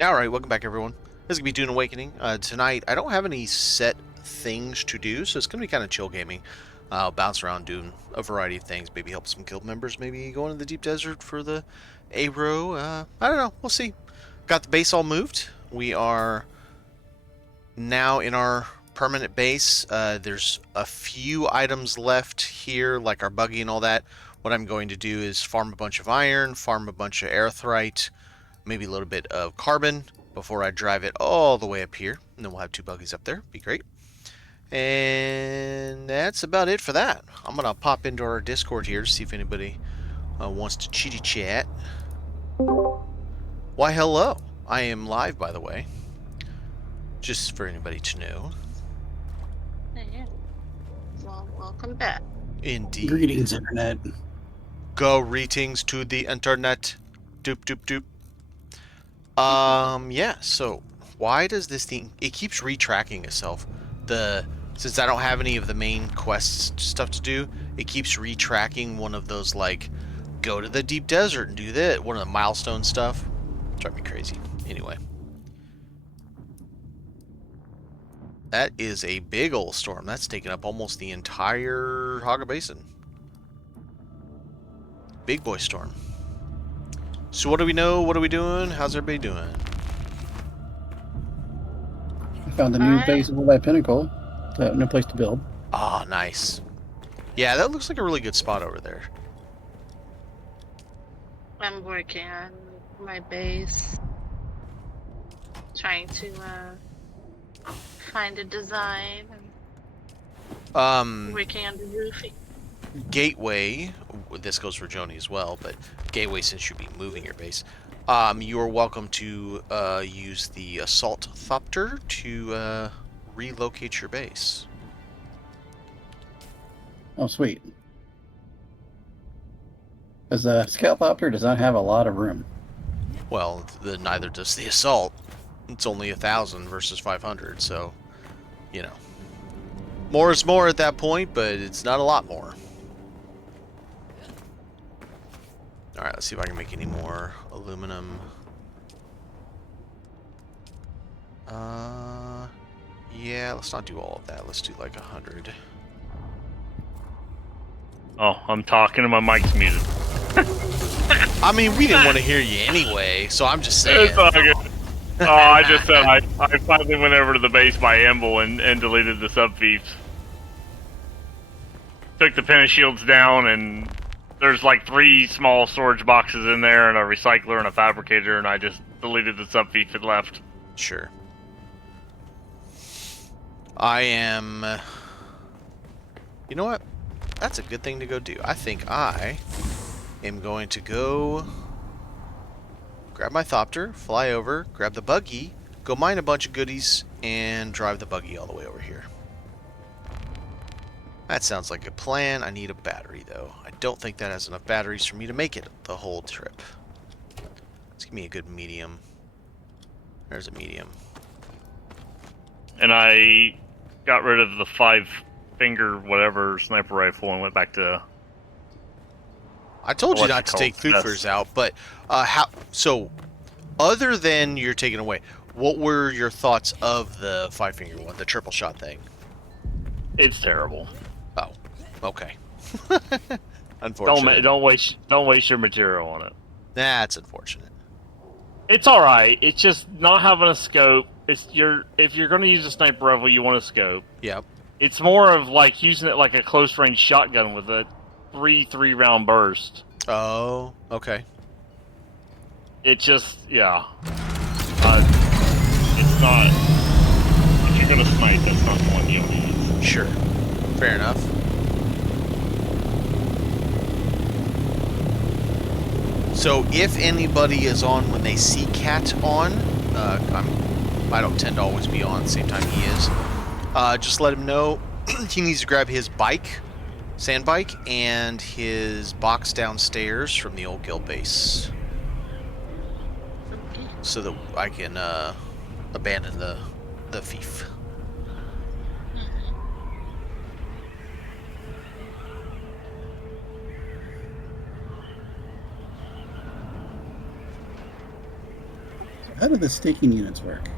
Alright, welcome back everyone. This is going to be Dune Awakening. Tonight, I don't have any set things to do, so it's going to be kind of chill gaming. I'll bounce around doing a variety of things, maybe help some guild members, maybe go into the deep desert for the A-row. I don't know, we'll see. Got the base all moved. We are now in our permanent base. There's a few items left here, like our buggy and all that. What I'm going to do is farm a bunch of iron, farm a bunch of aerithrite, maybe a little bit of carbon before I drive it all the way up here. And then we'll have two buggies up there. Be great. And that's about it for that. I'm going to pop into our Discord here to see if anybody wants to chitty chat. Why, hello. I am live, by the way. Just for anybody to know. Yeah. Well, welcome back. Indeed. Greetings, Internet. Go greetings to the internet. Doop, doop, doop. Yeah, so why does this thing, it keeps retracking itself. Since I don't have any of the main quest stuff to do, it keeps retracking one of those, like, go to the deep desert and do that, one of the milestone stuff. Drive me crazy. Anyway. That is a big old storm. That's taken up almost the entire Haga Basin. Big boy storm. So what do we know? What are we doing? How's everybody doing? I found a new base over by Pinnacle. No place to build. Ah, nice. Yeah, that looks like a really good spot over there. I'm working on my base, trying to find a design, and working on the roofing. Gateway, this goes for Joni as well, but Gateway, since you'll be moving your base, you are welcome to use the Assault Thopter to relocate your base. Oh, sweet. Because the Scoutopter does not have a lot of room. Well, neither does the Assault. It's only 1,000 versus 500, so, you know. More is more at that point, but it's not a lot more. Alright, let's see if I can make any more aluminum. Yeah, let's not do all of that. Let's do like 100. Oh, I'm talking and my mic's muted. I mean, we didn't want to hear you anyway, so I'm just saying. It's all good. Oh, I just said I finally went over to the base by Emble and deleted the sub-thieves. Took the penta shields down, and there's like 3 small storage boxes in there, and a recycler and a fabricator, and I just deleted the sub-thief and left. Sure. I am... You know what? That's a good thing to go do. I think I am going to go grab my Thopter, fly over, grab the buggy, go mine a bunch of goodies, and drive the buggy all the way over here. That sounds like a plan. I need a battery, though. I don't think that has enough batteries for me to make it the whole trip. Let's give me a good medium. There's a medium. And I got rid of the 5-finger whatever sniper rifle and went back to... I told you not to take Thufers out, but so other than you're taking away, what were your thoughts of the 5-finger one, the triple shot thing? It's terrible. Oh, okay. Unfortunate. Don't waste your material on it. That's unfortunate. It's all right. It's just not having a scope. If you're going to use a sniper rifle, you want a scope. Yep. It's more of like using it like a close range shotgun with a 3-round burst. Oh, okay. It just, yeah. It's not. If you're gonna snipe, that's not the one you use. Sure. Fair enough. So if anybody is on when they see Cat on, I don't tend to always be on at the same time he is. Just let him know he needs to grab his bike, sand bike, and his box downstairs from the old guild base, so that I can abandon the thief. How do the staking units work?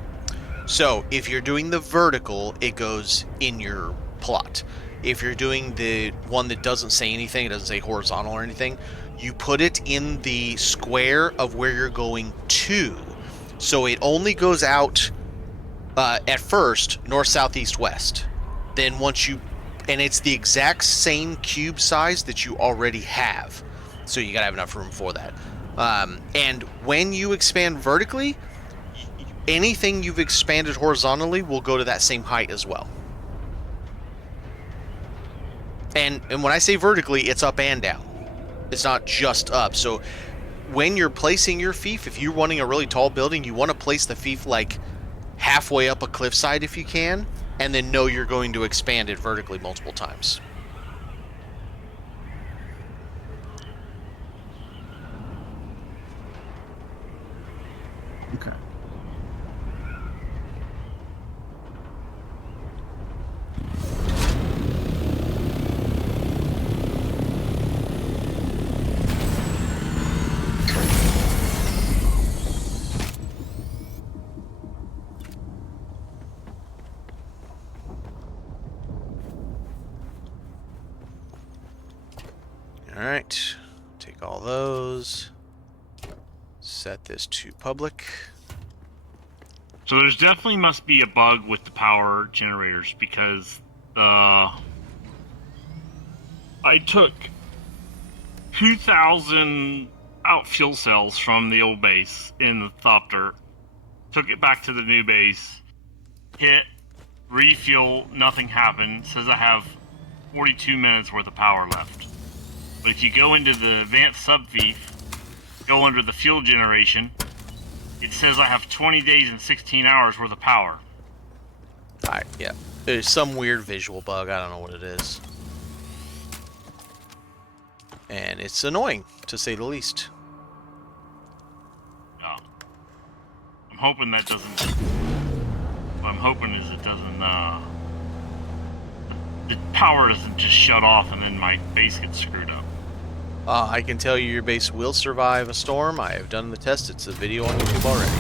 So if you're doing the vertical, it goes in your plot. If you're doing the one that doesn't say anything, it doesn't say horizontal or anything, you put it in the square of where you're going to. So it only goes out at first north, south, east, west. Then once you, and it's the exact same cube size that you already have. So you gotta have enough room for that. And when you expand vertically, anything you've expanded horizontally will go to that same height as well. And when I say vertically, it's up and down. It's not just up. So when you're placing your fief, if you're wanting a really tall building, you want to place the fief like halfway up a cliffside if you can, and then know you're going to expand it vertically multiple times. Okay. Alright, take all those, set this to public. So there's definitely must be a bug with the power generators, because I took 2,000 out fuel cells from the old base in the Thopter, took it back to the new base, hit, refuel, nothing happened, says I have 42 minutes worth of power left. But if you go into the advanced subfief, go under the fuel generation, it says I have 20 days and 16 hours worth of power. Alright, yeah. There's some weird visual bug, I don't know what it is. And it's annoying, to say the least. Yeah. I'm hoping that doesn't... What I'm hoping is it doesn't, the power doesn't just shut off and then my base gets screwed up. I can tell you your base will survive a storm. I have done the test. It's a video on YouTube already.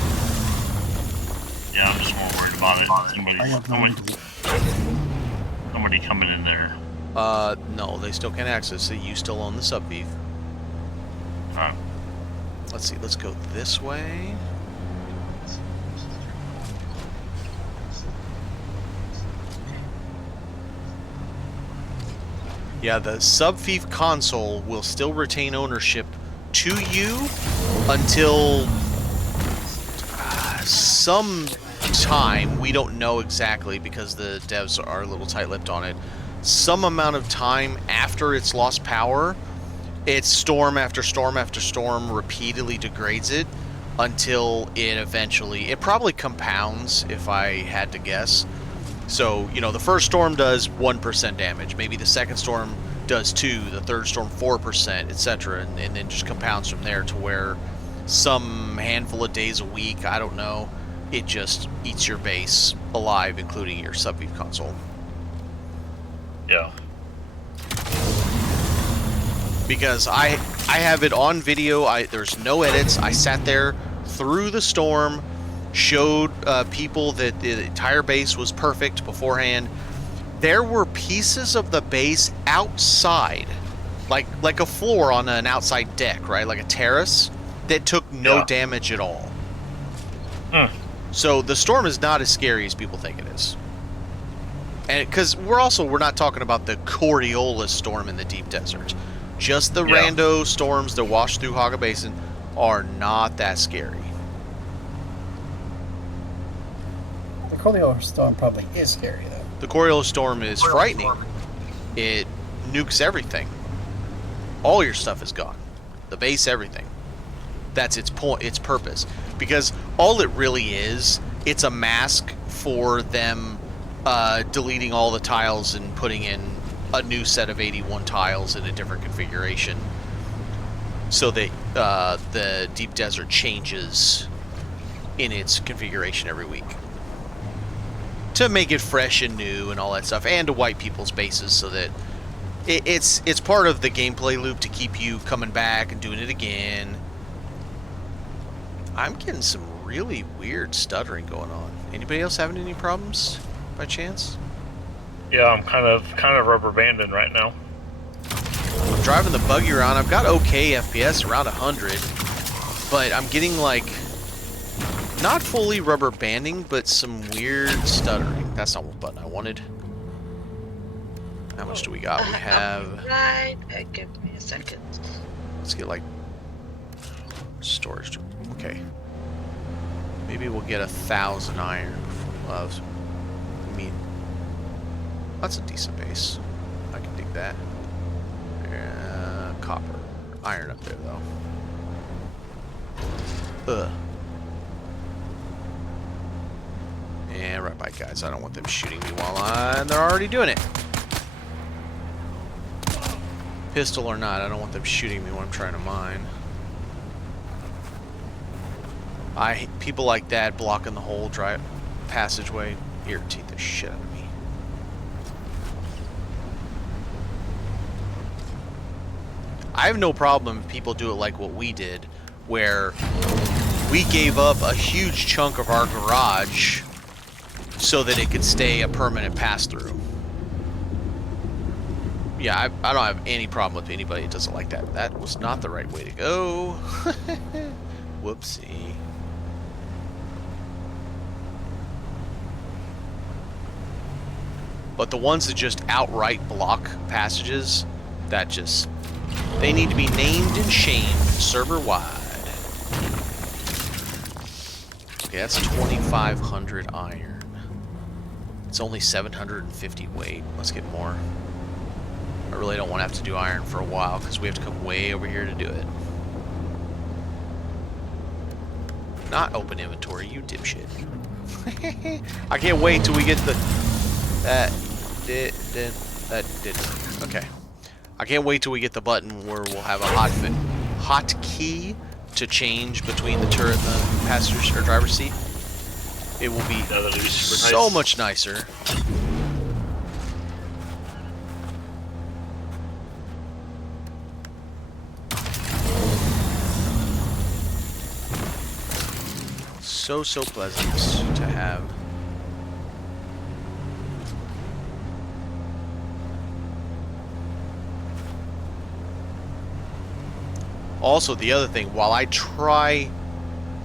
Yeah, I'm just more worried about it. Somebody coming in there. No, they still can't access it. You still own the subbeef. Alright. Let's see, let's go this way. Yeah, the subfief console will still retain ownership to you until some time, we don't know exactly because the devs are a little tight-lipped on it, some amount of time after it's lost power, it's storm after storm after storm repeatedly degrades it until it eventually, it probably compounds if I had to guess. So, you know, the first storm does 1% damage, maybe the second storm does 2%, the third storm 4%, etc., and then just compounds from there to where some handful of days a week, I don't know, it just eats your base alive, including your subbeef console. Yeah. Because I have it on video, there's no edits, I sat there through the storm, showed people that the entire base was perfect beforehand. There were pieces of the base outside, like a floor on an outside deck, right? Like a terrace, that took no damage at all. So the storm is not as scary as people think it is. And because we're not talking about the Coriolis storm in the deep desert. Just the rando storms that wash through Haga Basin are not that scary. The Coriolis storm probably is scary, though. The Coriolis storm is frightening. It nukes everything. All your stuff is gone. The base, everything. That's its point, its purpose. Because all it really is, it's a mask for them deleting all the tiles and putting in a new set of 81 tiles in a different configuration. So that the deep desert changes in its configuration every week. To make it fresh and new and all that stuff, and to wipe people's bases so that it's part of the gameplay loop to keep you coming back and doing it again. I'm getting some really weird stuttering going on. Anybody else having any problems by chance? Yeah, I'm kind of rubber banding right now. I'm driving the buggy around. I've got okay FPS, around 100, but I'm getting like not fully rubber banding, but some weird stuttering. That's not what button I wanted. How much do we got? We have. Right. Give me a second. Let's get like storage. Okay. Maybe we'll get 1,000 iron. I mean, that's a decent base. I can dig that. Copper. Iron up there, though. Ugh. And right by, guys. I don't want them shooting me while they're already doing it. Pistol or not, I don't want them shooting me when I'm trying to mine. I hate people like that blocking the whole drive passageway. Irritate the shit out of me. I have no problem if people do it like what we did, where we gave up a huge chunk of our garage so that it could stay a permanent pass-through. Yeah, I don't have any problem with anybody that does it like that. That was not the right way to go. Whoopsie. But the ones that just outright block passages, that just... they need to be named and shamed server-wide. Okay, that's 2,500 iron. It's only 750 weight. Let's get more. I really don't want to have to do iron for a while because we have to come way over here to do it. Not open inventory, you dipshit. I can't wait till we get the... That didn't work. Okay. I can't wait till we get the button where we'll have a hotkey to change between the turret and the passenger or driver's seat. It will be so much nicer. So pleasant to have. Also, the other thing, while I try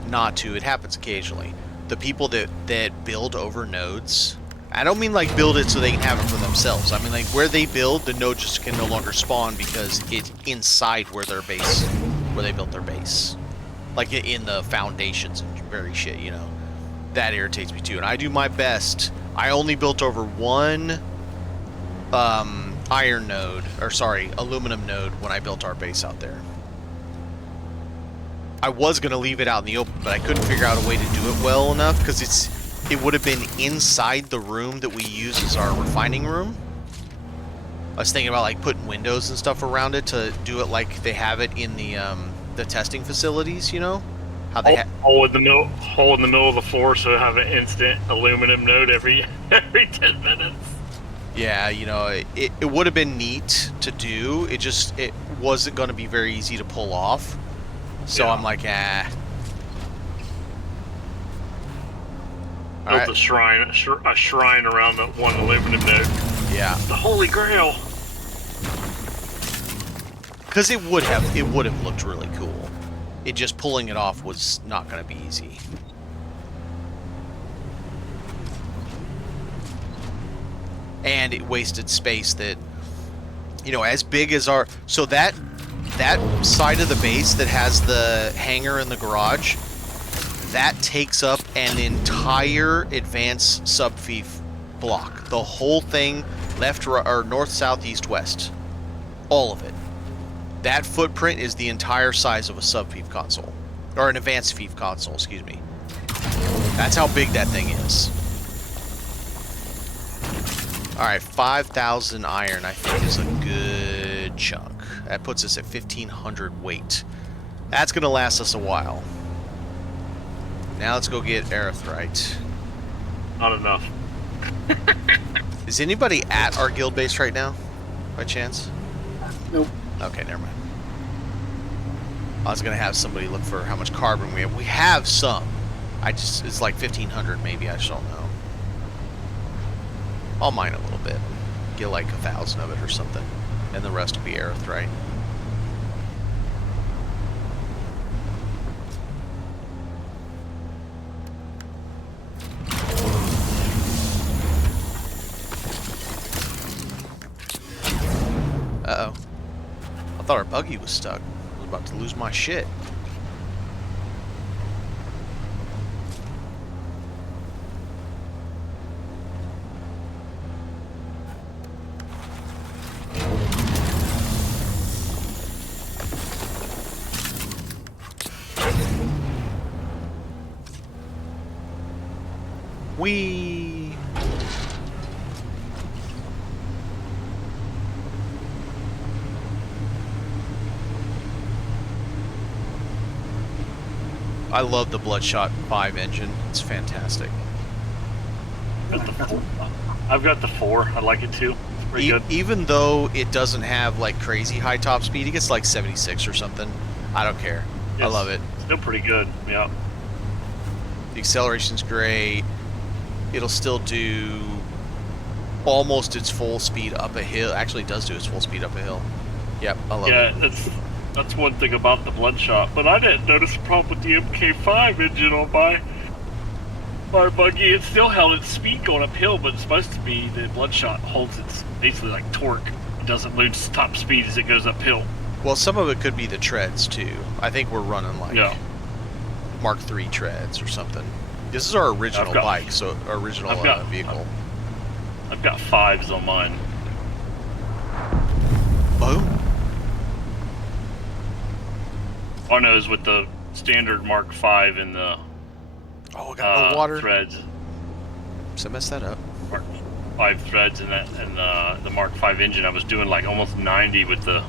not to, it happens occasionally. The people that build over nodes, I don't mean like build it so they can have it for themselves. I mean like where they build, the node just can no longer spawn because it's inside where their base, where they built their base. Like in the foundations and very shit, you know. That irritates me too. And I do my best. I only built over one iron node, or sorry, aluminum node when I built our base out there. I was going to leave it out in the open, but I couldn't figure out a way to do it well enough because it would have been inside the room that we use as our refining room. I was thinking about like putting windows and stuff around it to do it like they have it in the testing facilities, you know? How they hole in the middle of the floor so have an instant aluminum node every 10 minutes. Yeah, you know, it would have been neat to do. It wasn't going to be very easy to pull off. So yeah. I'm like, Built right. a shrine around the one aluminum node. Yeah. The Holy Grail. Because it would have looked really cool. It just pulling it off was not going to be easy. And it wasted space that, you know, as big as our... So that side of the base that has the hangar and the garage, that takes up an entire advanced subfief block. The whole thing, left, or north, south, east, west. All of it. That footprint is the entire size of a sub-fief console. Or an advanced fief console, excuse me. That's how big that thing is. Alright, 5,000 iron I think is a good chunk. That puts us at 1,500 weight. That's going to last us a while. Now let's go get erythrite. Not enough. Is anybody at our guild base right now? By chance? Nope. Okay, never mind. I was going to have somebody look for how much carbon we have. We have some. It's like 1,500 maybe. I just don't know. I'll mine a little bit, get like 1,000 of it or something, and the rest will be aerithrite. Uh-oh. I thought our buggy was stuck. I was about to lose my shit. Whee! I love the Bloodshot 5 engine. It's fantastic. I've got the 4. I like it too. It's pretty good. Even though it doesn't have like crazy high top speed, it gets like 76 or something. I don't care. I love it. Still pretty good. Yeah. The acceleration's great. It'll still do almost its full speed up a hill. Actually, it does do its full speed up a hill. Yep, I love it. Yeah, that's one thing about the Bloodshot. But I didn't notice a problem with the MK5 engine on my buggy. It still held its speed going uphill, but it's supposed to be the Bloodshot holds its basically like torque. It doesn't lose its top speed as it goes uphill. Well, some of it could be the treads too. I think we're running like Mark III treads or something. This is our original bike, so our original vehicle. I've got 5s on mine. Boom. Our nose with the standard Mark V and the I got no water. threads. So I messed that up. Mark 5 threads and the Mark V engine. I was doing like almost 90 with the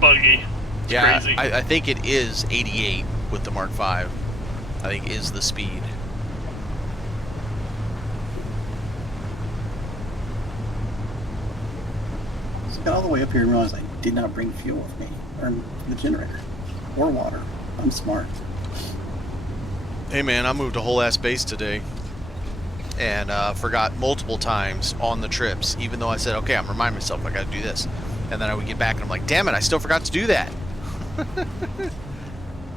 buggy. It's crazy. I think it is 88 with the Mark V. I think is the speed. So I got all the way up here and realized I did not bring fuel with me, or the generator, or water. I'm smart. Hey man, I moved a whole ass base today, and forgot multiple times on the trips. Even though I said, okay, I'm reminding myself I got to do this, and then I would get back and I'm like, damn it, I still forgot to do that. You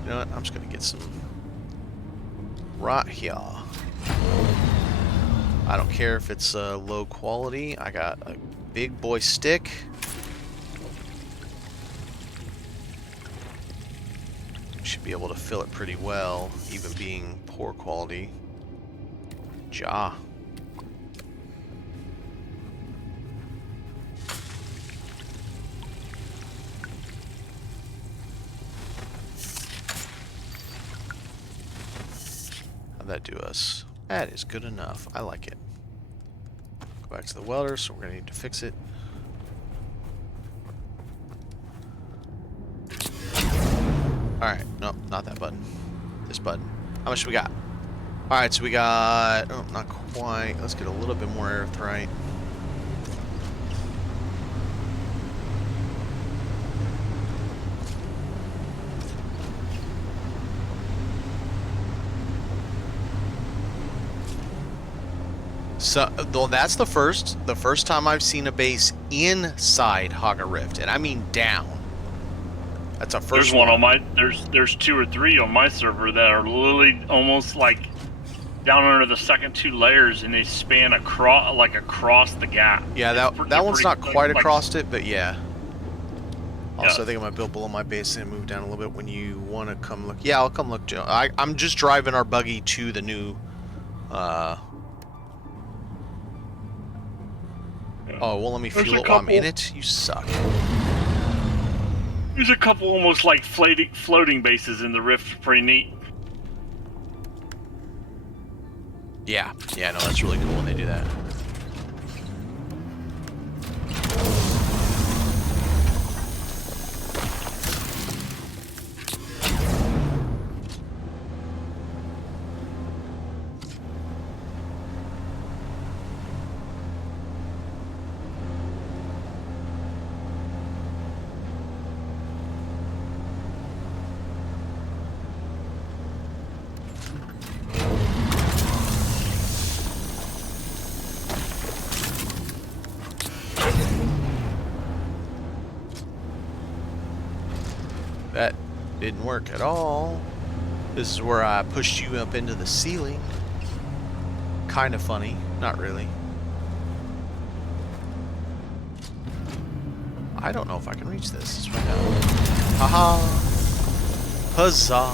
know what? I'm just gonna get some right here. I don't care if it's low quality. I got a big boy stick. Should be able to fill it pretty well, even being poor quality. Ja. How'd that do us? That is good enough. I like it. Go back to the welder, so we're gonna need to fix it. Alright, no, not that button. This button. How much do we got? Alright, so we got... Oh, not quite. Let's get a little bit more aerithrite. So, though that's the first time I've seen a base inside Haga Rift, and I mean down. That's a first. There's one on my. There's 2 or 3 on my server that are literally almost like down under the second 2 layers, and they span across the gap. Yeah, that one's not quite across it, but yeah. Also, I think I'm gonna build below my base and move down a little bit when you want to come look. Yeah, I'll come look, Joe. I'm just driving our buggy to the new. Oh, well, let me fuel it while I'm in it. You suck. There's a couple almost like floating bases in the rift. Pretty neat. Yeah, no, that's really cool when they do that. that didn't work at all. This is where I pushed you up into the ceiling. Kind of funny, not really. I don't know if I can reach this. Let's find out. Haha! Huzzah!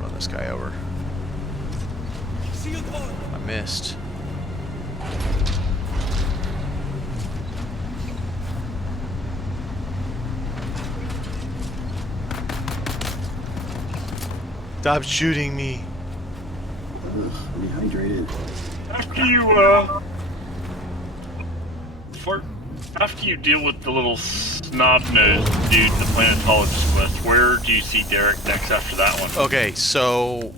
Run this guy over. I missed. Stop shooting me. Ugh, I'm dehydrated. After you deal with the little snot-nosed dude, the planetologist quest, where do you see Derek next after that one? Okay, so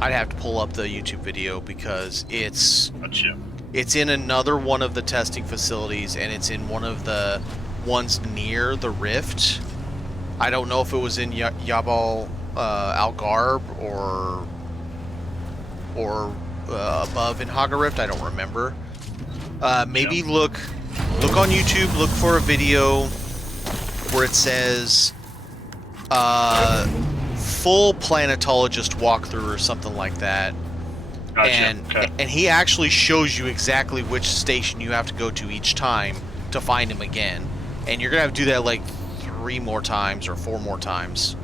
I'd have to pull up the YouTube video because it's Gotcha. in another one of the testing facilities, and it's in one of the ones near the rift. I don't know if it was in Yabal Algarb or above in Haga Rift. I don't remember. Maybe look on YouTube. Look for a video where it says full planetologist walkthrough or something like that. Gotcha. And he actually shows you exactly which station you have to go to each time to find him again. And you're gonna have to do that like 3 more times or 4 more times.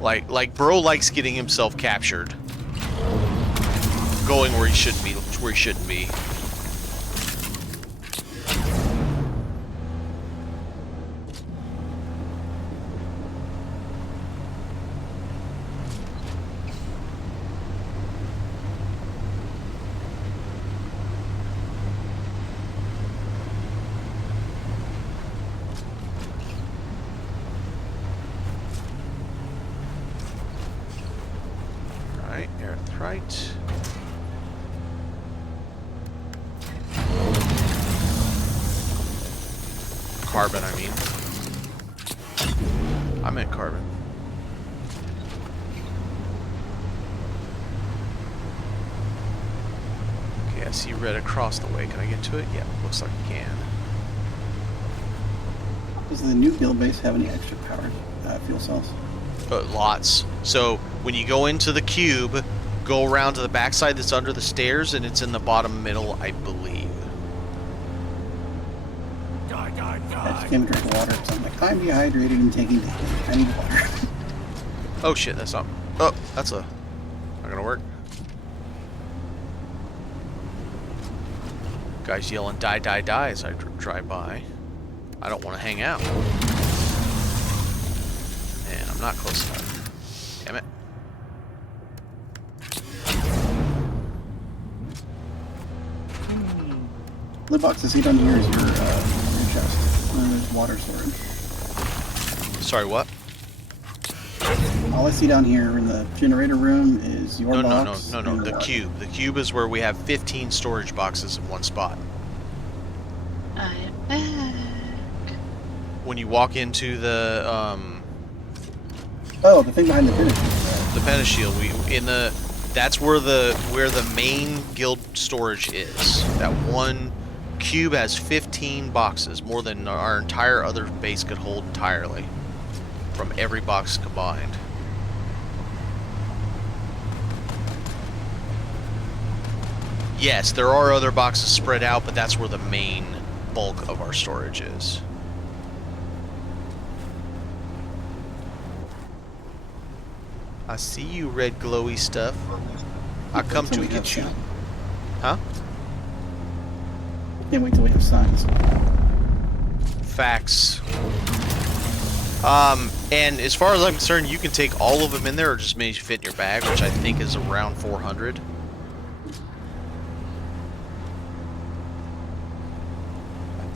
Like bro likes getting himself captured. Going where he shouldn't be, Right, right. Carbon, I mean. I meant carbon. Okay, I see red across the way. Can I get to it? Yeah, looks like I can. Does the new guild base have any extra powered fuel cells? Lots. So when you go into the cube, go around to the backside that's under the stairs, and it's in the bottom middle, I believe. I just came to drink water because I'm like, I'm dehydrated and taking damage. I need water. Oh shit, that's not. Oh, that's not gonna work. Guys yelling "die, die, die" as I drive by. I don't want to hang out. And I'm not close enough. Damn it. The box I see down here is your chest. There's water storage. Sorry, what? All I see down here in the generator room is your No, box. no. and The your cube. The cube is where we have 15 storage boxes in one spot. I am back. When you walk into the Oh, the thing behind the finish. the Pentashield, that's where the main guild storage is. That one cube has 15 boxes, more than our entire other base could hold entirely, from every box combined. Yes, there are other boxes spread out, but that's where the main bulk of our storage is. I see you, red glowy stuff. I come to get you. Huh? Can't wait till we have signs. Facts. And as far as I'm concerned, you can take all of them in there or just maybe fit in your bag, which I think is around 400.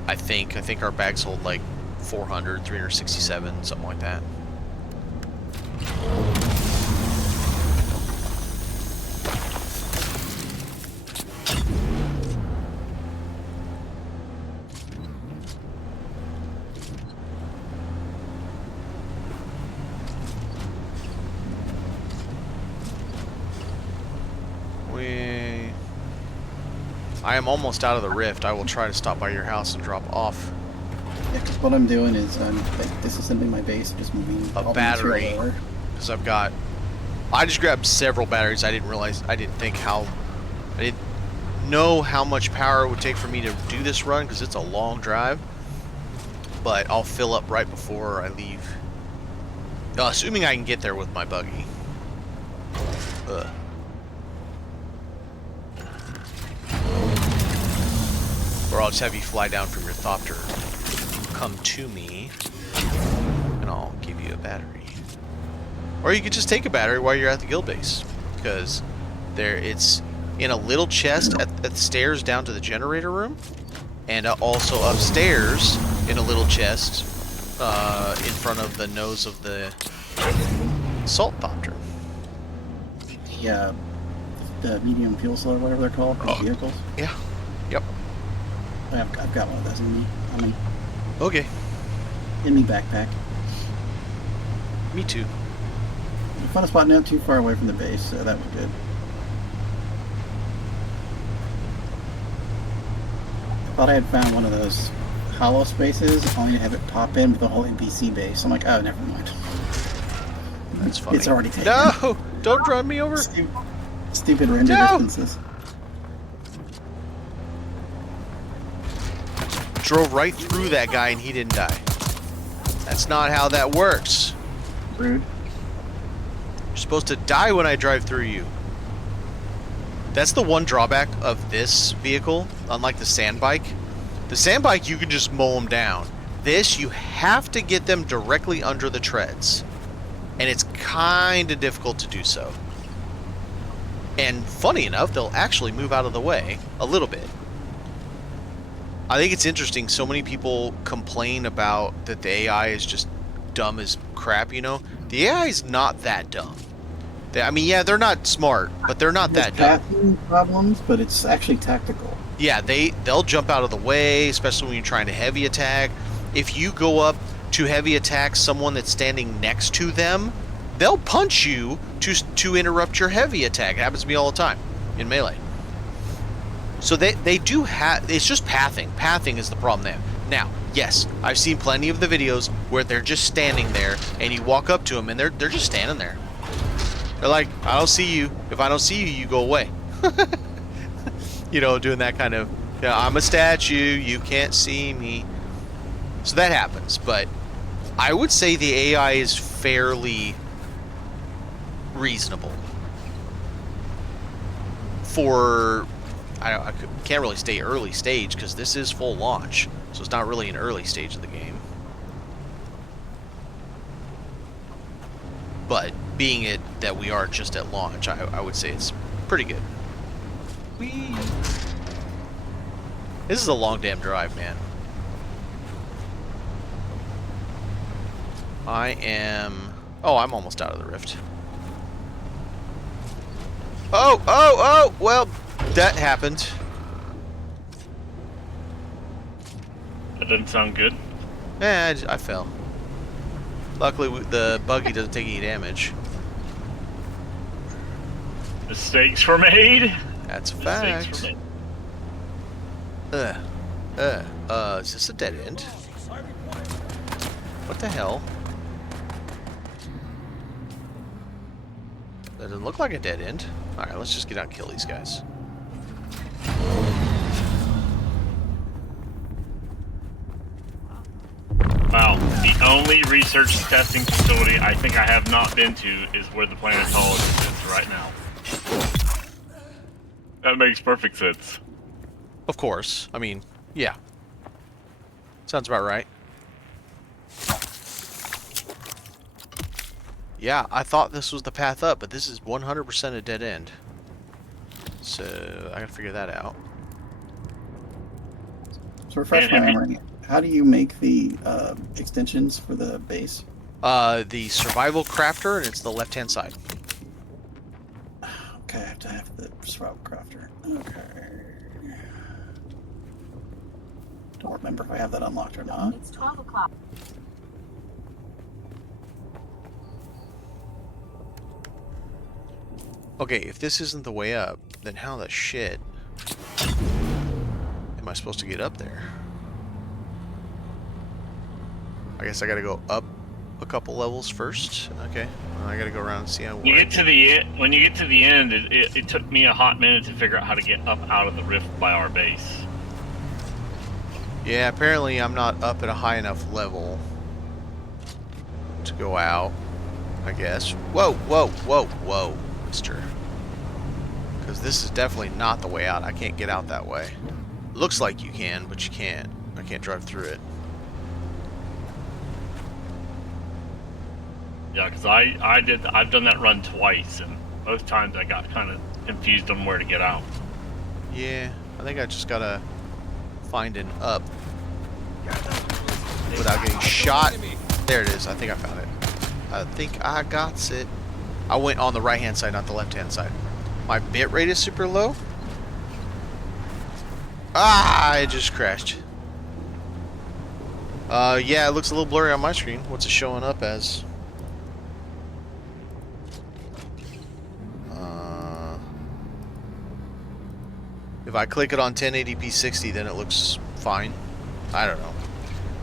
I think our bags hold like 400, 367, something like that. I am almost out of the rift. I will try to stop by your house and drop off Yeah, 'cause what I'm doing is I'm like disassembling my base, just moving a all the material battery. over. Because I've got... I just grabbed several batteries. I didn't realize... I didn't think how... I didn't know how much power it would take for me to do this run, because it's a long drive. But I'll fill up right before I leave. Assuming I can get there with my buggy. Ugh. Or I'll just have you fly down from your thopter, come to me, and I'll give you a battery. Or you could just take a battery while you're at the guild base, because it's in a little chest at the stairs down to the generator room, and also upstairs in a little chest in front of the nose of the salt thopter. The medium fuel cell or whatever they're called, those vehicles. Yeah. Yep. I've got one of those in me. Okay. In me backpack. Me too. I found a spot not too far away from the base, so that was good. I thought I had found one of those hollow spaces, only to have it pop in with the whole NPC base. I'm like, oh, never mind. That's funny. It's already taken. No! Don't run me over! Stupid render No! distances. Drove right through that guy and he didn't die. That's not how that works. Rude. You're supposed to die when I drive through you. That's the one drawback of this vehicle, unlike the sand bike. The sand bike, you can just mow them down. This, you have to get them directly under the treads. And it's kind of difficult to do so. And funny enough, they'll actually move out of the way a little bit. I think it's interesting, so many people complain about that the AI is just dumb as crap, you know? The AI is not that dumb. I mean, yeah, they're not smart, but they're not that dumb. Pathing problems, but it's actually tactical. Yeah, they'll jump out of the way, especially when you're trying to heavy attack. If you go up to heavy attack someone that's standing next to them, they'll punch you to interrupt your heavy attack. It happens to me all the time in Melee. So they do have... It's just pathing. Pathing is the problem there. Now, yes, I've seen plenty of the videos where they're just standing there, and you walk up to them, and they're just standing there. They're like, I don't see you. If I don't see you, you go away. You know, doing that kind of... You know, I'm a statue. You can't see me. So that happens, but I would say the AI is fairly reasonable. For... I can't really say early stage because this is full launch, so it's not really an early stage of the game. But being it that we are just at launch, I would say it's pretty good. Whee! This is a long damn drive, man. I'm almost out of the rift. Oh, well, that happened. That doesn't sound good. I fell. Luckily, the buggy doesn't take any damage. Mistakes were made. That's a Mistakes fact. were made. Is this a dead end? What the hell? That doesn't look like a dead end. Alright, let's just get out and kill these guys. Wow. The only research testing facility I think I have not been to is where the planetologist is right now. That makes perfect sense. Of course. I mean, yeah. Sounds about right. Yeah, I thought this was the path up, but this is 100% a dead end. So, I gotta figure that out. So refresh my memory. How do you make the extensions for the base? The survival crafter, and it's the left-hand side. Okay, I have to have the survival crafter. Okay. Don't remember if I have that unlocked or not. It's 12 o'clock. Okay, if this isn't the way up, then how the shit? I supposed to get up there? I guess I gotta go up a couple levels first. Okay, well, I gotta go around and see how. When you get to the end, it took me a hot minute to figure out how to get up out of the rift by our base. Yeah, apparently I'm not up at a high enough level to go out, I guess. Whoa, whoa, whoa, whoa, mister. Because this is definitely not the way out. I can't get out that way. Looks like you can, but you can't. I can't drive through it. Yeah, because I've done that run twice, and both times I got kind of confused on where to get out. Yeah, I think I just gotta find an up without getting shot. There it is. I think I found it. I think I got it. I went on the right hand side, not the left hand side. My bit rate is super low. Ah, I just crashed. Yeah, it looks a little blurry on my screen. What's it showing up as? If I click it on 1080p 60, then it looks fine. I don't know.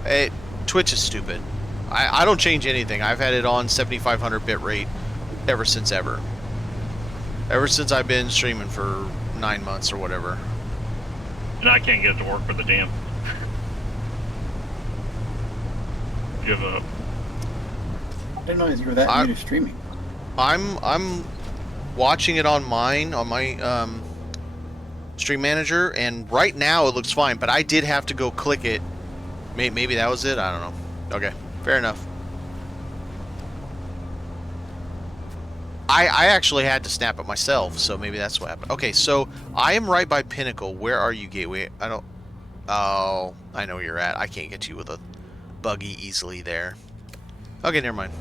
Hey, Twitch is stupid. I don't change anything. I've had it on 7500 bit rate ever since ever. Ever since I've been streaming for 9 months or whatever. And I can't get it to work for the damn. Give up. I didn't know you were that new to streaming. I'm watching it on mine, on my stream manager, and right now it looks fine, but I did have to go click it. Maybe that was it? I don't know. Okay, fair enough. I actually had to snap it myself, so maybe that's what happened. Okay, so I am right by Pinnacle. Where are you, Gateway? I don't... Oh, I know where you're at. I can't get to you with a buggy easily there. Okay, never mind.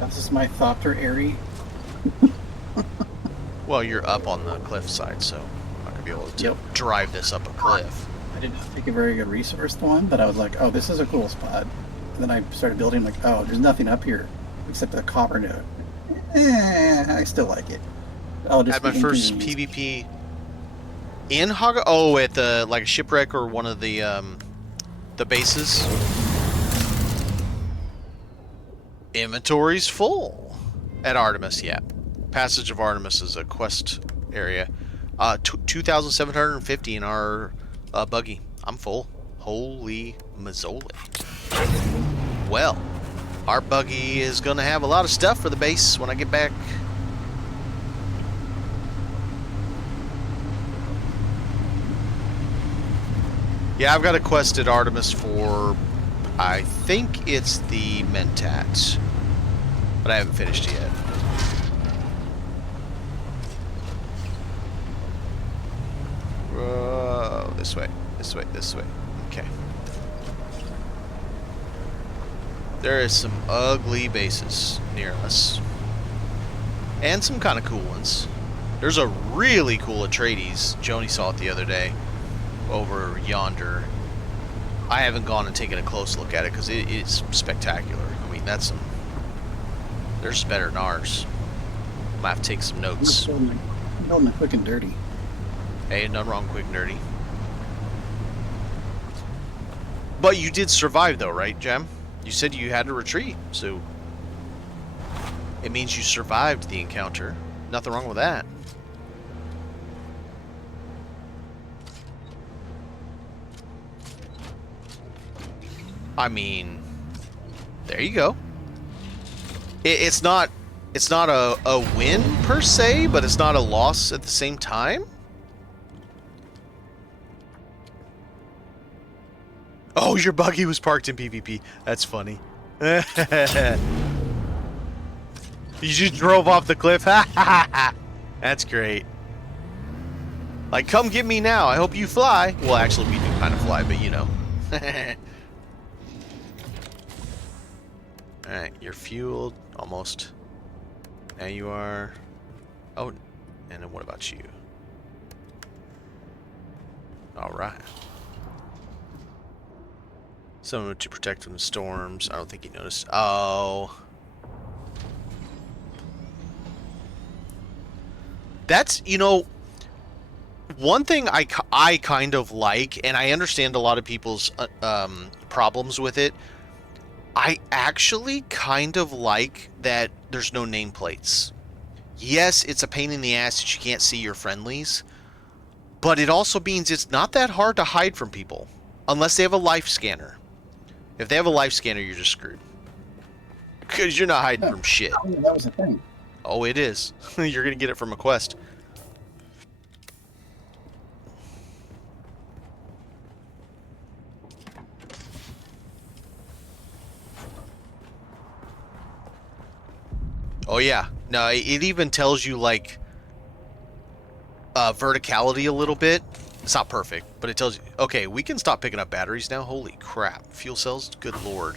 This is my Thopter Airy. Well, you're up on the cliff side, so I'm not going to be able to Yep. drive this up a cliff. I did not pick a very good resourced one, but I was like, oh, this is a cool spot. And then I started building, like, oh, there's nothing up here except the copper node. I still like it. I'll just Had my be first inconvenienced. PvP in Haga. Oh, at the like a shipwreck or one of the bases. Inventory's full at Artemis. Yeah, Passage of Artemis is a quest area. 2,750 in our buggy. I'm full. Holy mazzoli. Well, our buggy is gonna have a lot of stuff for the base when I get back. Yeah, I've got a quest at Artemis for, I think it's the Mentat, but I haven't finished it yet. Whoa, this way, this way, this way. Okay. There is some ugly bases near us. And some kind of cool ones. There's a really cool Atreides. Joni saw it the other day. Over yonder. I haven't gone and taken a close look at it because it is spectacular. I mean, that's some... There's better than ours. Might have to take some notes. I'm building it quick and dirty. Hey, nothing wrong, quick nerdy. But you did survive though, right, Jem? You said you had to retreat, so... It means you survived the encounter. Nothing wrong with that. I mean, there you go. It's not a win per se, but it's not a loss at the same time. Oh, your buggy was parked in PvP. That's funny. You just drove off the cliff. That's great. Like, come get me now. I hope you fly. Well, actually, we do kind of fly, but you know. Alright, you're fueled. Almost. Now you are. Oh, and then what about you? Alright. Someone to protect from the storms. I don't think he noticed. Oh. That's, one thing I kind of like, and I understand a lot of people's problems with it. I actually kind of like that there's no nameplates. Yes, it's a pain in the ass that you can't see your friendlies, but it also means it's not that hard to hide from people, unless they have a life scanner. If they have a life scanner, you're just screwed. Because you're not hiding from shit. Oh, that was a thing. Oh, it is. You're going to get it from a quest. Oh, yeah. No, it even tells you, like, verticality a little bit. It's not perfect, but it tells you, okay, we can stop picking up batteries now. Holy crap. Fuel cells? Good lord.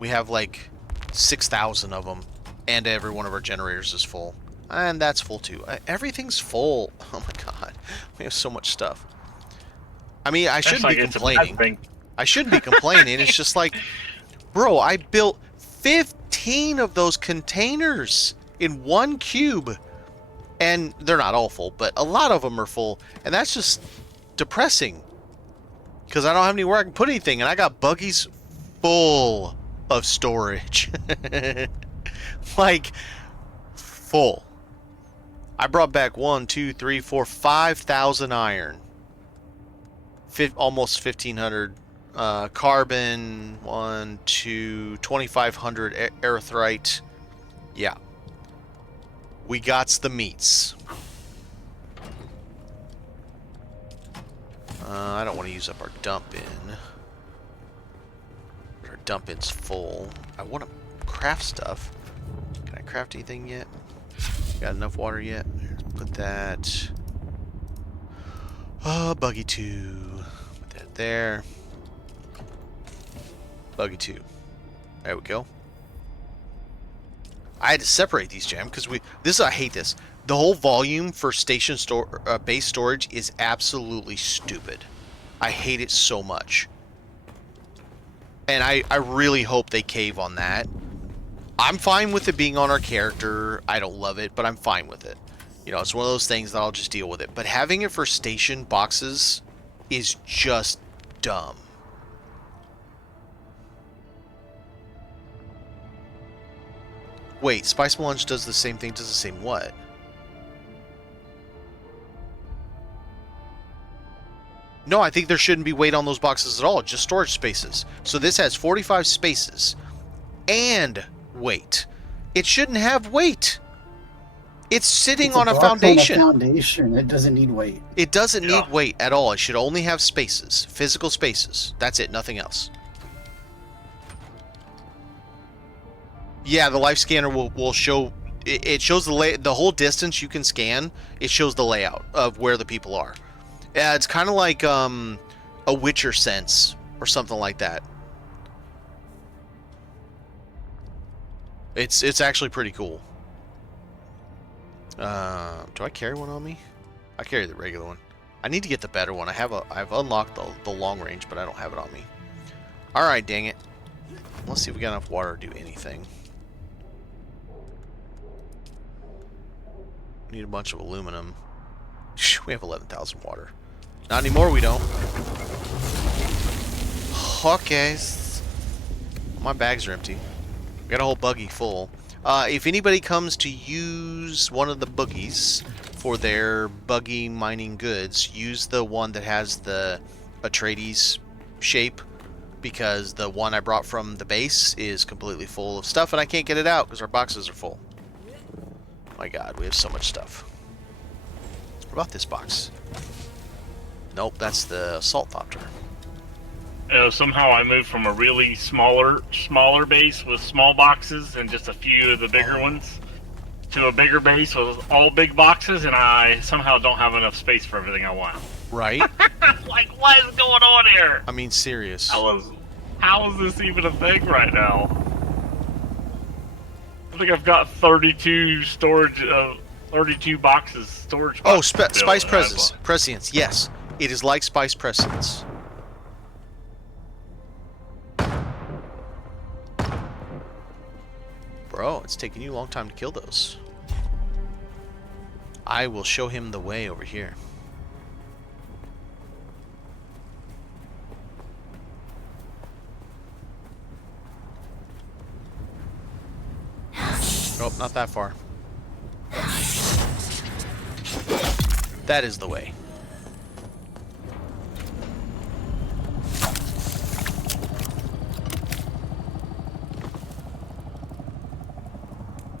We have, like, 6,000 of them, and every one of our generators is full. And that's full, too. Everything's full. Oh, my God. We have so much stuff. I mean, I shouldn't be complaining. I shouldn't be complaining. It's just like, bro, I built 15 of those containers in one cube. And they're not all full, but a lot of them are full. And that's just depressing. Because I don't have anywhere I can put anything. And I got buggies full of storage. Like, full. I brought back 5,000 iron. Almost 1,500 carbon. 2,500 erythrite. Yeah. We got the meats. I don't want to use up our dump in. Our dump in's full. I want to craft stuff. Can I craft anything yet? Got enough water yet? Let's put that. Buggy 2. Put that there. Buggy 2. There we go. I had to separate these, Jam, because I hate this. The whole volume for station base storage is absolutely stupid. I hate it so much. And I really hope they cave on that. I'm fine with it being on our character. I don't love it, but I'm fine with it. It's one of those things that I'll just deal with it. But having it for station boxes is just dumb. Wait, Spice Melange does the same thing, does the same what? No, I think there shouldn't be weight on those boxes at all, just storage spaces. So this has 45 spaces and weight. It shouldn't have weight. It's sitting on a foundation. It doesn't need weight. It doesn't need weight at all. It should only have spaces, physical spaces. That's it, nothing else. Yeah, the life scanner will show. It shows the whole distance you can scan. It shows the layout of where the people are. Yeah, it's kind of like a Witcher sense or something like that. It's actually pretty cool. Do I carry one on me? I carry the regular one. I need to get the better one. I've unlocked the long range, but I don't have it on me. All right, dang it. Let's see if we got enough water to do anything. Need a bunch of aluminum. We have 11,000 water. Not anymore, we don't. Okay. My bags are empty. We got a whole buggy full. If anybody comes to use one of the buggies for their buggy mining goods, use the one that has the Atreides shape, because the one I brought from the base is completely full of stuff and I can't get it out because our boxes are full. My god, we have so much stuff. What about this box? Nope, that's the assault thopter. Somehow I moved from a really smaller base with small boxes and just a few of the bigger ones to a bigger base with all big boxes, and I somehow don't have enough space for everything I want. Right? Like, what is going on here? I mean, serious. How is this even a thing right now? I think I've got 32 boxes storage. Oh, Spice Prescience. Yes, it is like Spice Prescience. Bro, it's taking you a long time to kill those. I will show him the way over here. Nope, not that far. That is the way.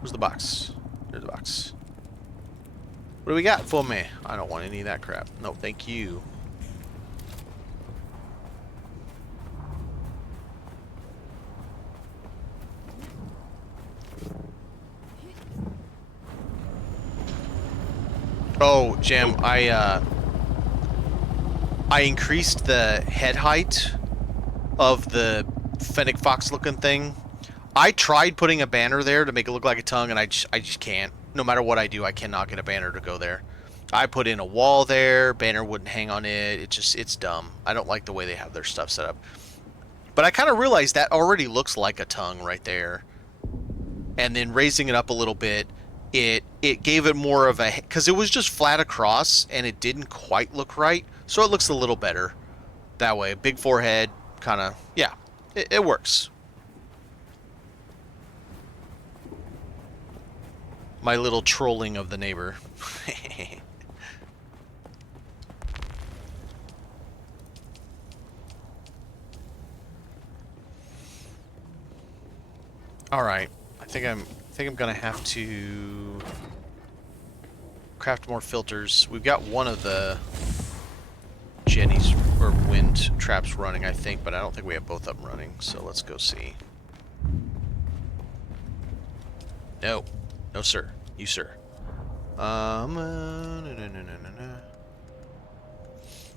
Where's the box? There's the box. What do we got for me? I don't want any of that crap. No, thank you. Oh, Jim, I increased the head height of the fennec fox looking thing. I tried putting a banner there to make it look like a tongue, and I just can't. No matter what I do, I cannot get a banner to go there. I put in a wall there, banner wouldn't hang on it. It's dumb. I don't like the way they have their stuff set up. But I kind of realized that already looks like a tongue right there. And then raising it up a little bit, it gave it more of a... Because it was just flat across, and it didn't quite look right. So it looks a little better that way. Big forehead, kind of... Yeah, it works. My little trolling of the neighbor. All right, I think I'm gonna have to craft more filters. We've got one of the Jenny's or wind traps running, I think, but I don't think we have both of them running. So let's go see. No, no, sir. You, sir. No.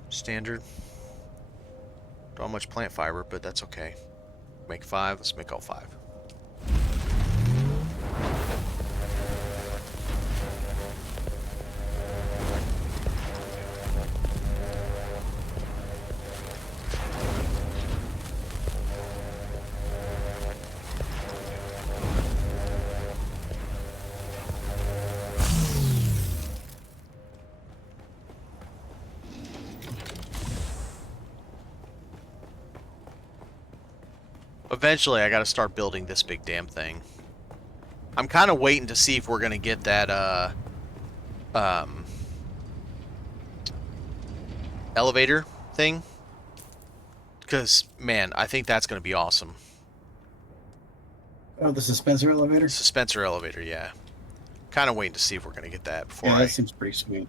Standard. Don't have much plant fiber, but that's okay. Make 5. Let's make all 5. Eventually, I gotta start building this big damn thing. I'm kind of waiting to see if we're gonna get that, elevator thing. Because, man, I think that's gonna be awesome. Oh, the dispenser elevator? Dispenser elevator, yeah. Kind of waiting to see if we're gonna get that before Yeah, I... that seems pretty sweet.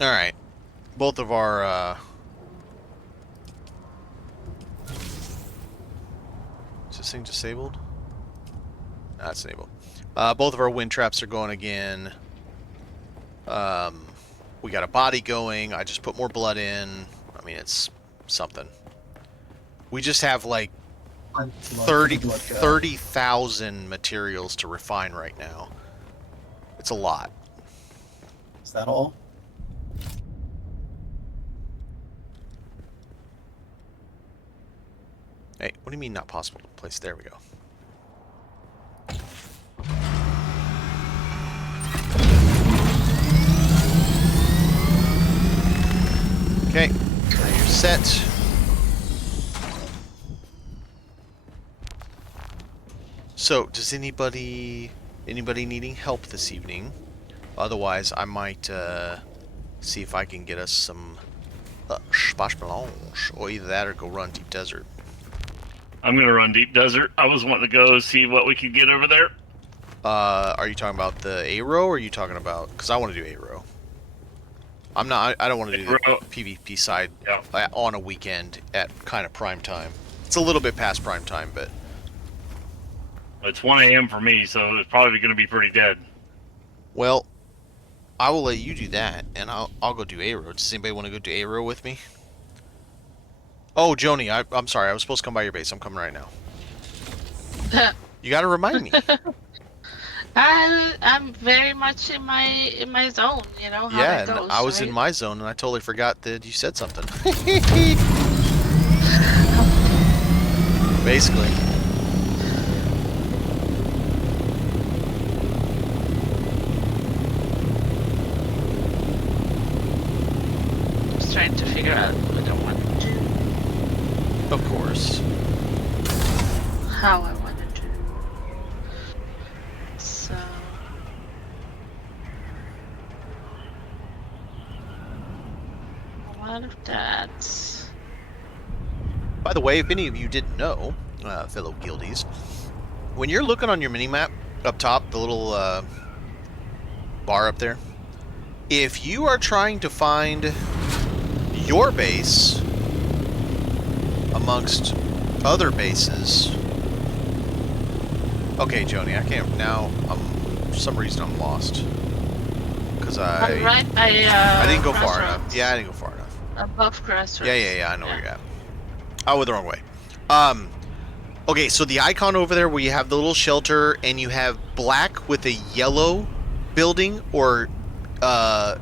Alright. Both of our, Is this thing disabled? No, it's enabled. Both of our wind traps are going again. We got a body going. I just put more blood in. I mean, it's something. We just have, like, 30,000 materials to refine right now. It's a lot. Is that all? Hey, what do you mean not possible to place? There we go. Okay, now you're set. So, does anybody needing help this evening? Otherwise, I might see if I can get us some space melange, or either that or go run Deep Desert. I'm gonna run Deep Desert. I was wanting to go see what we could get over there. Are you talking about the A-row, or are you talking about... Because I want to do A-row. I'm not... I don't want to do the PvP side on a weekend at kind of prime time. It's a little bit past prime time, but... It's 1 a.m. for me, so it's probably gonna be pretty dead. Well, I will let you do that, and I'll go do A-row. Does anybody want to go do A-row with me? Oh, Joni, I'm sorry. I was supposed to come by your base. I'm coming right now. You gotta remind me. I'm very much in my zone. You know how Yeah, that and I goes, was in right? my zone, and I totally forgot that you said something. Basically. Just trying to figure out what I want to do, Of course. how I want to do. So a lot of that. By the way, if any of you didn't know, fellow Guildees, when you're looking on your mini-map up top, the little bar up there, if you are trying to find your base amongst other bases... Okay, Joni, I can't... Now, for some reason, I'm lost. Because I'm right by I didn't go far enough. Crossroads. Yeah, I didn't go far enough. Above Crossroads. Yeah, I know where you're at. I went the wrong way. Okay, so the icon over there where you have the little shelter and you have black with a yellow building or a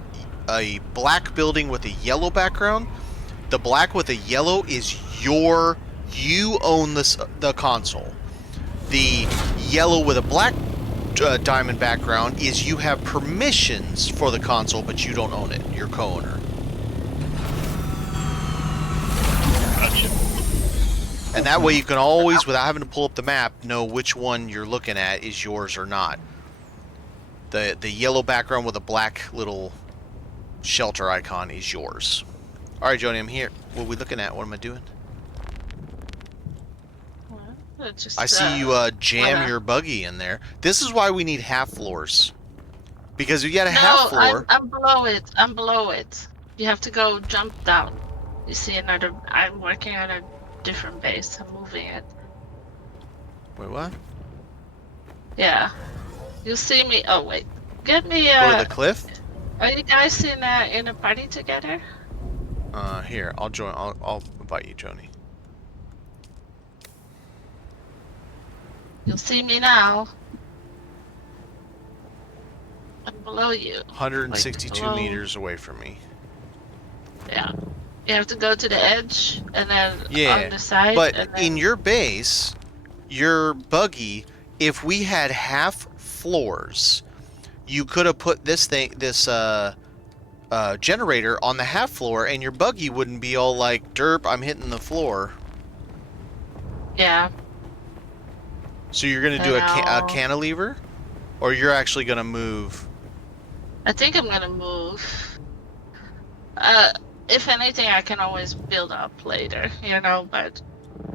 black building with a yellow background. The black with a yellow is you own the console. The yellow with a black diamond background is you have permissions for the console, but you don't own it. You're co-owner. Gotcha. And that way you can always, without having to pull up the map, know which one you're looking at is yours or not. The yellow background with a black little shelter icon is yours. Alright, Joni, I'm here. What are we looking at? What am I doing? Just, I see you jam your buggy in there. This is why we need half floors. Because you got a half floor. I'm below it. I'm below it. You have to go jump down. You see another. I'm working on a different base. I'm moving it. Wait, what? Yeah. You see me. Oh wait. Get me. Go to the cliff? Are you guys in a party together? Here, I'll join. I'll invite you, Joni. You'll see me now. I'm below you. 162 below. meters away from me. Yeah. You have to go to the edge and then Yeah, on the side. but and then... in your base, your buggy, if we had half floors, you could have put this generator on the half floor, and your buggy wouldn't be all like, derp, I'm hitting the floor. Yeah. So you're going to do a cantilever? Or you're actually going to move? I think I'm gonna move. If anything, I can always build up later, you know, but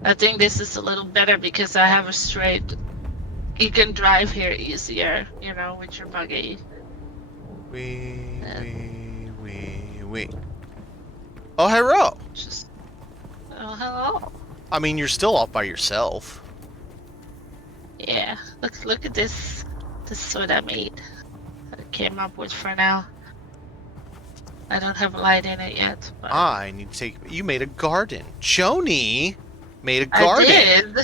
I think this is a little better because I have a straight... You can drive here easier, you know, with your buggy. Wee. Oh, hello! Just... Oh, hello. I mean, you're still off by yourself. Yeah, look at this. This is what I made. I came up with for now. I don't have a light in it yet. But I need to take... You made a garden. Joni made a garden. I did.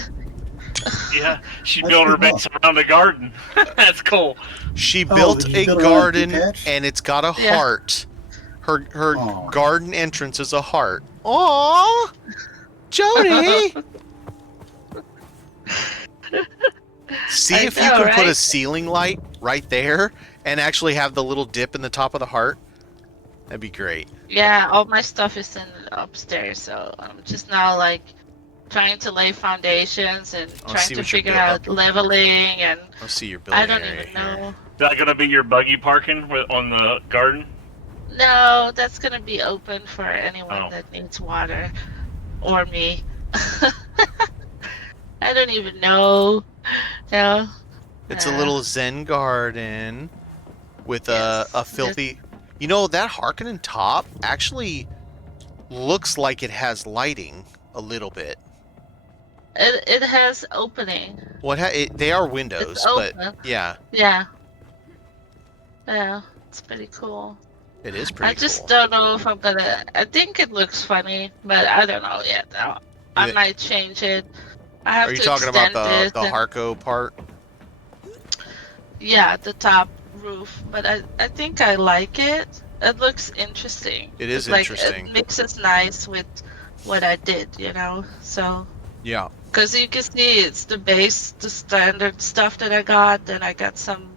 Yeah, she That's built her pretty base around a garden. That's cool. She Oh, built did you a build it on a garden, detached? and it's got a Yeah. heart. Her Aw. garden entrance is a heart. Aww! Joni! See I if you know, can put a right? ceiling light right there and actually have the little dip in the top of the heart. That'd be great. Yeah, all my stuff is in upstairs, so I'm just now like trying to lay foundations and I'll trying see to what you're figure building. out leveling and Let's see your building I don't area even here. know. Is that gonna be your buggy parking on the garden? No, that's gonna be open for anyone Oh. that needs water or me. I don't even know. No. It's a little Zen garden with a Yes. filthy... You know, that Harkonnen top actually looks like it has lighting a little bit. It has opening. They are windows, It's but open. yeah, Yeah. Yeah, it's pretty cool. it is pretty I just cool. don't know if I'm gonna. I think it looks funny, but I don't know yet. I Yeah. might change it. I have Are you to talking about extend the it and- Harko part? yeah, the top roof, but I think I like it. It looks interesting. It is Like interesting. it mixes nice with what I did, you know. So Yeah. because you can see it's the base, the standard stuff that I got. Then I got some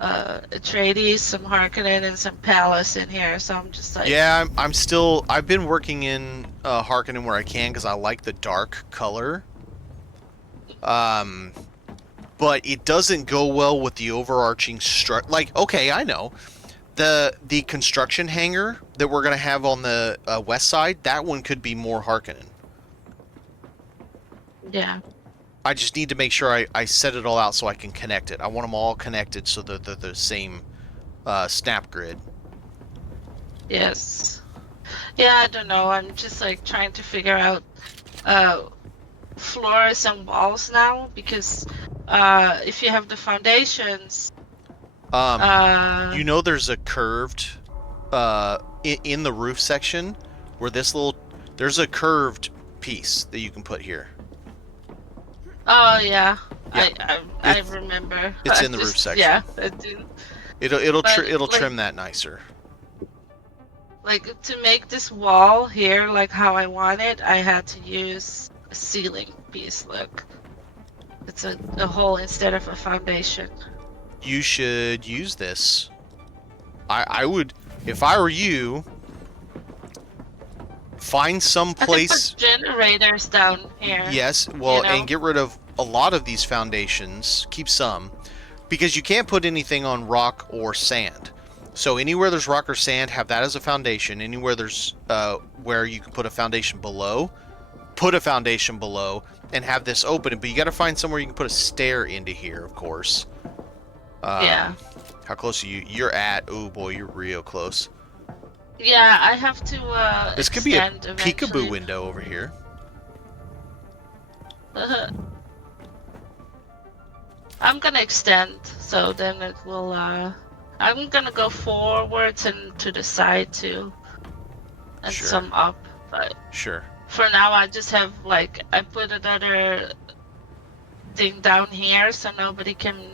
Atreides, some Harkonnen, and some Palace in here. So I'm just like, Yeah, I'm still. I've been working in Harkonnen where I can because I like the dark color. But it doesn't go well with the overarching structure. Like, okay, I know the construction hangar that we're gonna have on the west side. That one could be more Harkonnen. yeah, I just need to make sure I set it all out so I can connect it. I want them all connected so that they're the same snap grid. yes, yeah. I don't know. I'm just like trying to figure out floors and walls now because if you have the foundations, You know, there's a curved in the roof section where there's a curved piece that you can put here. oh yeah, Yeah. I It's- remember. it's I in the roof just- section. Yeah, I do. It'll But, it'll like- trim that nicer. Like to make this wall here like how I want it, I had to use a ceiling piece. Look, it's a hole instead of a foundation. You should use this. I would, if I were you, find some I can place. put generators down here. Yes, well, you know? and get rid of a lot of these foundations. Keep some, because you can't put anything on rock or sand. So anywhere there's rock or sand, have that as a foundation. Anywhere there's where you can put a foundation below, put a foundation below, and have this open. But you got to find somewhere you can put a stair into here, of course. Yeah. How close are you? You're at. Oh boy, you're real close. Yeah, I have to. This could be a extend peekaboo eventually. window over here. I'm gonna extend, so then it will. I'm gonna go forwards and to the side too, and Sure. some up. But Sure. for now, I just have like I put another thing down here, so nobody can.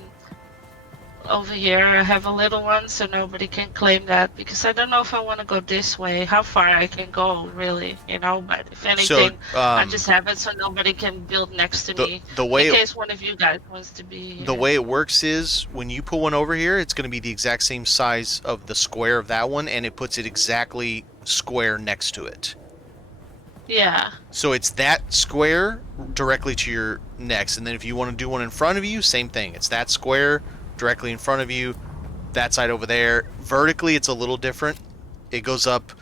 Over here, I have a little one, so nobody can claim that because I don't know if I want to go this way. How far I can go, really, you know. But if anything, I just have it so nobody can build next to me. the way In it, case one of you guys wants to be. the way it works is when you put one over here, it's going to be the exact same size of the square of that one, and it puts it exactly square next to it. Yeah. So it's that square directly to your next, and then if you want to do one in front of you, same thing. It's that square directly in front of you, that side over there. Vertically, it's a little different. It goes up,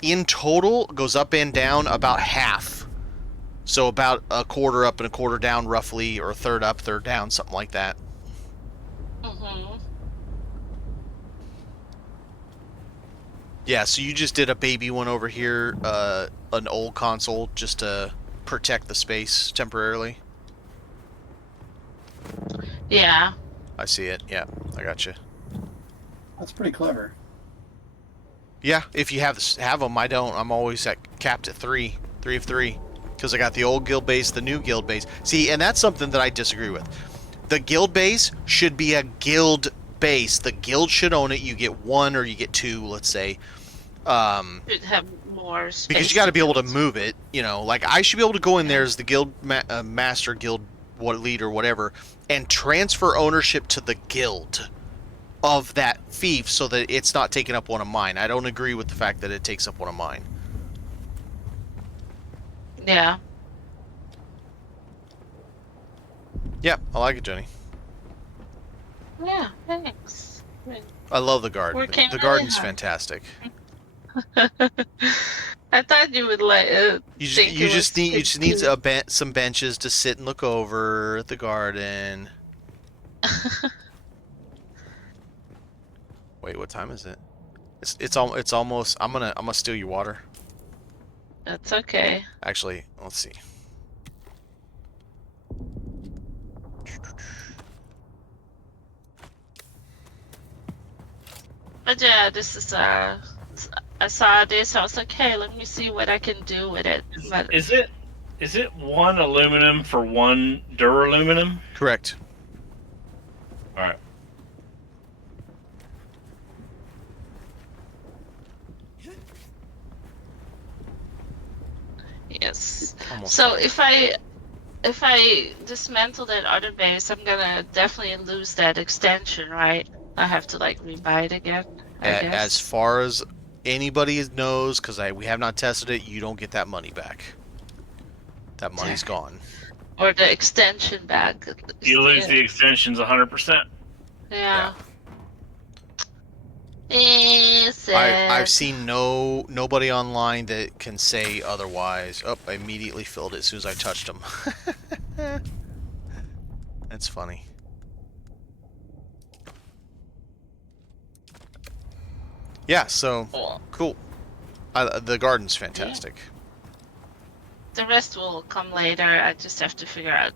in total, goes up and down about half. So about a quarter up and a quarter down, roughly, or a third up, third down, something like that. Mhm. Yeah, so you just did a baby one over here, an old console, just to protect the space temporarily. Yeah. I see it. Yeah, I got you. That's pretty clever. Yeah, if you have them, I don't. I'm always capped at 3 of 3, because I got the old guild base, the new guild base. See, and that's something that I disagree with. The guild base should be a guild base. The guild should own it. You get 1 or you get 2, let's say. Should have more space. Because you got to be able to move it. You know, like I should be able to go in there as the guild master, guild leader, whatever, and transfer ownership to the guild of that fief so that it's not taking up one of mine. I don't agree with the fact that it takes up one of mine. Yeah. Yep, I like it, Jenny. Yeah. Thanks. I love the garden. Working The really garden's hard. fantastic. I thought you would like. You just need some benches to sit and look over the garden. Wait, what time is it? It's almost. I'm gonna steal your water. That's okay. Actually, let's see. But yeah, this is I saw this. I was like, hey, let me see what I can do with it. But Is it 1 aluminum for 1 duraluminum? Correct. All right. almost So done. if I dismantle that other base, I'm gonna definitely lose that extension, right? I have to like rebuy it again, I As guess. far as anybody knows, because we have not tested it, you don't get that money back. That money's Damn it. gone. Or the extension back at You least. lose Yeah. the extensions 100%. Yeah. I've Sad. seen nobody online that can say otherwise. Oh, I immediately filled it as soon as I touched them. That's funny. Yeah, so Cool. cool. The garden's fantastic. The rest will come later. I just have to figure out.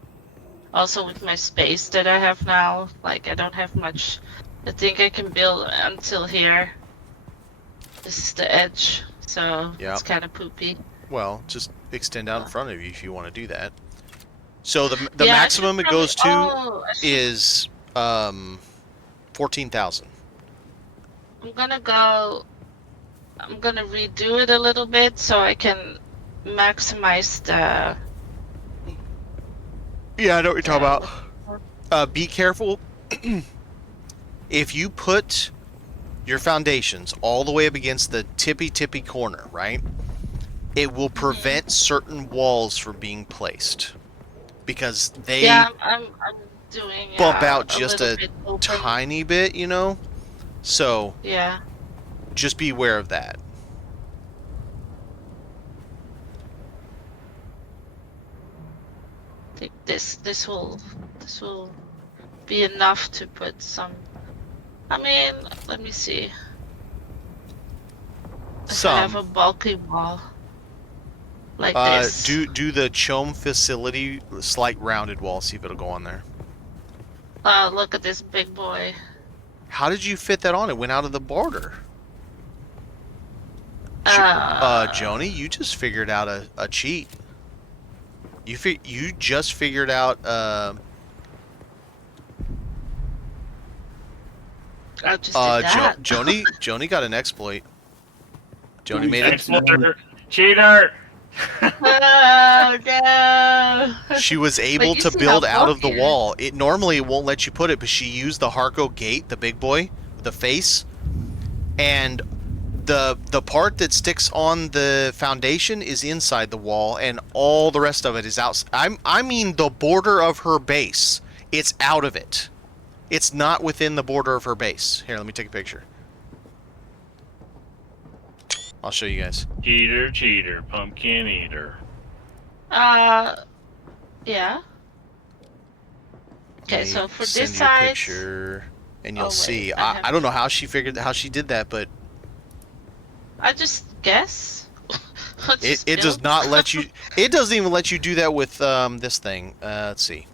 Also, with my space that I have now, like I don't have much. I think I can build until here. This is the edge, so Yeah. it's kind of poopy. Well, just extend out in front of you if you want to do that. So the Yeah, I maximum should it goes to probably- I should- is 14,000. I'm gonna go. I'm gonna redo it a little bit so I can maximize the. Yeah, I know what you're talking Yeah. about. Be careful. If you put your foundations all the way up against the tippy corner, right? It will prevent certain walls from being placed because they Yeah, I'm doing. bump out just little a bit open. tiny bit, you know. So Yeah. just be aware of that. I think this will be enough to put some. I mean, let me see. If I have a bulky wall like this. Do the Chome facility slight rounded wall. See if it'll go on there. Look at this big boy. How did you fit that on? It went out of the border. Joni, you just figured out a cheat. You just figured out I just did that. Joni got an exploit. Joni made it. Exploiter. Cheater! Oh no! She was able you to see build how out of the bulky it wall. It normally won't let you put it, but she used the Harco gate, the big boy, with the face, and the part that sticks on the foundation is inside the wall, and all the rest of it is out. I mean the border of her base. It's out of it. It's not within the border of her base. Here, let me take a picture. I'll show you guys. Cheater, cheater, pumpkin eater. Yeah. Okay, Let me so for send this you a side, picture, and you'll Oh, wait, see. I have- I don't know how she did that, but I just guess. I'll it just does build. not let you. It doesn't even let you do that with this thing. Let's see.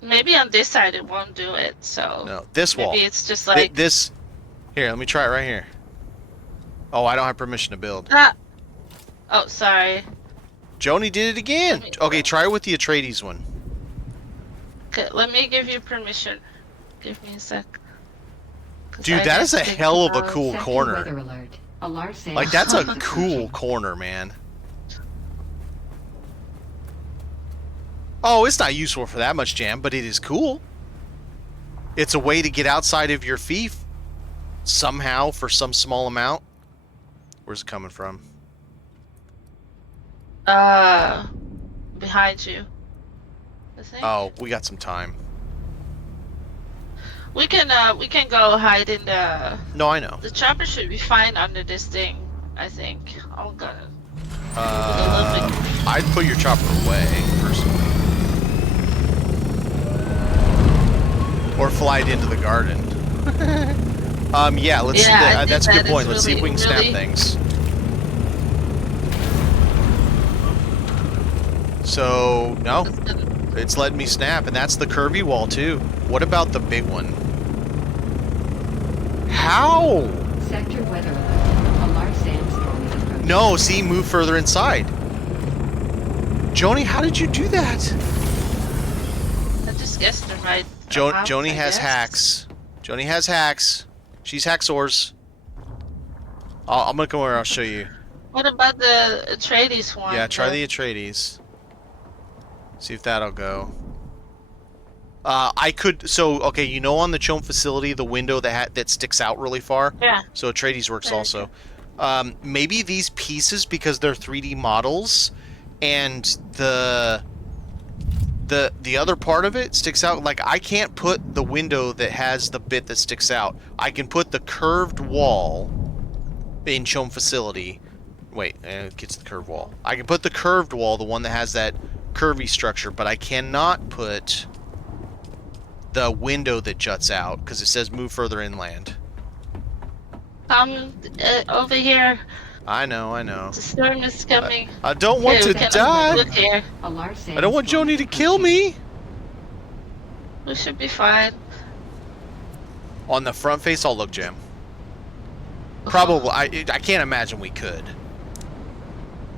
Maybe on this side it won't do it. So No, this wall. maybe it's just like This. Here, let me try it right here. Oh, I don't have permission to build. ah. Oh, sorry. Joni did it again. Let me- Okay, try it with the Atreides one. Okay, let me give you permission. Give me a sec. 'Cause Dude, I that have is a to think hell of a about- cool Sector corner. weather alert. A large sail Like, that's a is cool approaching. corner, man. Oh, it's not useful for that much jam, but it is cool. It's a way to get outside of your fief somehow for some small amount. Where's it coming from? Behind you. I think. Oh, we got some time. We can go hide in the. No, I know. The chopper should be fine under this thing. I think. I'll go. I'd put your chopper away, personally. Or fly it into the garden. Yeah, let's see Yeah, I that. think That's a good that point. is Let's see if we can really- snap things. So, no. It's letting me snap, and that's the curvy wall, too. What about the big one? How? Sector weather alert. A large sandstorm is approaching. No, see, move further inside. Joni, how did you do that? I just guessed the right. amount, Joni I has guess. hacks. Joni has hacks. She's hacksaws. I'm gonna come over. I'll show you. What about the Atreides one? Yeah, try the Atreides. See if that'll go. I could. So okay, you know, on the Chome facility, the window that sticks out really far. Yeah. So Atreides works There you also. Maybe these pieces, because they're 3D models, and the other part of it sticks out. Like, I can't put the window that has the bit that sticks out. I can put the curved wall in Chome facility. Wait, it gets the curved wall. I can put the curved wall, the one that has that curvy structure, but I cannot put the window that juts out because it says move further inland. Come over here. I know. The storm is coming. I don't want Okay, to we can die. Look here. A large I don't want sandstorm Joni is to kill approaching. me. We should be fine. On the front face, I'll look, Jam. Probably. I can't imagine we could.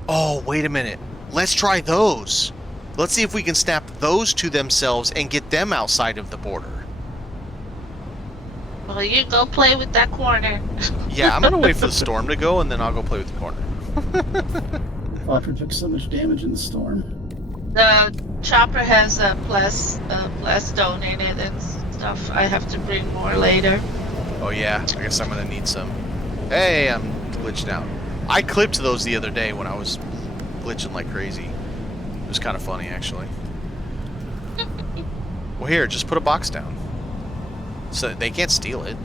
Oh, wait a minute. Let's try those. Let's see if we can snap those to themselves and get them outside of the border. Well, you go play with that corner. Yeah, I'm going to wait for the storm to go, and then I'll go play with the corner. Audra took so much damage in the storm. The chopper has a stone in it and stuff. I have to bring more later. Oh, yeah. I guess I'm going to need some. Hey, I'm glitched out. I clipped those the other day when I was glitching like crazy. It was kind of funny, actually. Well, here, just put a box down. So they can't steal it.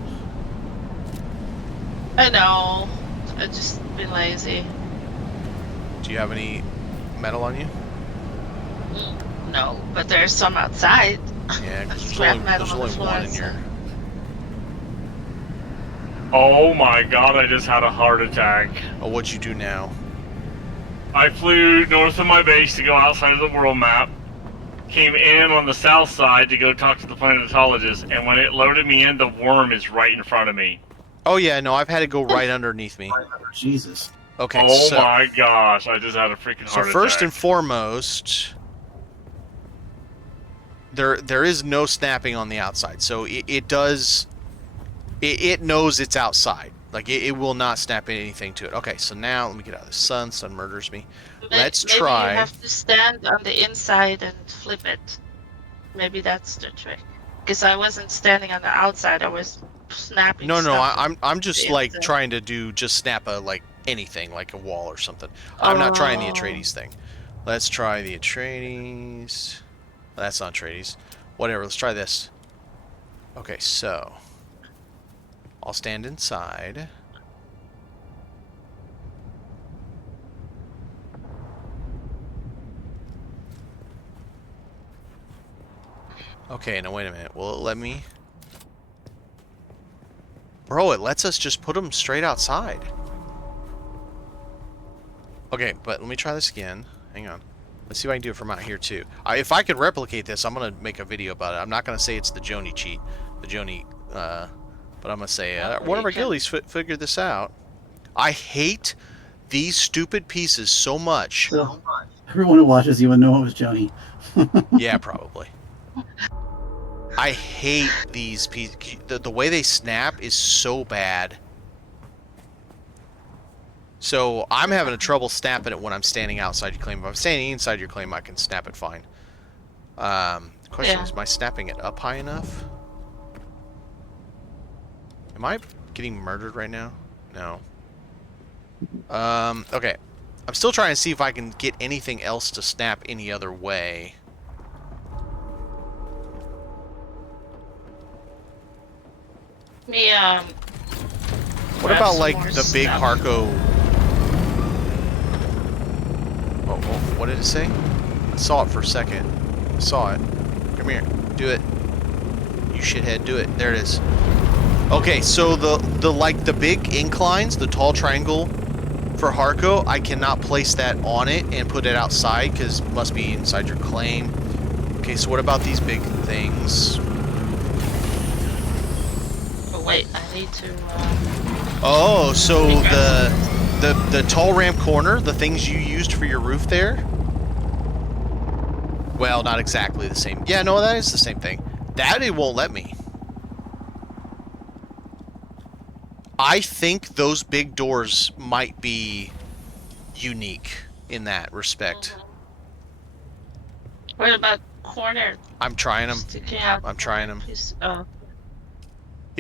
I know. I've just been lazy. Do you have any metal on you? No, but there's some outside. Yeah, because Scrap metal there's on the only floor, one in so- your... Oh my god, I just had a heart attack. Oh, what'd you do now? I flew north of my base to go outside of the world map, came in on the south side to go talk to the planetologist, and when it loaded me in, the worm is right in front of me. Oh, yeah, no, I've had it go right underneath me. Jesus. Okay, Oh so... my gosh, I just had a freaking So heart attack. first and foremost, there is no snapping on the outside. So it does... It knows it's outside. Like, it will not snap anything to it. Okay, so now, let me get out of the sun. Sun murders me. Let's Maybe try... you have to stand on the inside and flip it. Maybe that's the trick. Because I wasn't standing on the outside. I was snapping. No, stuff I'm just, the like, inside. trying to do... Just snap a, like, anything, like a wall or something. I'm not trying the Oh. Atreides thing. Let's try the Atreides. That's not Atreides. Whatever, let's try this. Okay, so... I'll stand inside. Okay, now wait a minute. Will it let me? Bro, it lets us just put them straight outside. Okay, but let me try this again. Hang on. Let's see if I can do it from out here too. If I could replicate this, I'm going to make a video about it. I'm not going to say it's the Joni cheat. The Joni... But I'm going to say, one of our guildies figured this out. I hate these stupid pieces so much. So, everyone who watches you would know it was Joni. Yeah, probably. I hate these pieces. The way they snap is so bad. So I'm having a trouble snapping it when I'm standing outside your claim. If I'm standing inside your claim, I can snap it fine. The question is, am I snapping it up high enough? Am I getting murdered right now? No. Okay. I'm still trying to see if I can get anything else to snap any other way. Me, What grab about, some like, more the big stuff. Harco... Oh, what did it say? I saw it for a second. I saw it. Come here. Do it. You shithead, do it. There it is. Okay, so the big inclines, the tall triangle for Harco, I cannot place that on it and put it outside because it must be inside your claim. Okay, so what about these big things? Oh, wait, I need to. Oh, so the tall ramp corner, the things you used for your roof there? Well, not exactly the same. Yeah, no, that is the same thing. That it won't let me. I think those big doors might be unique in that respect. What about corner I'm trying them. sticking out? I'm trying them. Piece? Oh,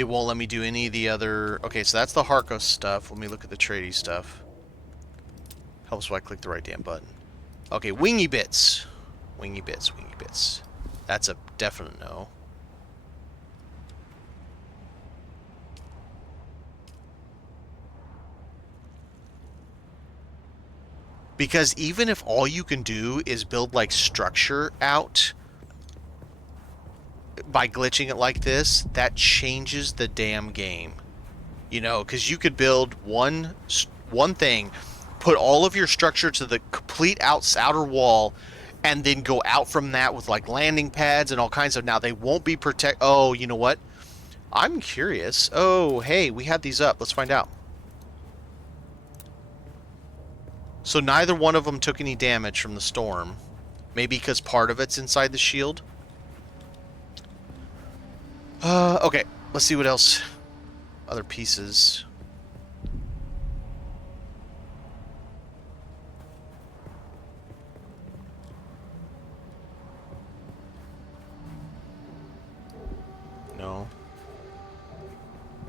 It won't let me do any of the other... Okay, so that's the Harkos stuff. Let me look at the tradie stuff. Helps if I click the right damn button. Okay, wingy bits. Wingy bits, wingy bits. That's a definite no. Because even if all you can do is build, like, structure out by glitching it like this, that changes the damn game. You know, because you could build one thing, put all of your structure to the complete outer wall, and then go out from that with, like, landing pads and all kinds of... Now, they won't be Oh, you know what? I'm curious. Oh, hey, we had these up. Let's find out. So neither one of them took any damage from the storm. Maybe because part of it's inside the shield. Okay. Let's see what else. Other pieces. No.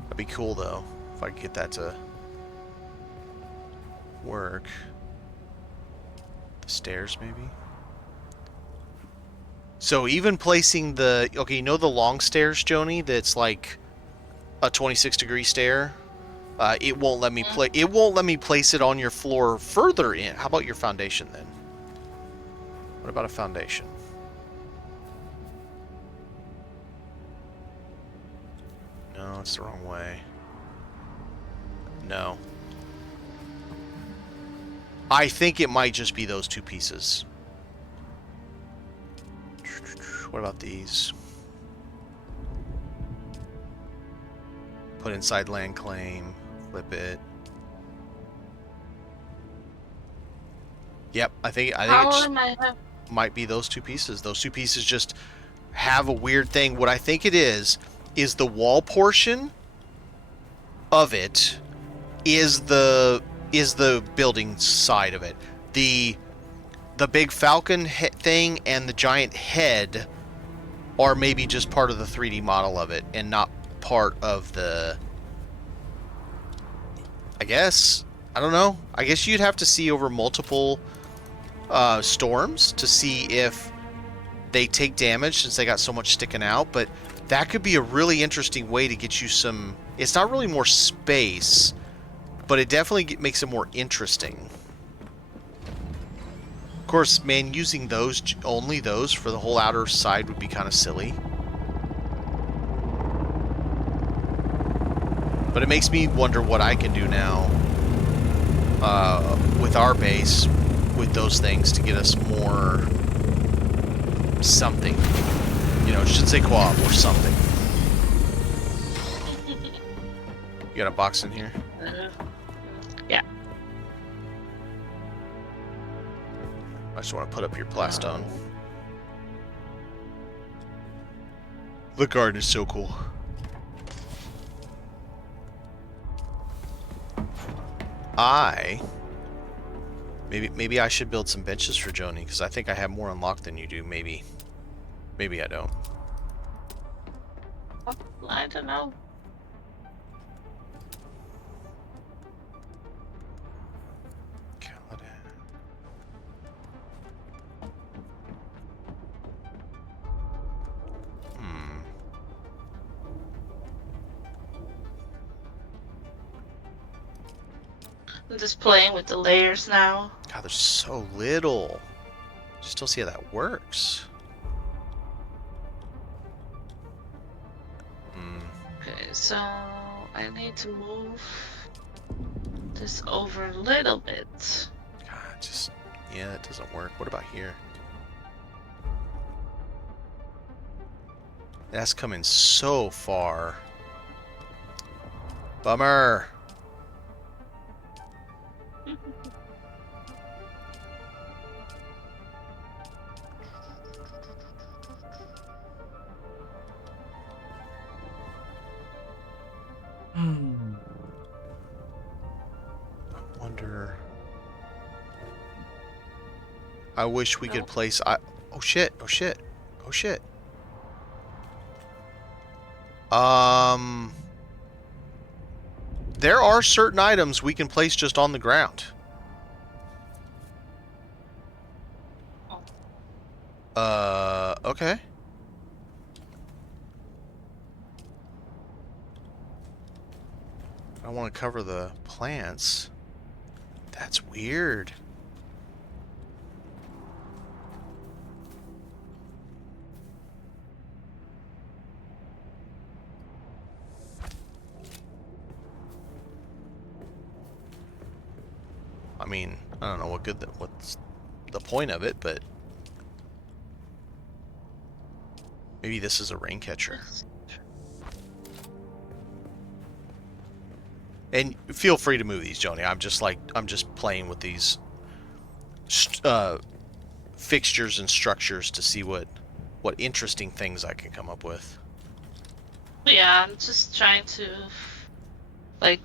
That'd be cool, though, if I could get that to work. The stairs, maybe? So even placing the... Okay, you know the long stairs, Joni? That's like a 26-degree stair? It won't let me play. It won't let me place it on your floor further in. How about your foundation, then? What about a foundation? No, it's the wrong way. No. I think it might just be those two pieces. What about these? Put inside land claim. Flip it. Yep, I think it might be those two pieces. Those two pieces just have a weird thing. What I think it is the wall portion of it is the building side of it. The big falcon thing and the giant head are maybe just part of the 3D model of it and not part of the... I guess. I don't know. I guess you'd have to see over multiple storms to see if they take damage since they got so much sticking out, but that could be a really interesting way to get you some... It's not really more space, but it definitely makes it more interesting. Of course, man, using those, only those for the whole outer side would be kind of silly. But it makes me wonder what I can do now with our base, with those things, to get us more something. You know, it should say co-op or something. You got a box in here? Yeah. I just want to put up your plastone. The garden is so cool. Maybe I should build some benches for Joni, because I think I have more unlocked than you do. Maybe I don't. I don't know. I'm just playing with the layers now. God, there's so little. Just don't see how that works. Okay, so I need to move this over a little bit. God, yeah, that doesn't work. What about here? That's coming so far. Bummer. I wonder... I wish we could Nope. place. Oh shit! Oh shit! Oh shit! There are certain items we can place just on the ground. Okay. I want to cover the plants. That's weird. I mean, I don't know what's the point of it, but maybe this is a rain catcher. And feel free to move these, Joni. I'm just playing with these fixtures and structures to see what interesting things I can come up with. Yeah, I'm just trying to like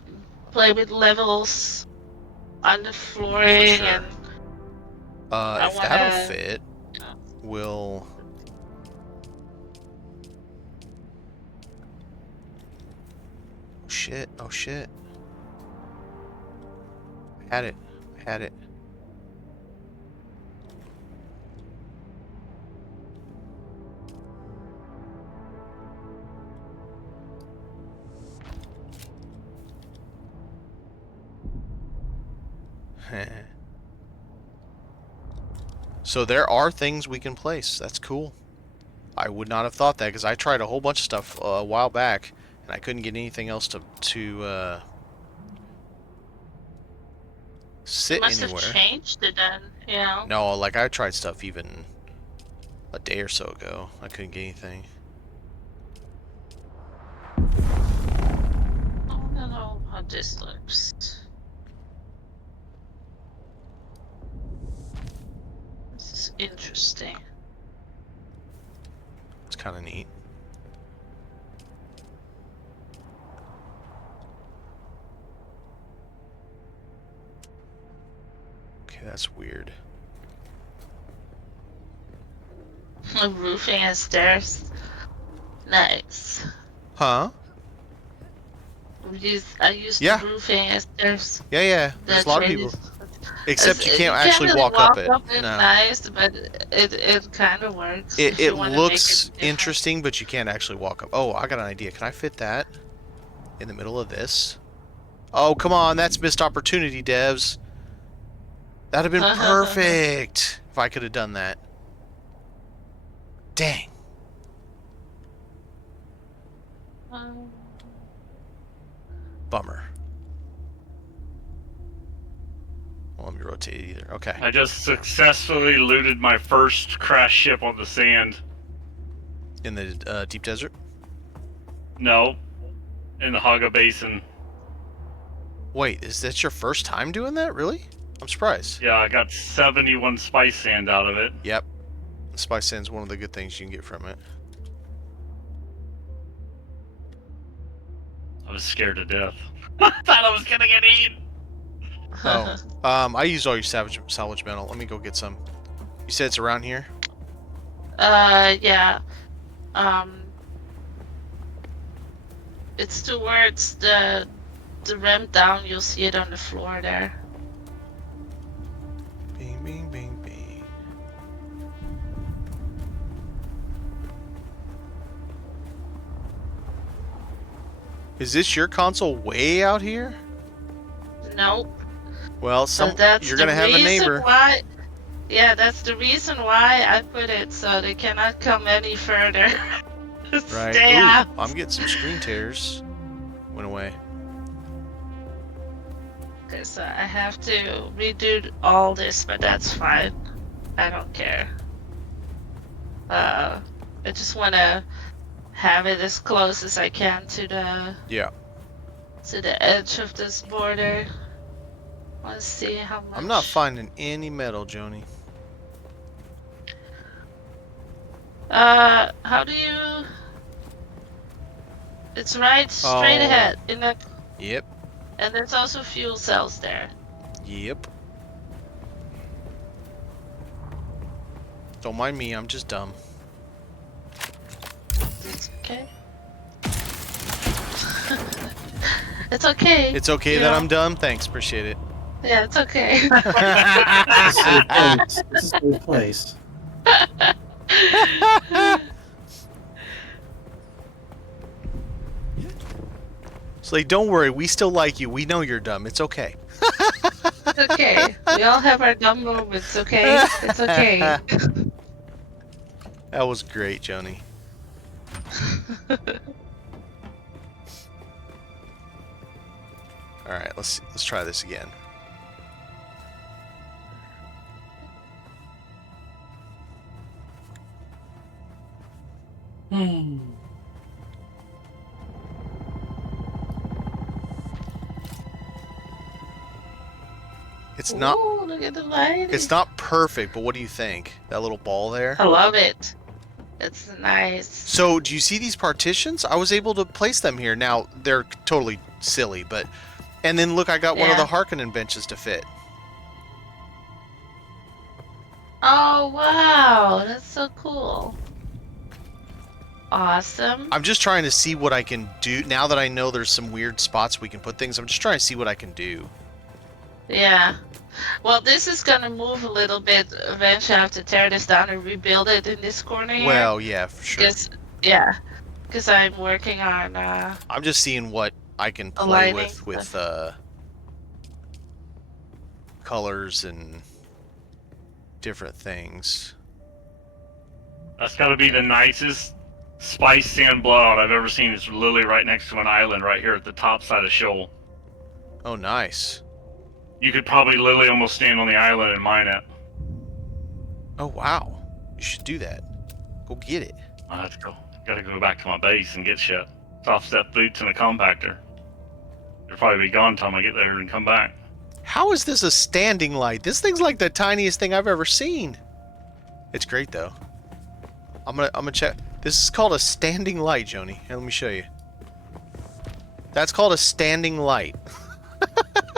play with levels on the flooring sure. and If that'll fit, we'll. Shit! Oh shit! I had it. I had it. So there are things we can place. That's cool. I would not have thought that because I tried a whole bunch of stuff a while back and I couldn't get anything else to sit must anywhere. have changed it then. Yeah. No, like I tried stuff even a day or so ago. I couldn't get anything. I don't know how this looks. This is interesting. It's kind of neat. Okay, that's weird. Roofing and stairs. Nice. Huh? I used Yeah. roofing and stairs. Yeah, yeah. There's a lot of people. Except you can't actually really walk up it. It's No. nice, but it kind of works. if It you wanna make looks different. interesting, but you can't actually walk up. Oh, I got an idea. Can I fit that in the middle of this? Oh, come on. That's missed opportunity, devs. That'd have been perfect if I could have done that. Dang. Bummer. Well, let me rotate it either. Okay. I just successfully looted my first crash ship on the sand. In the deep desert? No, in the Haga Basin. Wait, is that your first time doing that? Really? I'm surprised. Yeah, I got 71 spice sand out of it. Yep. Spice sand's one of the good things you can get from it. I was scared to death. I thought I was gonna get eaten. Oh. I used all your salvage metal. Let me go get some. You said it's around here? Yeah. It's towards the ramp down. You'll see it on the floor there. Bing, bing, bing, bing. Is this your console way out here? Nope. Well, you're gonna have a neighbor. Why, yeah, that's the reason why I put it so they cannot come any further. Right. Stay Ooh, out. I'm getting some screen tears. Went away. Okay, so I have to redo all this, but that's fine. I don't care. I just want to have it as close as I can to the Yeah. edge of this border. Let's see how much. I'm not finding any metal, Joni. How do you? It's right straight Oh. ahead in the, Yep. and there's also fuel cells there. Yep. Don't mind me, I'm just dumb. It's okay. It's okay. It's okay you that know? I'm dumb? Thanks, appreciate it. Yeah, it's okay. This is a safe place. It's like, don't worry, we still like you. We know you're dumb. It's okay. It's okay. We all have our dumb moments, okay? It's okay. That was great, Joni. All right, let's try this again. It's not Ooh, look at the light. it's not perfect, but what do you think? That little ball there? I love it. It's nice. So, do you see these partitions? I was able to place them here. Now, they're totally silly, but and then look, I got one of Yeah. the Harkonnen benches to fit. Oh, wow. That's so cool. Awesome. I'm just trying to see what I can do now that I know there's some weird spots we can put things. I'm just trying to see what I can do. Yeah. Well, this is gonna move a little bit. Eventually, I have to tear this down and rebuild it in this corner here. Well, yeah, for sure. Because I'm working on I'm just seeing what I can play aligning with colors and different things. That's got to be the nicest spice sand blowout I've ever seen. It's literally right next to an island right here at the top side of Shoal. Oh, nice. You could probably literally almost stand on the island and mine it. Oh, wow. You should do that. Go get it. I have to go. Gotta go back to my base and get shit. Soft step boots and a compactor. They'll probably be gone time I get there and come back. How is this a standing light? This thing's like the tiniest thing I've ever seen. It's great though. I'm gonna check. This is called a standing light, Joni. Here, let me show you. That's called a standing light.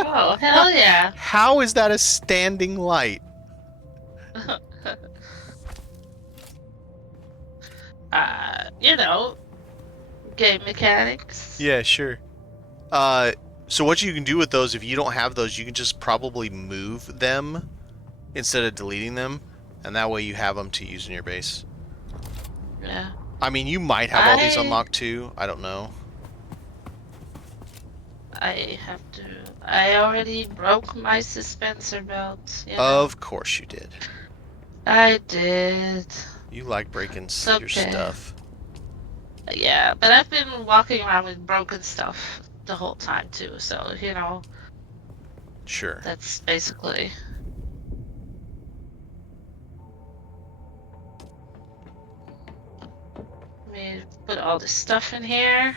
Oh, hell yeah. How is that a standing light? You know, game mechanics. Yeah, sure. So what you can do with those, if you don't have those, you can just probably move them instead of deleting them, and that way you have them to use in your base. Yeah. I mean, you might have all these unlocked too. I don't know. I have to. I already broke my suspensor belt. You know? Of course you did. I did. You like breaking It's your okay. stuff. Yeah, but I've been walking around with broken stuff the whole time too, so you know, Sure. that's basically. Let me put all this stuff in here.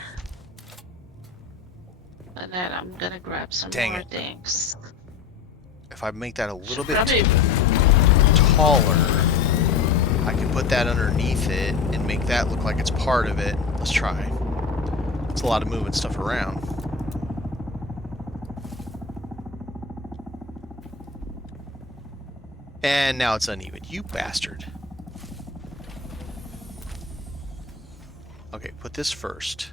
And then I'm gonna grab some Dang more it. things. If I make that a little bit Probably- taller, I can put that underneath it and make that look like it's part of it. Let's try. It's a lot of moving stuff around. And now it's uneven. You bastard. Okay, put this first.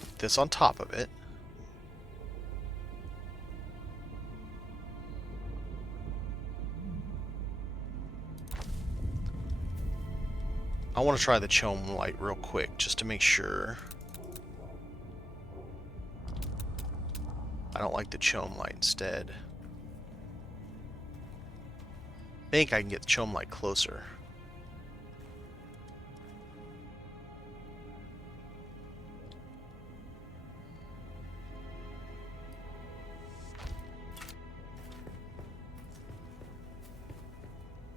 Put this on top of it. I want to try the chome light real quick just to make sure. I don't like the chome light instead. I think I can get the chome light closer.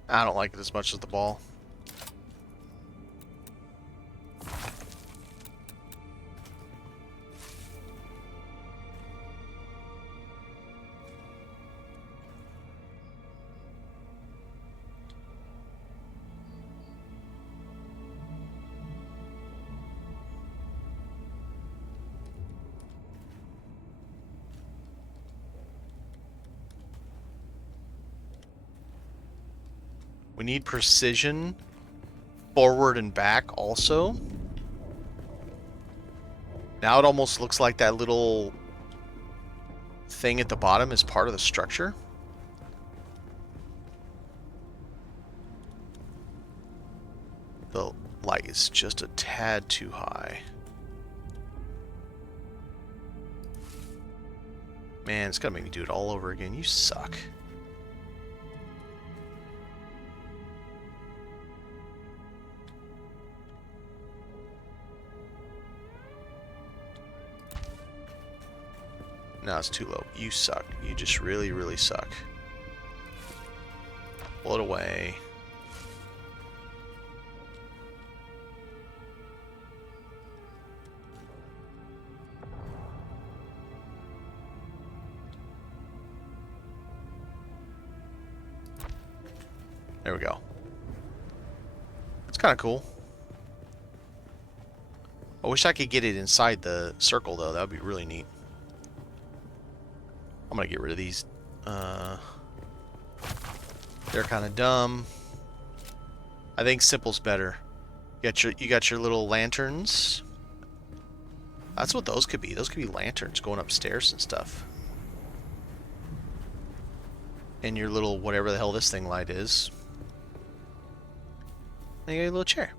I don't like it as much as the ball. We need precision forward and back also. Now it almost looks like that little thing at the bottom is part of the structure. The light is just a tad too high. Man, it's gonna make me do it all over again. You suck. No, it's too low. You suck. You just really, really suck. Pull it away. There we go. It's kind of cool. I wish I could get it inside the circle, though. That would be really neat. I'm gonna get rid of these. They're kind of dumb. I think simple's better. You got your little lanterns. That's what those could be. Those could be lanterns going upstairs and stuff. And your little whatever the hell this thing light is. And you got a little chair.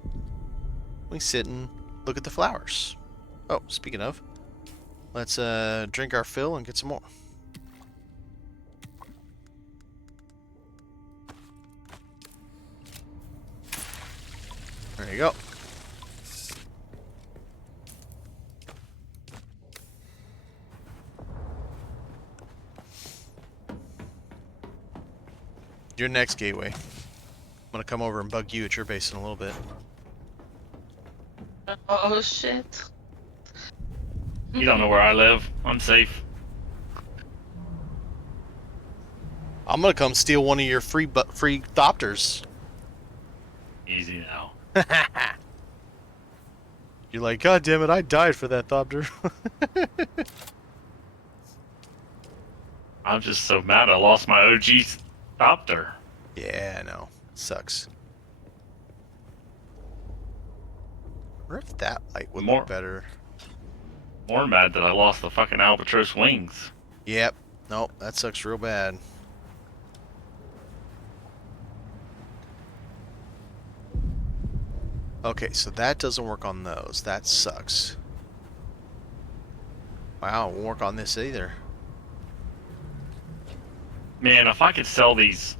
We sit and look at the flowers. Oh, speaking of, let's drink our fill and get some more. There you go. Your next gateway. I'm gonna come over and bug you at your base in a little bit. Oh shit. You don't know where I live. I'm safe. I'm gonna come steal one of your free thopters. Easy now. You're like, God damn it, I died for that thopter. I'm just so mad I lost my OG Thopter. Yeah, I know. Sucks. I wonder if that light would More- look better. More mad that I lost the fucking Albatross wings. Yep. Nope, that sucks real bad. Okay, so that doesn't work on those. That sucks. Wow, it won't work on this either. Man, if I could sell these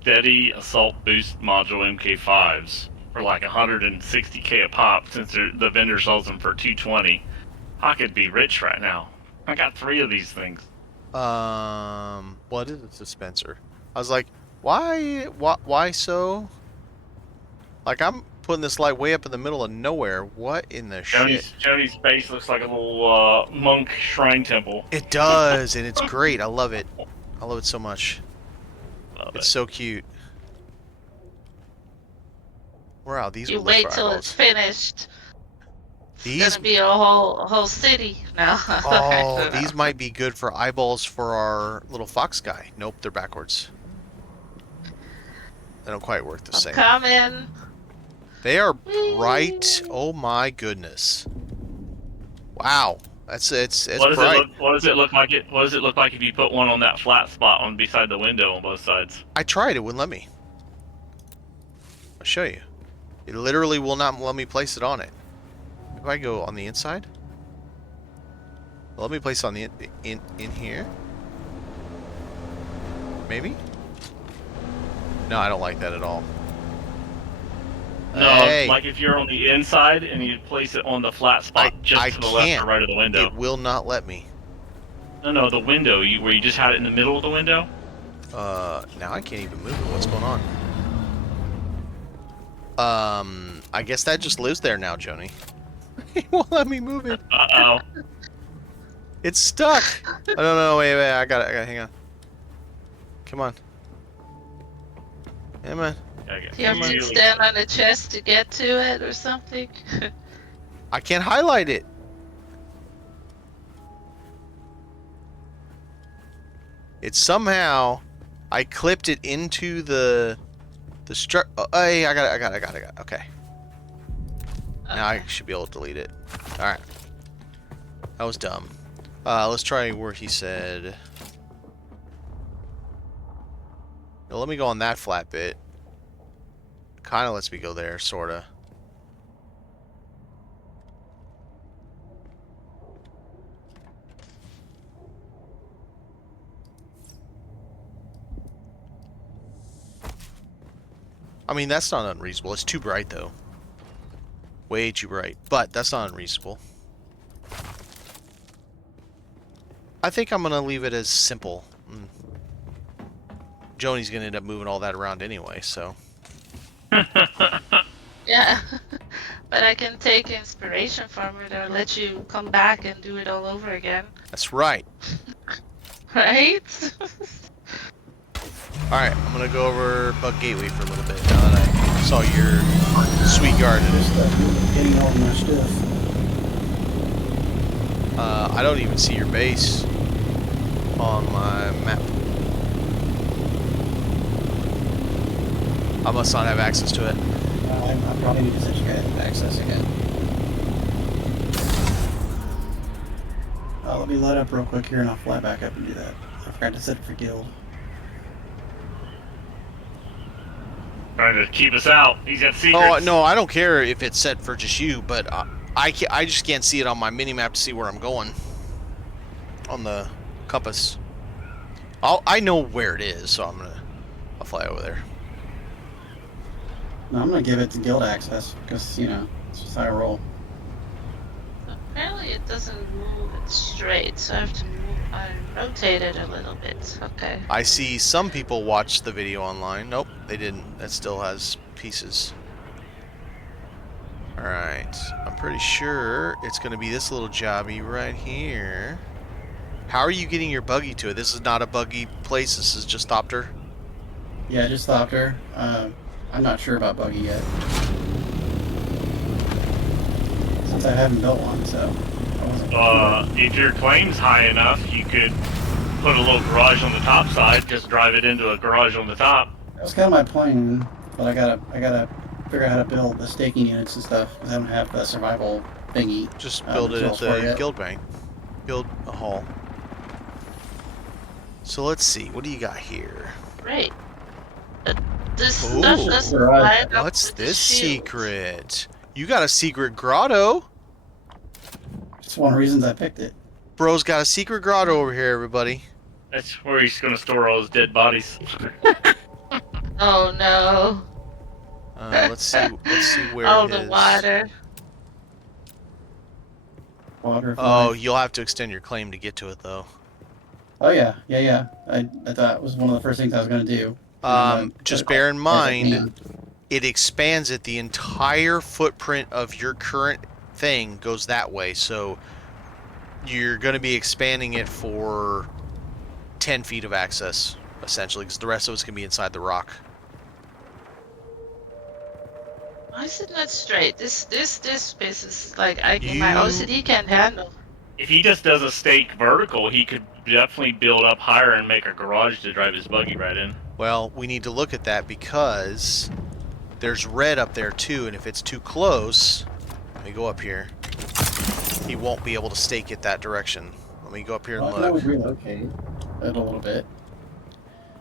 Steady Assault Boost Module MK5s for like 160k a pop, since the vendor sells them for 220, I could be rich right now. I got 3 of these things. What is a dispenser? I was like, why so? Like, I'm putting this light way up in the middle of nowhere. What in the shit? Joni's base looks like a little monk shrine temple. It does, and it's great. I love it. I love it so much. Love It's it. so cute. Wow, these You will look wait for till eyeballs. it's finished. It's These, gonna be a whole city now. oh, these might be good for eyeballs for our little fox guy. Nope, they're backwards. They don't quite work the I'm same. coming. They are bright. Oh my goodness! Wow, it's What does bright. it look? What does it look like? What does it look like if you put one on that flat spot on beside the window on both sides? I tried. It wouldn't let me. I'll show you. It literally will not let me place it on it. If I go on the inside, let me place it on the in here. Maybe. No, I don't like that at all. No, Hey. like if you're on the inside and you place it on the flat spot just I to the left can't. or right of the window. It will not let me. No, the window. Where you just had it in the middle of the window. Now I can't even move it. What's going on? I guess that just lives there now, Joni. It won't let me move it. Uh-oh. It's stuck. I don't know. Wait. I got it. Hang on. Come on. Come on. You have to stand on the chest to get to it or something. I can't highlight it. It's somehow I clipped it into the The hey, I got it. Okay. Now I Okay. should be able to delete it. Alright. That was dumb. Let's try where he said... Now, let me go on that flat bit. Kind of lets me go there, sorta. I mean, that's not unreasonable. It's too bright, though. Way too bright. But that's not unreasonable. I think I'm going to leave it as simple. Joni's going to end up moving all that around anyway, so... Yeah. But I can take inspiration from it or let you come back and do it all over again. That's right. Right? Alright, I'm going to go over Bug Gateway for a little bit now that I saw your sweet garden. Just getting all my stuff. I don't even see your base on my map. I must not have access to it. I probably need to set you guys access again. Let me let up real quick here and I'll fly back up and do that. I forgot to set it for guild. Trying to keep us out. He's got secrets. Oh, no, I don't care if it's set for just you, but I just can't see it on my mini-map to see where I'm going. On the compass. I know where it is, so I'll fly over there. No, I'm gonna give it to guild access because, you know, it's just how I roll. Apparently it doesn't move it straight, so I have to rotate it a little bit. Okay. I see some people watch the video online. Nope, they didn't. That still has pieces. Alright, I'm pretty sure it's going to be this little jobby right here. How are you getting your buggy to it? This is not a buggy place, this is just Thopter. Yeah, I just stopped her. I'm not sure about buggy yet. Since I haven't built one, so I wasn't. If your claim's high enough, you could put a little garage on the top side. Just drive it into a garage on the top. That was kind of my plan, but I gotta figure out how to build the staking units and stuff because I don't have the survival thingy. Just build it at tools for the it. guild bank. Build a hall. So let's see, what do you got here? Great. This Ooh. stuff doesn't Right. line up What's with the this shield. secret? You got a secret grotto? It's one of the reasons I picked it. Bro's got a secret grotto over here, everybody. That's where he's going to store all his dead bodies. Oh no. Let's see where All his... the water. Water. Oh, life. you'll have to extend your claim to get to it, though. Oh yeah. I thought it was one of the first things I was gonna do. Just bear in mind, it expands it. The entire footprint of your current thing goes that way, so you're going to be expanding it for 10 feet of access, essentially, because the rest of it's going to be inside the rock. Why is it not straight? This space is like my You- OCD can't handle. If he just does a stake vertical, he could definitely build up higher and make a garage to drive his buggy right in. Well, we need to look at that because there's red up there too, and if it's too close, let me go up here, he won't be able to stake it that direction. Let me go up here and I can always look. relocate it a little bit.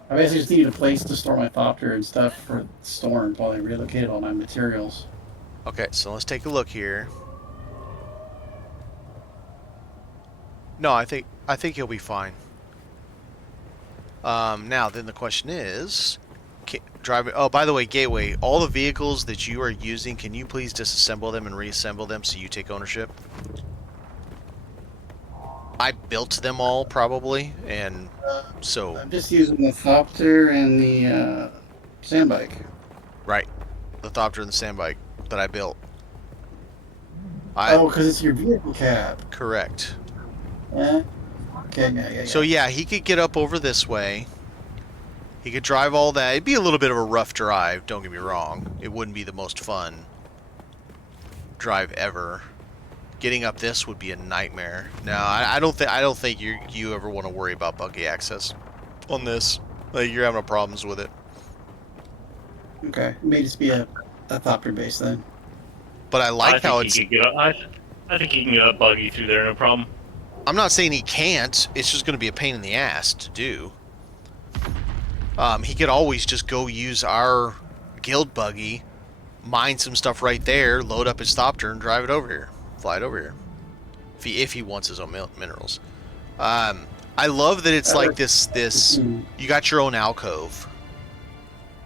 I basically just needed a place to store my Thopter and stuff for the storm while I relocated all my materials. Okay, so let's take a look here. No, I think he'll be fine. Now then the question is, driving. Oh, by the way, Gateway, all the vehicles that you are using, can you please disassemble them and reassemble them so you take ownership? I built them all probably, and so I'm just using the Thopter and the sandbike. right, the Thopter and the Sandbike that I built. Oh, because it's your vehicle cab. Correct. Yeah. Okay. Yeah. So yeah, he could get up over this way. He could drive all that. It'd be a little bit of a rough drive, don't get me wrong. It wouldn't be the most fun drive ever. Getting up this would be a nightmare. No, I don't think you ever want to worry about buggy access on this. Like, you're having problems with it. Okay. It may just be a thopter base then. But I like how I it's. think he could get I think he can get a buggy through there, no problem. I'm not saying he can't. It's just going to be a pain in the ass to do. He could always just go use our guild buggy, mine some stuff right there, load up his thopter, and drive it over here. Fly it over here. If he wants his own minerals. I love that it's like this. You got your own alcove.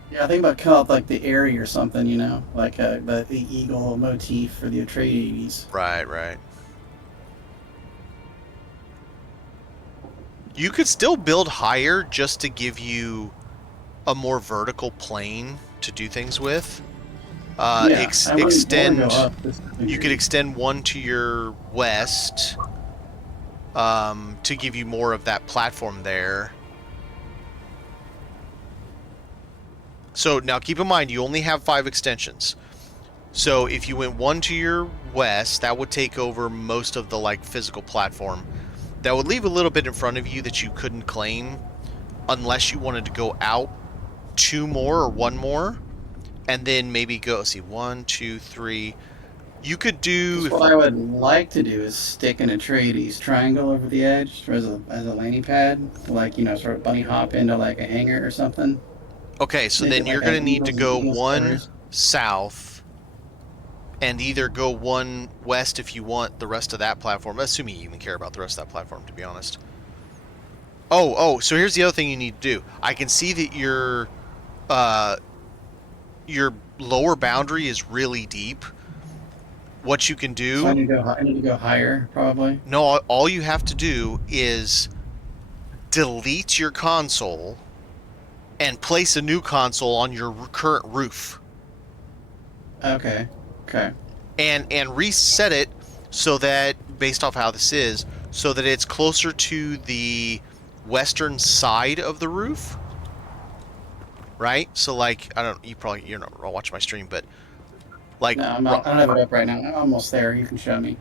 Yeah, I think about call it like the Airy or something, you know, like the eagle motif for the Atreides. Right. You could still build higher just to give you a more vertical plane to do things with. I wanna Extend. go up this You could extend one to your west to give you more of that platform there. So now keep in mind, you only have 5 extensions. So if you went one to your west, that would take over most of the like physical platform. That would leave a little bit in front of you that you couldn't claim unless you wanted to go out 2 more or 1 more, and then maybe go, see, 1, 2, 3. You could do. What I would like to do is stick an Atreides triangle over the edge as a landing pad, like, you know, sort of bunny hop into like a hangar or something. Okay, so Make then it you're like going to a need to go Eagles 1 colors. south and either go 1 west if you want the rest of that platform. Assuming you even care about the rest of that platform, to be honest. Oh, so here's the other thing you need to do. I can see that your lower boundary is really deep. What you can do... So I need to go higher, probably. No, all you have to do is delete your console and place a new console on your current roof. Okay. And reset it so that, based off how this is, so that it's closer to the western side of the roof. Right? So like, you're not watching my stream, but like... No, I'm not, I don't have it up right now. I'm almost there. You can show me.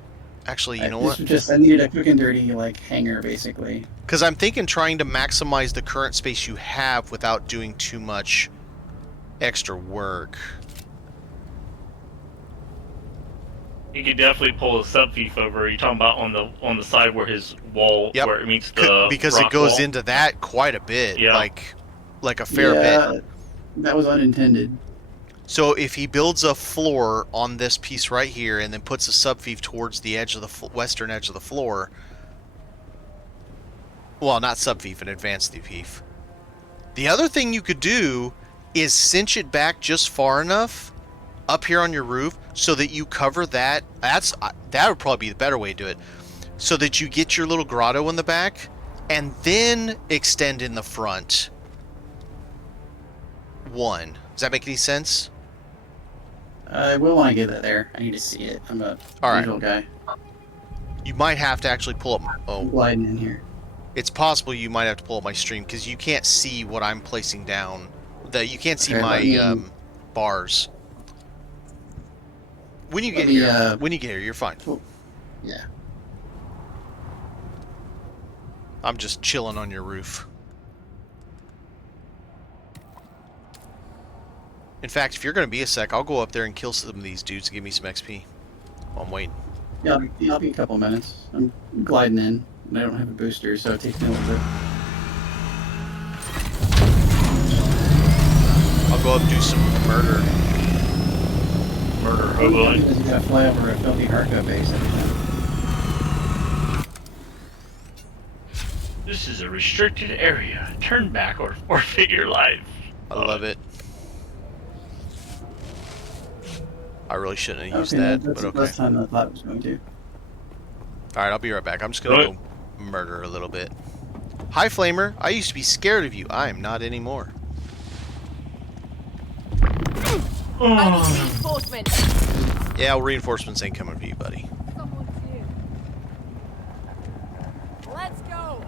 Actually, you know what? I needed a quick and dirty, like, hangar, basically. Because I'm thinking trying to maximize the current space you have without doing too much extra work. You could definitely pull a subfief over. You're talking about on the side where his wall, Yep. where it meets the Because it rock goes wall. into that quite a bit. Yeah. Like a fair bit. bit. That was unintended. So if he builds a floor on this piece right here and then puts a subfief towards the edge of the western edge of the floor, well, not subfief, an advanced fief. The other thing you could do is cinch it back just far enough up here on your roof so that you cover that. That would probably be the better way to do it. So that you get your little grotto in the back and then extend in the front. 1. Does that make any sense? I will want to get that there. I need to see it. I'm a visual guy. You might have to actually pull up... I'm Oh, gliding in here. it's possible you might have to pull up my stream because you can't see what I'm placing down. You can't see Okay, my let me- bars. When you get Let me, here, you're fine. Yeah. I'm just chilling on your roof. In fact, if you're going to be a sec, I'll go up there and kill some of these dudes to give me some XP while I'm waiting. Yeah, I'll be a couple minutes. I'm gliding in. And I don't have a booster, so it takes me a little bit. I'll go up and do some murder. Murder You hobo. gotta fly over a filthy hardcore base every time. This is a restricted area. Turn back or forfeit your life. I love it. I really shouldn't have used Okay, that, that's but the okay. first time I thought it was going to. Alright, I'll be right back. I'm just going to go murder a little bit. Hi, Flamer. I used to be scared of you. I am not anymore. I need reinforcements. Yeah, well, reinforcements ain't coming for you, buddy. Someone's here. Let's go.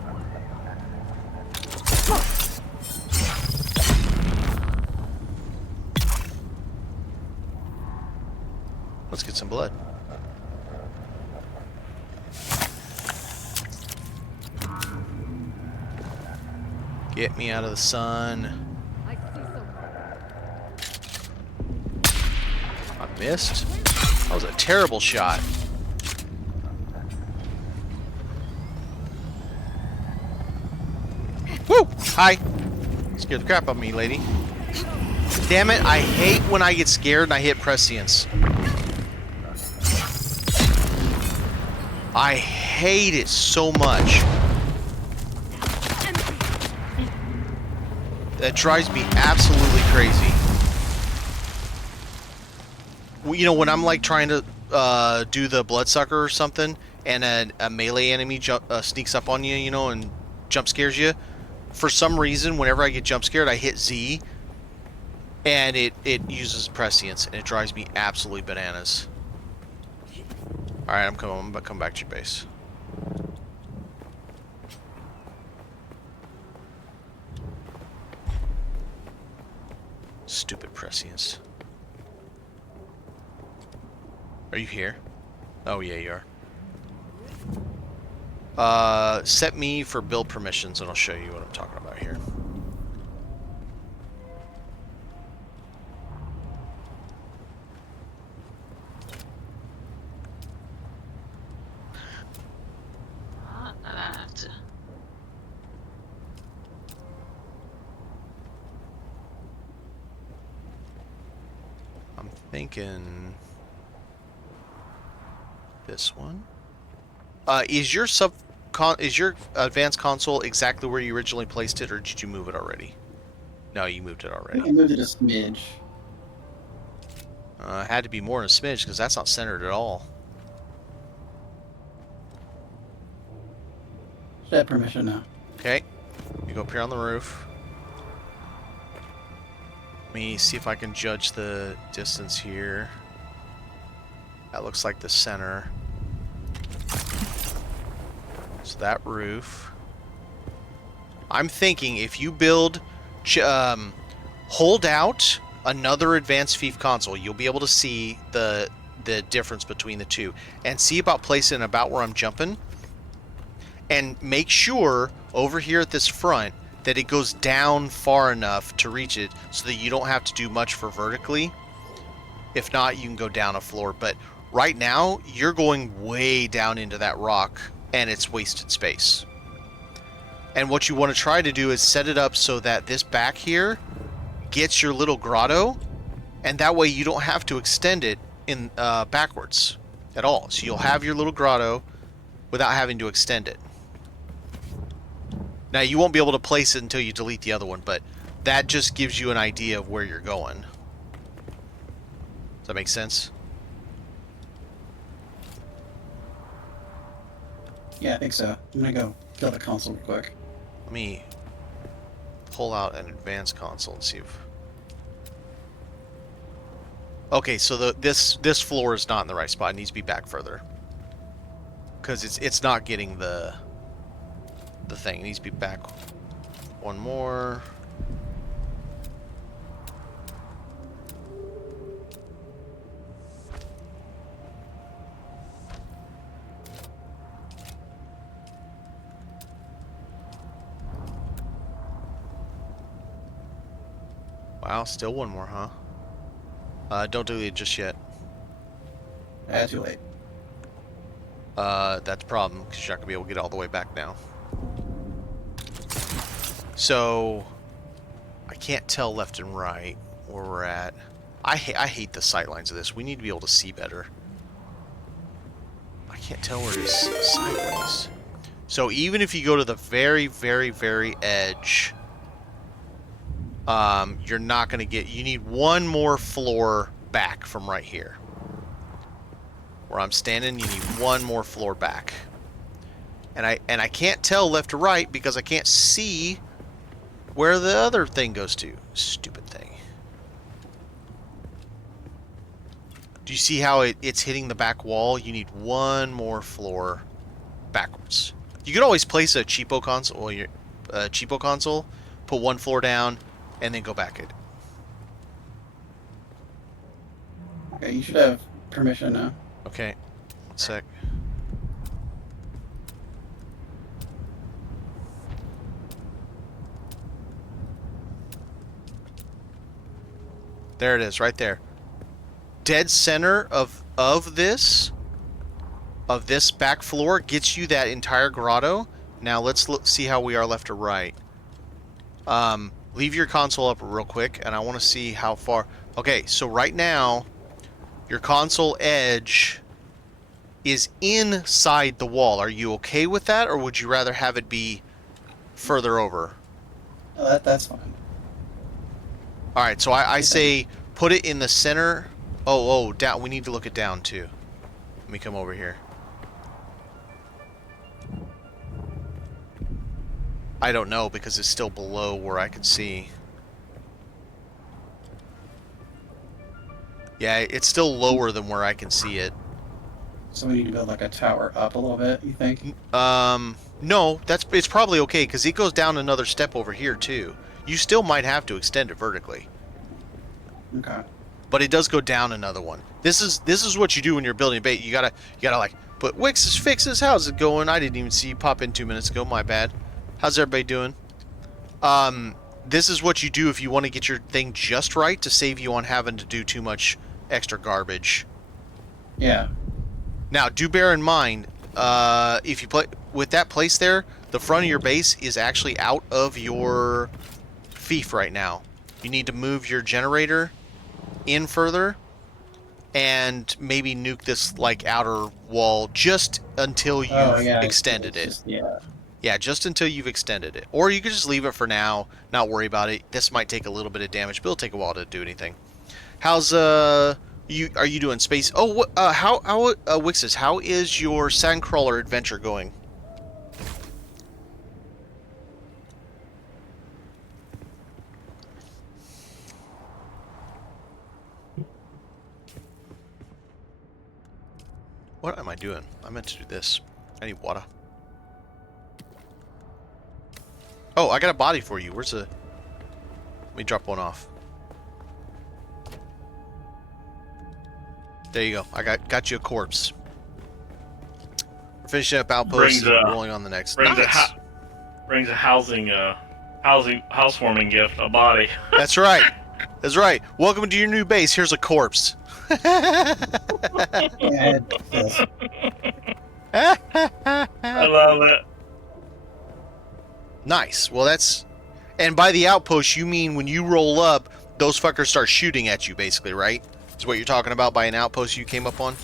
Let's get some blood. Get me out of the sun. I see someone. I missed. That was a terrible shot. Woo! Hi! Scared the crap out of me, lady. Damn it, I hate when I get scared and I hit prescience. I hate it so much. That drives me absolutely crazy. You know, when I'm like trying to do the bloodsucker or something, and a melee enemy sneaks up on you, you know, and jump scares you. For some reason, whenever I get jump scared, I hit Z, and it uses prescience, and it drives me absolutely bananas. All right, I'm gonna come back to your base. Stupid prescience. Are you here? Oh yeah, you are. Set me for build permissions, and I'll show you what I'm talking about here. I'm thinking this one. Is your advanced console exactly where you originally placed it, or did you move it already? No, you moved it I already. think I moved it a smidge. It had to be more than a smidge, because that's not centered at all. Should have permission now. Okay, you go up here on the roof. Let me see if I can judge the distance here. That looks like the center. So that roof. I'm thinking if you build, hold out another advanced FIF console, you'll be able to see the difference between the two, and see about placing about where I'm jumping. And make sure over here at this front that it goes down far enough to reach it, so that you don't have to do much for vertically. If not, you can go down a floor. But right now, you're going way down into that rock, and it's wasted space. And what you want to try to do is set it up so that this back here gets your little grotto, and that way you don't have to extend it in backwards at all. So you'll have your little grotto without having to extend it. Now, you won't be able to place it until you delete the other one, but that just gives you an idea of where you're going. Does that make sense? Yeah, I think so. I'm gonna go kill the console real quick. Let me pull out an advanced console and see if... Okay, so this floor is not in the right spot. It needs to be back further. Because it's not getting the thing. It needs to be back one more. Wow, still one more, huh? Don't delete it just yet. Too late. That's a problem, because you're not going to be able to get all the way back now. So, I can't tell left and right where we're at. I hate the sightlines of this. We need to be able to see better. I can't tell where it is sideways. So even if you go to the very, very, very edge, you're not going to get... You need one more floor back from right here. Where I'm standing, you need one more floor back. And I can't tell left to right because I can't see where the other thing goes to. Stupid thing. Do you see how it's hitting the back wall? You need one more floor backwards. You could always place a cheapo console, put one floor down, and then go back it. Okay, you should have permission now. Okay, 1 sec. There it is, right there. dead center of this back floor gets you that entire grotto. Now let's see how we are left or right. Leave your console up real quick, and I want to see how far. Okay, so right now, your console edge is inside the wall. Are you okay with that, or would you rather have it be further over? Oh, that's fine. All right, so I say put it in the center. Oh, down. We need to look it down too. Let me come over here. I don't know because it's still below where I can see. Yeah, it's still lower than where I can see it. So we need to build like a tower up a little bit, you think? No, it's probably okay because it goes down another step over here too. You still might have to extend it vertically. Okay. But it does go down another one. This is what you do when you're building a bait. You gotta like put Wix's fixes. How's it going? I didn't even see you pop in 2 minutes ago. My bad. How's everybody doing? This is what you do if you want to get your thing just right to save you on having to do too much extra garbage. Yeah. Now, do bear in mind, if you play with that place there, the front of your base is actually out of your fief right now. You need to move your generator in further and maybe nuke this like outer wall just until you've extended it. Just, yeah. Yeah, just until you've extended it. Or you could just leave it for now, not worry about it. This might take a little bit of damage, but it'll take a while to do anything. How's are you doing space? Oh, how Wixes, how is your Sandcrawler adventure going? What am I doing? I meant to do this. I need water. Oh, I got a body for you. Where's the... Let me drop one off. There you go. I got you a corpse. We're finishing up Outpost and rolling on the next. Brings a housewarming gift, a body. That's right. That's right. Welcome to your new base. Here's a corpse. Yeah, I love it. Nice. Well, that's... And by the outpost, you mean when you roll up, those fuckers start shooting at you, basically, right? Is what you're talking about by an outpost you came up on?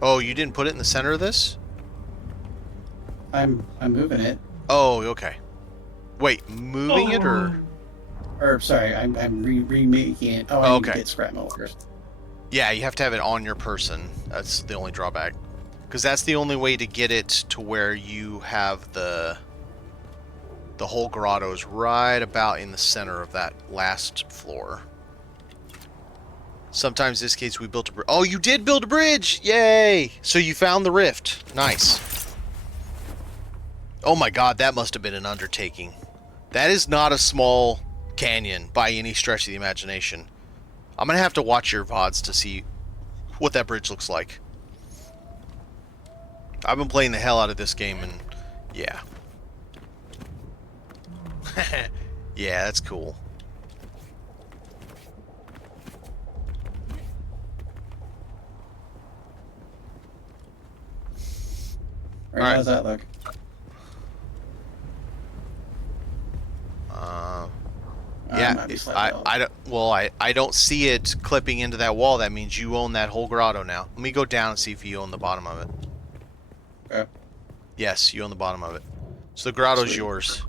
Oh, you didn't put it in the center of this? I'm moving it. Oh, okay. Wait, moving it or... Or sorry, I'm remaking it. Oh, I need okay. to get scrap metal first. Yeah, you have to have it on your person. That's the only drawback. Because that's the only way to get it to where you have the whole grotto is right about in the center of that last floor. Sometimes in this case we built a bridge. Oh, you did build a bridge! Yay! So you found the rift. Nice. Oh my god, that must have been an undertaking. That is not a small canyon by any stretch of the imagination. I'm gonna have to watch your VODs to see what that bridge looks like. I've been playing the hell out of this game and yeah. Yeah, that's cool. All right, how's that look? Yeah, I don't see it clipping into that wall. That means you own that whole grotto now. Let me go down and see if you own the bottom of it. Okay. Yes, you own the bottom of it. So the grotto's yours.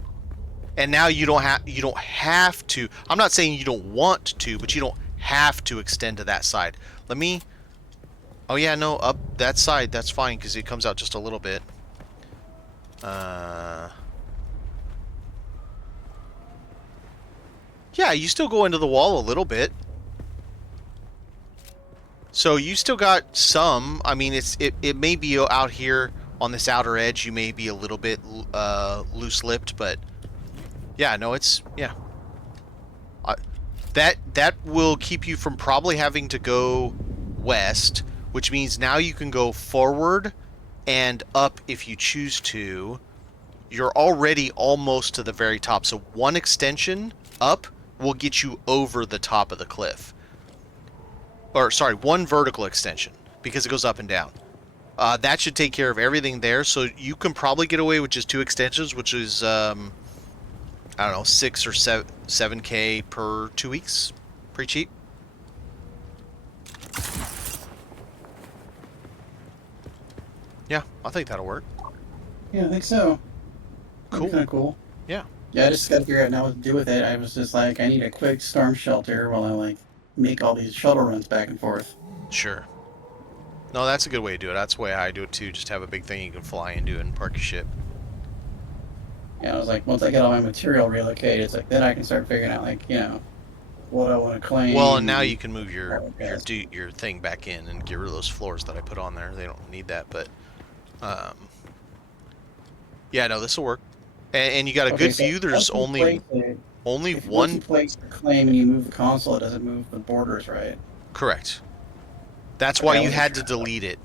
And now you don't have to. I'm not saying you don't want to, but you don't have to extend to that side. Let me. Oh yeah, no, up that side. That's fine because it comes out just a little bit. Yeah, you still go into the wall a little bit. So you still got some. I mean, it may be out here on this outer edge. You may be a little bit loose-lipped, but yeah, no, it's that will keep you from probably having to go west, which means now you can go forward and up if you choose to. You're already almost to the very top, so one extension up will get you over the top of the cliff. Or, sorry, one vertical extension, because it goes up and down. That should take care of everything there, so you can probably get away with just 2 extensions, which is, I don't know, 6 or 7K per 2 weeks. Pretty cheap. Yeah, I think that'll work. Yeah, I think so. Cool. Kind of cool. Yeah. Yeah, I just got to figure out now what to do with it. I was just like, I need a quick storm shelter while I like make all these shuttle runs back and forth. Sure. No, that's a good way to do it. That's the way I do it too. Just have a big thing you can fly into and park your ship. Yeah, I was like, once I get all my material relocated, it's like then I can start figuring out like, you know, what I want to claim. Well, and now you can move your Okay. your thing back in and get rid of those floors that I put on there. They don't need that, but yeah, no, this will work. And you got a Okay, good so view. There's once you only place it- if one. once you place the claim and you move the console, it doesn't move the borders, right? Correct. That's Okay, why I you wasn't had to sure. delete it,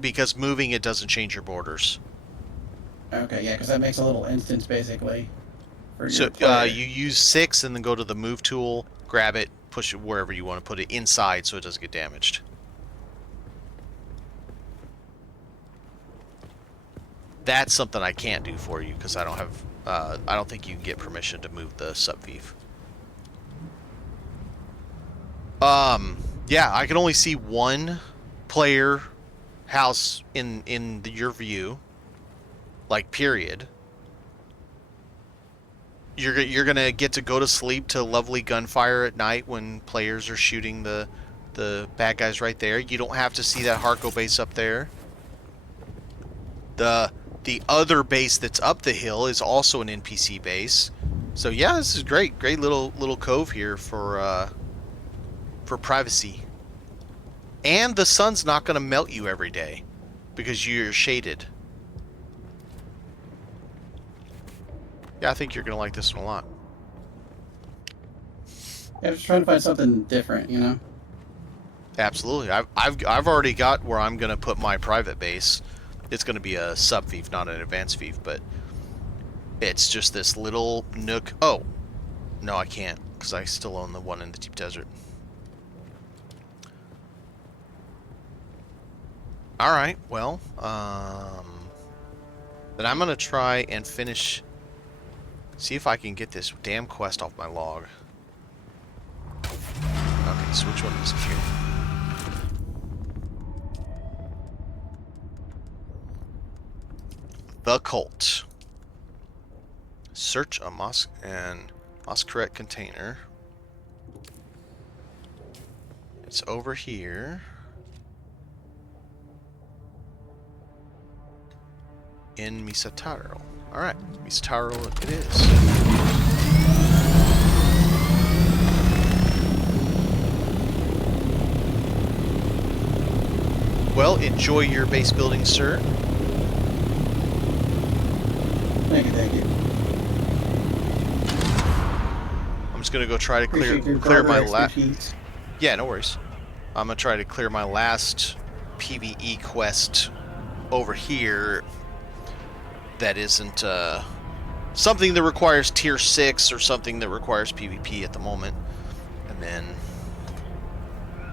because moving it doesn't change your borders. Okay, yeah, because that makes a little instance basically. For So your player. you use 6 and then go to the move tool, grab it, push it wherever you want to put it inside so it doesn't get damaged. That's something I can't do for you because I don't have. I don't think you can get permission to move the subvive. Yeah, I can only see one player house in your view. Like, period. You're gonna get to go to sleep to lovely gunfire at night when players are shooting the bad guys right there. You don't have to see that Harco base up there. The other base that's up the hill is also an NPC base. So yeah, this is great. Great little cove here for privacy. And the sun's not gonna melt you every day because you're shaded. Yeah, I think you're gonna like this one a lot. Yeah, I'm just trying to find something different, you know? Absolutely. I've already got where I'm gonna put my private base. It's gonna be a sub fief, not an advanced fief, but it's just this little nook. Oh, no, I can't because I still own the one in the deep desert. All right. Well, then I'm gonna try and finish. See if I can get this damn quest off my log. Okay, so which one is it here? The Cult. Search a Moscaret container. It's over here. In Misataro. Alright, Misataro it is. Well, enjoy your base building, sir. Thank you, thank you. I'm just gonna go try to Appreciate your clear my broader expertise. Yeah, no worries. I'm gonna try to clear my last PvE quest over here. That isn't something that requires tier 6 or something that requires PvP at the moment, and then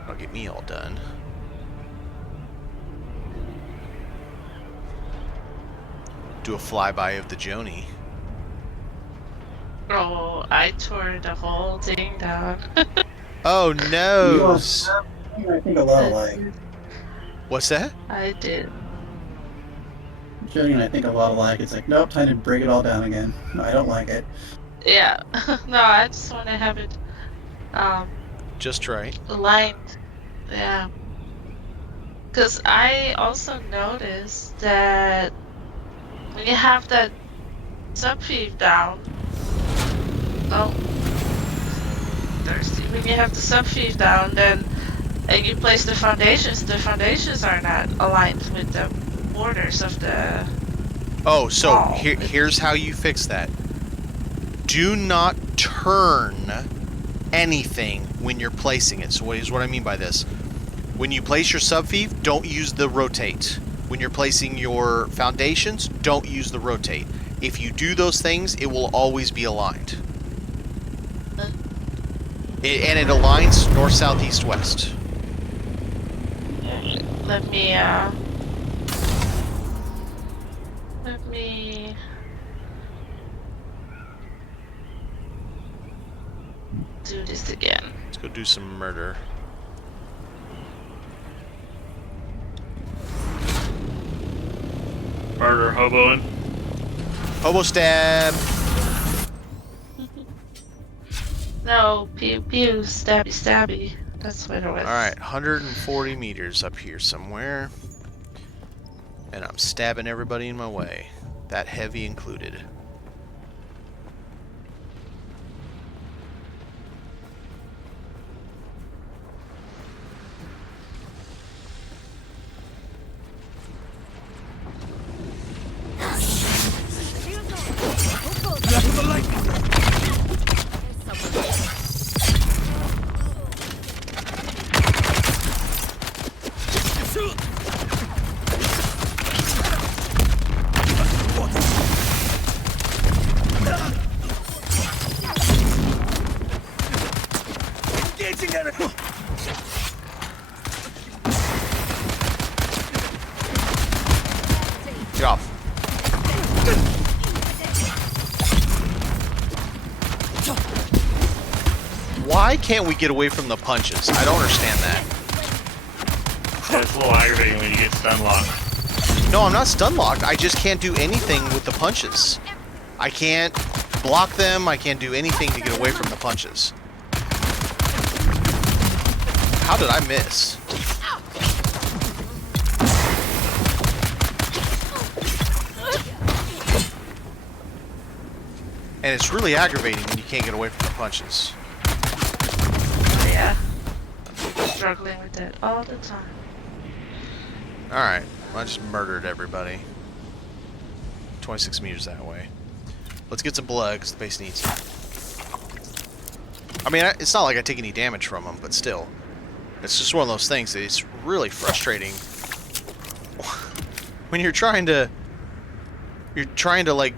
that'll get me all done. Do a flyby of the Joni. Oh, I tore the whole thing down. Oh no! I think a lot alike. What's that? I did. Jody and I think a lot alike. It's like, nope, time to break it all down again. I don't like it. Yeah. No, I just want to have it Just right. aligned. Yeah. Because I also noticed that when you have that subfief down, oh, thirsty. When you have the subfief down, then and you place the foundations are not aligned with the borders of the. Oh, so wall. here's how you fix that. Do not turn anything when you're placing it. So here's what I mean by this. When you place your subfief, don't use the rotate. When you're placing your foundations, don't use the rotate. If you do those things, it will always be aligned. And it aligns north, south, east, west. Let me do this again. Let's go do some murder. Murder hoboing. Hobo stab! No, pew pew, stabby stabby. That's what it was. Alright, 140 meters up here somewhere. And I'm stabbing everybody in my way. That heavy included. Get off. Why can't we get away from the punches? I don't understand that. Yeah, it's a little aggravating when you get stun locked. No, I'm not stun locked. I just can't do anything with the punches. I can't block them. I can't do anything to get away from the punches. How did I miss? And it's really aggravating when you can't get away from the punches. Oh, yeah. I'm struggling with that all the time. Alright, I just murdered everybody. 26 meters that way. Let's get some blood, because the base needs it. I mean, it's not like I take any damage from them, but still. It's just one of those things that it's really frustrating. When you're trying to like,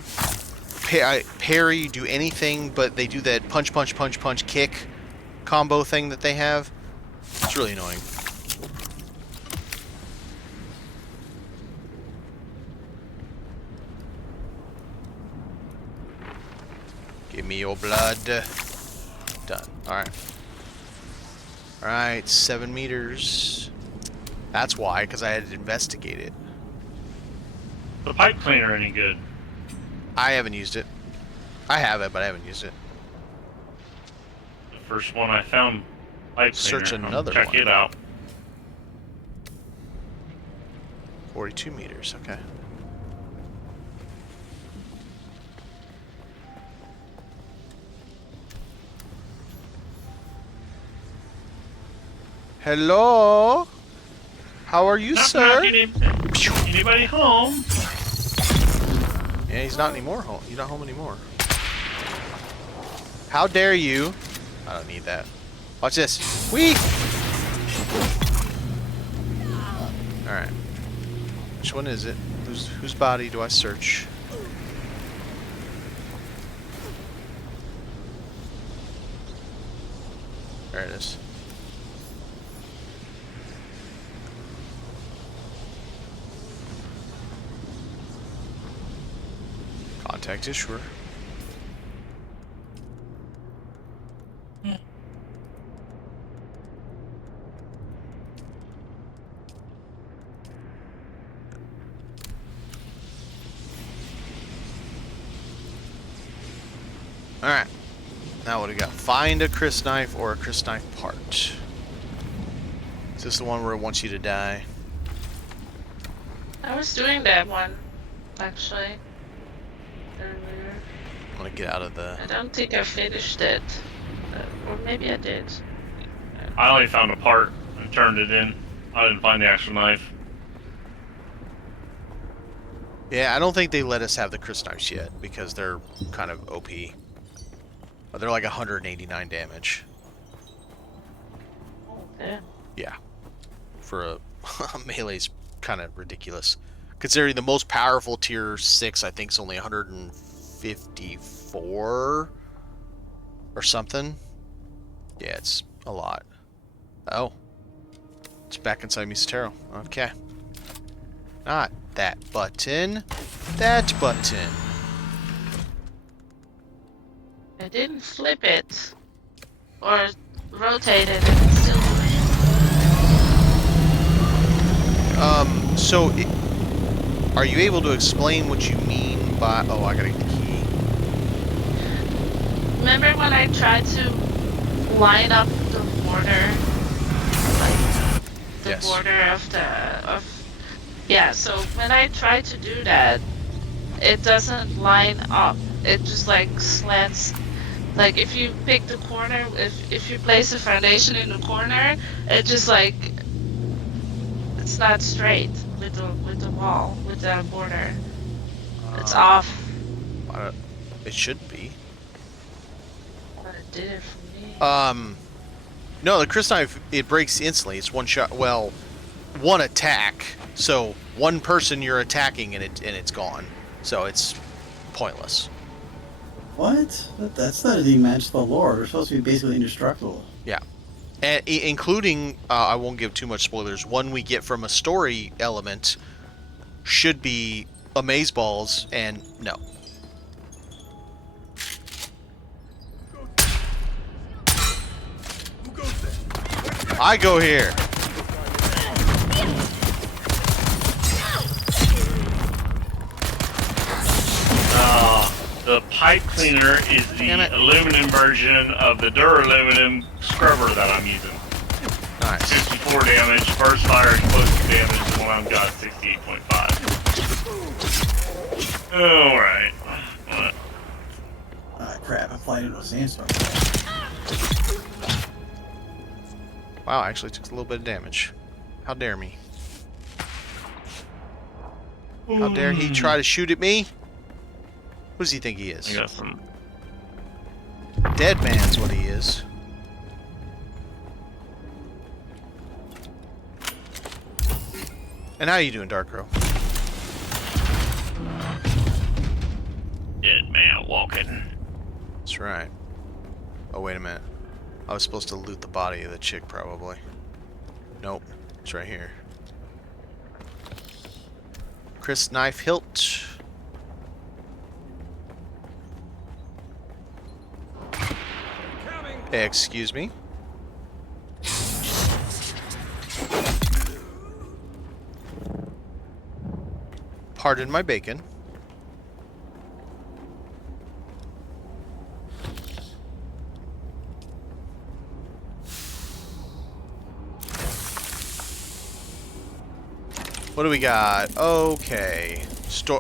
parry, do anything, but they do that punch, punch, punch, punch, kick combo thing that they have. It's really annoying. Give me your blood. Done. Alright. Alright, 7 meters. That's why, because I had to investigate it. The pipe cleaner any good? I haven't used it. I have it, but I haven't used it. The first one I found, pipe Search cleaner. another Check one. it out. 42 meters, okay. Hello? How are you, Knock, sir? knock, anybody home? Yeah, he's not anymore home. He's not home anymore. How dare you? I don't need that. Watch this. Whee! Alright. Which one is it? Whose body do I search? There it is. Contact issuer. Alright. Now what do we got? Find a Chris knife or a Chris knife part. Is this the one where it wants you to die? I was doing that one, actually, earlier. I'm gonna get out of the... I don't think I finished it. Or maybe I did. I only found a part and turned it in. I didn't find the actual knife. Yeah, I don't think they let us have the Chris knives yet because they're kind of OP. They're like 189 damage. Yeah. Yeah. for a melee's kind of ridiculous. Considering the most powerful tier 6, I think, is only 154 or something. Yeah, it's a lot. Oh. It's back inside Misatero. Okay. Not that button. That button. I didn't flip it or rotate it, and it's still doing So, are you able to explain what you mean by... Oh, I gotta get the key. it. Remember when I tried to line up the border, like the Yes. border of yeah. So when I try to do that, it doesn't line up. It just like slants. Like if you pick the corner, if you place the foundation in the corner, it just like it's not straight with the wall, with the border. It's off. It should be. But it did it for me. No, the Chris knife, it breaks instantly. It's one shot. Well, one attack. So one person you're attacking and it's gone. So it's pointless. What? That's not even match the lore. We're supposed to be basically indestructible. Yeah. And including, I won't give too much spoilers, one we get from a story element should be amazeballs, and no. I go here. The pipe cleaner is the Damn it. aluminum version of the duraluminum scrubber that I'm using. Nice. 54 damage, first fire explosive damage, the one I've got 68.5. Alright. Ah, crap. I'm flying into a sandstorm. Wow, I actually took a little bit of damage. How dare me? How dare he try to shoot at me? What does he think he is? I got some. Dead man's what he is. And how you doing, Darkrow? Dead man walking. That's right. Oh, wait a minute. I was supposed to loot the body of the chick, probably. Nope. It's right here. Chris knife hilt. Excuse me. Pardon my bacon. What do we got? Okay.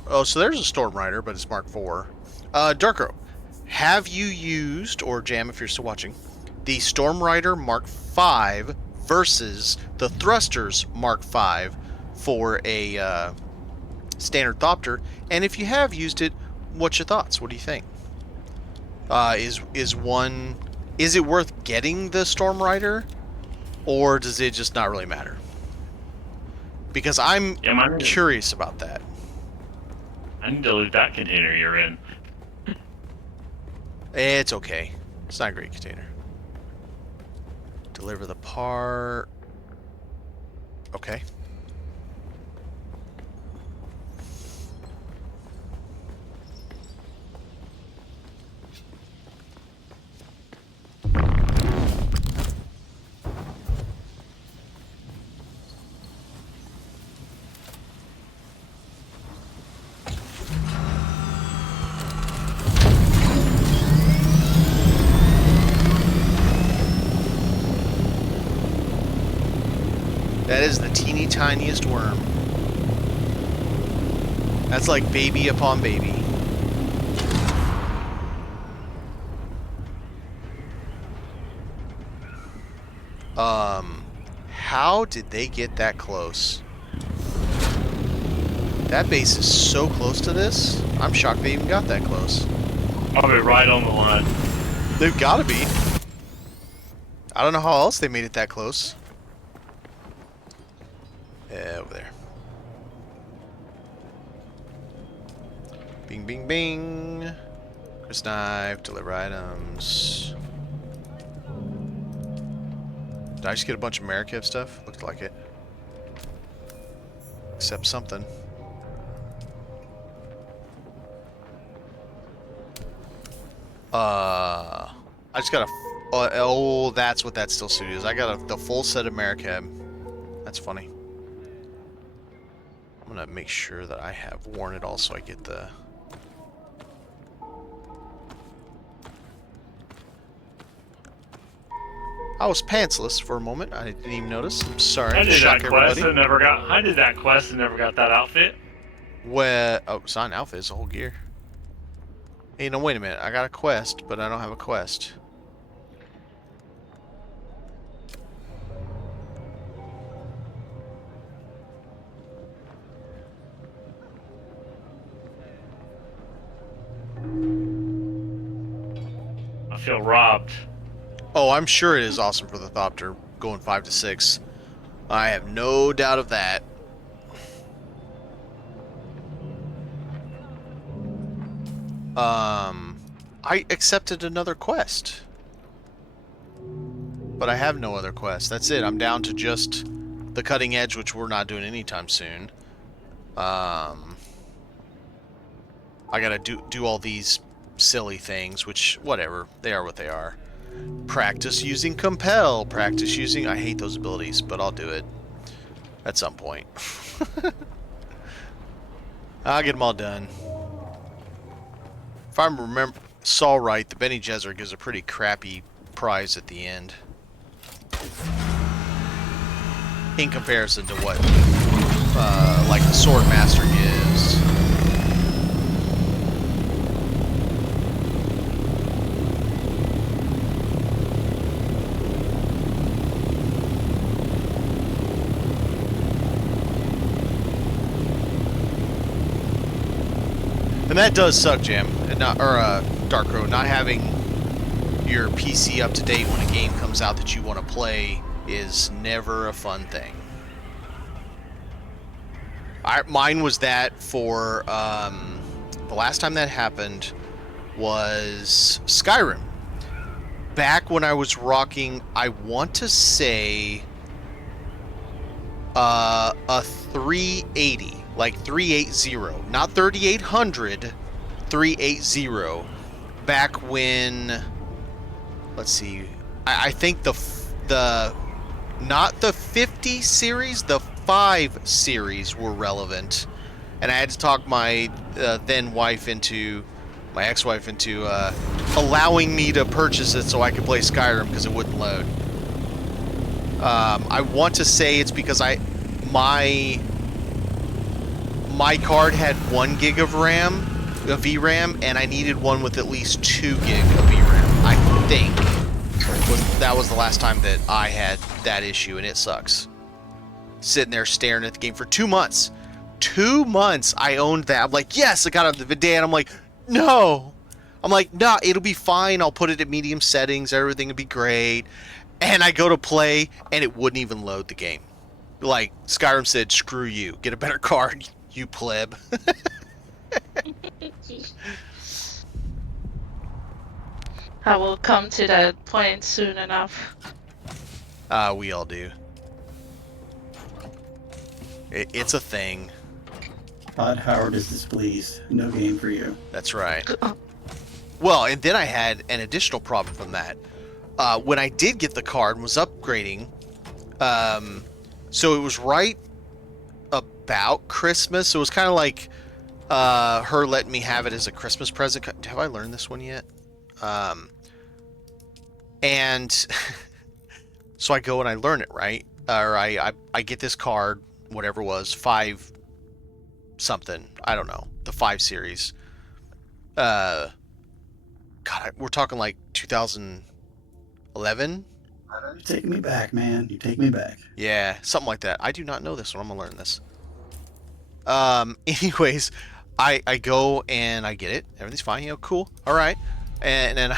Oh, so there's a Storm Rider, but it's Mark IV. Darkrow, have you used, or Jam if you're still watching, the Storm Rider Mark V versus the Thrusters Mark V for a standard Thopter? And if you have used it, what's your thoughts? What do you think? Is it worth getting the Storm Rider, or does it just not really matter? Because I'm curious about that. I need to loot that container you're in. It's okay. It's not a great container. Deliver the part. Okay. That is the teeny tiniest worm. That's like baby upon baby. How did they get that close? That base is so close to this. I'm shocked they even got that close. Probably right on the line. They've got to be. I don't know how else they made it that close. Over there. Bing, bing, bing. Chris knife, deliver items. Did I just get a bunch of Americav stuff? Looked like it. Except something. I just got a... oh, that's what that still suit is. I got the full set of Americav. That's funny. I'm gonna make sure that I have worn it all so I get the... I was pantsless for a moment. I didn't even notice. I'm sorry. I did Shock that quest everybody. and never got. I did that quest and never got that outfit. Where... oh, it's not an outfit. It's a whole gear. Hey, no, wait a minute. I got a quest, but I don't have a quest. I feel robbed. Oh, I'm sure it is awesome for the Thopter going 5 to 6. I have no doubt of that. I accepted another quest. But I have no other quest. That's it. I'm down to just the cutting edge, which we're not doing anytime soon. I gotta do all these silly things, which, whatever. They are what they are. Practice using compel. Practice using... I hate those abilities, but I'll do it. At some point. I'll get them all done. If I saw right, the Bene Gesserit gives a pretty crappy prize at the end. In comparison to what, like the Sword Master gives. And that does suck, Jam. Dark Road, not having your PC up to date when a game comes out that you want to play is never a fun thing. Mine was that for the last time that happened was Skyrim. Back when I was rocking, I want to say a 380, like 380, not 3800, 380. Back when, let's see, I think not the 50 series, the 5 series were relevant, and I had to talk my then wife into, my ex-wife into allowing me to purchase it so I could play Skyrim because it wouldn't load. I want to say it's because my card had 1 gig of RAM, of VRAM, and I needed one with at least 2 gig of VRAM. I think that was the last time that I had that issue, and it sucks. Sitting there staring at the game for 2 months. 2 months I owned that. I'm like, yes, I got it the day, and I'm like, no. I'm like, nah, it'll be fine. I'll put it at medium settings. Everything will be great. And I go to play, and it wouldn't even load the game. Like, Skyrim said, screw you. Get a better card, you pleb. I will come to that point soon enough. We all do. It's a thing. Todd Howard is displeased. No game for you. That's right. Well, and then I had an additional problem from that. When I did get the card and was upgrading, so it was right about Christmas. It was kind of like her letting me have it as a Christmas present. Have I learned this one yet? And so I go and I learn it, right? Or I get this card, whatever it was, 5 something. I don't know. The 5 series. God, we're talking like 2011? You're taking me back, man. You take me back. Yeah, something like that. I do not know this one. I'm gonna learn this. Anyways, I go and I get it. Everything's fine. You know, cool. All right. And then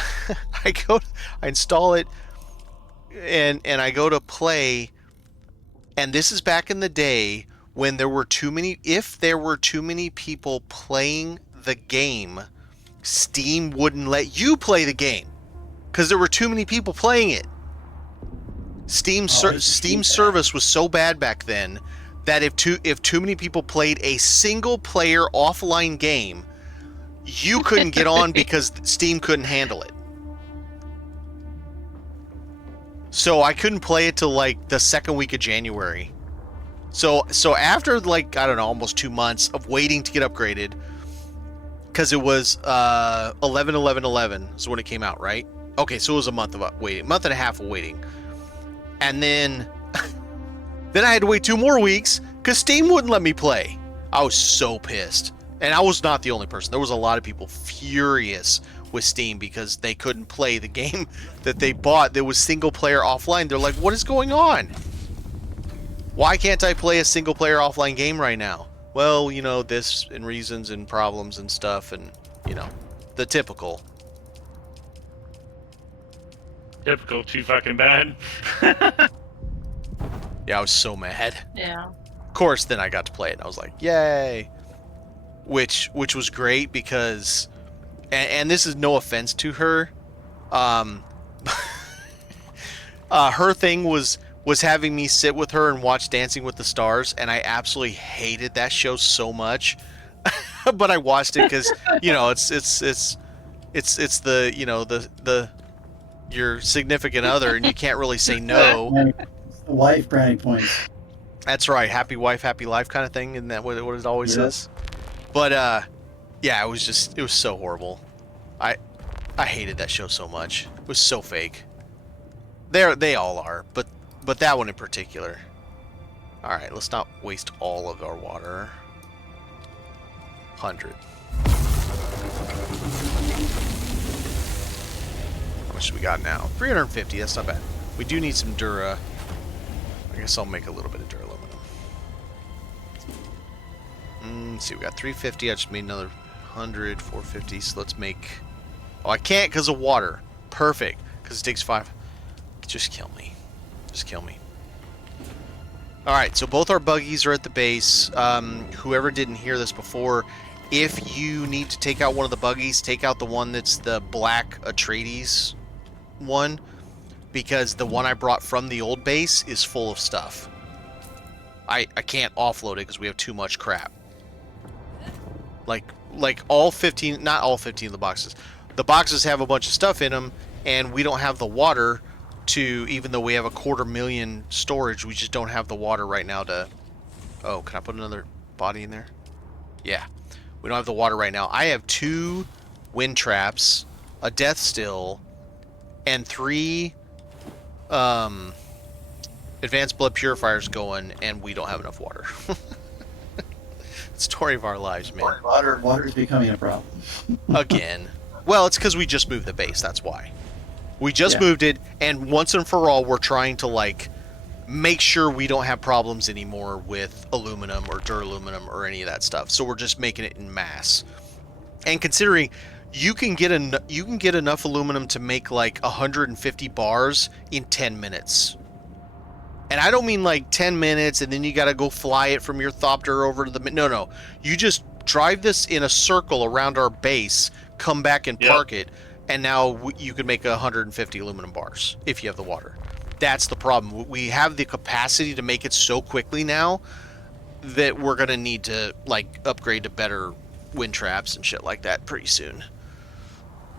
I install it, and I go to play, And this is back in the day when there were too many, if there were too many people playing the game, Steam wouldn't let you play the game because there were too many people playing it. Steam service was so bad back then that if too many people played a single player offline game, you couldn't get on because Steam couldn't handle it. So I couldn't play it till like the second week of January. So after like, I don't know, almost 2 months of waiting to get upgraded, because it was 11/11/11 is when it came out, right? Okay, so it was a month of waiting, month and a half of waiting, and then I had to wait 2 more weeks because Steam wouldn't let me play. I was so pissed, and I was not the only person. There was a lot of people furious with Steam because they couldn't play the game that they bought that was single player offline. They're like, what is going on? Why can't I play a single player offline game right now? Well, you know, this and reasons and problems and stuff, and, you know, the typical. Typical, too fucking bad. Yeah, I was so mad. Yeah. Of course, then I got to play it, and I was like, yay! Which was great because, and this is no offense to her, her thing was having me sit with her and watch Dancing with the Stars, and I absolutely hated that show so much. But I watched it because, you know, it's the, you know, the your significant other, and you can't really say no. It's the wife brownie points. That's right, happy wife, happy life kind of thing, isn't that what it always says? But yeah, it was so horrible. I hated that show so much. It was so fake. They all are, but that one in particular. All right, let's not waste all of our water. 100. How much do we got now? 350. That's not bad. We do need some Dura. I guess I'll make a little bit of duraluminum. Let's see, we got 350. I just made another 100, 450. So let's make. Oh, I can't because of water. Perfect, because it takes 5. Just kill me. Just kill me. Alright, so both our buggies are at the base. Whoever didn't hear this before, if you need to take out one of the buggies, take out the one that's the black Atreides one, because the one I brought from the old base is full of stuff. I can't offload it because we have too much crap. Like all 15, not all 15 of the boxes. The boxes have a bunch of stuff in them, and we don't have the water to, even though we have 250,000 storage, we just don't have the water right now to... Oh, can I put another body in there? Yeah. We don't have the water right now. I have 2 wind traps, a death still, and 3 advanced blood purifiers going, and we don't have enough water. Story of our lives, man. Water is becoming a problem. Again. Well, it's because we just moved the base, that's why. We just moved it, and once and for all, we're trying to, like, make sure we don't have problems anymore with aluminum or duraluminum or any of that stuff. So we're just making it in mass. And considering you can get enough aluminum to make like 150 bars in 10 minutes. And I don't mean like 10 minutes and then you got to go fly it from your thopter over to the... No. You just drive this in a circle around our base, come back and park it, and now you can make 150 aluminum bars if you have the water. That's the problem. We have the capacity to make it so quickly now that we're going to need to like upgrade to better wind traps and shit like that pretty soon.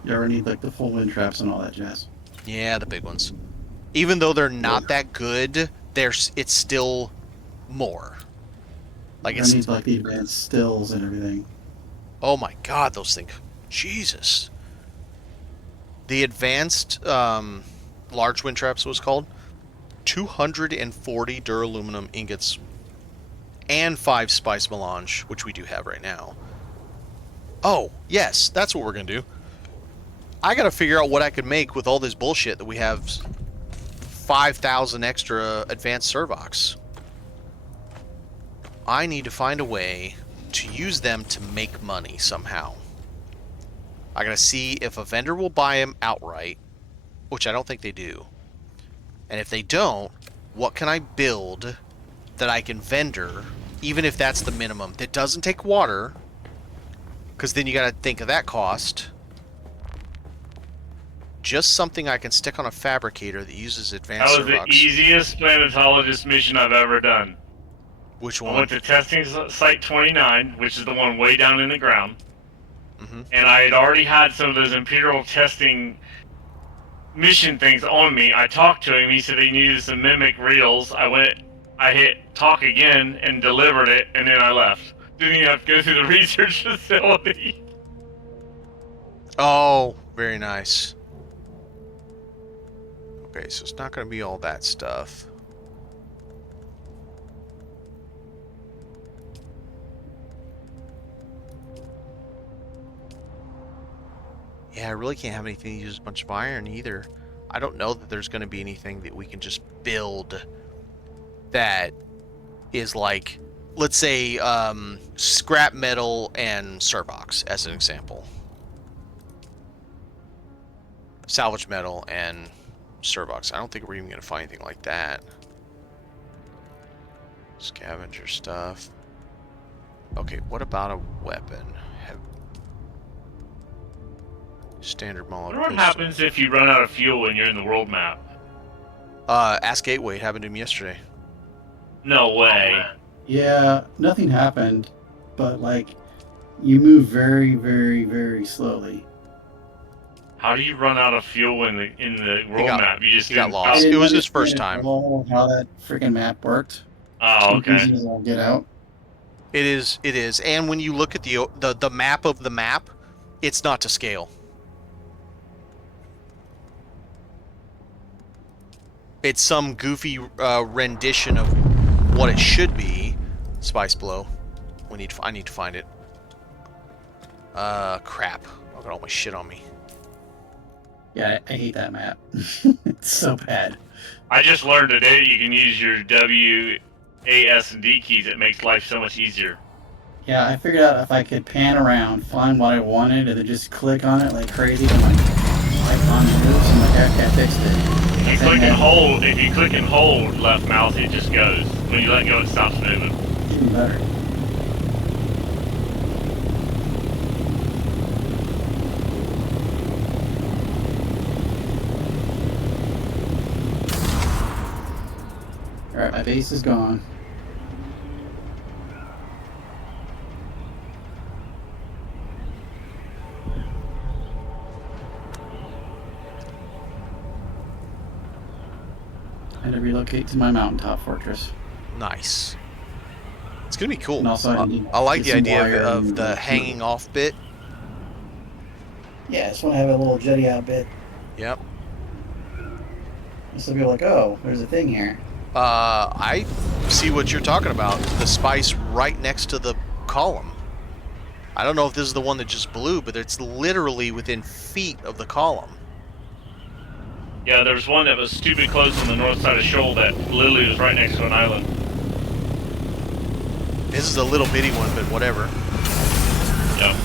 You ever need like the full wind traps and all that jazz? Yeah, the big ones. Even though they're not that good, it's still more. Like I need like the advanced stills and everything. Oh my god, those things. Jesus. The advanced large wind traps was called 240 duraluminum ingots and 5 spice melange, which we do have right now. Oh, yes, that's what we're going to do. I got to figure out what I could make with all this bullshit that we have 5,000 extra advanced servox. I need to find a way to use them to make money somehow. I gotta see if a vendor will buy them outright, which I don't think they do. And if they don't, what can I build that I can vendor, even if that's the minimum, that doesn't take water, because then you got to think of that cost. Just something I can stick on a fabricator that uses advanced That was the Servox. easiest planetologist mission I've ever done. Which I one? went to testing site 29, which is the one way down in the ground. Mm-hmm. And I had already had some of those Imperial testing mission things on me. I talked to him. He said he needed some mimic reels. I hit talk again and delivered it, and then I left. Didn't even have to go through the research facility. Oh, very nice. Okay, so it's not going to be all that stuff. Yeah, I really can't have anything that uses a bunch of iron either. I don't know that there's going to be anything that we can just build that is like, let's say, scrap metal and Servox, as an example. Salvage metal and Servox. I don't think we're even going to find anything like that. Scavenger stuff. Okay, what about a weapon? Standard I Mauler wonder what pistol. happens if you run out of fuel when you're in the world map. Ask Gateway. It happened to him yesterday. No way. Yeah, nothing happened, but like you move very, very, very slowly. How do you run out of fuel in the world map? You just he got didn't- lost. I It didn't was his understand first at time. all how that freaking map worked. Oh, okay. Confusing as all get out. It is. It is. And when you look at the map of the map, it's not to scale. It's some goofy rendition of what it should be. Spice Blow. I need to find it. Crap. I got all my shit on me. Yeah, I hate that map. It's so bad. I just learned today you can use your W, A, S, and D keys. It makes life so much easier. Yeah, I figured out if I could pan around, find what I wanted, and then just click on it like crazy, and like on moves, and like I fixed it. If you click and hold left mouse, it just goes. When you let go, it stops moving. Even better. Alright, my base is gone. I had to relocate to my mountaintop fortress. Nice. It's gonna be cool. And also I need I like get the some idea wire of and the like, hanging off bit. Yeah, I just want to have a little jetty out bit. Yep. So people are like, oh, there's a thing here. I see what you're talking about. The spice right next to the column. I don't know if this is the one that just blew, but it's literally within feet of the column. Yeah, there was one that was stupid close on the north side of Shoal that literally was right next to an island. This is a little bitty one, but whatever. Yep.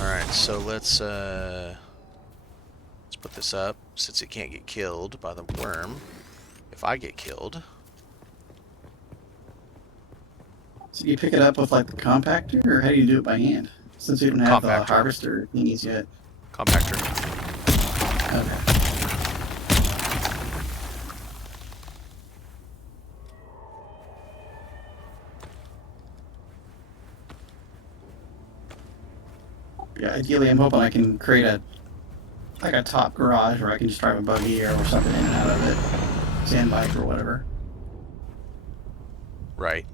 Alright, so let's put this up, since it can't get killed by the worm. If I get killed. So you pick it up with like the compactor, or how do you do it by hand? Since we don't have the Compactor. harvester thingies yet. Compactor. Okay. Yeah, ideally I'm hoping I can create a top garage where I can just drive a buggy or something in and out of it. Sand bike or whatever. Right.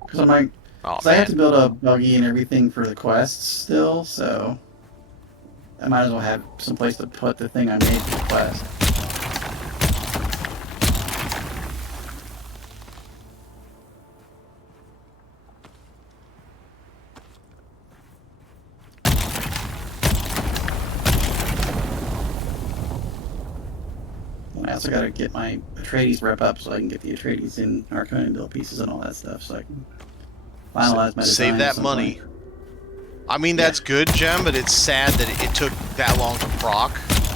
Because I'm like, Oh, I have to man. build a buggy and everything for the quests still, so I might as well have some place to put the thing I made for the quest. And I also got to get my Atreides rep up so I can get the Atreides in Arconian build pieces and all that stuff, so I can finalize my design. Save at that some money. point. I mean, that's good, Gem, but it's sad that it took that long to proc.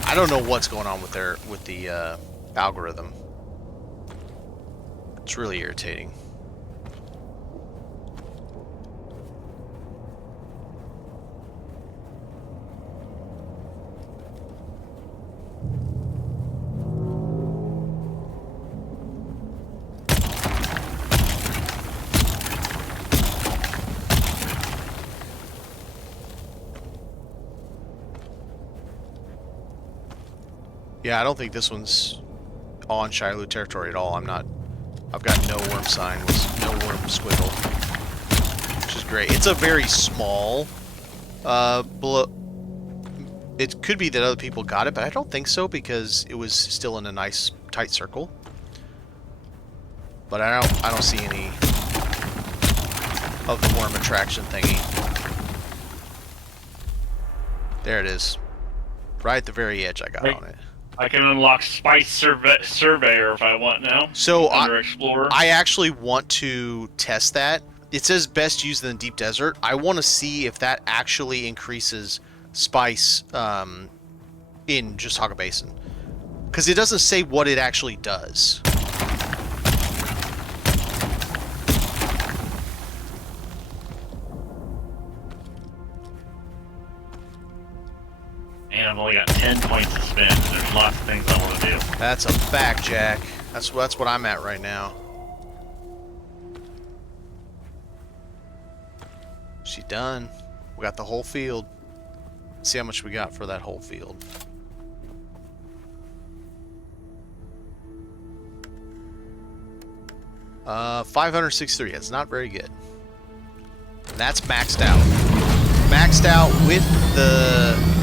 I don't know what's going on with the algorithm. It's really irritating. Yeah, I don't think this one's on Shiloh territory at all. I've got no worm sign with no worm squiggle, which is great. It's a very small, it could be that other people got it, but I don't think so because it was still in a nice tight circle. But I don't see any of the worm attraction thingy. There it is. Right at the very edge I got on it. I can unlock Spice Surveyor if I want now. So under Explorer. I actually want to test that. It says best used in the deep desert. I want to see if that actually increases spice in just Hogga Basin. Because it doesn't say what it actually does. And I've only got 10 points to spend, and there's lots of things I want to do. That's a fact, Jack. That's what I'm at right now. She done. We got the whole field. Let's see how much we got for that whole field. Uh, 563. That's not very good. And that's maxed out. Maxed out with the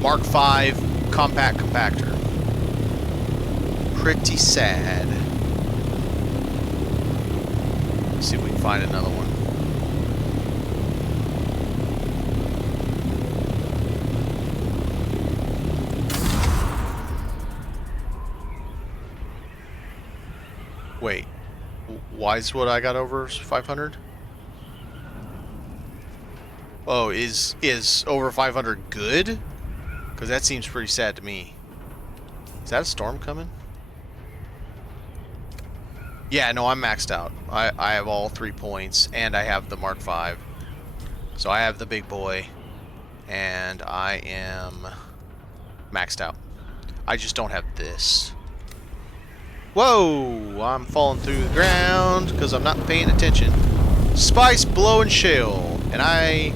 Mark V compact compactor. Pretty sad. Let's see if we can find another one. Wait, why is what I got over 500? Oh, is over 500 good? Because that seems pretty sad to me. Is that a storm coming? Yeah, no, I'm maxed out. I have all 3 points, and I have the Mark V. So I have the big boy, and I am maxed out. I just don't have this. Whoa! I'm falling through the ground because I'm not paying attention. Spice, blow, and shell. And I...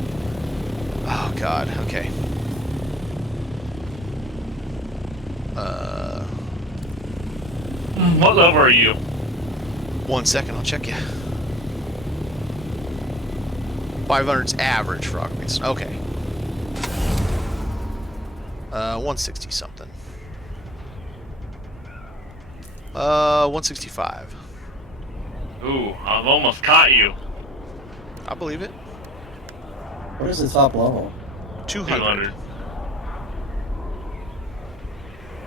Oh, God. Okay. What level are you? 1 second, I'll check you. 500's average for Hogga Basin. Okay. 160 something. 165. Ooh, I've almost caught you. I believe it. What is the top level? 200.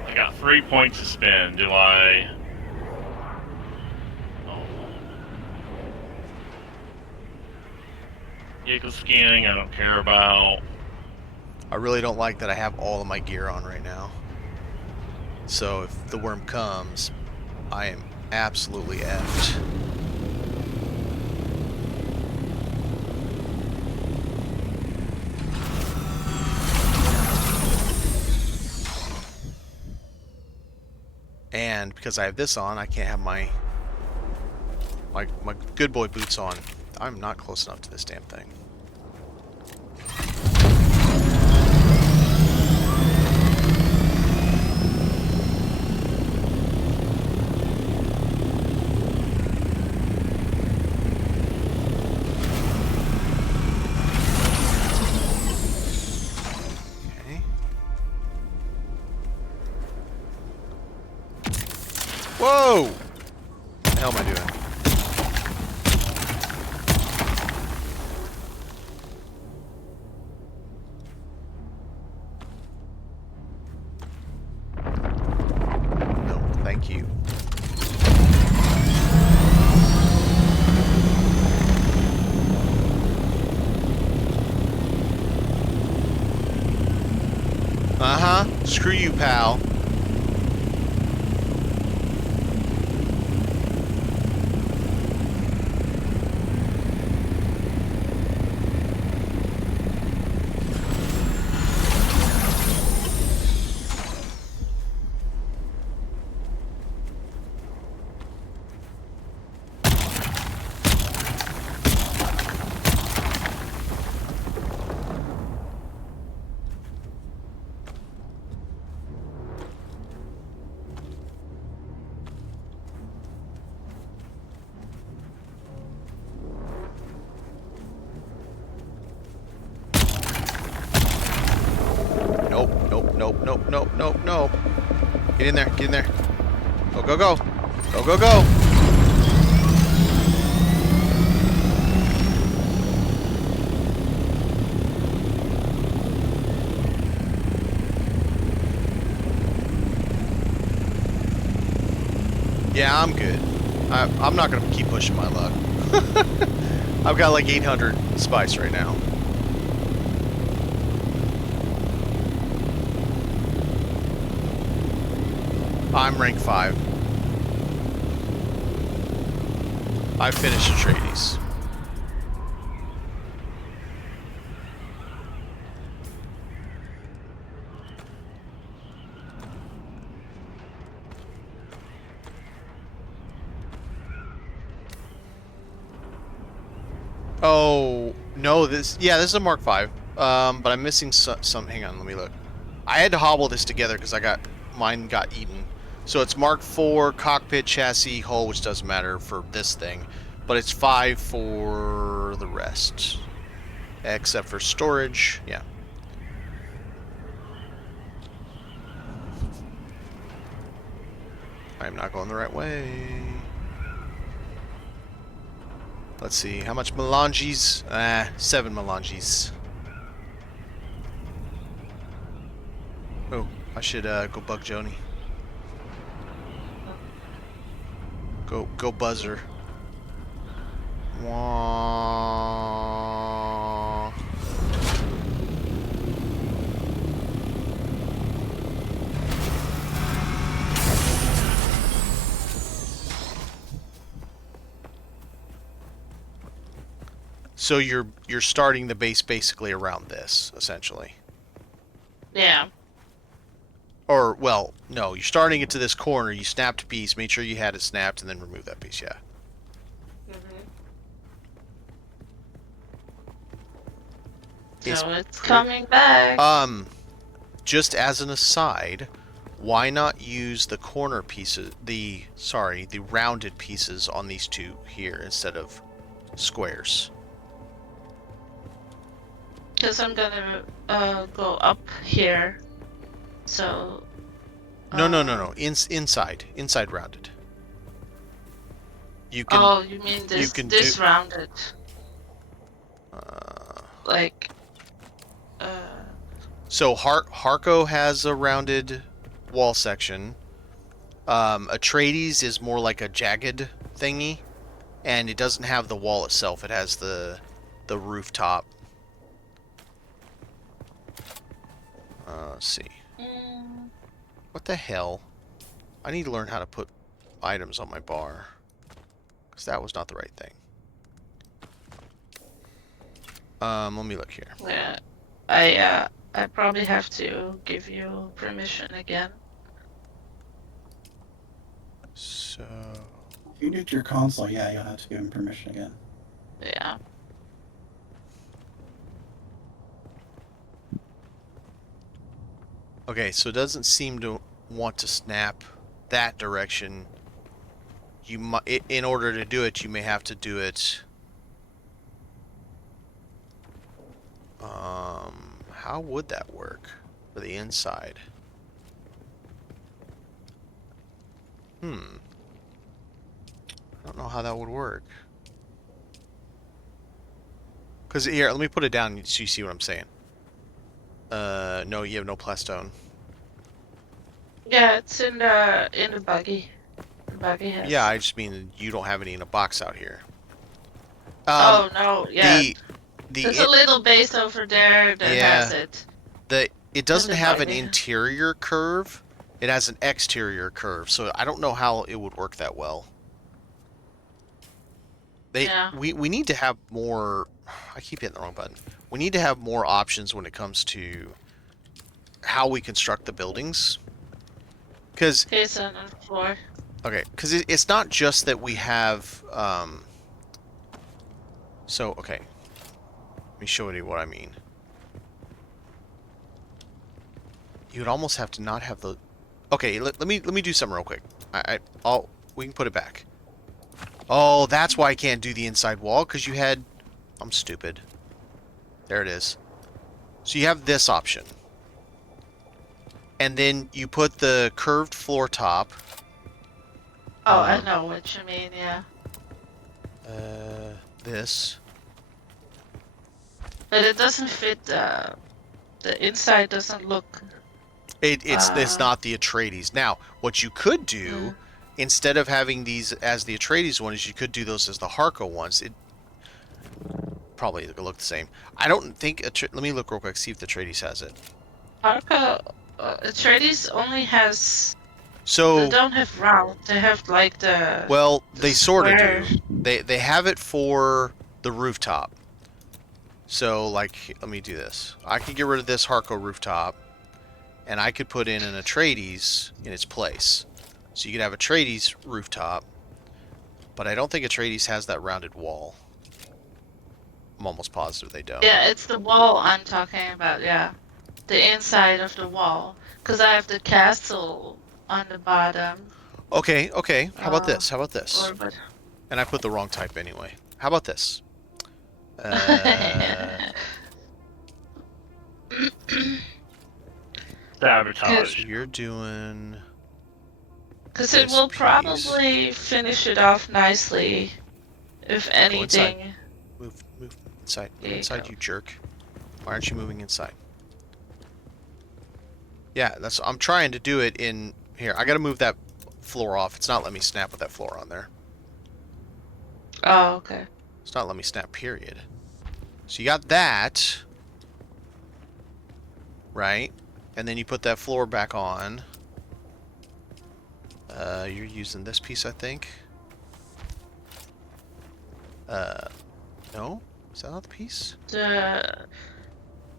I got 3 points to spend. Do I... Oh. Vehicle scanning, I don't care about. I really don't like that I have all of my gear on right now. So if the worm comes, I am absolutely effed. And because I have this on, I can't have my good boy boots on. I'm not close enough to this damn thing. Okay. Whoa! What the hell am I doing? No, thank you. Uh-huh. Screw you, pal. nope, nope, nope. Get in there, get in there. Go, go, go. Go, go, go. Yeah, I'm good. I'm not going to keep pushing my luck. I've got like 800 spice right now. I'm rank 5. I finished Atreides. Oh, no, this is a Mark 5. But I'm missing some, hang on, let me look. I had to hobble this together because mine got eaten. So it's Mark 4, cockpit, chassis, hull, which doesn't matter for this thing. But it's 5 for the rest. Except for storage, yeah. I'm not going the right way. Let's see, how much melangis? 7 melangis. Oh, I should go bug Joni. Go buzzer. Wah. So you're starting the base basically around this, essentially. Yeah. Or, well, no, you're starting it to this corner, you snapped a piece, made sure you had it snapped, and then remove that piece, yeah. So it's coming back. Just as an aside, why not use the corner pieces, the rounded pieces on these two here instead of squares? Because I'm gonna go up here. So. No. Inside rounded. You can. Oh, you mean this rounded? Like. So Harco has a rounded wall section. Atreides is more like a jagged thingy, and it doesn't have the wall itself. It has the rooftop. Let's see. What the hell? I need to learn how to put items on my bar, because that was not the right thing. Let me look here. Yeah, I probably have to give you permission again. So. If you do it to your console, yeah, you'll have to give him permission again. Yeah. Okay, so it doesn't seem to want to snap that direction. In order to do it, you may have to do it. How would that work for the inside? I don't know how that would work. Because here, let me put it down so you see what I'm saying. No, you have no plastone. Yeah, it's in the buggy. The buggy has. Yeah, I just mean you don't have any in a box out here. Oh no, yeah. There's a little base over there that has it. It doesn't have an buggy. interior curve. It has an exterior curve, so I don't know how it would work that well. We need to have more. I keep hitting the wrong button. We need to have more options when it comes to how we construct the buildings. Because it's on the floor. Okay, because it's not just that we have. So okay, let me show you what I mean. You would almost have to not have the. Okay, let me do something real quick. We can put it back. Oh, that's why I can't do the inside wall, because you had... I'm stupid. There it is. So you have this option. and then you put the curved floor top. Oh, I know what you mean. Yeah. This. But it doesn't fit. The inside doesn't look. It's not the Atreides. Now, what you could do, instead of having these as the Atreides one, is you could do those as the Harco ones. It probably look the same. I don't think. Let me look real quick. See if the Atreides has it. Harco, Atreides only has. So They don't have round. They have like the. well, the they sort of square. do. They have it for the rooftop. So like, let me do this. I could get rid of this Harco rooftop. And I could put in an Atreides in its place. So you could have a Atreides rooftop. But I don't think Atreides has that rounded wall. I'm almost positive they don't. Yeah, it's the wall I'm talking about. Yeah, the inside of the wall. Cause I have the castle on the bottom. Okay, okay. How about this? How about this? Or, but... And I put the wrong type anyway. How about this? Sabotage. So you're doing... Because it this will piece. probably finish it off nicely, if anything. Move inside. There you Inside, go. you jerk. Why aren't you moving inside? Yeah, that's. I'm trying to do it in here. I gotta move that floor off. It's not letting me snap with that floor on there. Oh, okay. It's not letting me snap, period. So you got that. Right? And then you put that floor back on. You're using this piece, I think. No? Is that not the piece?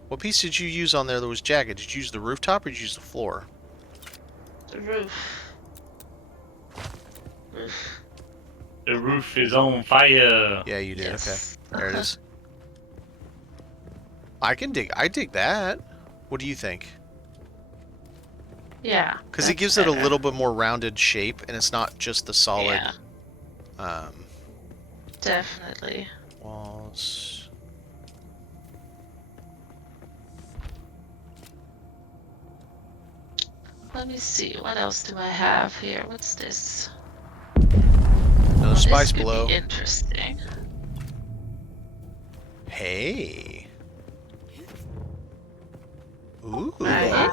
What piece did you use on there that was jagged? Did you use the rooftop or did you use the floor? The roof. The roof is on fire. Yeah, you did. Yes. Okay. There it is. I dig that. What do you think? Yeah. Because it that's gives it a better. little bit more rounded shape, and it's not just the solid Yeah, definitely. walls. Let me see. What else do I have here? What's this? No Oh, spice this could below. be interesting. Hey. Ooh. Right.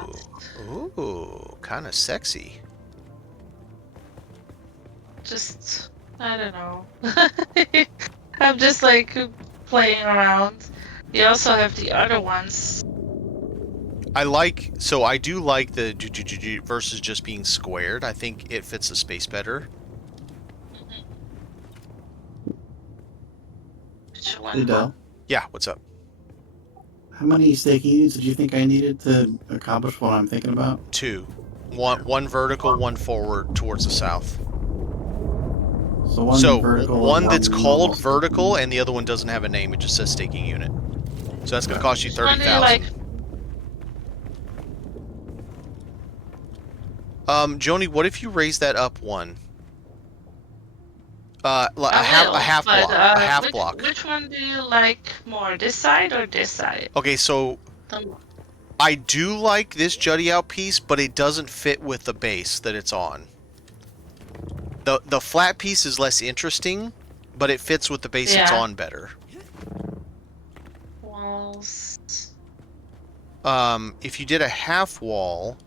Ooh. Kind of sexy. Just, I don't know. I'm just like playing around. You also have the other ones. So I do like the versus just being squared. I think it fits the space better. Which Hey, one? Del, Yeah, what's up? how many staking units did you think I needed to accomplish what I'm thinking about? 2. One vertical, one forward towards the south. So one So vertical, one that's normal called staking vertical, unit. and the other one doesn't have a name. It just says staking unit. So that's going to cost you Which one do you like? 30,000. Joni, what if you raise that up one? A I will, half but, block. A half which, block. Which one do you like more? This side or this side? Okay, so The- I do like this jutty out piece, but it doesn't fit with the base that it's on. The flat piece is less interesting, but it fits with the base it's Yeah. on better. Walls. If you did a half wall,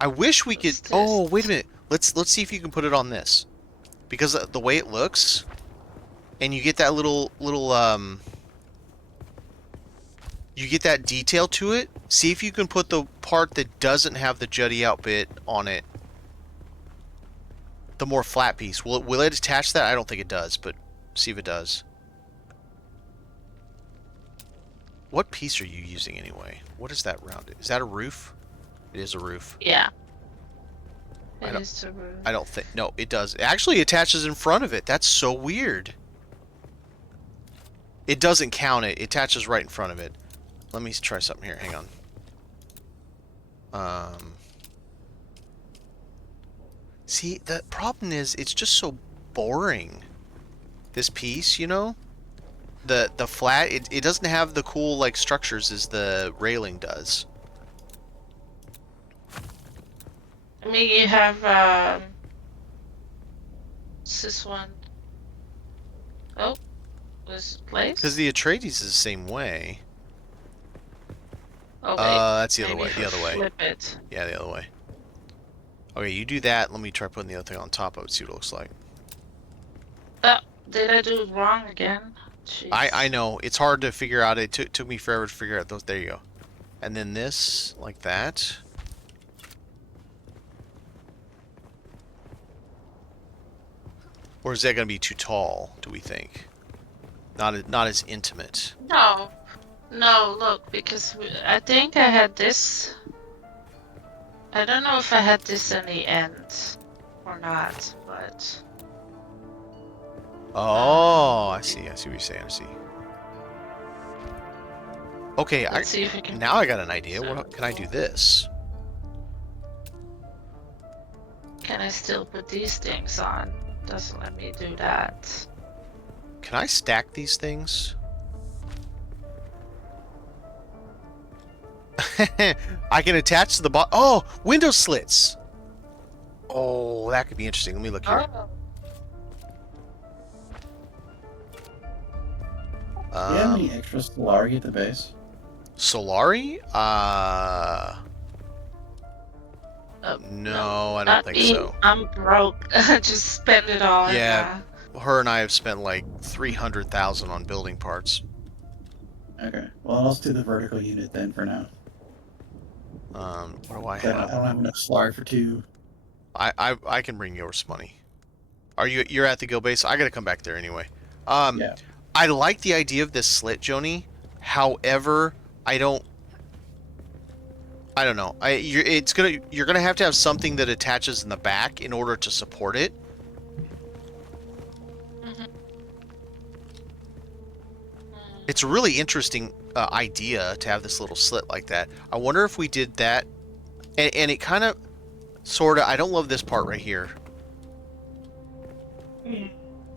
I wish we could. What's this? Oh, wait a minute. Let's see if you can put it on this, because the way it looks, and you get that little you get that detail to it. See if you can put the part that doesn't have the jutty out bit on it. The more flat piece. Will it attach that? I don't think it does, but see if it does. What piece are you using anyway? What is that rounded? Is that a roof? It is a roof. Yeah. I It don't- is the roof. I don't think... No, it does. It actually attaches in front of it. That's so weird. It doesn't count it. It attaches right in front of it. Let me try something here. Hang on. See, the problem is it's just so boring. This piece, you know? The flat, it doesn't have the cool, like, structures as the railing does. I mean, you have what's this one? Oh, was it Because placed? the Atreides is the same way. Oh wait, That's the other maybe way. if The I other way. flip it. Yeah, the other way. Okay, you do that. Let me try putting the other thing on top of it. See what it looks like. Oh, did I do it wrong again? Jeez. I know it's hard to figure out. It took me forever to figure out those. There you go. And then this like that. Or is that going to be too tall? Do we think? Not as intimate. No, no. Look, because I think I had this. I don't know if I had this in the end or not, but Oh, I see. I see what you're saying. I see. Okay, let's see if we can. now I got an idea. What can I do this? Can I still put these things on? Doesn't let me do that. Can I stack these things? I can attach to the bottom. Oh, window slits. Oh, that could be interesting. Let me look here. Oh, Do you have any extra Solari at the base? Solari? No, I don't not think me. so. I'm broke. Just spend it all. Yeah. Her and I have spent like 300,000 on building parts. Okay. Well, let's do the vertical unit then for now. What do I I don't have? have enough Solari for 2. I can bring yours money. You're at the guild base? I gotta come back there anyway. Yeah. I like the idea of this slit, Joni. However, I don't know. You're gonna have to have something that attaches in the back in order to support it. It's a really interesting idea to have this little slit like that. I wonder if we did that, and it kind of, sort of. I don't love this part right here.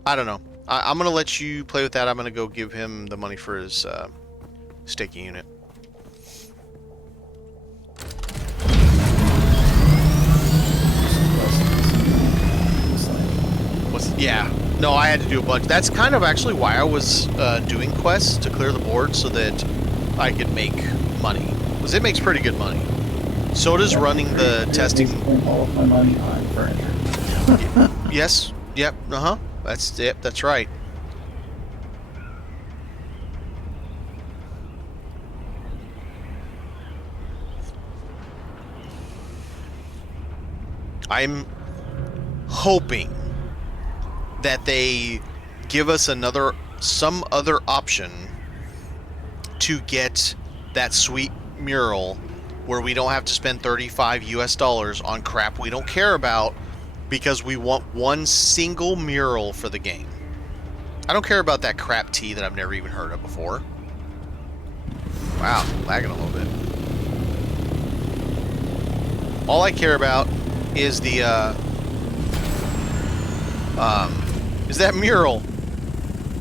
I don't know. I'm gonna let you play with that. I'm gonna go give him the money for his staking unit. Yeah. No, I had to do a bunch. That's kind of actually why I was doing quests to clear the board so that I could make money. Because it makes pretty good money. So does running the testing. All of my money on furniture. Yes. Yep. Uh-huh. That's it. That's right. I'm hoping that they give us some other option to get that sweet mural where we don't have to spend $35 on crap we don't care about because we want one single mural for the game. I don't care about that crap tea that I've never even heard of before. Wow, lagging a little bit. All I care about is the is that mural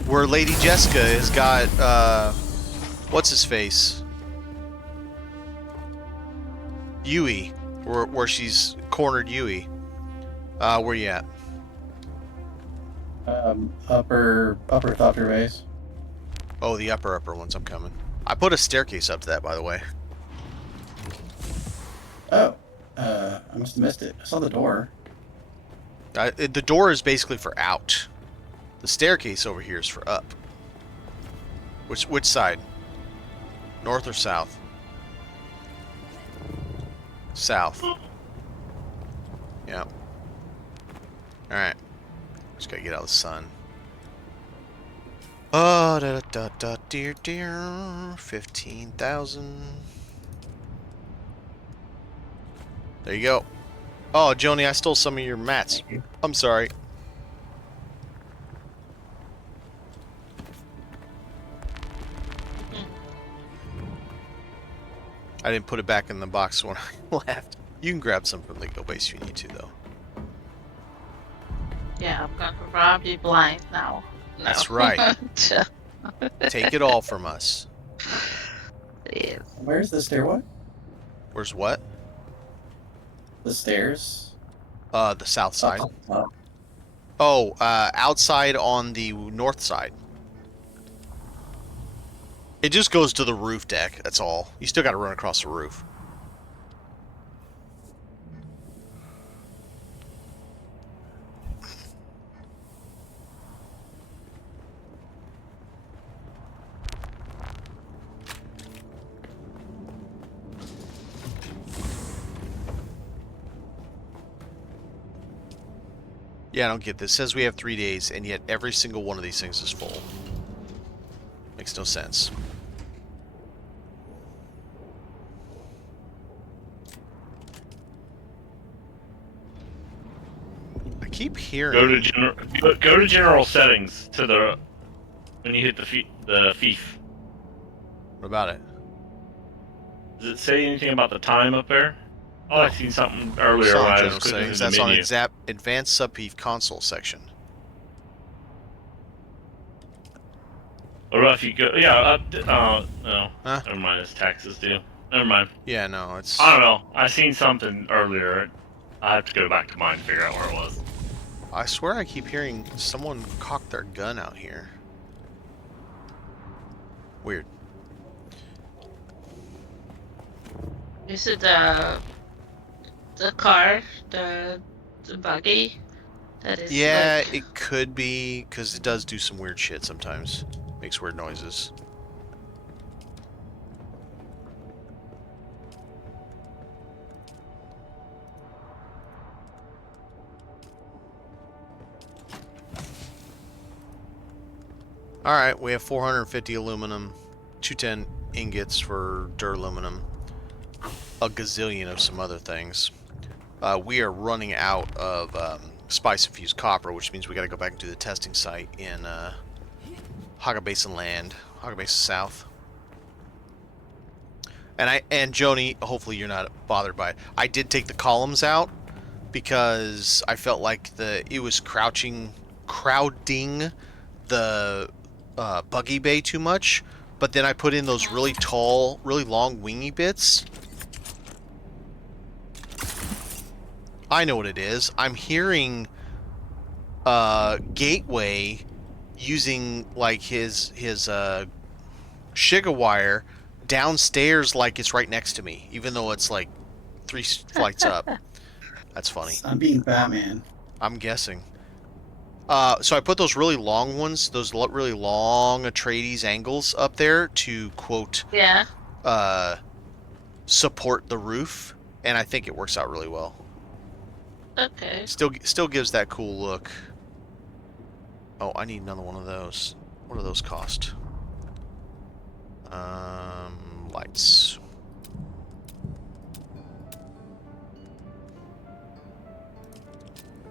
where Lady Jessica has got what's his face? Yui, where she's cornered Yui. Where you at? Upper Thopter base. Oh, the upper ones. I'm coming. I put a staircase up to that, by the way. Oh, I must have missed it. I saw the door. The door is basically for out. The staircase over here is for up. Which side? North or south? South. Yeah. Alright. Just gotta get out of the sun. Oh, dear. 15,000. There you go. Oh, Joni, I stole some of your mats. Thank you. I'm sorry. I didn't put it back in the box when I left. You can grab some from the go base if you need to, though. Yeah, I'm gonna rob you blind now. No. That's right. Take it all from us. Yes. Where's the stairway? Where's what? The stairs. The south side. Up. Oh, outside on the north side. It just goes to the roof deck, that's all. You still gotta run across the roof. Yeah, I don't get this. It says we have 3 days, and yet every single one of these things is full. Makes no sense. I keep hearing... Go to general settings to the when you hit the fief. What about it? Does it say anything about the time up there? Oh, I seen something earlier It's when on I general was clicking settings. through That's the on menu. advanced subpeef console section. What about if you go? Yeah, no. Huh? Never mind. It's taxes due. Never mind. Yeah, no, it's... I don't know. I seen something earlier. I have to go back to mine and figure out where it was. I swear I keep hearing someone cock their gun out here. Weird. Is it the car, the buggy? That is Yeah, like... it could be, because it does do some weird shit sometimes. Makes weird noises. Alright, we have 450 aluminum, 210 ingots for duraluminum, a gazillion of some other things. We are running out of spice-infused copper, which means we gotta go back and do the testing site in Haga Basin Land, Haga Basin South. And Joni, hopefully you're not bothered by it. I did take the columns out because I felt like it was crowding the buggy bay too much. But then I put in those really tall, really long wingy bits. I know what it is. I'm hearing Gateway using like his Shiga wire downstairs like it's right next to me, even though it's like 3 flights up. That's funny. I'm being Batman. I'm guessing. So I put those really long ones, those really long Atreides angles up there to quote Yeah. support the roof, and I think it works out really well. Okay. Still gives that cool look. Oh, I need another one of those. What do those cost? Lights.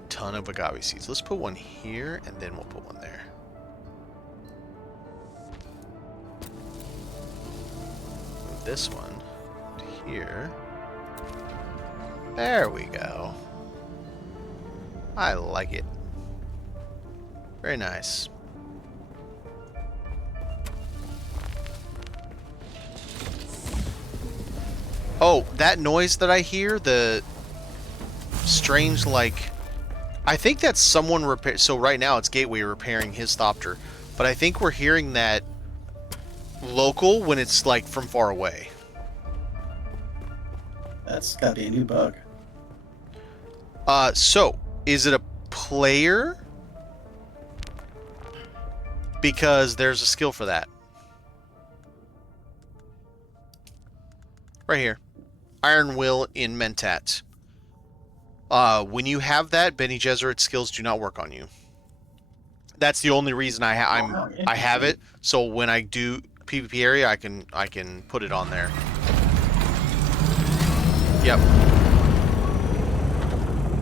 Ton of agave seeds. Let's put one here, and then we'll put one there. Move this one to here. There we go. I like it. Very nice. Oh, that noise that I hear, the strange, like... I think that's someone repair. So right now it's Gateway repairing his Thopter, but I think we're hearing that local when it's like from far away. That's gotta be a new bug. So is it a player? Because there's a skill for that. Right here. Iron Will in Mentat. When you have that, Bene Gesserit skills do not work on you. That's the only reason I have it. So when I do PvP area, I can put it on there. Yep.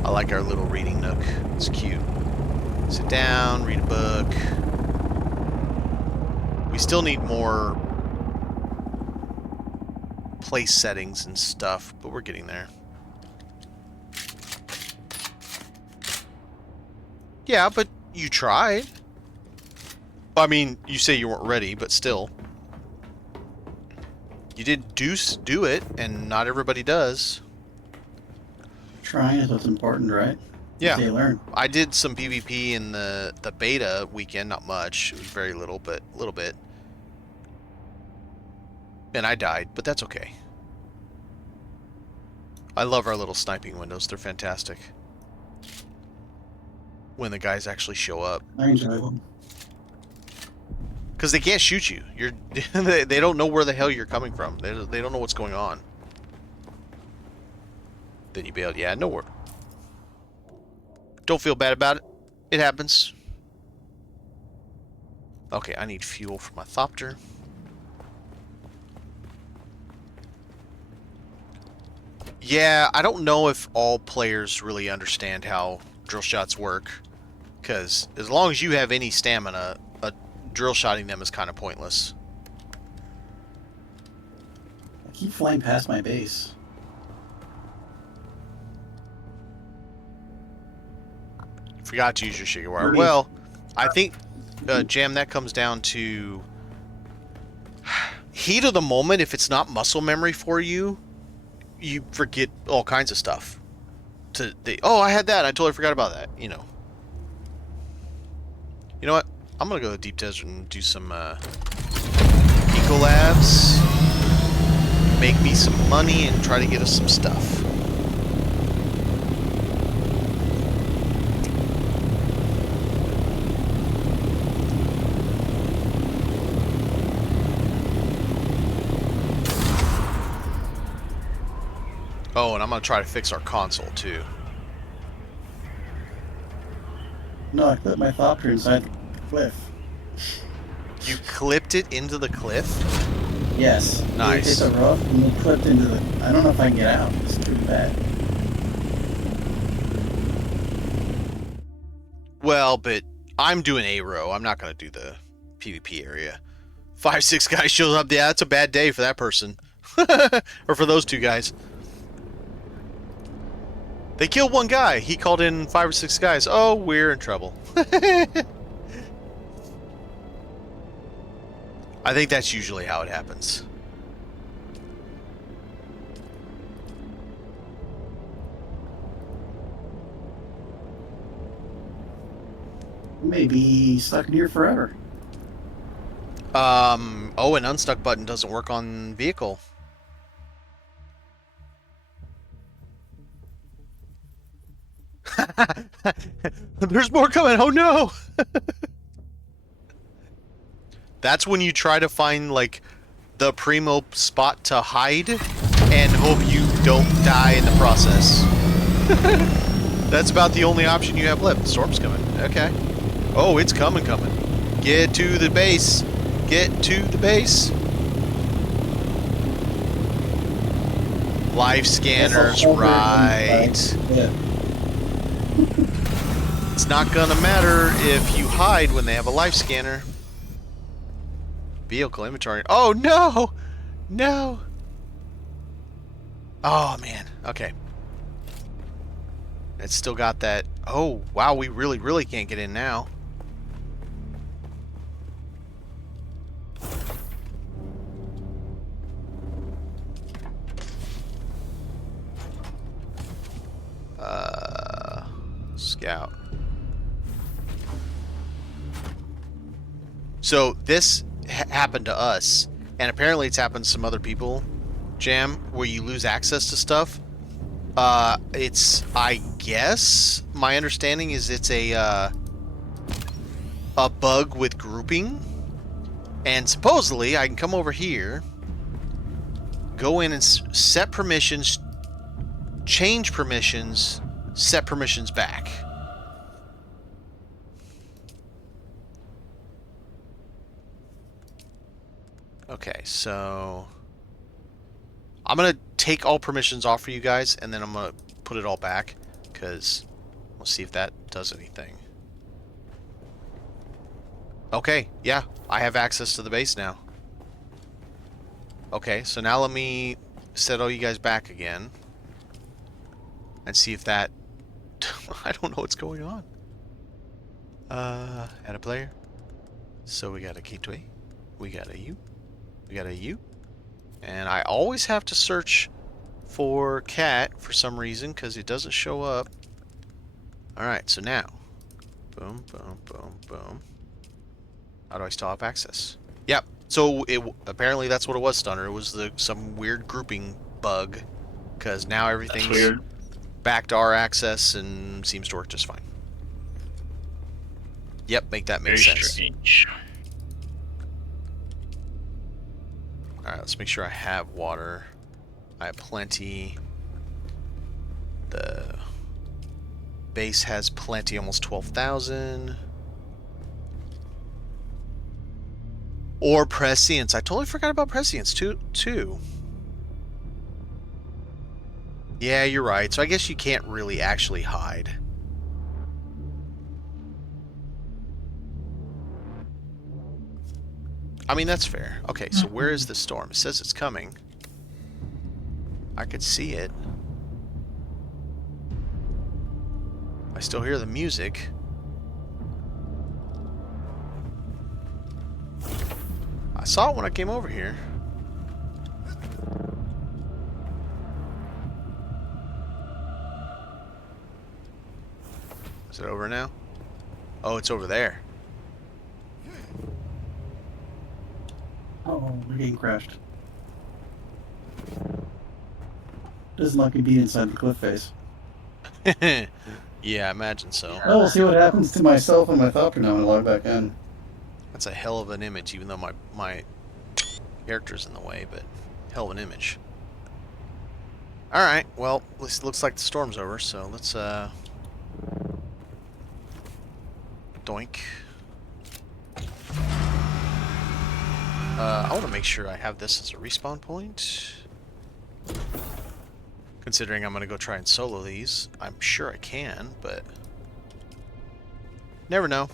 I like our little reading nook. It's cute. Sit down, read a book. We still need more place settings and stuff, but we're getting there. Yeah, but you tried. I mean, you say you weren't ready, but still. You did do it, and not everybody does. Trying is what's important, right? Yeah. They learn. I did some PvP in the beta weekend, not much. It was very little, but a little bit. And I died, but that's okay. I love our little sniping windows. They're fantastic. When the guys actually show up. I enjoy them. Because they can't shoot you. You're they don't know where the hell you're coming from. They don't know what's going on. Then you bailed. Yeah, nowhere. Don't feel bad about it. It happens. Okay, I need fuel for my Thopter. Yeah, I don't know if all players really understand how drill shots work. Because as long as you have any stamina, drill shotting them is kind of pointless. I keep flying past my base. Forgot to use your Shigarwire. Really? Well, I think, Jam, that comes down to heat of the moment. If it's not muscle memory for you, you forget all kinds of stuff. Oh, I had that. I totally forgot about that. You know. You know what? I'm gonna go to the deep desert and do some eco labs, make me some money, and try to get us some stuff. Oh, and I'm gonna try to fix our console too. No, I put my Thopter inside the cliff. You clipped it into the cliff? Yes. Nice. It's a rough and it clipped into the... I don't know if I can get out. It's too bad. Well, but I'm doing A row. I'm not gonna do the PvP area. 5-6 guys shows up. Yeah, that's a bad day for that person. Or for those two guys. They killed one guy. He called in 5 or 6 guys. Oh, we're in trouble. I think that's usually how it happens. Maybe stuck in here forever. Oh, an unstuck button doesn't work on vehicle. There's more coming. Oh no. That's when you try to find like the primo spot to hide and hope you don't die in the process. That's about the only option you have left. The storm's coming. Okay. Oh, it's coming. Get to the base. Get to the base. Life scanners, right. Yeah. It's not gonna matter if you hide when they have a life scanner. Vehicle inventory. Oh no! No! Oh man. Okay. It's still got that. Oh wow, we really can't get in now. Scout. So this happened to us, and apparently it's happened to some other people, Jam, where you lose access to stuff. It's, I guess, my understanding is it's a bug with grouping, and supposedly I can come over here, go in and set permissions, change permissions, set permissions back. Okay, so I'm gonna take all permissions off for you guys, and then I'm gonna put it all back, because we'll see if that does anything. Okay, yeah, I have access to the base now. Okay, so now let me set all you guys back again, and see if that... I don't know what's going on. Add a player. So we got a gateway. We got a U. We got a U. And I always have to search for cat for some reason because it doesn't show up. Alright, so now. Boom, boom, boom, boom. How do I still have access? Yep. So apparently that's what it was, Stunner. It was some weird grouping bug. Because now everything's weird. back to our access and seems to work just fine. Yep, make that make Very sense. strange. Alright, let's make sure I have water. I have plenty. The base has plenty, almost 12,000. Or prescience. I totally forgot about prescience too. Yeah, you're right. So I guess you can't really actually hide. I mean, that's fair. Okay, so where is the storm? It says it's coming. I could see it. I still hear the music. I saw it when I came over here. Is it over now? Oh, it's over there. Oh, we're getting crashed. Doesn't like me being inside the cliff face. Yeah, I imagine so. Oh, we'll see what happens to myself and my Thopter now when I log back in. That's a hell of an image, even though my character's in the way, but hell of an image. Alright, well, this looks like the storm's over, so let's, doink. I want to make sure I have this as a respawn point. Considering I'm going to go try and solo these. I'm sure I can, but never know.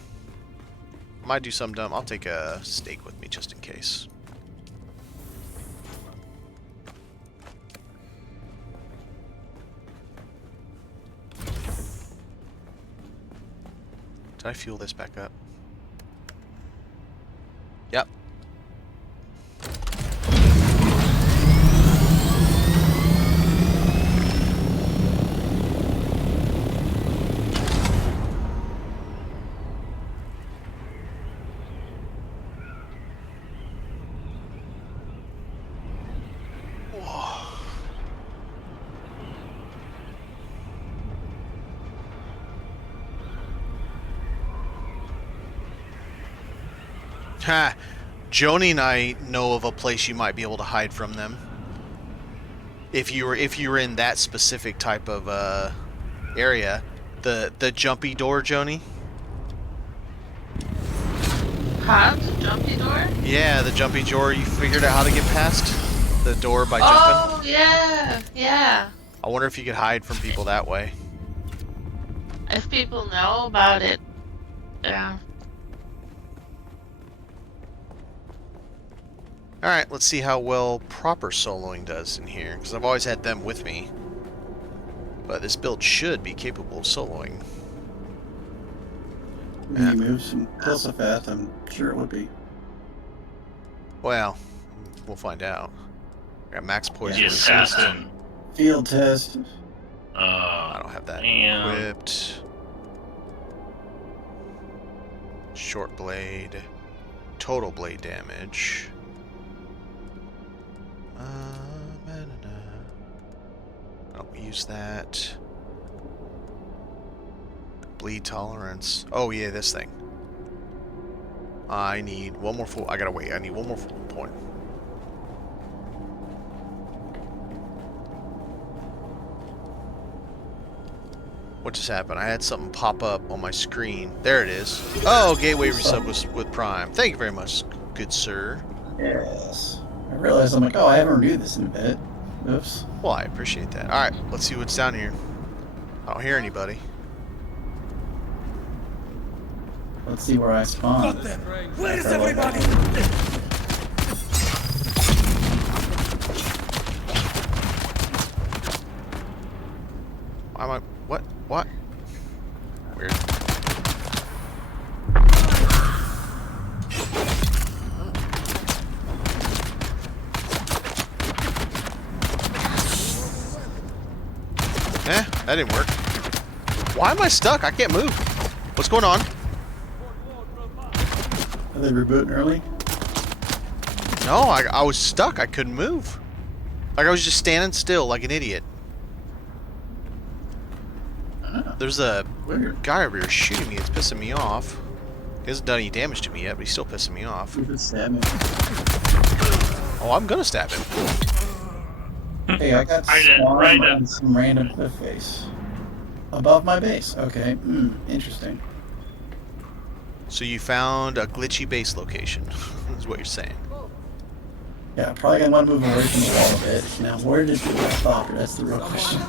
Might do something dumb. I'll take a steak with me just in case. Did I fuel this back up? Yep. Ha! Joni and I know of a place you might be able to hide from them. If you were in that specific type of area, the jumpy door, Joni. Huh? The jumpy door? Yeah, the jumpy door. You figured out how to get past the door by jumping. Oh, yeah, yeah. I wonder if you could hide from people that way. If people know about it, yeah. Alright, let's see how well proper soloing does in here, because I've always had them with me. But this build should be capable of soloing. When you move some kill so fast, I'm sure it would be. Well, we'll find out. I got max poison The resistant. assassin. Field test. I don't have that Damn. equipped. Short blade. Total blade damage. I don't use that. Bleed tolerance. Oh yeah, this thing. I need one more full. I gotta wait. I need one more full point. What just happened? I had something pop up on my screen. There it is. Oh, gateway resub was with Prime. Thank you very much, good sir. Yes. I realized I'm like, oh, I haven't reviewed this in a bit. Oops. Well, I appreciate that. Alright, let's see what's down here. I don't hear anybody. Let's see where I spawn. Where's everybody? Why am I... What? What? Weird. That didn't work. Why am I stuck? I can't move. What's going on? Are they rebooting early? No, I was stuck. I couldn't move. Like I was just standing still like an idiot. There's a Weird. guy over here shooting me. It's pissing me off. He hasn't done any damage to me yet, but he's still pissing me off. You could stab me. Oh, I'm gonna stab him. Hey, I got swarmed on some random cliff face. Above my base. Okay. Interesting. So you found a glitchy base location, is what you're saying. Yeah, probably gonna want to move away from the wall a bit. Now, where did you get Stalker? That's the real question.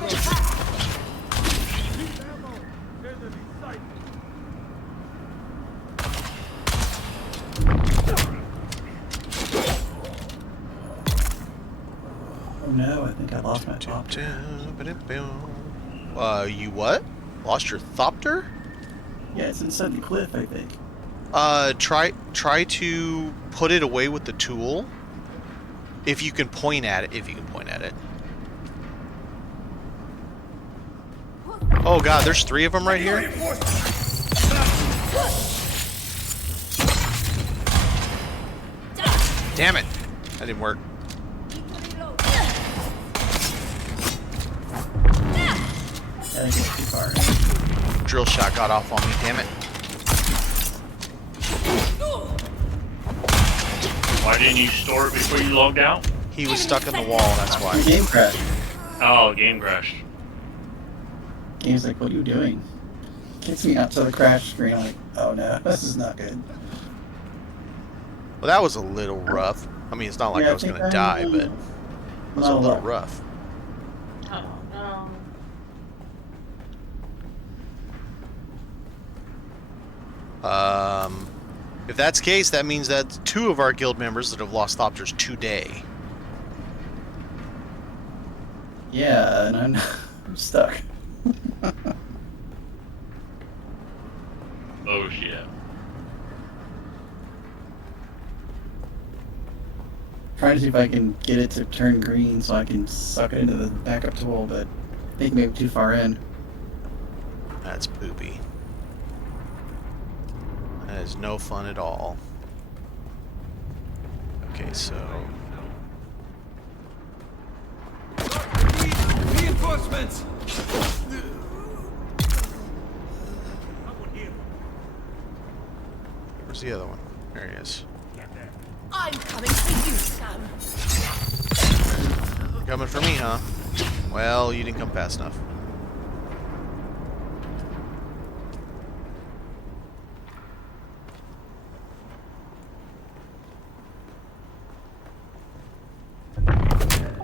Oh no, I think I lost my Thopter. You what? Lost your Thopter? Yeah, it's inside the cliff, I think. Try to put it away with the tool. If you can point at it, Oh god, there's 3 of them right here. Damn it. That didn't work. I think it's too far. Drill shot got off on me, damn it. Why didn't you store it before you logged out? He was stuck in the wall, that's The why. game crashed. Oh, game crashed. Game's like, what are you doing? Kicks me out to the crash screen. I'm like, oh no, this is not good. Well, that was a little rough. I mean, it's not like Yeah, I was gonna die, but it was a Not little lot. rough. Oh no. If that's the case, that means that 2 of our guild members that have lost Thopters today. Yeah, and I'm, I'm stuck. Oh shit. Trying to see if I can get it to turn green so I can suck it into the backup tool, but I think maybe too far in. That's poopy. That is no fun at all. Okay, so... Reinforcements! Where's the other one? There he is. I'm coming for you, Sam. Coming for me, huh? Well, you didn't come fast enough.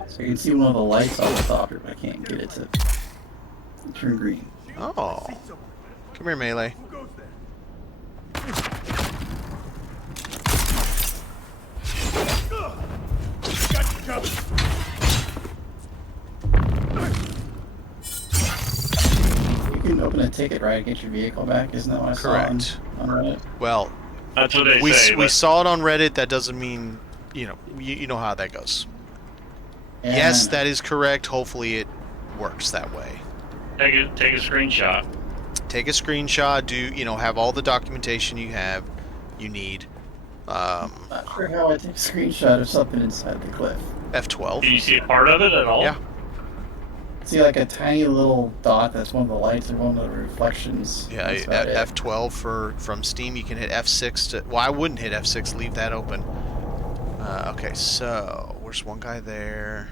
So you can see one of the lights on the Thopter, but I can't get it to turn green. Oh. Come here, Melee. You can open a ticket, right, and get your vehicle back? Isn't that what I Correct. saw on Reddit? Well, That's what they we say. we but saw it on Reddit. That doesn't mean, you know, you know how that goes. And Yes, that is correct. Hopefully it works that way. take a screenshot. Take a screenshot, have all the documentation you need. I'm not sure how I take a screenshot of something inside the cliff. F12. Can you see a part of it at all? Yeah. See like a tiny little dot that's one of the lights or one of the reflections. Yeah, That's about it. F12 from Steam. You can hit F6 to... Well, I wouldn't hit F6. Leave that open. Okay, so... Where's one guy there?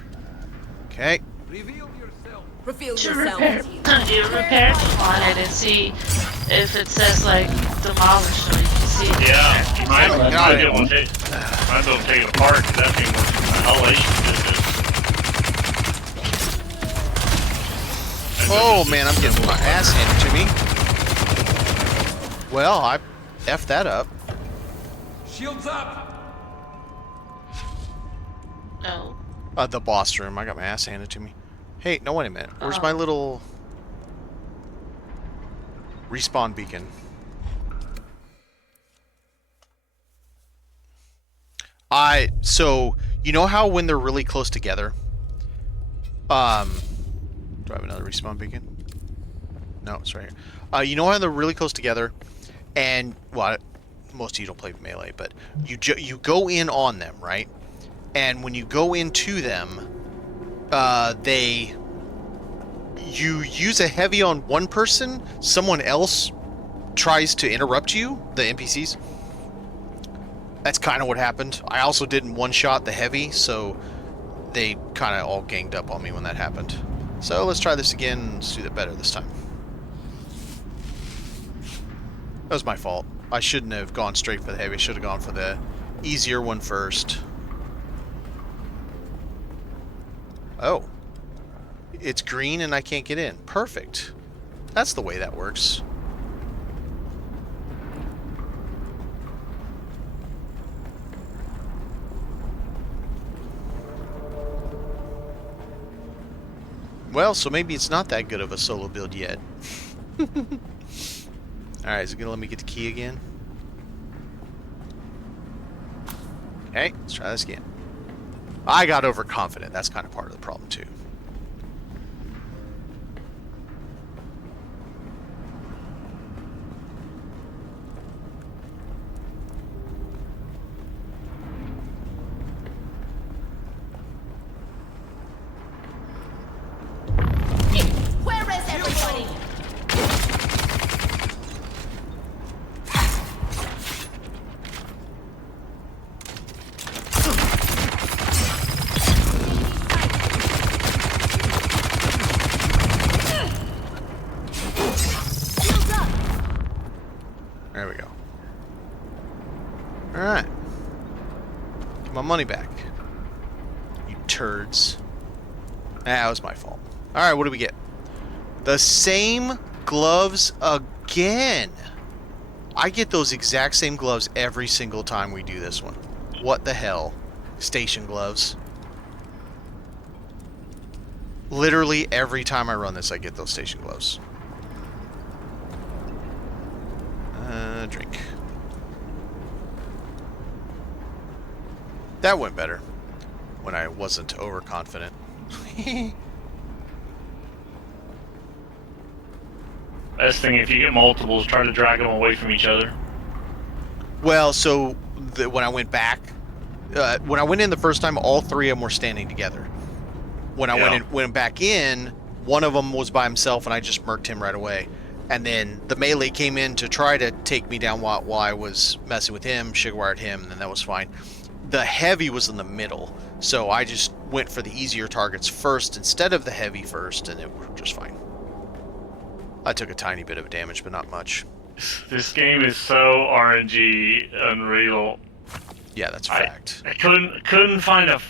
Okay. Reveal yourself. Reveal To yourself. repair, you repair on it and see if it says like demolished, so you can see. It. Yeah, you might Got be it. able to take it apart, because that thing was a hellish. Oh, man, I'm getting my ass handed to me. Well, I F'd that up. Shields up. No. The boss room. I got my ass handed to me. Hey, no, wait a minute. Where's my little... respawn beacon? So, you know how when they're really close together? Do I have another respawn beacon? No, it's right here. You know how they're really close together, and well, most of you don't play melee, but you go in on them, right? And when you go into them, you use a heavy on one person, someone else tries to interrupt you, the NPCs. That's kind of what happened. I also didn't one-shot the heavy, so they kind of all ganged up on me when that happened. So let's try this again. Let's do that better this time. That was my fault. I shouldn't have gone straight for the heavy. I should have gone for the easier one first. Oh. It's green and I can't get in. Perfect. That's the way that works. Well, so maybe it's not that good of a solo build yet. Alright, is it going to let me get the key again? Okay, let's try this again. I got overconfident. That's kind of part of the problem, too. Where is everybody? There we go. Alright. Get my money back. You turds. That was my fault. Alright, what do we get? The same gloves again. I get those exact same gloves every single time we do this one. What the hell? Station gloves. Literally every time I run this, I get those station gloves. Drink. That went better when I wasn't overconfident. Best thing if you get multiples, try to drag them away from each other. Well, so when I went back, when I went in the first time, all three of them were standing together. When I went back in, one of them was by himself, and I just murked him right away. And then the melee came in to try to take me down while I was messing with him, sugar-wired him, and then that was fine. The heavy was in the middle, so I just went for the easier targets first instead of the heavy first, and it worked just fine. I took a tiny bit of damage, but not much. This game is so RNG unreal. Yeah, that's a fact. I couldn't find a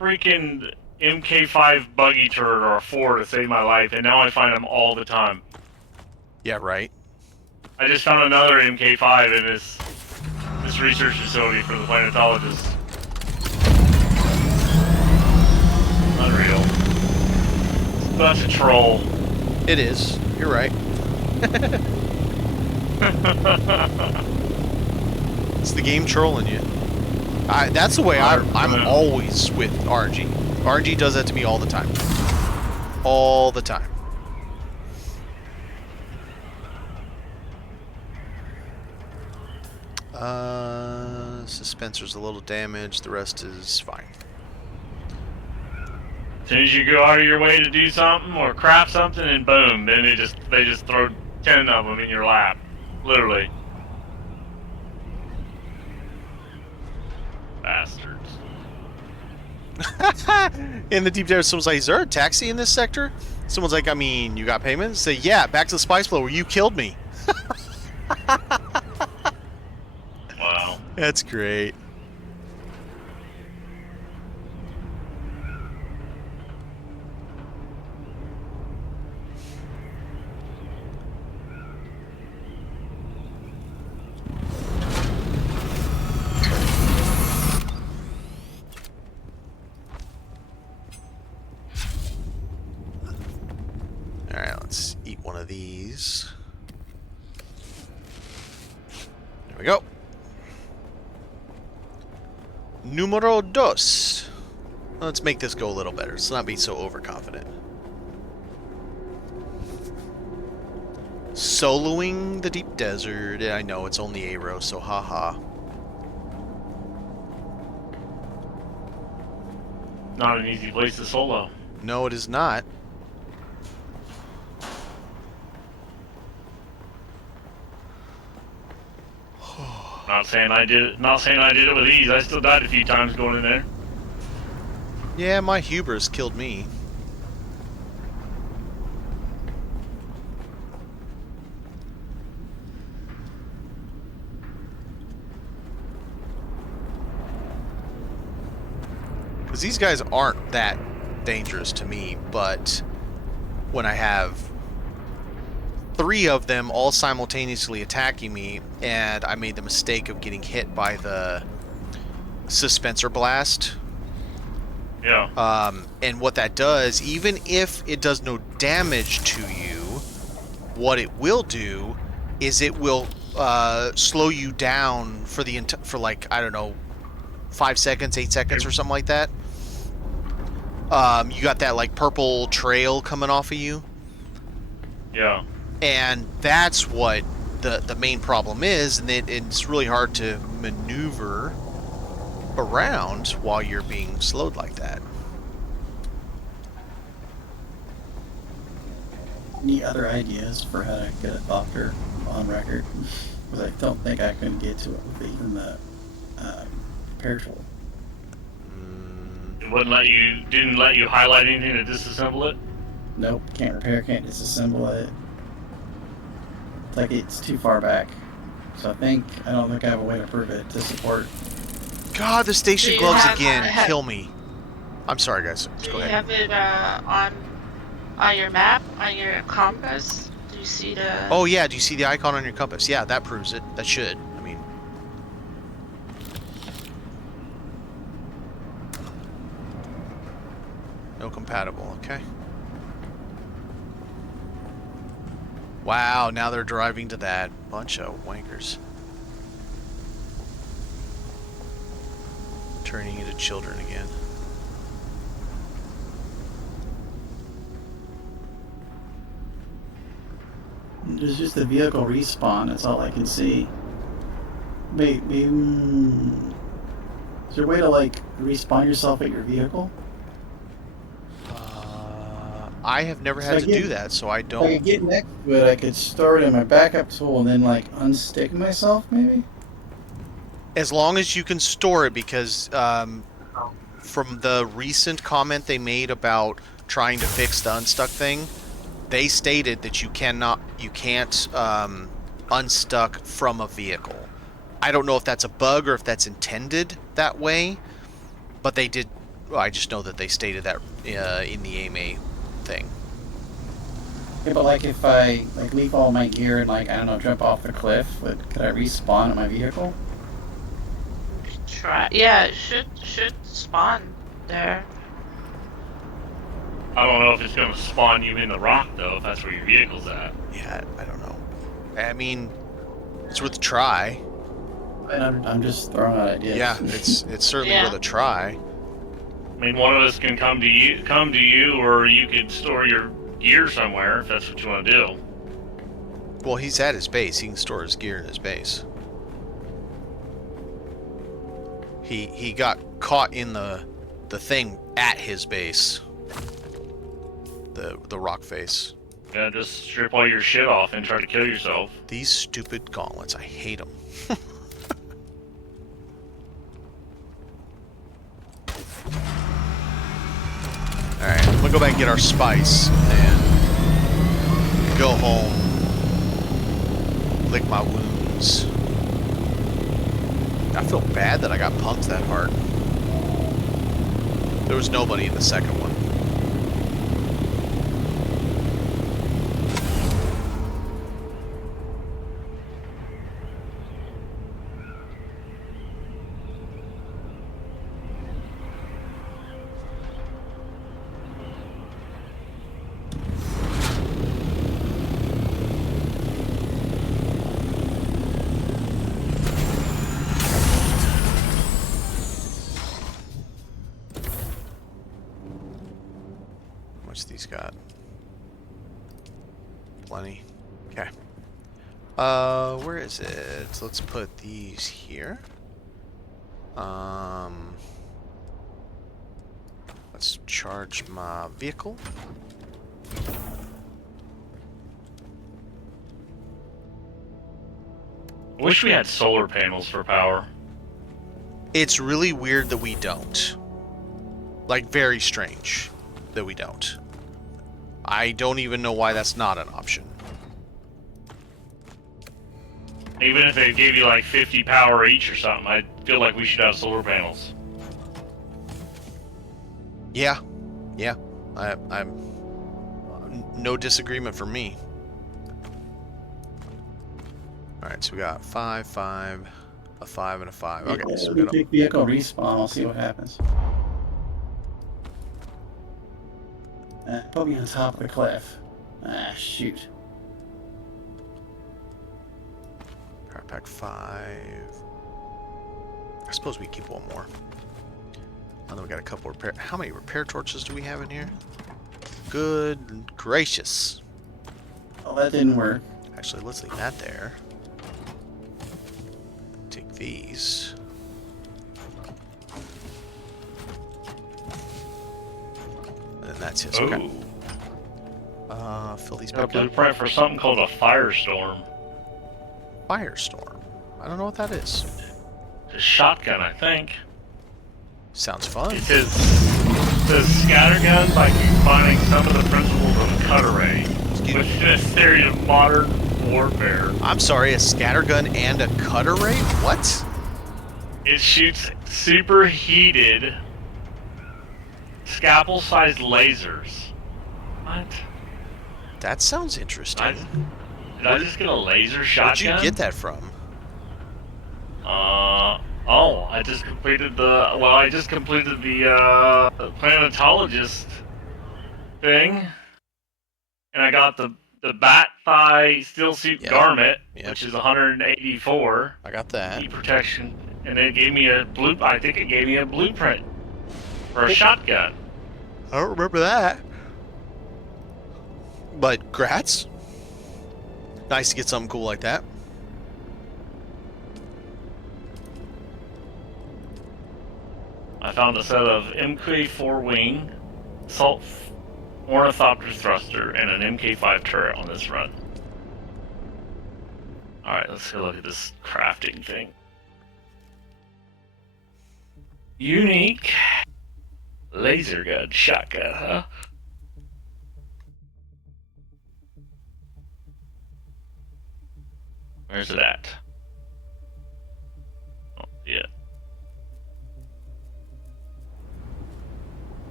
freaking MK5 buggy turret or a 4 to save my life, and now I find them all the time. Yeah, right. I just found another MK5 in this research facility for the planetologists. Unreal. That's a troll. It is. You're right. It's the game trolling you. That's the way I'm always with RNG. RNG does that to me all the time. All the time. Suspensor's a little damaged. The rest is fine. As soon as you go out of your way to do something or craft something, and boom, then they just throw 10 of them in your lap, literally. Bastards. In the deep dive, someone's like, "Is there a taxi in this sector?" Someone's like, "I mean, you got payments?" Say, "Yeah, back to the spice flow where you killed me." Wow. That's great. Alright, let's eat one of these. There we go. Numero dos. Let's make this go a little better. Let's not be so overconfident. Soloing the deep desert. I know it's only Aero, so haha. Not an easy place to solo. No, it is not. Not saying I did it. Not saying I did it with ease. I still died a few times going in there. Yeah, my hubris killed me. Because these guys aren't that dangerous to me, but when I have 3 of them all simultaneously attacking me, and I made the mistake of getting hit by the Suspensor Blast. Yeah. And what that does, even if it does no damage to you, what it will do is it will slow you down for for like, I don't know, 5 seconds, 8 seconds, or something like that. You got that like purple trail coming off of you. Yeah. And that's what the main problem is, and it's really hard to maneuver around while you're being slowed like that. Any other ideas for how to get a doctor on record? Because I don't think I can get to it with even the repair tool. It didn't let you highlight anything to disassemble it? Nope, can't repair, can't disassemble it. It's like it's too far back. So I don't think I have a way to prove it to support. God, the station Do you gloves have- again. Kill me. I'm sorry, guys. Do Go you ahead. have it on your map, on your compass? Do you see the? Oh, yeah. Do you see the icon on your compass? Yeah, that proves it. That should. I mean... No compatible. Okay. Wow, now they're driving to that. Bunch of wankers. Turning into children again. There's just the vehicle respawn, that's all I can see. Maybe, is there a way to like respawn yourself at your vehicle? I have never So had I to get- do that, so I If I don't... could get next to it, I could store it in my backup tool and then like unstick myself, maybe? As long as you can store it, because from the recent comment they made about trying to fix the unstuck thing, they stated that you can't unstuck from a vehicle. I don't know if that's a bug or if that's intended that way, but they did. Well, I just know that they stated that in the AMA thing. Yeah, but like if I like leave all my gear and like I don't know jump off the cliff, could I respawn at my vehicle? Try. Yeah, it should spawn there. I don't know if it's going to spawn you in the rock, though, if that's where your vehicle's at. Yeah, I don't know. I mean, it's worth a try. And I'm just throwing out ideas. Yeah, it's certainly Yeah. worth a try. I mean, one of us can come to you, or you could store your gear somewhere, if that's what you want to do. Well, he's at his base. He can store his gear in his base. He got caught in the thing at his base. The rock face. Yeah, just strip all your shit off and try to kill yourself. These stupid gauntlets. I hate them. Alright, I'm gonna go back and get our spice and go home. Lick my wounds. I feel bad that I got punked that hard. There was nobody in the second one. What's these got? Plenty. Okay. Where is it? Let's put these here. Let's charge my vehicle. Wish we had solar panels for power. It's really weird that we don't. Like, very strange that we don't. I don't even know why that's not an option. Even if they gave you like 50 power each or something, I feel like we should have solar panels. Yeah. Yeah. I'm... No disagreement from me. Alright, so we got 5, 5, a 5, and a 5. Okay, Yeah, so we we got big vehicle respawn. We'll see what happens. Put me on top of the cliff. Ah, shoot. Power pack 5. I suppose we keep one more. And then we got a couple repair. How many repair torches do we have in here? Good gracious. Well, that didn't work. Actually, let's leave that there. Take these. And then that's his. Okay. Fill these A back up. blueprint for something called a firestorm. Firestorm. I don't know what that is. It's a shotgun, I think. Sounds fun. It says scattergun by combining some of the principles of a cut array with the theory of modern warfare. I'm sorry, a scattergun and a cut array? What? It shoots superheated scalpel-sized lasers. What? That sounds interesting. Did I just get a laser shotgun? Where'd you get that from? Oh, I just completed the planetologist thing. And I got the bat thigh steel suit garment, which is 184. I got that. Heat protection. And it gave me a I think it gave me a blueprint for a shotgun. I don't remember that. But grats. Nice to get something cool like that. I found a set of MK4 wing, assault ornithopter thruster, and an MK5 turret on this run. Alright, let's go look at this crafting thing. Unique laser gun shotgun, huh? Where's it at? Oh, yeah.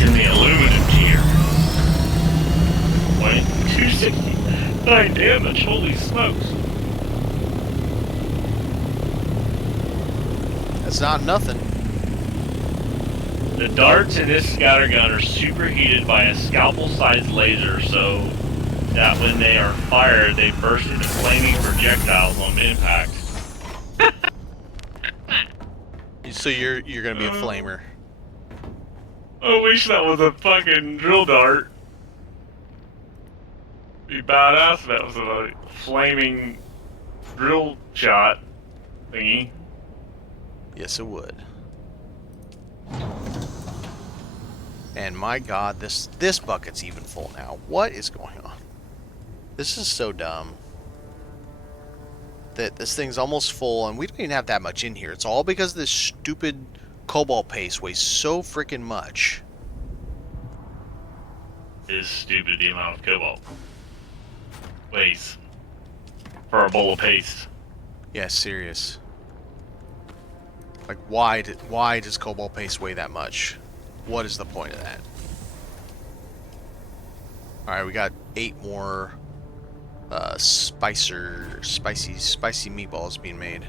In the aluminum tier. Wait, 269 damage, holy smokes. That's not nothing. The darts in this scattergun are superheated by a scalpel-sized laser, so that when they are fired, they burst into flaming projectiles on impact. So you're gonna be a flamer. I wish that was a fucking drill dart. Be badass if that was a flaming drill shot thingy. Yes, it would. And my god, this bucket's even full now. What is going on? This is so dumb. That this thing's almost full, and we don't even have that much in here. It's all because this stupid cobalt paste weighs so freaking much. It is stupid the amount of cobalt weighs for a bowl of paste. Yeah, serious. Like, why does cobalt paste weigh that much? What is the point of that? Alright, we got 8 more spicy meatballs being made.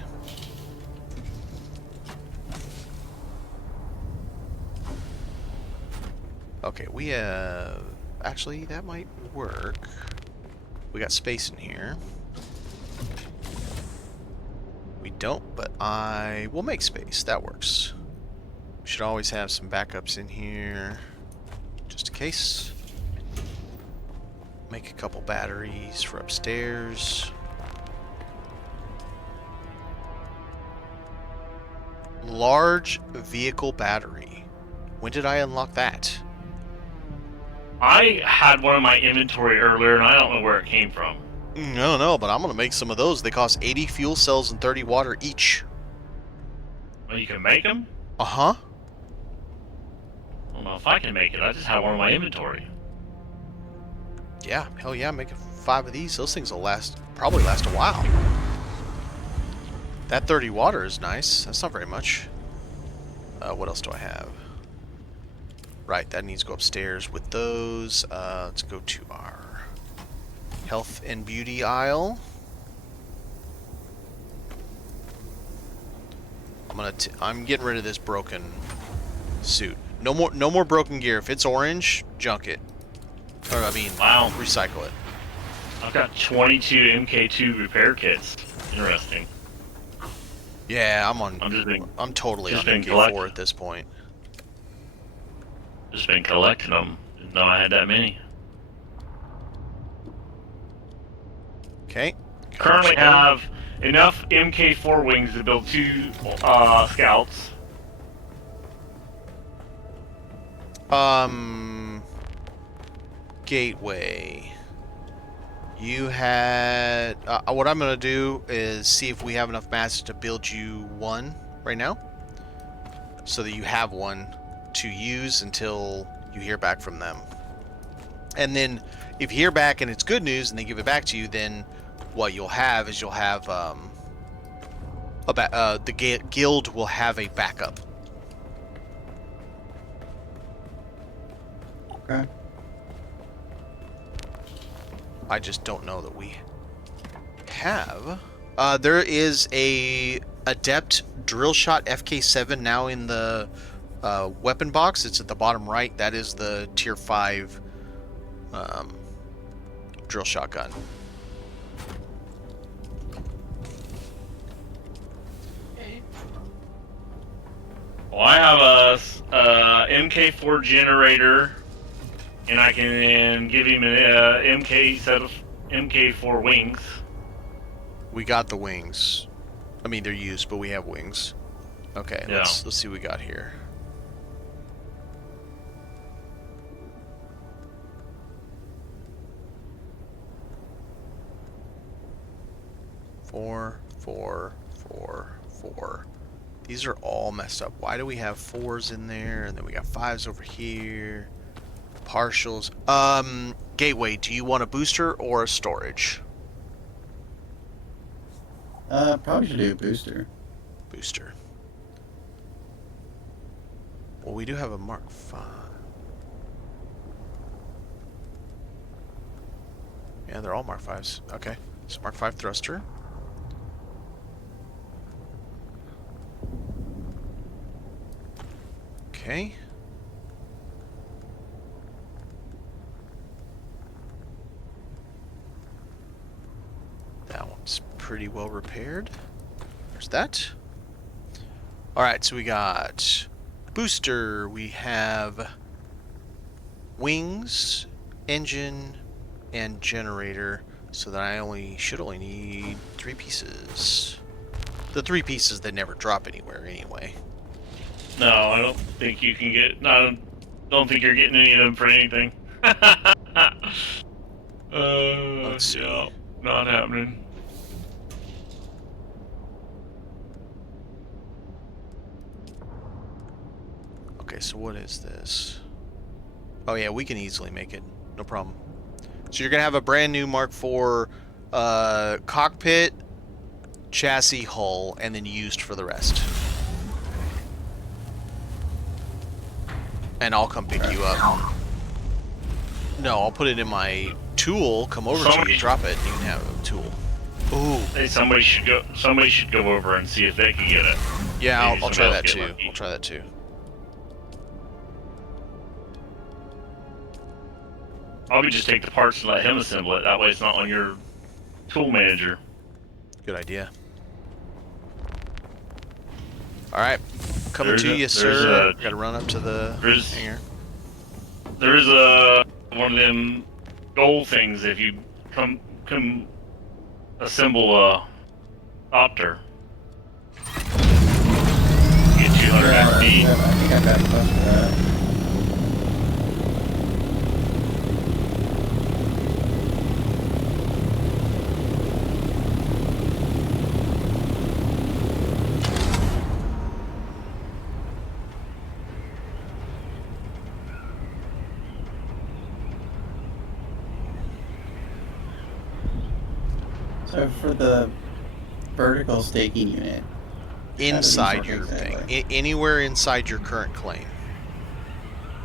Okay, we have... Actually, that might work. We got space in here. We don't, but I will make space. That works. We should always have some backups in here, just in case. Make a couple batteries for upstairs. Large vehicle battery. When did I unlock that? I had one in my inventory earlier, and I don't know where it came from. No, but I'm gonna make some of those. They cost 80 fuel cells and 30 water each. Well, you can make them? Uh-huh. I don't know if I can make it. I just have one in my inventory. Yeah, hell yeah, make 5 of these. Those things will probably last a while. That 30 water is nice. That's not very much. What else do I have? Right, that needs to go upstairs with those. Let's go to our health and beauty aisle. I'm getting rid of this broken suit. No more broken gear. If it's orange, junk it. Or I mean, Wow. recycle it. I've got 22 MK2 repair kits. Interesting. Yeah, I'm totally on MK4 at this point. Just been collecting them. Didn't know I had that many. Okay. Currently have enough MK4 wings to build 2 scouts. Gateway. You had... what I'm going to do is see if we have enough mass to build you one right now. So that you have one to use until you hear back from them. And then if you hear back and it's good news and they give it back to you, then what you'll have is the guild will have a backup. Okay. I just don't know that we have. There is a Adept Drill Shot FK7 now in the weapon box. It's at the bottom right. That is the tier 5 drill shotgun. Well, I have a MK4 generator, and I can give him an MK set of MK4 wings. We got the wings. I mean, they're used, but we have wings. Okay, Yeah. let's see what we got here. Four. These are all messed up. Why do we have 4s in there? And then we got 5s over here. Partials. Gateway, do you want a booster or a storage? Probably should do a booster. Booster. Well, we do have a Mark 5. Yeah, they're all Mark 5s. Okay. So Mark 5 thruster. Okay. That one's pretty well repaired. There's that. Alright, so we got booster. We have wings, engine, and generator. So that I should only need 3 pieces. The 3 pieces that never drop anywhere anyway. No, I don't think you can get. I don't think you're getting any of them for anything. Let's see. Yeah, not happening. Okay, so what is this? Oh yeah, we can easily make it. No problem. So you're going to have a brand new Mark IV cockpit, chassis, hull, and then used for the rest. And I'll come pick you up. No, I'll put it in my tool, come over to you, drop it, and you can have a tool. Ooh. Hey, somebody should go over and see if they can get it. Yeah, Maybe I'll try somebody that else too. get lucky. I'll try that too. Probably just take the parts and let him assemble it. That way it's not on your tool manager. Good idea. Alright, coming There's to a- you, there's sir. a- Gotta run up to the there's- hangar. There is one of them gold things if you come assemble a copter. Get 200 Yeah, XP. I think I got close to that. So for the vertical staking unit, Inside work your exactly? thing. Anywhere inside your current claim.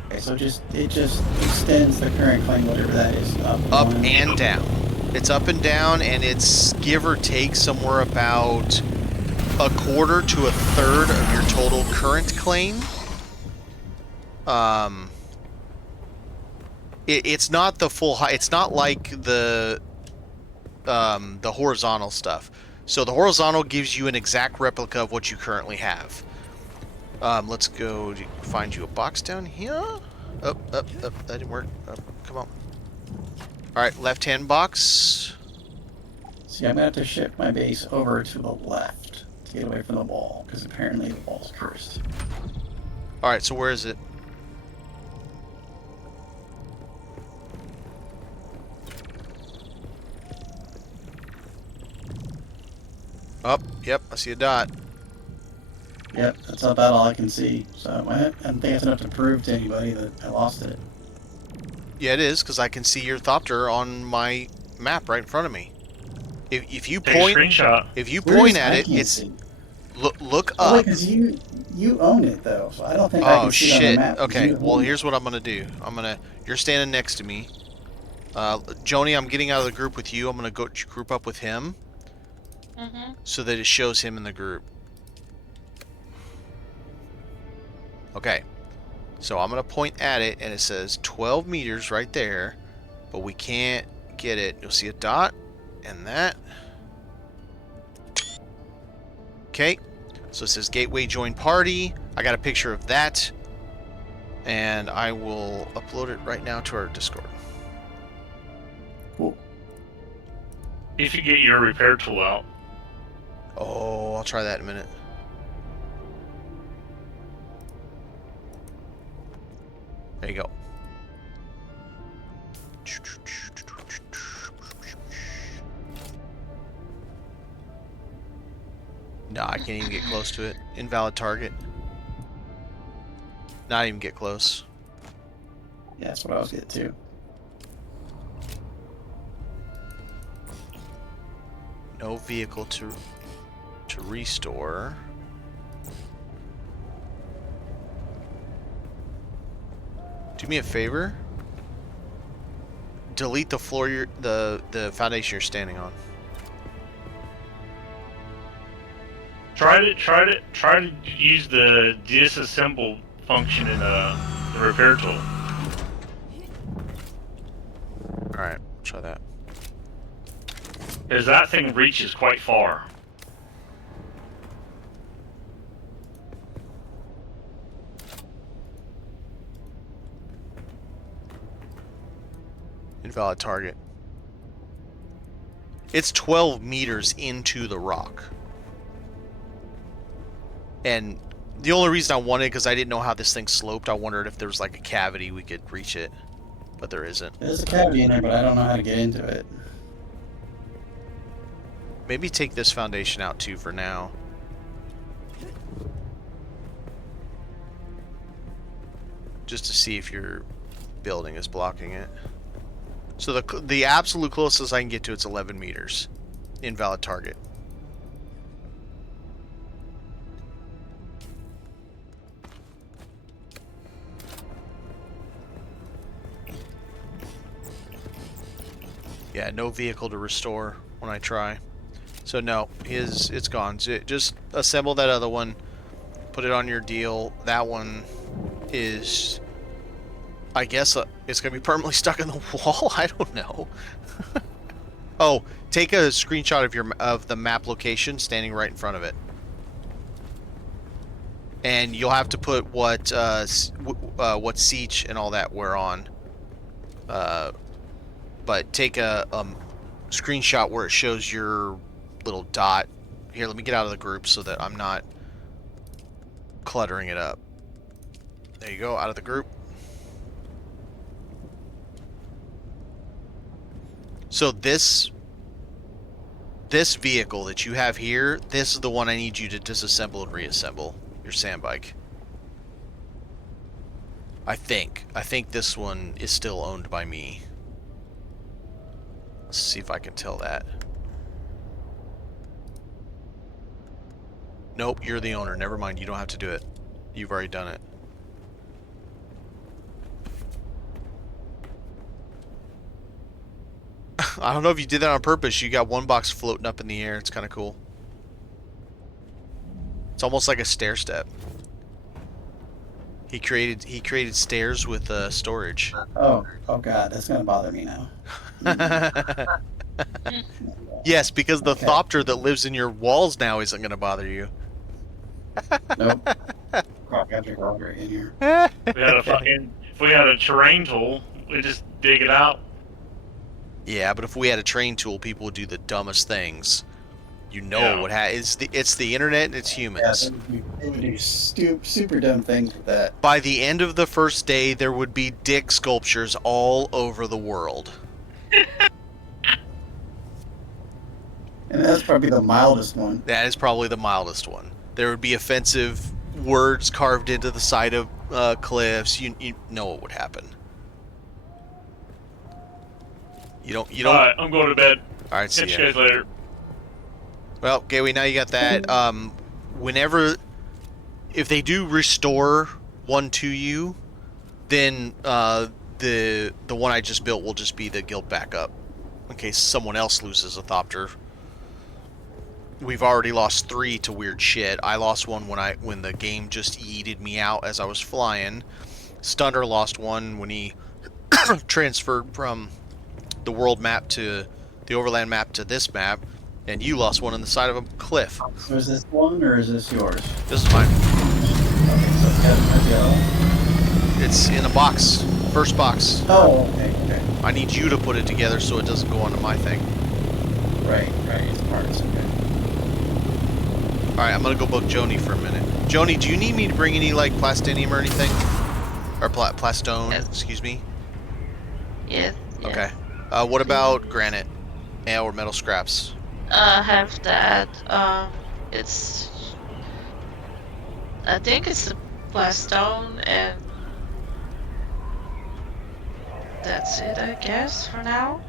Okay, so it just extends the current claim, whatever that is, up Up one. and down. It's up and down, and it's give or take somewhere about a quarter to a third of your total current claim. It's not the full height. It's not like the horizontal stuff. So the horizontal gives you an exact replica of what you currently have. Let's go find you a box down here. Up. That didn't work. Up, come on. All right, left-hand box. See, I'm gonna have to shift my base over to the left to get away from the wall, because apparently the wall's cursed. All right, so where is it? Up. Yep, I see a dot. Yep, that's about all I can see. So I don't think it's enough to prove to anybody that I lost it. Yeah, it is, because I can see your thopter on my map right in front of me. If you Take a point, screenshot. if you Where point is- at I it, can't it's see. look Oh wait, up. because you own it though, so I don't think I Oh can see it on the shit. map. 'cause Okay. you Well, own it. here's what I'm gonna do. You're standing next to me. Joni, I'm getting out of the group with you. I'm gonna go group up with him so that it shows him in the group. Okay. So I'm gonna point at it, and it says 12 meters right there, but we can't get it. You'll see a dot, and that. Okay. So it says Gateway Join Party. I got a picture of that, and I will upload it right now to our Discord. Cool. If you get your repair tool out. Oh, I'll try that in a minute. There you go. No, I can't even get close to it. Invalid target. Not even get close. Yeah, that's what I was getting to. No vehicle to restore. Do me a favor. Delete the floor the foundation you're standing on. Try to use the disassemble function in the repair tool. Alright, try that. Because that thing reaches quite far. Invalid target. It's 12 meters into the rock. And the only reason I wanted, because I didn't know how this thing sloped, I wondered if there was like a cavity we could reach it. But there isn't. There's a cavity in there, but I don't know how to get into it. Maybe take this foundation out too for now. Just to see if your building is blocking it. So the absolute closest I can get to it's 11 meters. Invalid target. Yeah, no vehicle to restore when I try. So no, it's gone. Just assemble that other one, put it on your deal. That one is, I guess, it's gonna be permanently stuck in the wall. I don't know. Oh, take a screenshot of the map location standing right in front of it, and you'll have to put what siege and all that we're on. but take a screenshot where it shows your little dot. Here, let me get out of the group so that I'm not cluttering it up. There you go, out of the group. So this vehicle that you have here, this is the one I need you to disassemble and reassemble, your sand bike. I think this one is still owned by me. Let's see if I can tell that. Nope, you're the owner. Never mind, you don't have to do it. You've already done it. I don't know if you did that on purpose. You got one box floating up in the air. It's kind of cool. It's almost like a stair step. He created stairs with storage. Oh god, that's gonna bother me now. Yes, because the Okay. thopter that lives in your walls now isn't going to bother you. Nope. Crap, got your water in here. If we had a terrain tool, we just dig it out. Yeah, but if we had a train tool, people would do the dumbest things. You know Yeah. what it's the internet and it's Yeah, humans. they would do super dumb things with that. By the end of the first day, there would be dick sculptures all over the world. And that's probably the mildest one. That is probably the mildest one. There would be offensive words carved into the side of cliffs. You know what would happen. You don't. Alright, I'm going to bed. All right, see Catch ya. you guys later. Well, Gateway, now you got that. Whenever, if they do restore one to you, then the one I just built will just be the guild backup, in case someone else loses a thopter. We've already lost 3 to weird shit. I lost one when the game just yeeted me out as I was flying. Stunner lost one when he transferred from the world map to the overland map to this map. And you lost one on the side of a cliff. So is this one or is this yours? This is mine. Okay, so it's got a go. It's in a box. First box. Oh, okay. I need you to put it together so it doesn't go onto my thing. Right, it's parts, okay. Alright, I'm gonna go book Joni for a minute. Joni, do you need me to bring any, like, plastinium or anything? Or plastone, Yes. excuse me? Yes. Okay. What about granite? Or metal scraps? Have that. It's. I think it's the plastone, and that's it, I guess, for now.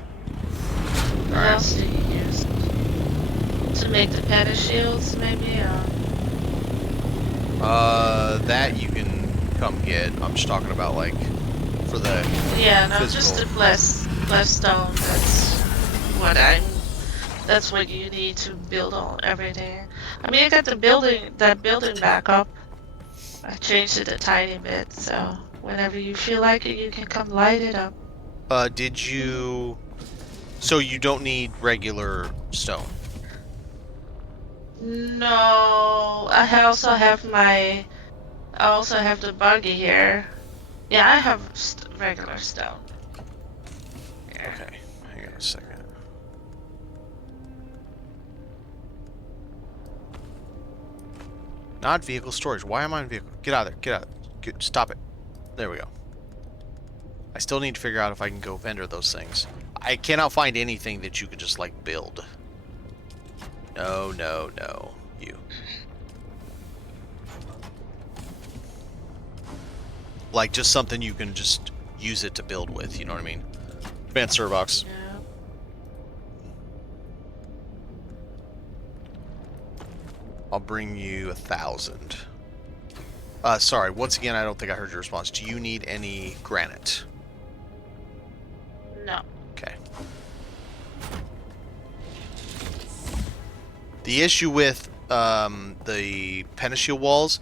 What Alright. else do you use? To make the peta shields, maybe? That you can come get. I'm just talking about, like, for the Yeah, no, physical. just the plastone. That's what you need to build on everything. I mean, I got that building back up. I changed it a tiny bit, so whenever you feel like it, you can come light it up. Did you... So you don't need regular stone? No, I also have the buggy here. Yeah, I have regular stone. Yeah. Okay, hang on a second. Not vehicle storage. Why am I in vehicle? Get out of there. Get out. Stop it. There we go. I still need to figure out if I can go vendor those things. I cannot find anything that you could just, like, build. No. You. Like, just something you can just use it to build with, you know what I mean? Advanced Servox. Yeah. I'll bring you 1,000. Sorry, once again, I don't think I heard your response. Do you need any granite? No. Okay. The issue with the Pentashield walls,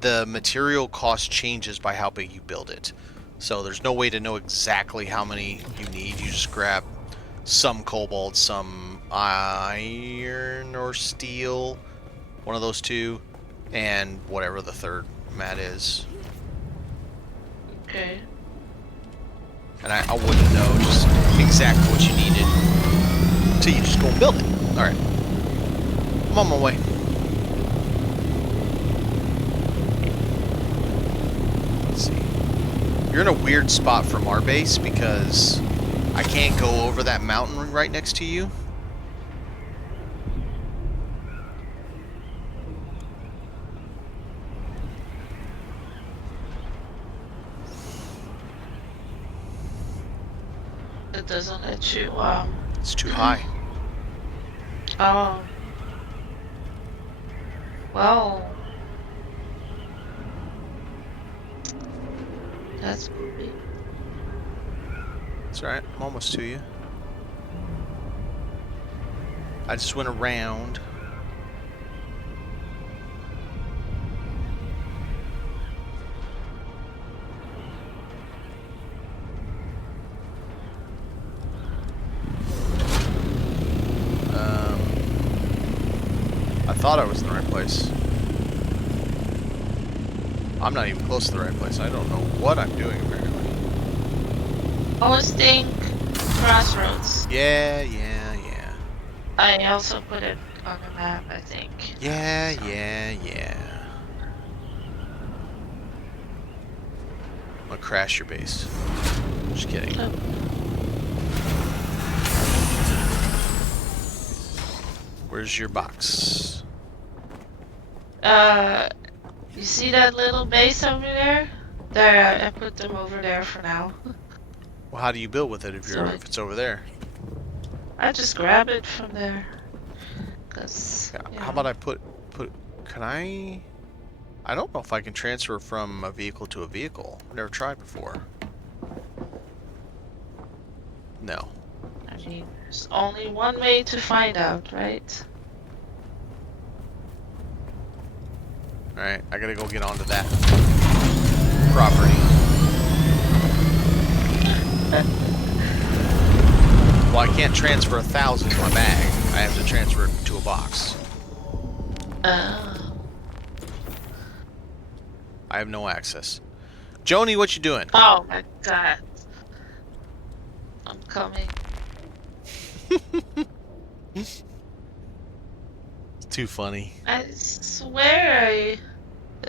the material cost changes by how big you build it. So there's no way to know exactly how many you need. You just grab some cobalt, some iron or steel, one of those two, and whatever the third mat is. Okay. And I wouldn't know just exactly what you needed. So you just go and build it. Alright. I'm on my way. Let's see. You're in a weird spot from our base because I can't go over that mountain right next to you. It doesn't let you, It's too high. oh. Well. That's poopy. It's alright. I'm almost to you. I just went around. I thought I was in the right place. I'm not even close to the right place. I don't know what I'm doing, apparently. Always think crossroads. Yeah. I also put it on the map, I think. Yeah. I'm gonna crash your base. Just kidding. Oh. Where's your box? You see that little base over there? There, I put them over there for now. Well, how do you build with it if So it's over there? I just grab it from there. Cause, Yeah, how about I put can I don't know if I can transfer from a vehicle to a vehicle. I've never tried before. No. I mean, there's only one way to find out, right? Alright, I gotta go get onto that property. Well, I can't transfer 1,000 to my bag. I have to transfer it to a box. I have no access. Joni, what you doing? Oh my god. I'm coming. It's too funny. I swear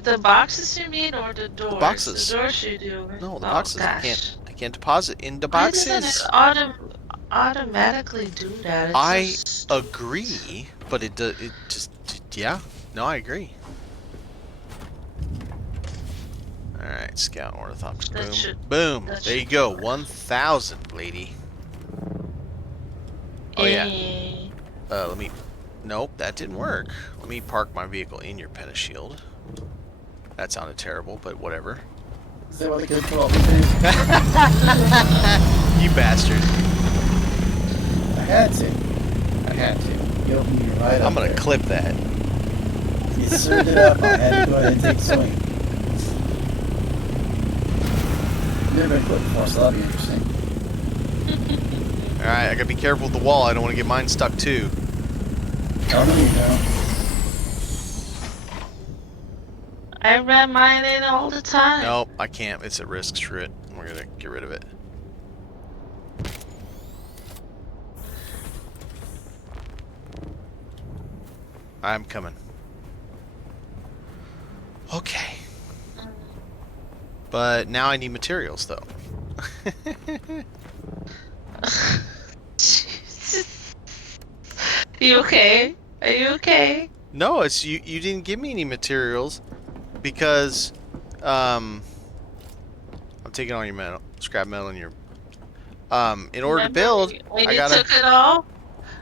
the boxes you mean or the doors? boxes. The doors you do. No, the Oh, boxes. gosh. I can't deposit in the Why doesn't boxes. it automatically do that? It's I so stupid. agree, but it just yeah. No, I agree. All right, scout ornithopter. That Boom, should- boom. that There you should go. work. 1,000, lady. Oh yeah. Eh. Let me. Nope, that didn't work. Let me park my vehicle in your Pentashield. That sounded terrible, but whatever. Is that what the good call these days? You bastard. I had to. You opened me right up I'm gonna there. clip that. You served it up. I had to go ahead and take a swing. Never been clipped before, so that'll be interesting. Alright, I gotta be careful with the wall. I don't want to get mine stuck too. Oh, no, you don't. I ran mine in all the time. Nope, I can't. It's at risk. Screw it. We're gonna get rid of it. I'm coming. Okay. But now I need materials, though. You okay? Are you okay? No, it's you. You didn't give me any materials because, I'm taking all your metal, scrap metal, in your. In order to build, when I you gotta took it all?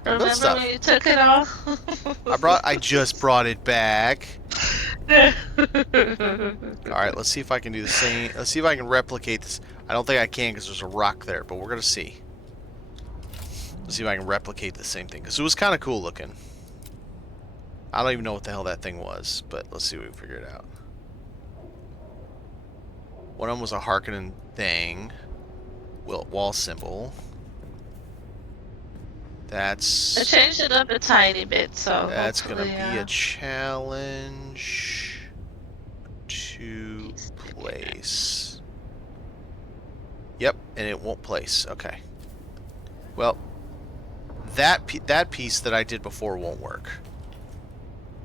build Remember stuff. when you took it all? I just brought it back. Alright, let's see if I can do the same. Let's see if I can replicate this. I don't think I can because there's a rock there, but we're going to see. Let's see if I can replicate the same thing because it was kind of cool looking. I don't even know what the hell that thing was, but let's see if we can figure it out. One of them was a Harkonnen thing. Wall symbol. I That's changed it up a tiny bit, so That's gonna hopefully, be a challenge to place. Yep, and it won't place. Okay. Well, that piece that I did before won't work.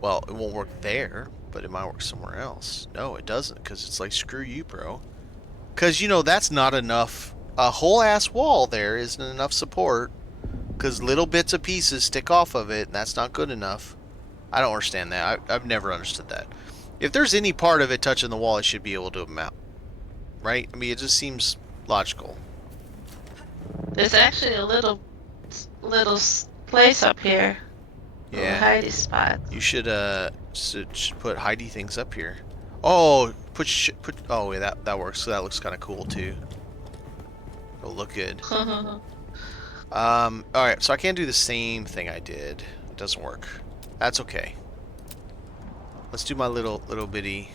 Well, it won't work there, but it might work somewhere else. No, it doesn't, because it's like, screw you, bro. Because, you know, that's not enough. A whole ass wall there isn't enough support, because little bits of pieces stick off of it, and that's not good enough. I don't understand that. I've never understood that. If there's any part of it touching the wall, it should be able to mount. Right? I mean, it just seems logical. There's actually a little place up here. Yeah. Little hidey spot. You should put hidey things up here. Oh, put. Oh, yeah, that works. So that looks kind of cool too. It'll look good. All right. So I can't do the same thing I did. It doesn't work. That's okay. Let's do my little bitty.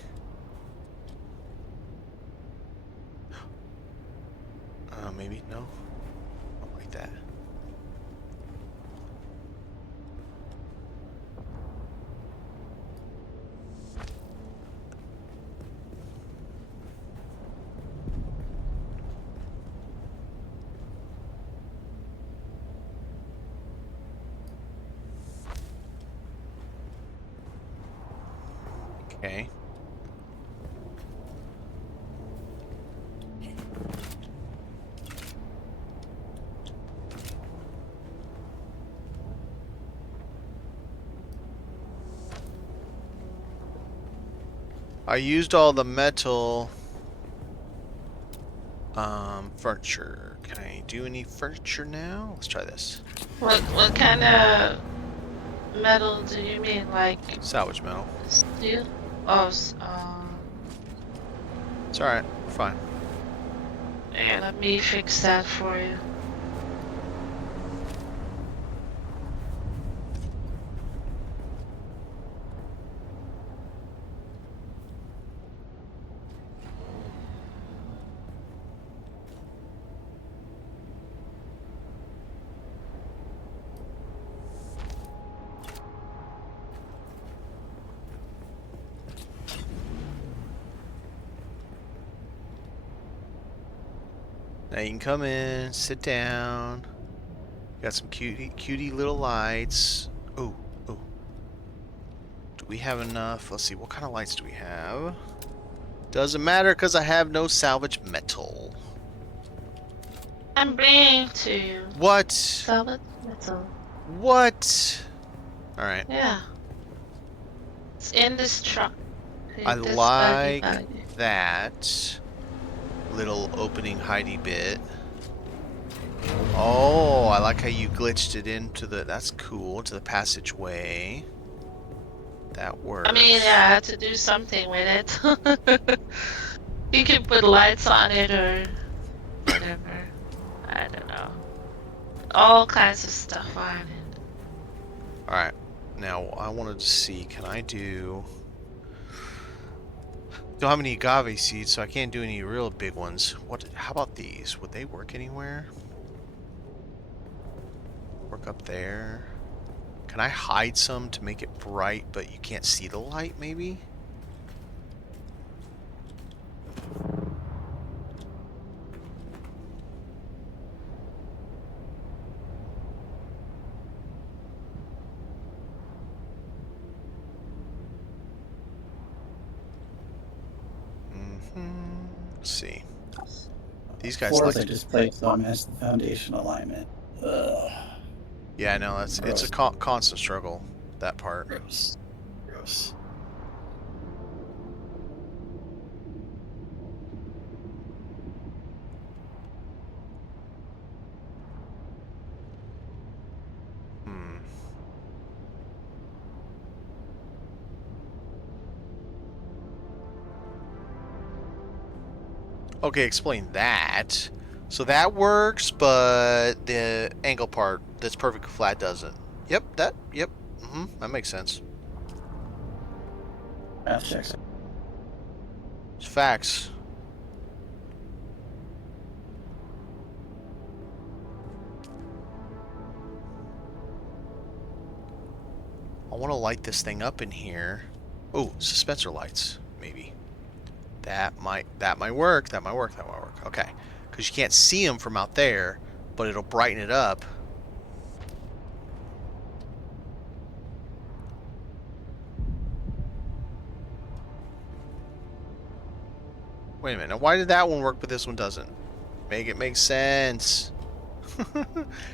Maybe no. Not like that. Okay. I used all the metal furniture. Can I do any furniture now? Let's try this. What kind of metal do you mean? Like Salvage metal. steel? Oh, It's alright. We're fine. yeah, let me fix that for you. Now you can come in, sit down. Got some cutie little lights. Ooh, ooh. Do we have enough? Let's see, what kind of lights do we have? Doesn't matter because I have no salvage metal. I'm bringing to you. What? Salvage metal. What? Alright. Yeah. It's in this truck. I This like buggy. that little opening hidey bit. Oh, I like how you glitched it into the, that's cool, to the passageway. That works. I mean, yeah, I had to do something with it. You can put lights on it or whatever. I don't know. All kinds of stuff on it. Alright, now I wanted to see, can I do... Don't have any agave seeds, so I can't do any real big ones. What? How about these? Would they work anywhere? Work up there. Can I hide some to make it bright, but you can't see the light, maybe? Let's see. These guys Floors like I just placed on as the foundation alignment. Ugh. Yeah, I know it's a constant struggle, that part. Gross. Gross. Hmm. Okay, explain that. So that works, but the angle part that's perfect flat doesn't. Yep, that makes sense. Math checks. It's facts. I want to light this thing up in here. Oh, suspensor lights, maybe. That might work. Okay, because you can't see them from out there, but it'll brighten it up. Wait a minute. Now why did that one work, but this one doesn't? Make it make sense.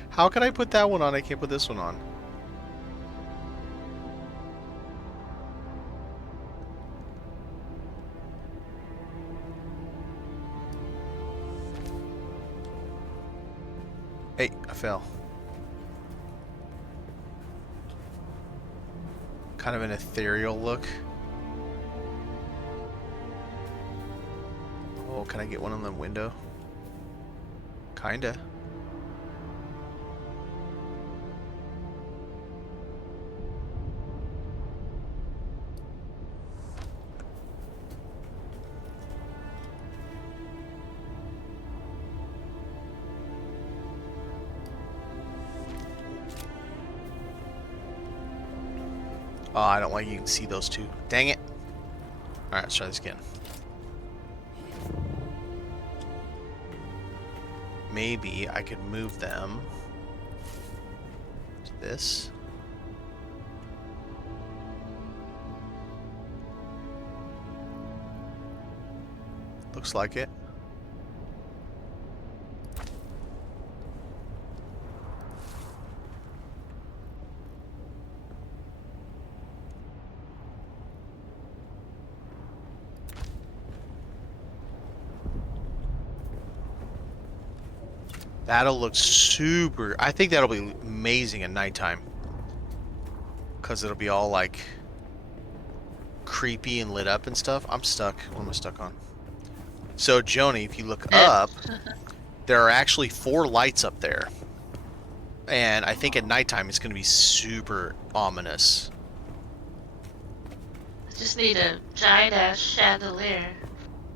How can I put that one on? I can't put this one on. Hey, I fell. Kind of an ethereal look. Oh, can I get one on the window? Kinda. Oh, I don't like you can see those two. Dang it. Alright, let's try this again. Maybe I could move them to this. Looks like it. That'll look super... I think that'll be amazing at nighttime. Because it'll be all, like, creepy and lit up and stuff. I'm stuck. What am I stuck on? So, Joni, if you look up, there are actually 4 lights up there. And I think at nighttime it's going to be super ominous. I just need a giant-ass chandelier.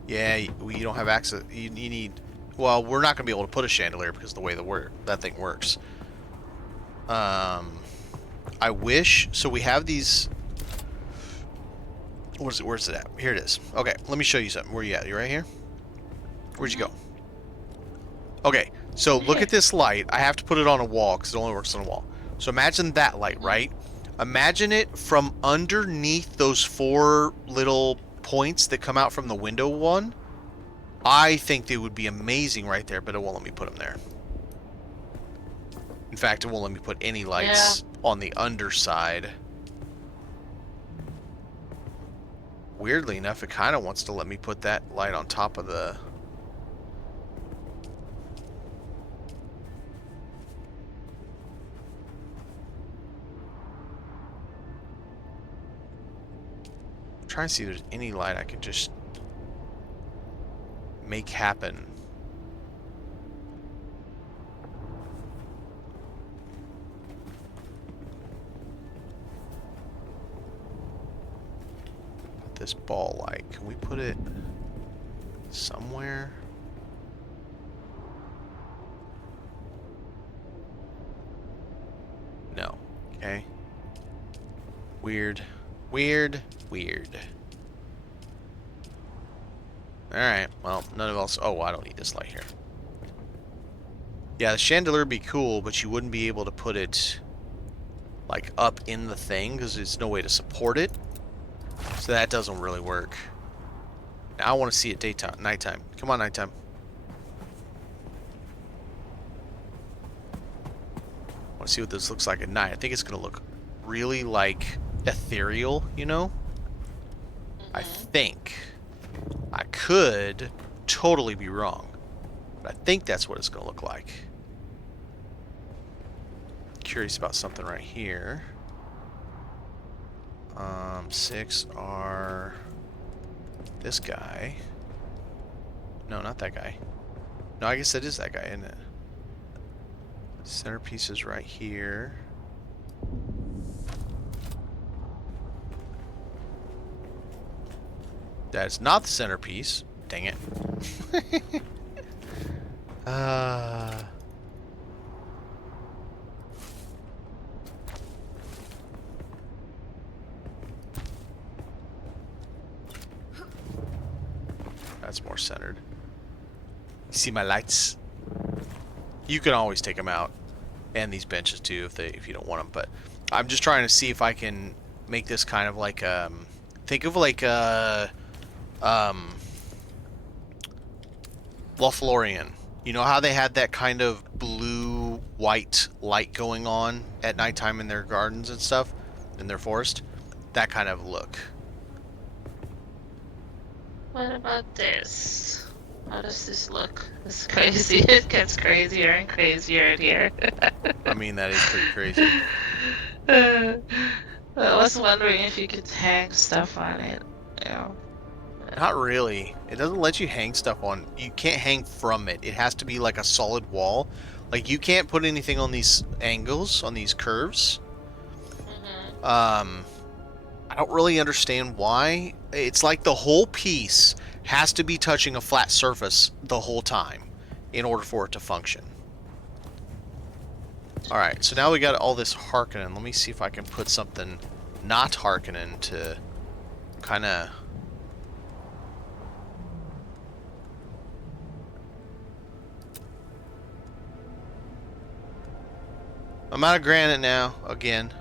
Yeah, you don't have access. You need... Well, we're not going to be able to put a chandelier because of the way that thing works. I wish... So we have these... Where's it at? Here it is. Okay, let me show you something. Where you at? You right here? Where'd you go? Okay, so look at this light. I have to put it on a wall because it only works on a wall. So imagine that light, right? Imagine it from underneath those 4 little points that come out from the window one. I think they would be amazing right there, but it won't let me put them there. In fact, it won't let me put any lights on the underside. Weirdly enough, it kind of wants to let me put that light on top of the... I'm trying to see if there's any light I can just make happen. This ball light, can we put it somewhere? No. Okay. Weird. Weird. Weird. Alright, well, none of us... Oh, I don't need this light here. Yeah, the chandelier would be cool, but you wouldn't be able to put it, like, up in the thing, because there's no way to support it. So that doesn't really work. Now I want to see it daytime, nighttime. Come on, nighttime. I want to see what this looks like at night. I think it's going to look really, like, ethereal, you know? I think... I could totally be wrong, but I think that's what it's going to look like. Curious about something right here. 6 are this guy. No, not that guy. No, I guess that is that guy, isn't it? Centerpiece is right here. That's not the centerpiece. Dang it. That's more centered. You see my lights? You can always take them out, and these benches too if you don't want them. But I'm just trying to see if I can make this kind of like think of like Lothlorien. You know how they had that kind of blue-white light going on at nighttime in their gardens and stuff, in their forest? That kind of look. What about this? How does this look? It's crazy. It gets crazier and crazier in here. I mean, that is pretty crazy. I was wondering if you could hang stuff on it. You know. Not really. It doesn't let you hang stuff on. You can't hang from it. It has to be like a solid wall. Like, you can't put anything on these angles, on these curves. Mhm. I don't really understand why. It's like the whole piece has to be touching a flat surface the whole time in order for it to function. Alright, so now we got all this Harkonnen. Let me see if I can put something not Harkonnen to kind of... I'm out of granite now, again.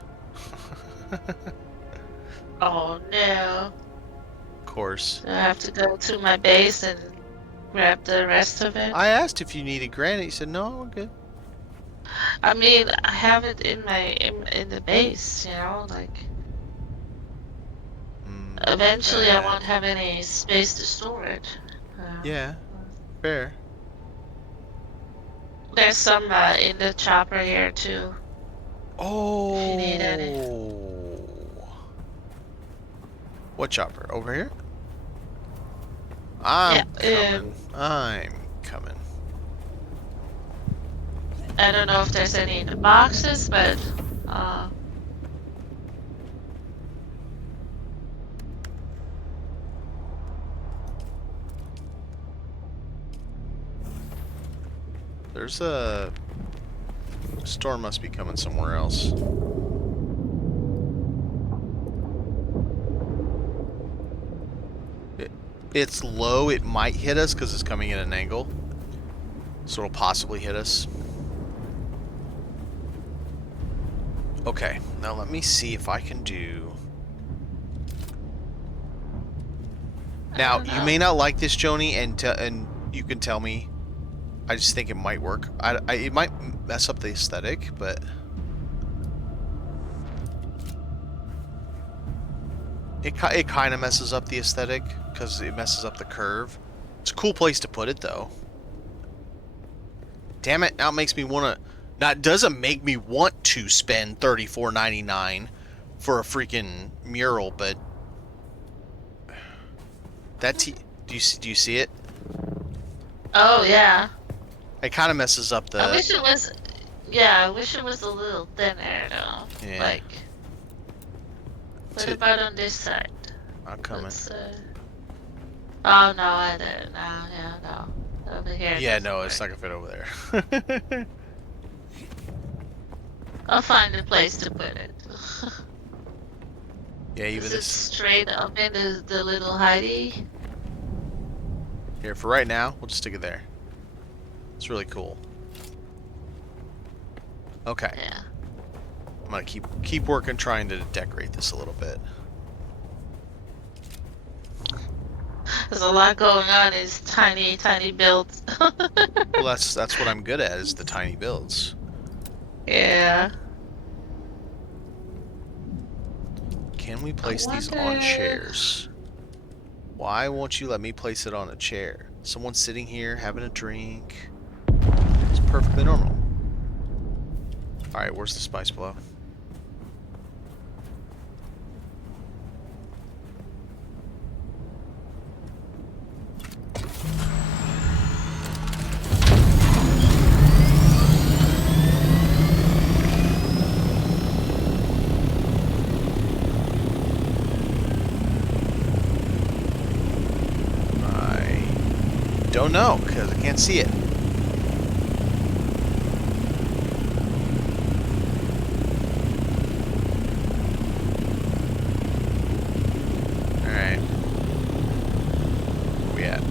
Oh no. Of course. I have to go to my base and grab the rest of it. I asked if you needed granite. You said, no, we're good. I mean, I have it in my in the base, you know, like eventually I bad. won't have any space to store it. Yeah, fair. There's some in the chopper here too. Oh. If you need any. What chopper? Over here? I'm Yeah, coming. I'm coming. I don't know if there's any in the boxes, but There's a storm must be coming somewhere else. It's low. It might hit us because it's coming at an angle. So it'll possibly hit us. Okay, now let me see if I can do... Now, you may not like this, Joni, and you can tell me. I just think it might work. It might mess up the aesthetic, but... It kind of messes up the aesthetic, because it messes up the curve. It's a cool place to put it, though. Damn it, now it makes me want to... Now, it doesn't make me want to spend $34.99 for a freaking mural, but... Do you see it? oh yeah. It kind of messes up the... I wish it was. Yeah, I wish it was a little thinner though. Yeah. Like. What about on this side? I'm coming. Oh no, I didn't. No, yeah, no. Over here. Yeah, doesn't no, work. it's not gonna fit over there. I'll find a place to put it. Yeah, even Is it this... straight up in the little hidey? Here, for right now, we'll just stick it there. It's really cool. Okay. Yeah. I'm gonna keep working trying to decorate this a little bit. There's a lot going on. These tiny builds. Well, that's what I'm good at, is the tiny builds. Yeah. Can we place these on wonder- chairs? Why won't you let me place it on a chair? Someone's sitting here having a drink. It's perfectly normal. Alright, where's the spice blow? Don't know, because I can't see it. Alright. Where we at?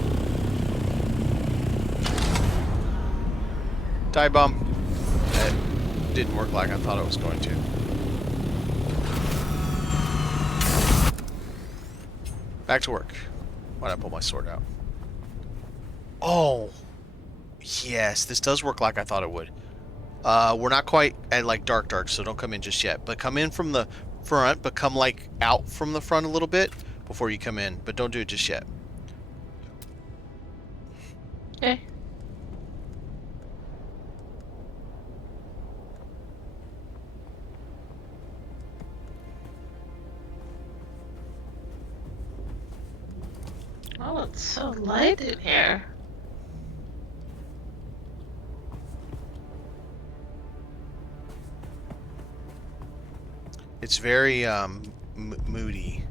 Dive bomb. That didn't work like I thought it was going to. Back to work. Why'd I pull my sword out? Oh, yes, this does work like I thought it would. We're not quite at like dark, so don't come in just yet. But come in from the front, but come like out from the front a little bit before you come in. But don't do it just yet. Okay. Oh, it's so light in here. It's very moody.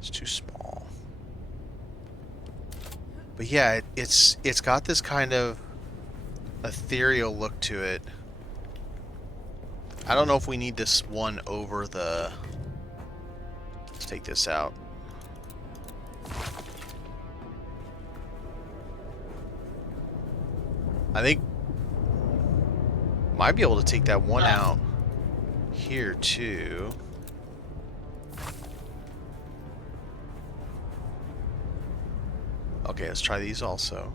It's too small. But yeah, it's got this kind of ethereal look to it. I don't know if we need this one over the... Let's take this out. I think might be able to take that one out here too. Okay, let's try these also.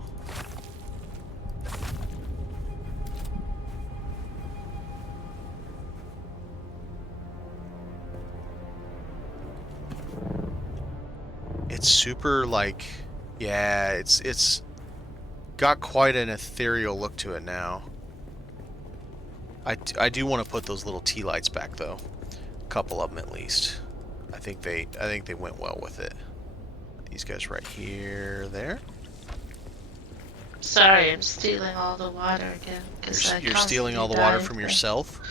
It's super like, yeah, it's got quite an ethereal look to it now. I do want to put those little tea lights back though, a couple of them at least. I think they went well with it. These guys right here, there. Sorry, I'm stealing all the water again. You're stealing all the water from yourself?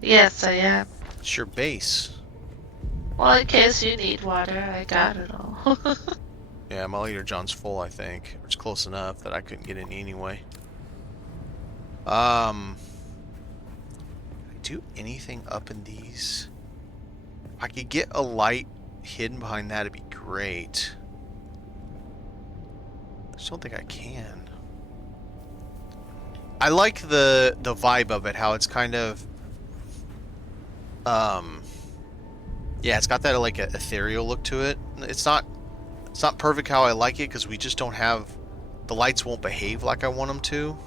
Yes, I am. It's your base. Well, in case you need water, I got it all. Yeah, my leader John's full, I think. It's close enough that I couldn't get any anyway. I do anything up in these? If I could get a light hidden behind that, it'd be great. I just don't think I can. I like the vibe of it, how it's kind of yeah, it's got that like a ethereal look to it. It's not perfect how I like it because we just don't have the lights won't behave like I want them to.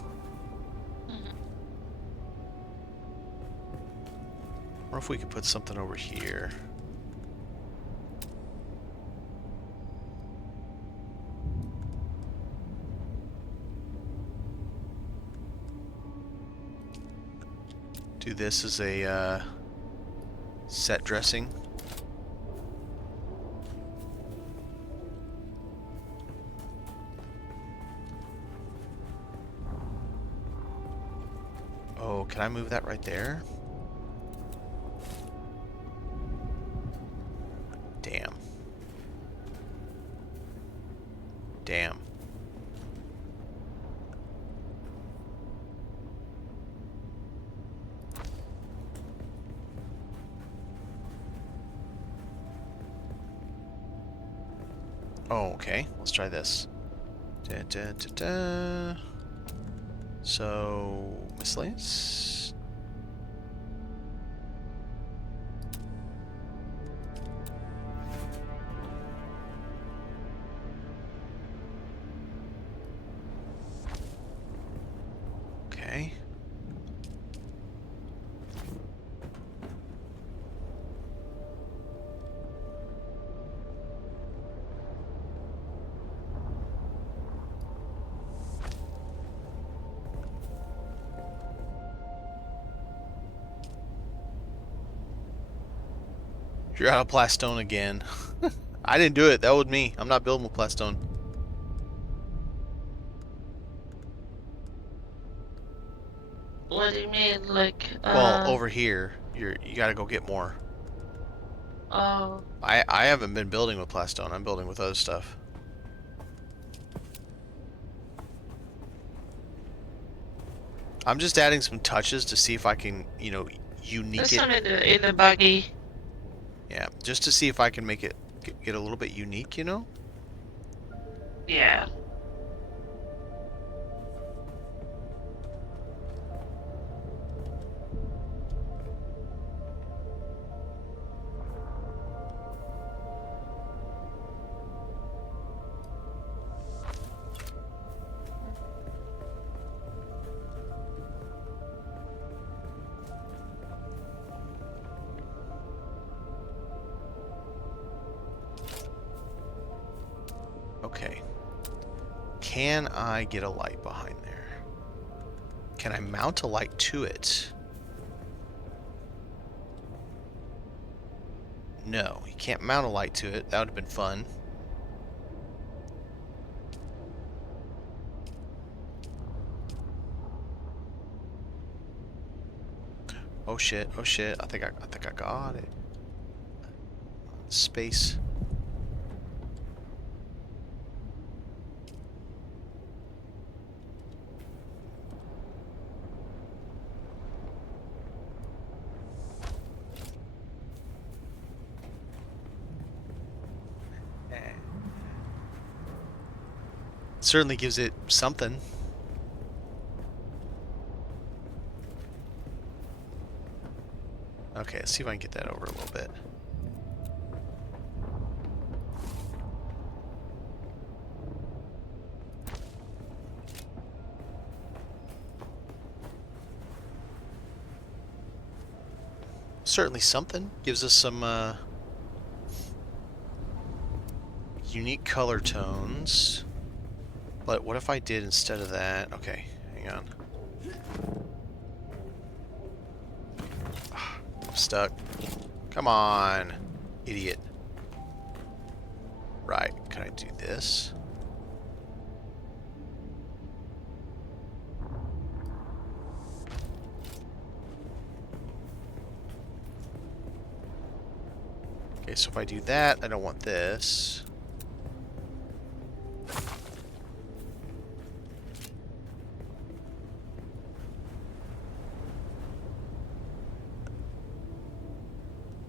Or if we could put something over here. Do this as a set dressing. Oh, can I move that right there? Damn. Damn. Oh, okay. Let's try this. Da, da, da, da. So, miscellaneous. Okay. You're out of plastone again. I didn't do it. That was me. I'm not building with plastone. What do you mean, like? Well, over here, you gotta go get more. Oh. I haven't been building with plastone. I'm building with other stuff. I'm just adding some touches to see if I can, you know, unique There's it. some in the buggy. Yeah, just to see if I can make it get a little bit unique, you know? Yeah. Okay. Can I get a light behind there? Can I mount a light to it? No, you can't mount a light to it. That would have been fun. Oh shit, oh shit. I think I got it. Space. Certainly gives it something. Okay, let's see if I can get that over a little bit. Certainly something. Gives us some unique color tones. But what if I did instead of that? Okay, hang on. I'm stuck. Come on, idiot. Right, can I do this? Okay, so if I do that, I don't want this.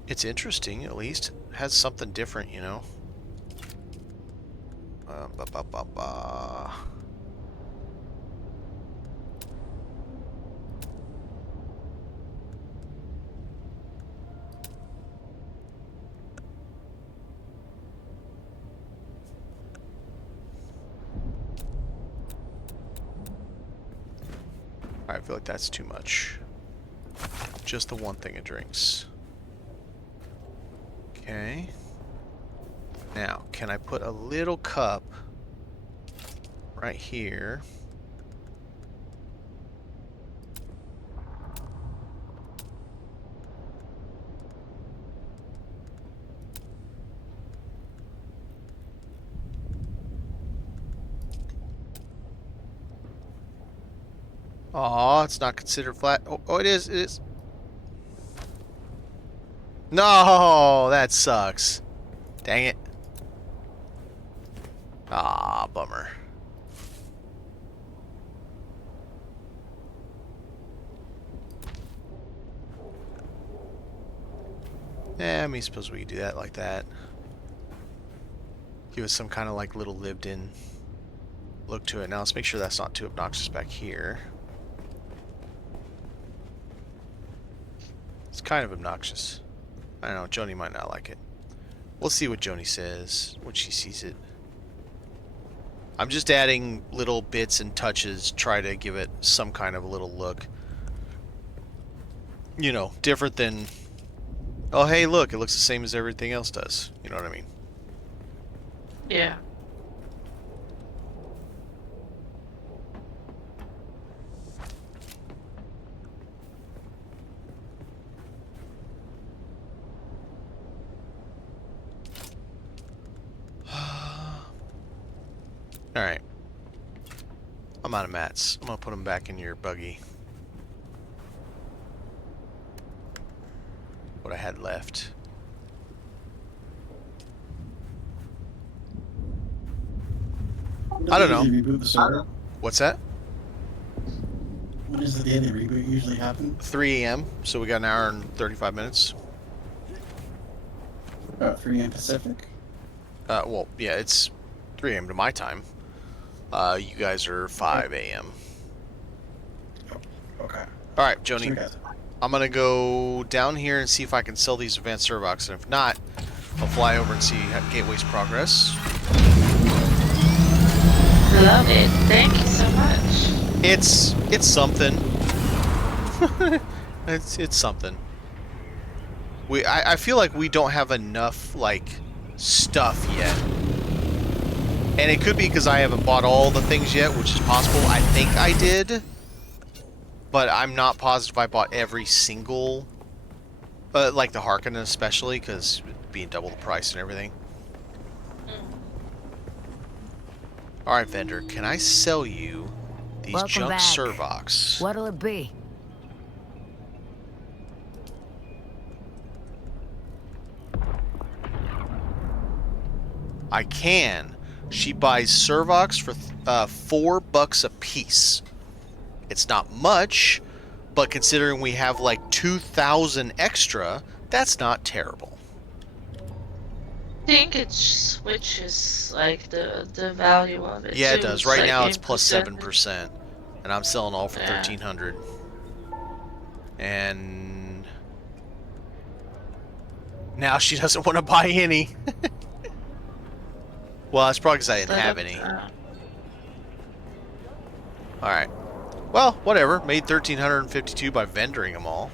It's interesting, at least. It has something different, you know. Ba ba ba ba. I feel like that's too much. Just the one thing it drinks. Okay. Now, can I put a little cup right here? Oh, it's not considered flat. Oh, it is. It is. No, that sucks. Dang it. Ah, bummer. Yeah, I mean, suppose we could do that like that. Give us some kind of like little lived-in look to it. Now let's make sure that's not too obnoxious back here. It's kind of obnoxious. I don't know, Joni might not like it. We'll see what Joni says when she sees it. I'm just adding little bits and touches, try to give it some kind of a little look. You know, different than, oh hey look, it looks the same as everything else does. You know what I mean? Yeah. Alright. I'm out of mats. I'm gonna put them back in your buggy. What I had left. I don't know. Reboot the server? What's that? When does the daily reboot usually happen? 3 a.m. So we got an hour and 35 minutes. 3 a.m. Pacific. Well, yeah, it's 3 a.m. to my time. You guys are 5 a.m. Okay. All right, Sure, Joni. guys. I'm gonna go down here and see if I can sell these advanced servox, and if not, I'll fly over and see Gateway's progress. Love it. Thank you so much. It's something. it's something. I feel like we don't have enough like stuff yet, and it could be because I haven't bought all the things yet, which is possible. I think I did, but I'm not positive I bought every single, like the Harkonnen especially, because being double the price and everything. All right, vendor, can I sell you these Welcome junk back. servox? What'll it be? I can. She buys servox for $4 a piece. It's not much, but considering we have like 2,000 extra, that's not terrible. I think it switches like the value of it. Yeah, it too. does. Right like now it's plus 8%. 7%, and I'm selling all for Yeah. 1,300. And now she doesn't want to buy any. Well, that's probably because I didn't have any. Alright. Well, whatever. Made 1,352 by vendoring them all.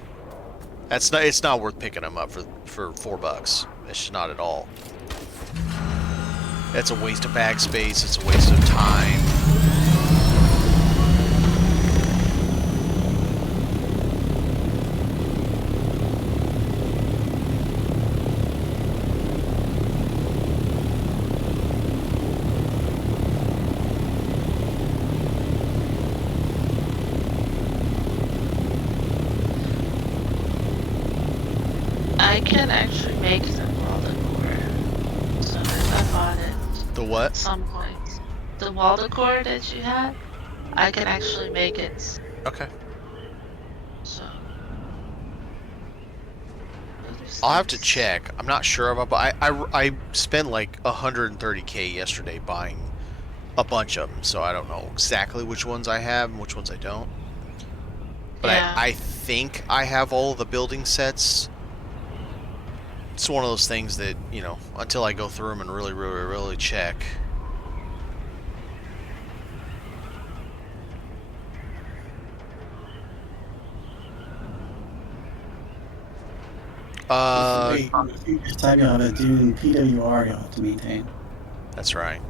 That's not. It's not worth picking them up for $4. It's just not at all. That's a waste of bag space. It's a waste of time. I can actually make the Waldecore. So if I bought it The what? at some point. The Waldecore that you had, I can actually make it. Okay. So. I'll have to check. I'm not sure about, but I spent like 130K yesterday buying a bunch of them, so I don't know exactly which ones I have and which ones I don't. But Yeah. I think I have all of the building sets. It's one of those things that, you know, until I go through them and really check. Wait, each time you'll have a Dune PWR you'll have to maintain. That's right.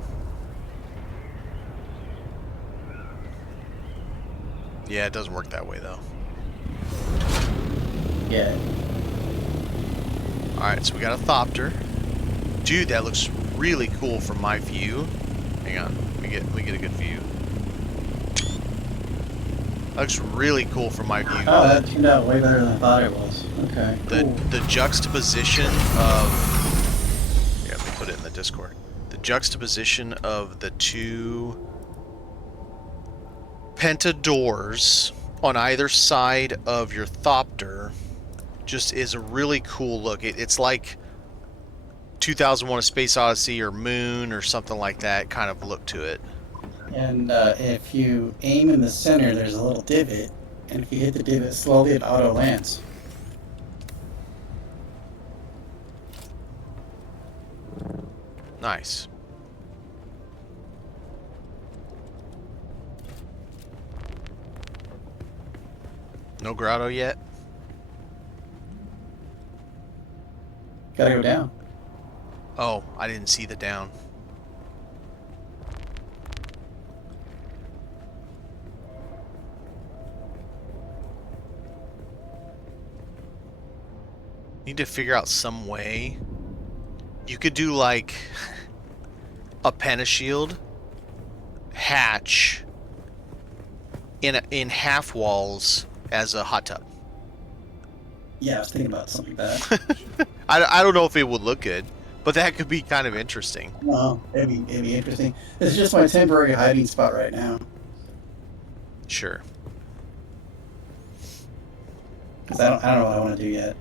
Yeah, it doesn't work that way though. Yeah. Alright, so we got a Thopter. Dude, that looks really cool from my view. Hang on, let me get a good view. That looks really cool from my view. Oh, that turned out way better than I thought it was. Okay, cool. The juxtaposition of... Here, let me put it in the Discord. The juxtaposition of the two pentadoors on either side of your Thopter just is a really cool look. It's like 2001: A Space Odyssey or Moon or something like that kind of look to it. And if you aim in the center, there's a little divot, and if you hit the divot slowly, it auto lands. Nice. No grotto yet? Gotta go down. Oh, I didn't see the down. Need to figure out some way. You could do like a pentashield hatch in half walls as a hot tub. Yeah, I was thinking about something like that. I don't know if it would look good, but that could be kind of interesting. No, it'd be interesting. This is just my temporary hiding spot right now. Sure. Because I don't know what I want to do yet.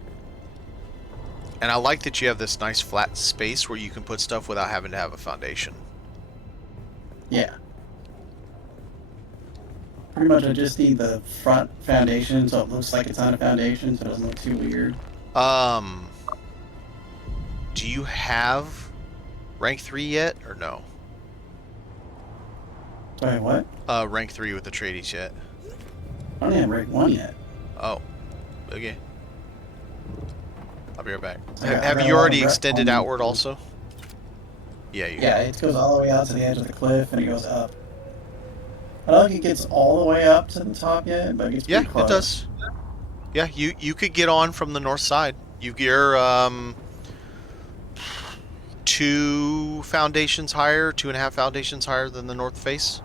And I like that you have this nice flat space where you can put stuff without having to have a foundation. Yeah. Pretty much I just need the front foundation so it looks like it's on a foundation so it doesn't look too weird. Do you have rank 3 yet, or no? Sorry, what? Rank 3 with the tradies yet? I don't have rank 1 yet. Oh, okay. I'll be right back. I got Have a you lot already of rep extended on- outward also? Yeah, you Yeah, it goes all the way out to the edge of the cliff and it goes up. I don't think it gets all the way up to the top yet, but it gets Yeah, pretty close. it does. Yeah, you could get on from the north side. You're 2 foundations higher, 2.5 foundations higher than the north face.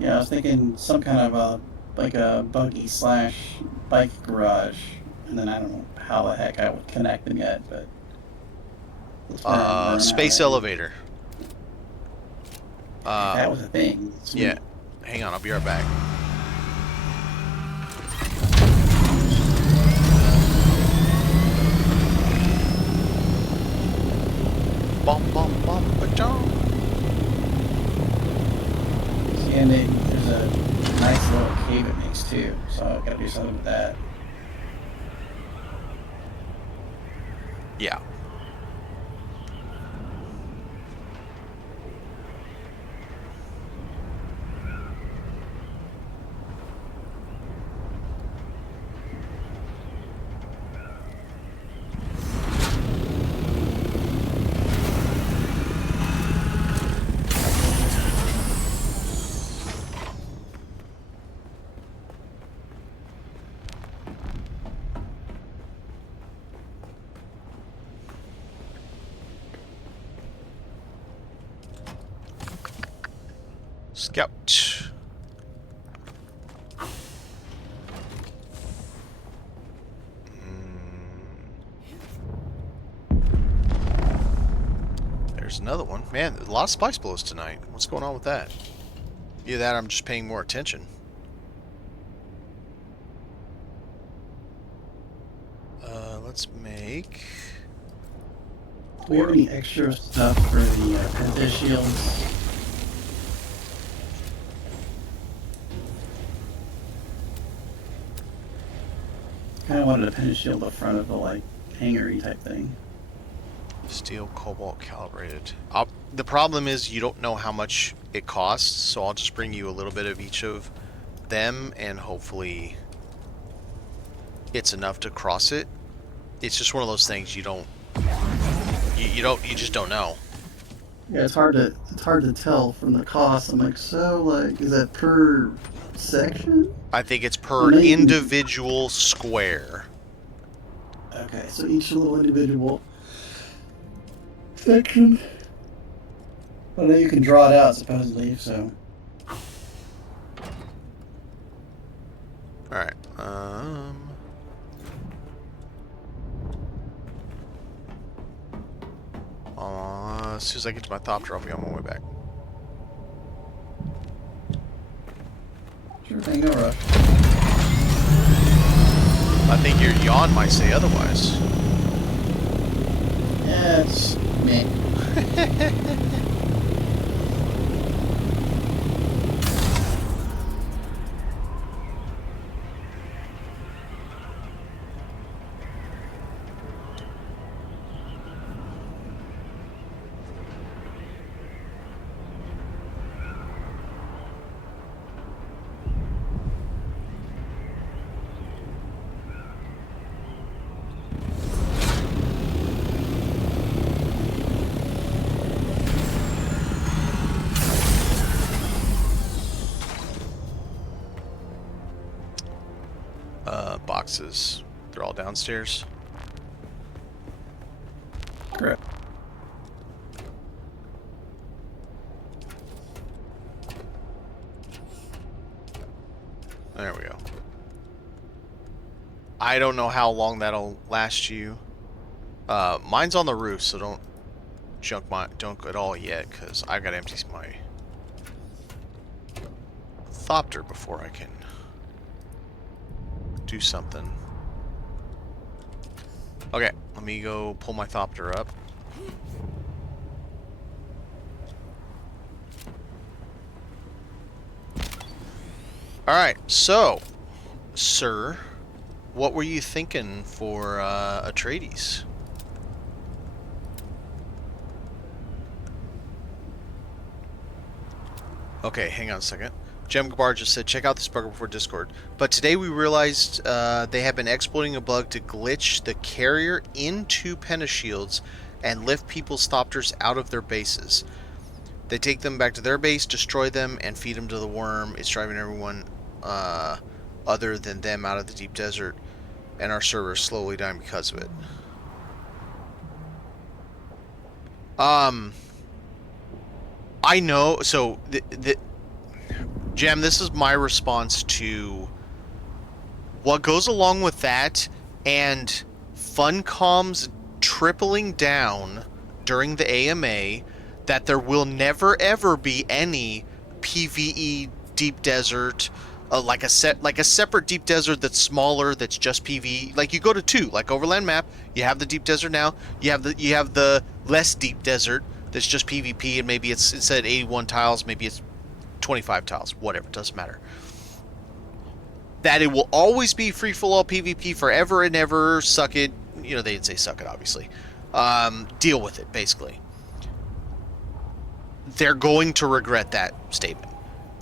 Yeah, I was thinking some kind of like a buggy / bike garage, and then I don't know how the heck I would connect them yet, but that's where I'm Space at. elevator. That was a thing. Sweet. Yeah. Hang on, I'll be right back. Bum bum bum ba-dum. See, and there's a nice little cave it makes too, so I've got to do something with that. Yeah. Scout. There's another one. Man, a lot of spice blows tonight. What's going on with that? Either that or I'm just paying more attention. Let's make... Do we have any extra stuff for the penta shields? Kind of wanted a penta shield up front of the like hangar-y type thing. Steel, cobalt, calibrated. The problem is you don't know how much it costs, so I'll just bring you a little bit of each of them, and hopefully it's enough to cross it. It's just one of those things you just don't know. Yeah, it's hard to tell from the cost. I'm like, so like, is that per section? I think it's per Maybe. individual square. Okay, so each little individual section. I know you can draw it out supposedly, so. Alright, as soon as I get to my thopter, I'll be on my way back. Sure thing, no rush. I think your yawn might say otherwise. Yeah, it's me. Boxes. They're all downstairs. Correct. There we go. I don't know how long that'll last you. Mine's on the roof, so don't junk at all yet, because I gotta empty my thopter before I can do something. Okay, Let me go pull my Thopter up. Alright, so, sir, what were you thinking for Atreides? Okay, hang on a second. Jem Gabar just said, check out this bug before Discord. But today we realized they have been exploiting a bug to glitch the carrier into pentashields and lift people's Thopters out of their bases. They take them back to their base, destroy them, and feed them to the worm. It's driving everyone other than them out of the deep desert, and our server is slowly dying because of it. I know, so, Jam, this is my response to what goes along with that and Funcom's tripling down during the AMA that there will never ever be any PvE deep desert, like a separate deep desert that's smaller, that's just PvE. Like you go to 2, like Overland Map, you have the deep desert now. You have the less deep desert that's just PvP, and maybe it's instead of 81 tiles, maybe it's 25 tiles. Whatever, doesn't matter. That it will always be free for all PvP forever and ever. Suck it. You know, they didn't say suck it, obviously. Deal with it, basically. They're going to regret that statement.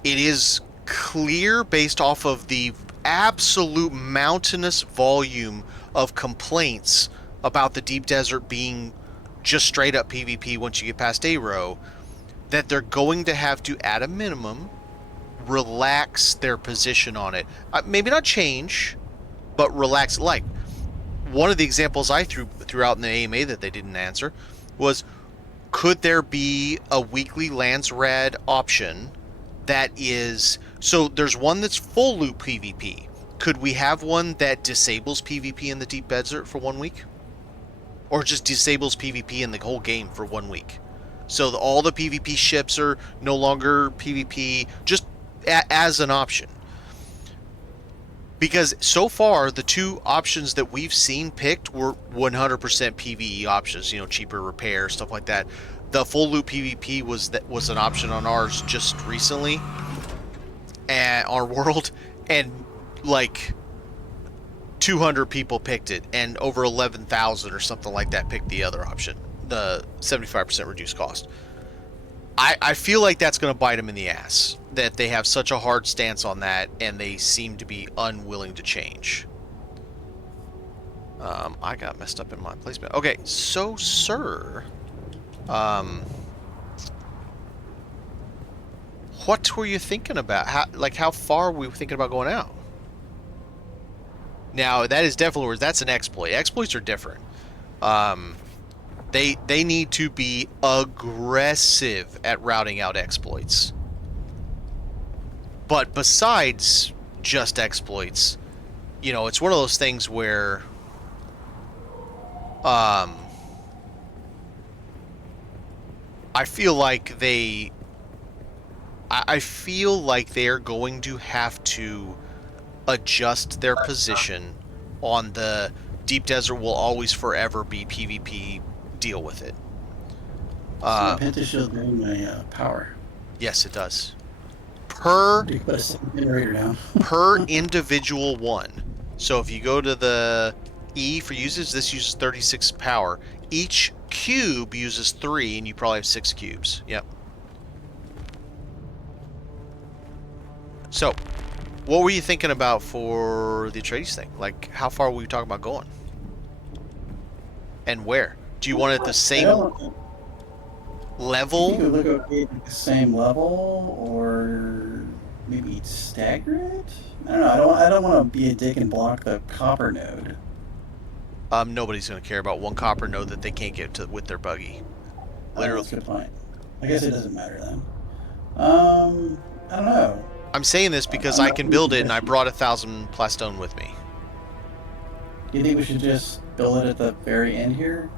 It is clear based off of the absolute mountainous volume of complaints about the deep desert being just straight up PvP once you get past A-Row, that they're going to have to, at a minimum, relax their position on it. Maybe not change, but relax. Like, one of the examples I threw out in the AMA that they didn't answer was, could there be a weekly Lance Rad option that is... So there's one that's full loop PvP. Could we have one that disables PvP in the deep desert for 1 week? Or just disables PvP in the whole game for 1 week? So all the PvP ships are no longer PvP, just as an option. Because so far, the 2 options that we've seen picked were 100% PvE options, you know, cheaper repair, stuff like that. The full loop PvP was an option on ours just recently, at our world, and like 200 people picked it, and over 11,000 or something like that picked the other option, the 75% reduced cost. I feel like that's going to bite them in the ass, that they have such a hard stance on that, and they seem to be unwilling to change. I got messed up in my placement. Okay, so, sir, what were you thinking about? How far were we thinking about going out? Now, that is definitely, that's an exploit. Exploits are different. They need to be aggressive at routing out exploits. But besides just exploits, you know, it's one of those things where I feel like I feel like they're going to have to adjust their position on the deep desert will always forever be PvP. Deal with it. So pentashield doing my power. Yes, it does. Per You put a second generator down. per individual one. So if you go to the E for usage, this uses 36 power. Each cube uses 3, and you probably have 6 cubes. Yep. So, what were you thinking about for the Atreides thing? Like, how far were you talking about going? And where? Do you want it the same level? You could look okay at the same level, or maybe stagger it? I don't know. I don't want to be a dick and block the copper node. Nobody's going to care about one copper node that they can't get to with their buggy. Literally. That's a good point. I guess it doesn't matter then. I don't know. I'm saying this because I can build it, and I brought 1,000 plastone with me. Do you think we should just build it at the very end here?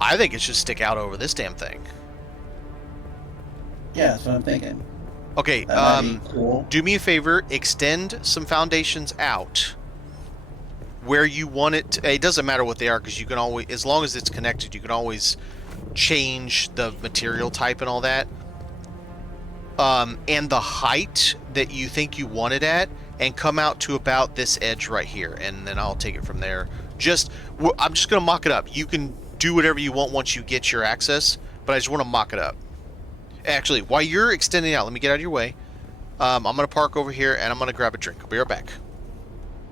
I think it should stick out over this damn thing. Yeah, that's what I'm thinking. Okay, That might be cool. do me a favor, extend some foundations out where you want it to, it doesn't matter what they are, because you can always, as long as it's connected, you can always change the material type and all that. And the height that you think you want it at, and come out to about this edge right here, and then I'll take it from there. I'm just going to mock it up. You can do whatever you want once you get your access, but I just want to mock it up. Actually, while you're extending out, let me get out of your way. I'm going to park over here, and I'm going to grab a drink. I'll be right back.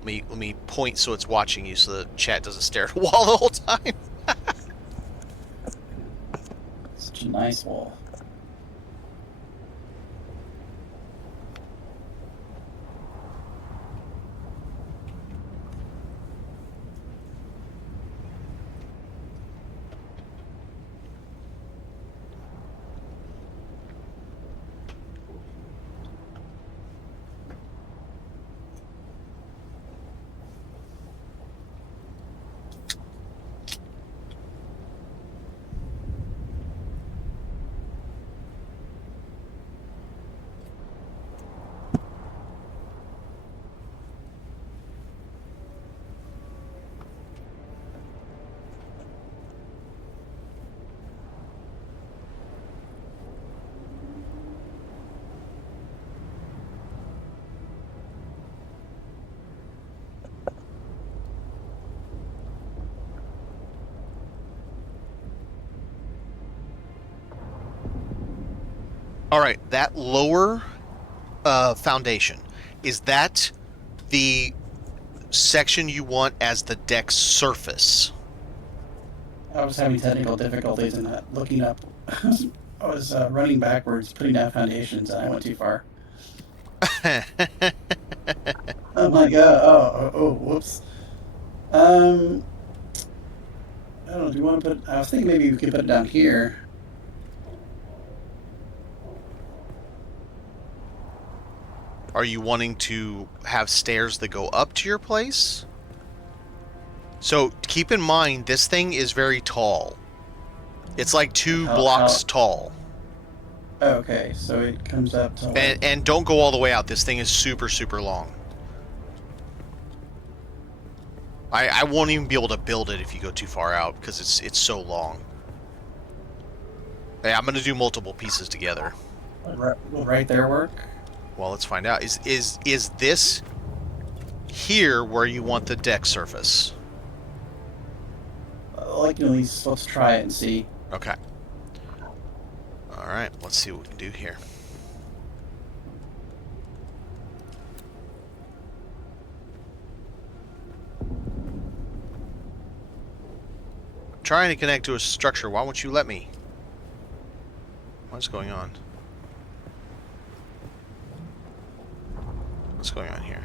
Let me point so it's watching you, so the chat doesn't stare at the wall the whole time. Such a nice wall. All right, that lower foundation, is that the section you want as the deck surface? I was having technical difficulties in that. Looking up, I was running backwards, putting down foundations, and I went too far. Oh my god! Whoops. I don't know. Do you want to put? I was thinking maybe we could put it down here. Are you wanting to have stairs that go up to your place? So keep in mind, this thing is very tall. It's like two blocks tall. Oh, okay, so it comes up to. And don't go all the way out. This thing is super, super long. I won't even be able to build it if you go too far out, because it's so long. Hey, I'm going to do multiple pieces together. Will right there work? Well, let's find out. Is this here where you want the deck surface? Like, at least let's try it and see. Okay. All right, let's see what we can do here. I'm trying to connect to a structure. Why won't you let me? What's going on? What's going on here?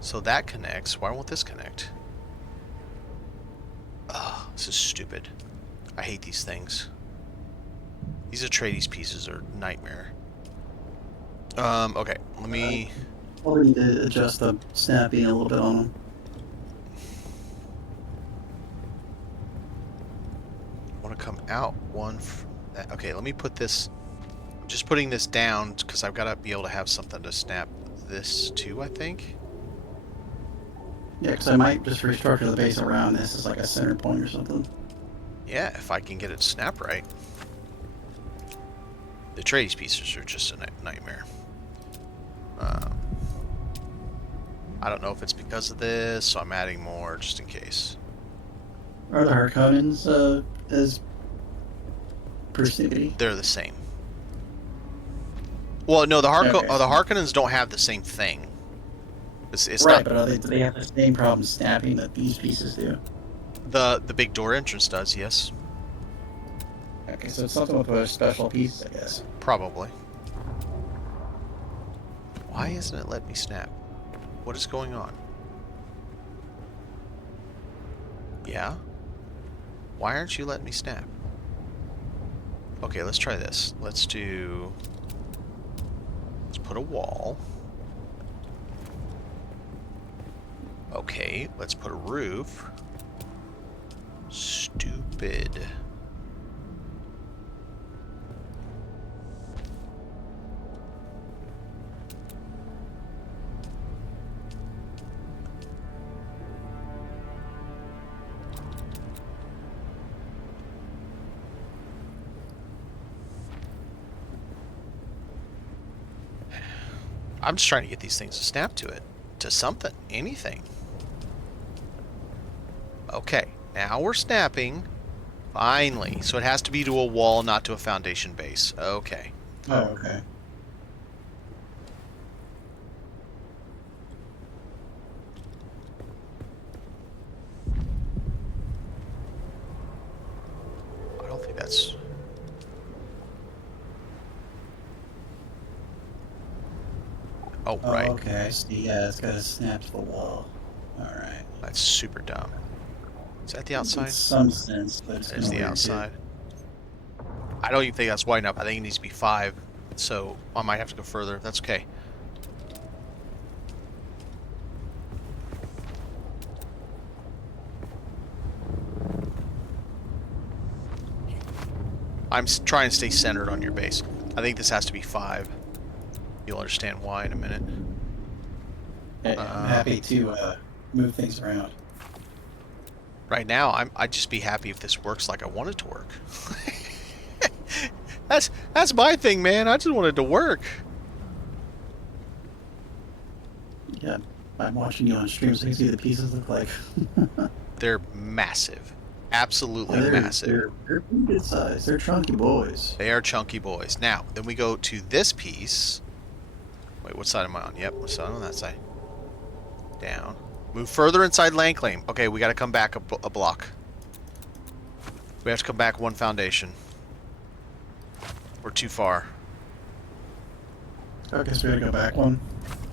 So that connects. Why won't this connect? Ugh, this is stupid. I hate these things. These Atreides pieces are a nightmare. Okay, let me... Well, we need to adjust the snapping a little bit on them. I want to come out one from that. Okay, let me put this... I'm just putting this down because I've got to be able to have something to snap this to, I think. Yeah, because I might just restructure the base around this as like a center point or something. Yeah, if I can get it to snap right. The Atreides pieces are just a nightmare. I don't know if it's because of this, so I'm adding more just in case. Are the Harkonnens as persnickety? They're the same. Well, no, the Harkonnens don't have the same thing. It's right, not, but do they have the same problem snapping that these pieces do? The big door entrance does, yes. Okay, so it's something with a special piece, I guess. Probably. Why isn't it letting me snap? What is going on? Yeah? Why aren't you letting me snap? Okay, let's try this. Let's put a wall. Okay, let's put a roof. Stupid. I'm just trying to get these things to snap to it. To something. Anything. Okay. Now we're snapping. Finally. So it has to be to a wall, not to a foundation base. Okay. Oh, okay. I don't think that's... Oh, Oh, right. okay, I see. Yeah, it's got to snap to the wall. Alright. That's super dumb. Is that the It outside? makes some sense, but it's There's the nowhere outside. I don't even think that's wide enough. I think it needs to be 5. So I might have to go further. That's okay. I'm trying to stay centered on your base. I think this has to be 5. You'll understand why in a minute. I'm happy to move things around. Right now, I'd just be happy if this works like I want it to work. That's my thing, man. I just want it to work. Yeah, I'm watching you on stream so you can see the pieces look like. They're massive. Absolutely massive. They're pretty good size. They're chunky boys. They are chunky boys. Now, then we go to this piece. Wait, what side am I on? Yep, what side? On that side. Down. Move further inside land claim. Okay, we got to come back a block. We have to come back 1 foundation. We're too far. Okay, so we gotta go back 1.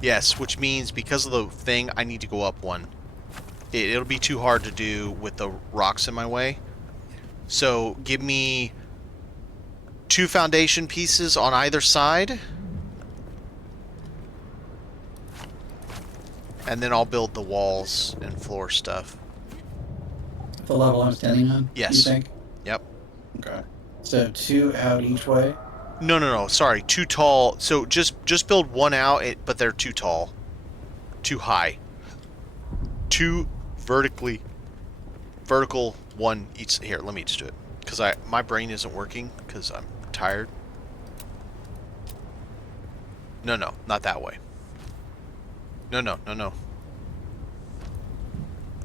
Yes, which means because of the thing, I need to go up 1. It'll be too hard to do with the rocks in my way. So give me 2 foundation pieces on either side. And then I'll build the walls and floor stuff. The level I'm standing on? Yes. You think? Yep. Okay. So 2 out each way? No. Sorry, too tall. So just build 1 out, but they're too tall. Too high. 2 vertical, 1 each. Here, let me just do it. Because my brain isn't working because I'm tired. No, not that way. No.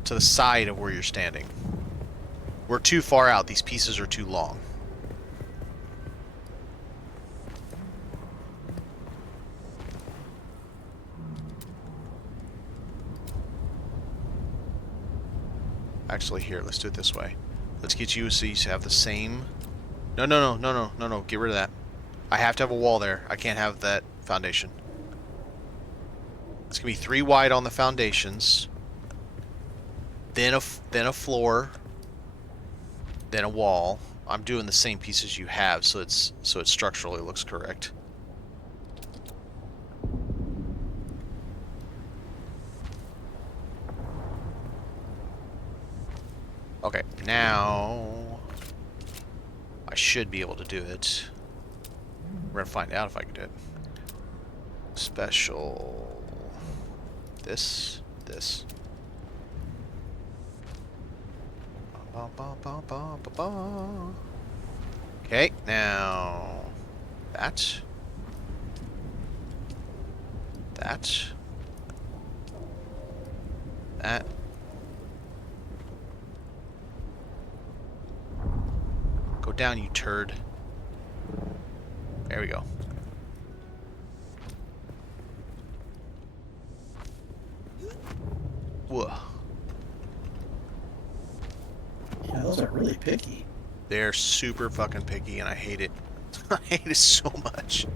To the side of where you're standing. We're too far out. These pieces are too long. Actually, here, let's do it this way. Let's get you so you have the same... No. Get rid of that. I have to have a wall there. I can't have that foundation. It's going to be 3 wide on the foundations. Then a floor. Then a wall. I'm doing the same pieces you have, so it structurally looks correct. Okay, now I should be able to do it. We're gonna find out if I can do it. Special. This. Okay, now that. Go down, you turd. There we go. Whoa. Yeah, those are really picky. They're super fucking picky, and I hate it. I hate it so much.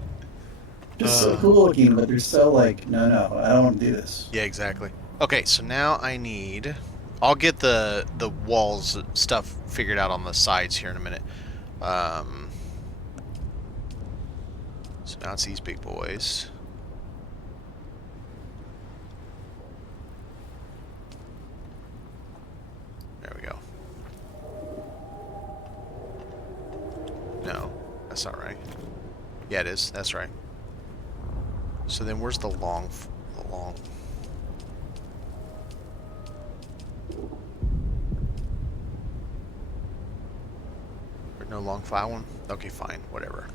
Just so cool looking, but they're so like, no, I don't want to do this. Yeah, exactly. Okay, so now I need... I'll get the walls stuff figured out on the sides here in a minute. So now it's these big boys. There we go. No, that's not right. Yeah, it is. That's right. So then where's the long... There's no long file one? Okay, fine. Whatever.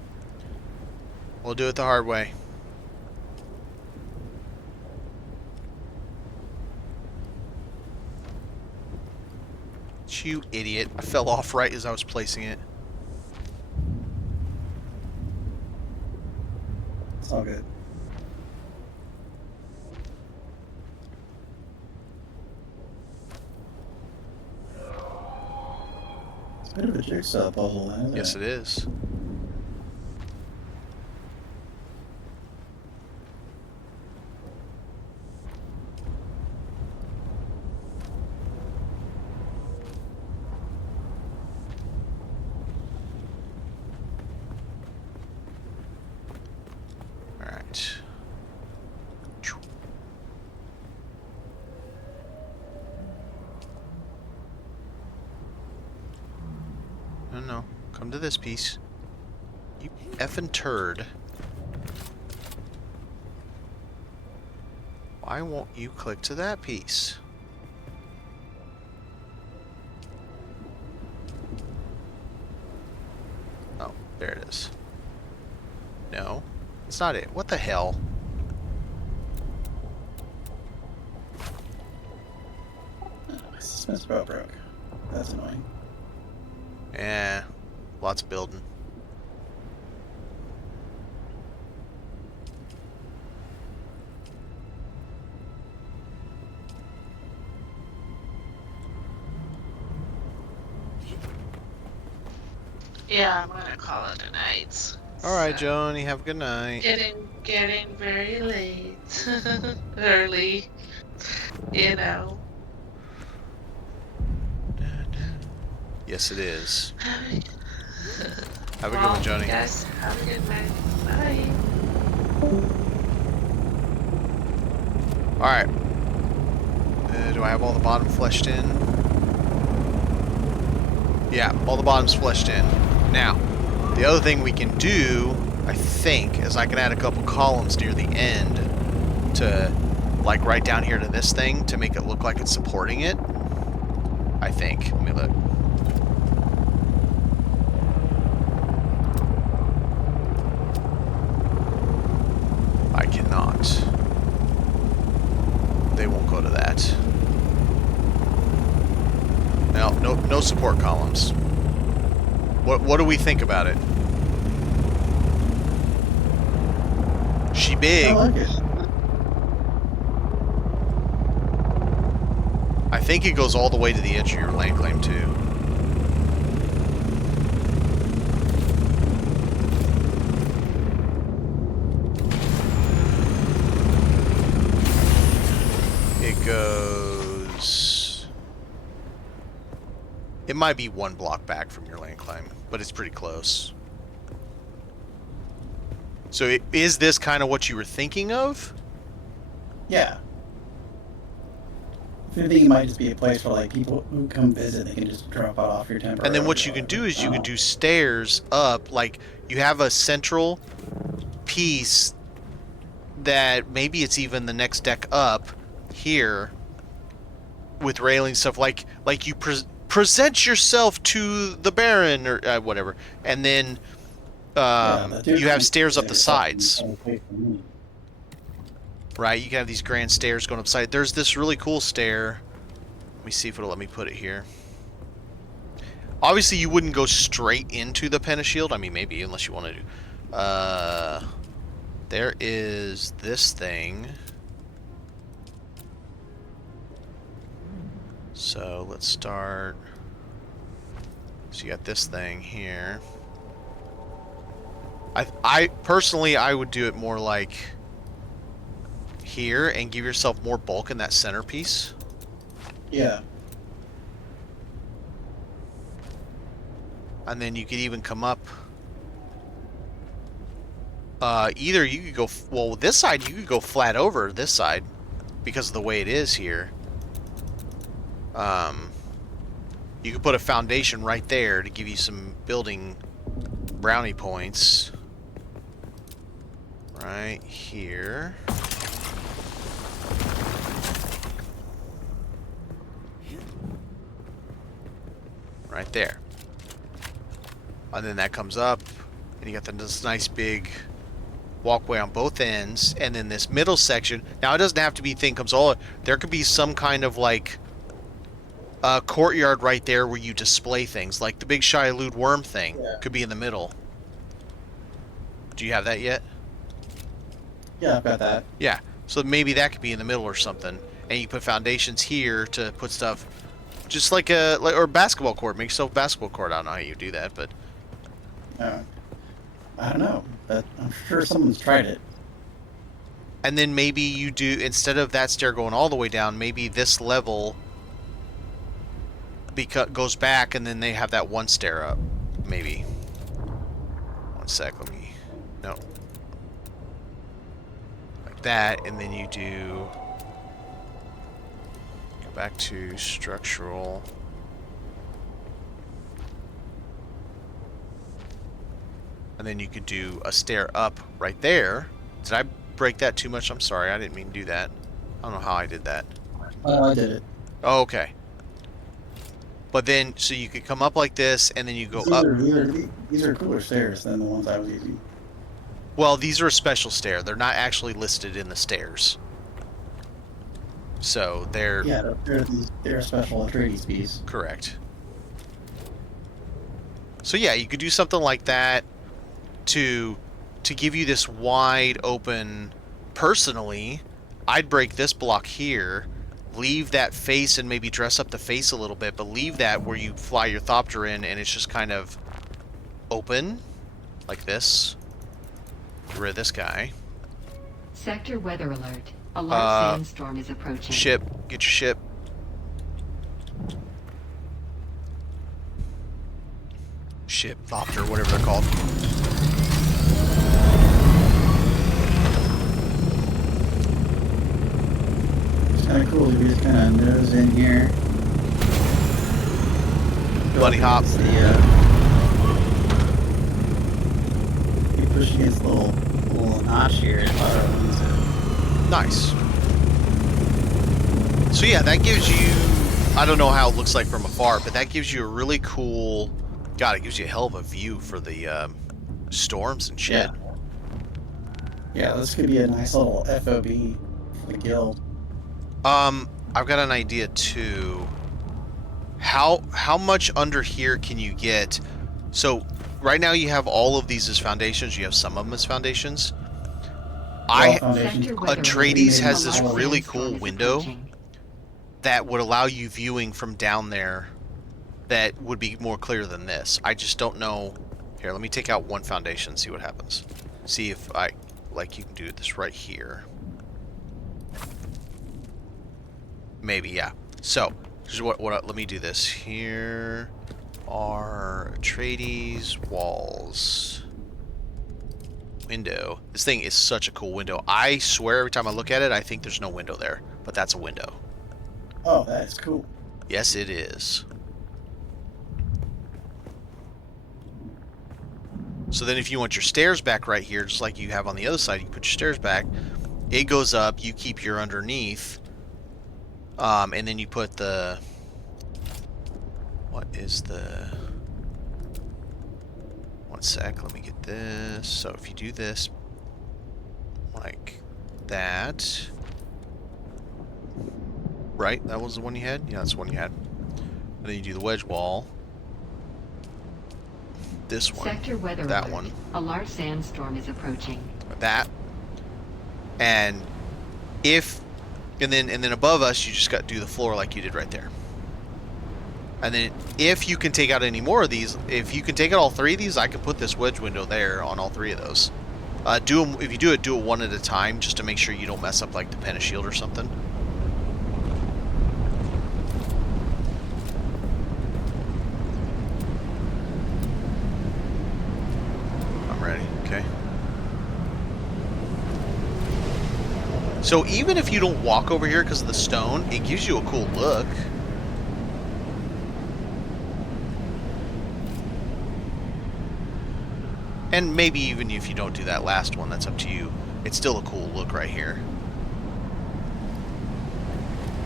We'll do it the hard way. You idiot. I fell off right as I was placing it. It's all good. It's a bit of a jigsaw puzzle, isn't it? Yes, it is. Alright. No. Come to this piece. You effing turd. Why won't you click to that piece? Oh, there it is. No, it's not it. What the hell? My suspense belt broke. That's annoying. Yeah, lots of building. Yeah, I'm gonna call it a night. Alright, So, Joni, have a good night. getting very late. Early. You know. Yes, it is. Have Have a good one, Joni. Guys, have a good night. Bye. Alright. Do I have all the bottom fleshed in? Yeah, all the bottom's fleshed in. Now, the other thing we can do, I think, is I can add a couple columns near the end to, like, right down here to this thing to make it look like it's supporting it. I think. Let me look. I cannot. They won't go to that. No support columns. What do we think about it? She big. I like it. I think it goes all the way to the edge of your land claim too. It goes... It might be one block back from your land claim, but it's pretty close. So is this kind of what you were thinking of? Yeah. If anything, it might just be a place for like people who come visit. They can just drop it off your temporary. And then what you can do is you can do stairs up. Like, you have a central piece that maybe it's even the next deck up here with railing stuff. Like you present yourself to the Baron or whatever. And then you have stairs up the sides. Right, you can have these grand stairs going up side. There's this really cool stair. Let me see if it'll let me put it here. Obviously, you wouldn't go straight into the Pentashield. I mean, maybe, unless you want to do... there is this thing. So, let's start... So, you got this thing here. Personally, I would do it more like... here and give yourself more bulk in that centerpiece. Yeah. And then you could even come up. Either you could go, well, this side you could go flat over this side because of the way it is here. You could put a foundation right there to give you some building brownie points. Right here. Right there. And then that comes up, and you got this nice big walkway on both ends, and then this middle section. Now, it doesn't have to be thing comes all. There could be some kind of, like, courtyard right there where you display things, like the big shy-elude worm thing Yeah. could be in the middle. Do you have that yet? Yeah, I've got that. Yeah, so maybe that could be in the middle or something, and you put foundations here to put stuff, just like or a basketball court. Make yourself a basketball court. I don't know how you do that, but I don't know, but I'm sure someone's tried it. and then maybe you do, instead of that stair going all the way down, maybe this level goes back, and then they have that one stair up. Maybe. One sec. Let me. No. Like that, and then you do. Go back to structural. And then you could do a stair up right there. Did I break that too much? I'm sorry. I didn't mean to do that. I don't know how I did that. Oh, I did it. Oh, okay. But then, so you could come up like this, and then you go up. These are cooler stairs than the ones I was using. Well, these are a special stair. They're not actually listed in the stairs. So they're... Yeah, they're a special Atreides piece. Correct. So yeah, you could do something like that to give you this wide open... Personally, I'd break this block here, leave that face and maybe dress up the face a little bit, but leave that where you fly your Thopter in and it's just kind of open, like this. Get rid of this guy. Sector weather alert. A large sandstorm is approaching. Ship, get your ship. Ship, Thopter, whatever they're called. It's kind of cool to just kind of nose in here. Bunny hop. You push against the little notch here and opens it. Nice. So yeah, that gives you... I don't know how it looks like from afar, but that gives you a really cool... God, it gives you a hell of a view for the storms and shit. Yeah, this could be a nice little FOB for the guild. I've got an idea too. How much under here can you get? So right now you have all of these as foundations. You have some of them as foundations. Atreides has this really cool window that would allow you viewing from down there that would be more clear than this. I just don't know. Here, let me take out one foundation and see what happens. See if I... Like, you can do this right here. Maybe, yeah. So, here's what let me do this. Here are Atreides walls. Window. This thing is such a cool window. I swear every time I look at it, I think there's no window there. But that's a window. Oh, that is cool. Yes, it is. So then if you want your stairs back right here, just like you have on the other side, you put your stairs back. It goes up, you keep your underneath. And then you put the... What is the... One sec, let me get this. So if you do this like that... Right? That was the one you had? Yeah, that's the one you had. And then you do the wedge wall. This one. Sector weather that alert. one. A large sandstorm is approaching. That. And if... And then above us, you just got to do the floor like you did right there. And then if you can take out any more of these, if you can take out all three of these, I can put this wedge window there on all three of those. Do them, if you do it one at a time, just to make sure you don't mess up like the Penna Shield or something. I'm ready. Okay. So even if you don't walk over here because of the stone, it gives you a cool look. And maybe even if you don't do that last one, that's up to you. It's still a cool look right here.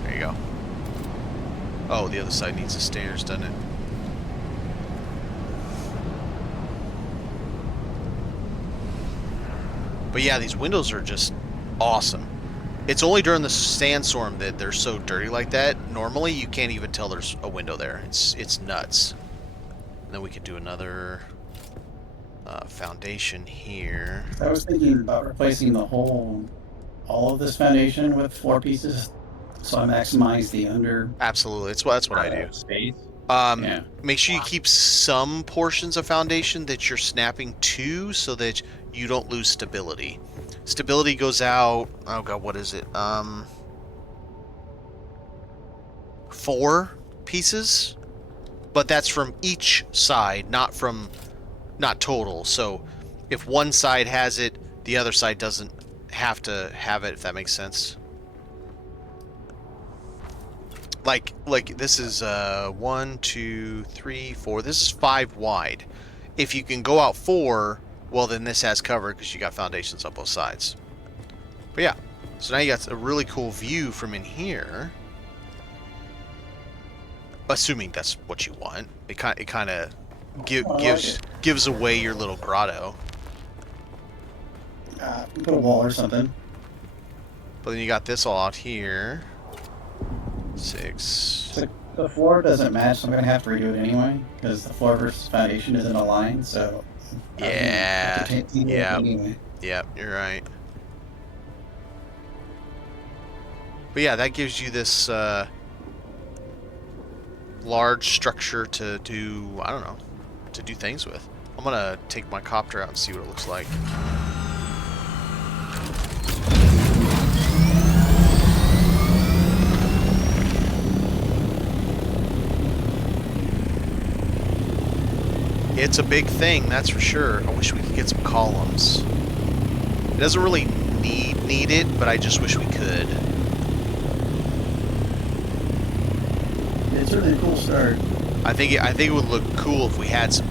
There you go. Oh, the other side needs the stairs, doesn't it? But yeah, these windows are just awesome. It's only during the sandstorm that they're so dirty like that. Normally, you can't even tell there's a window there. It's nuts. And then we could do another foundation here. I was thinking about replacing all of this foundation with floor pieces, so I maximize the under Absolutely, that's what I do. space. Yeah. Make sure you keep some portions of foundation that you're snapping to, so that you don't lose stability. Stability goes out. Oh god, what is it? 4 pieces, but that's from each side, not total. So if one side has it, the other side doesn't have to have it. If that makes sense. Like this is 1, 2, 3, 4. This is 5 wide. If you can go out 4, well then this has cover because you got foundations on both sides. But yeah, so now you got a really cool view from in here. Assuming that's what you want. It kind of gives away your little grotto. Put a wall or something. But then you got this all out here. 6. So the floor doesn't match, so I'm gonna have to redo it anyway because the floor versus foundation isn't aligned. So Yeah. Yeah. Anyway. Yeah, you're right. But yeah, that gives you this large structure to do, I don't know, to do things with. I'm gonna take my copter out and see what it looks like. It's a big thing, that's for sure. I wish we could get some columns. It doesn't really need it, but I just wish we could. It's really a cool start. I think it would look cool if we had some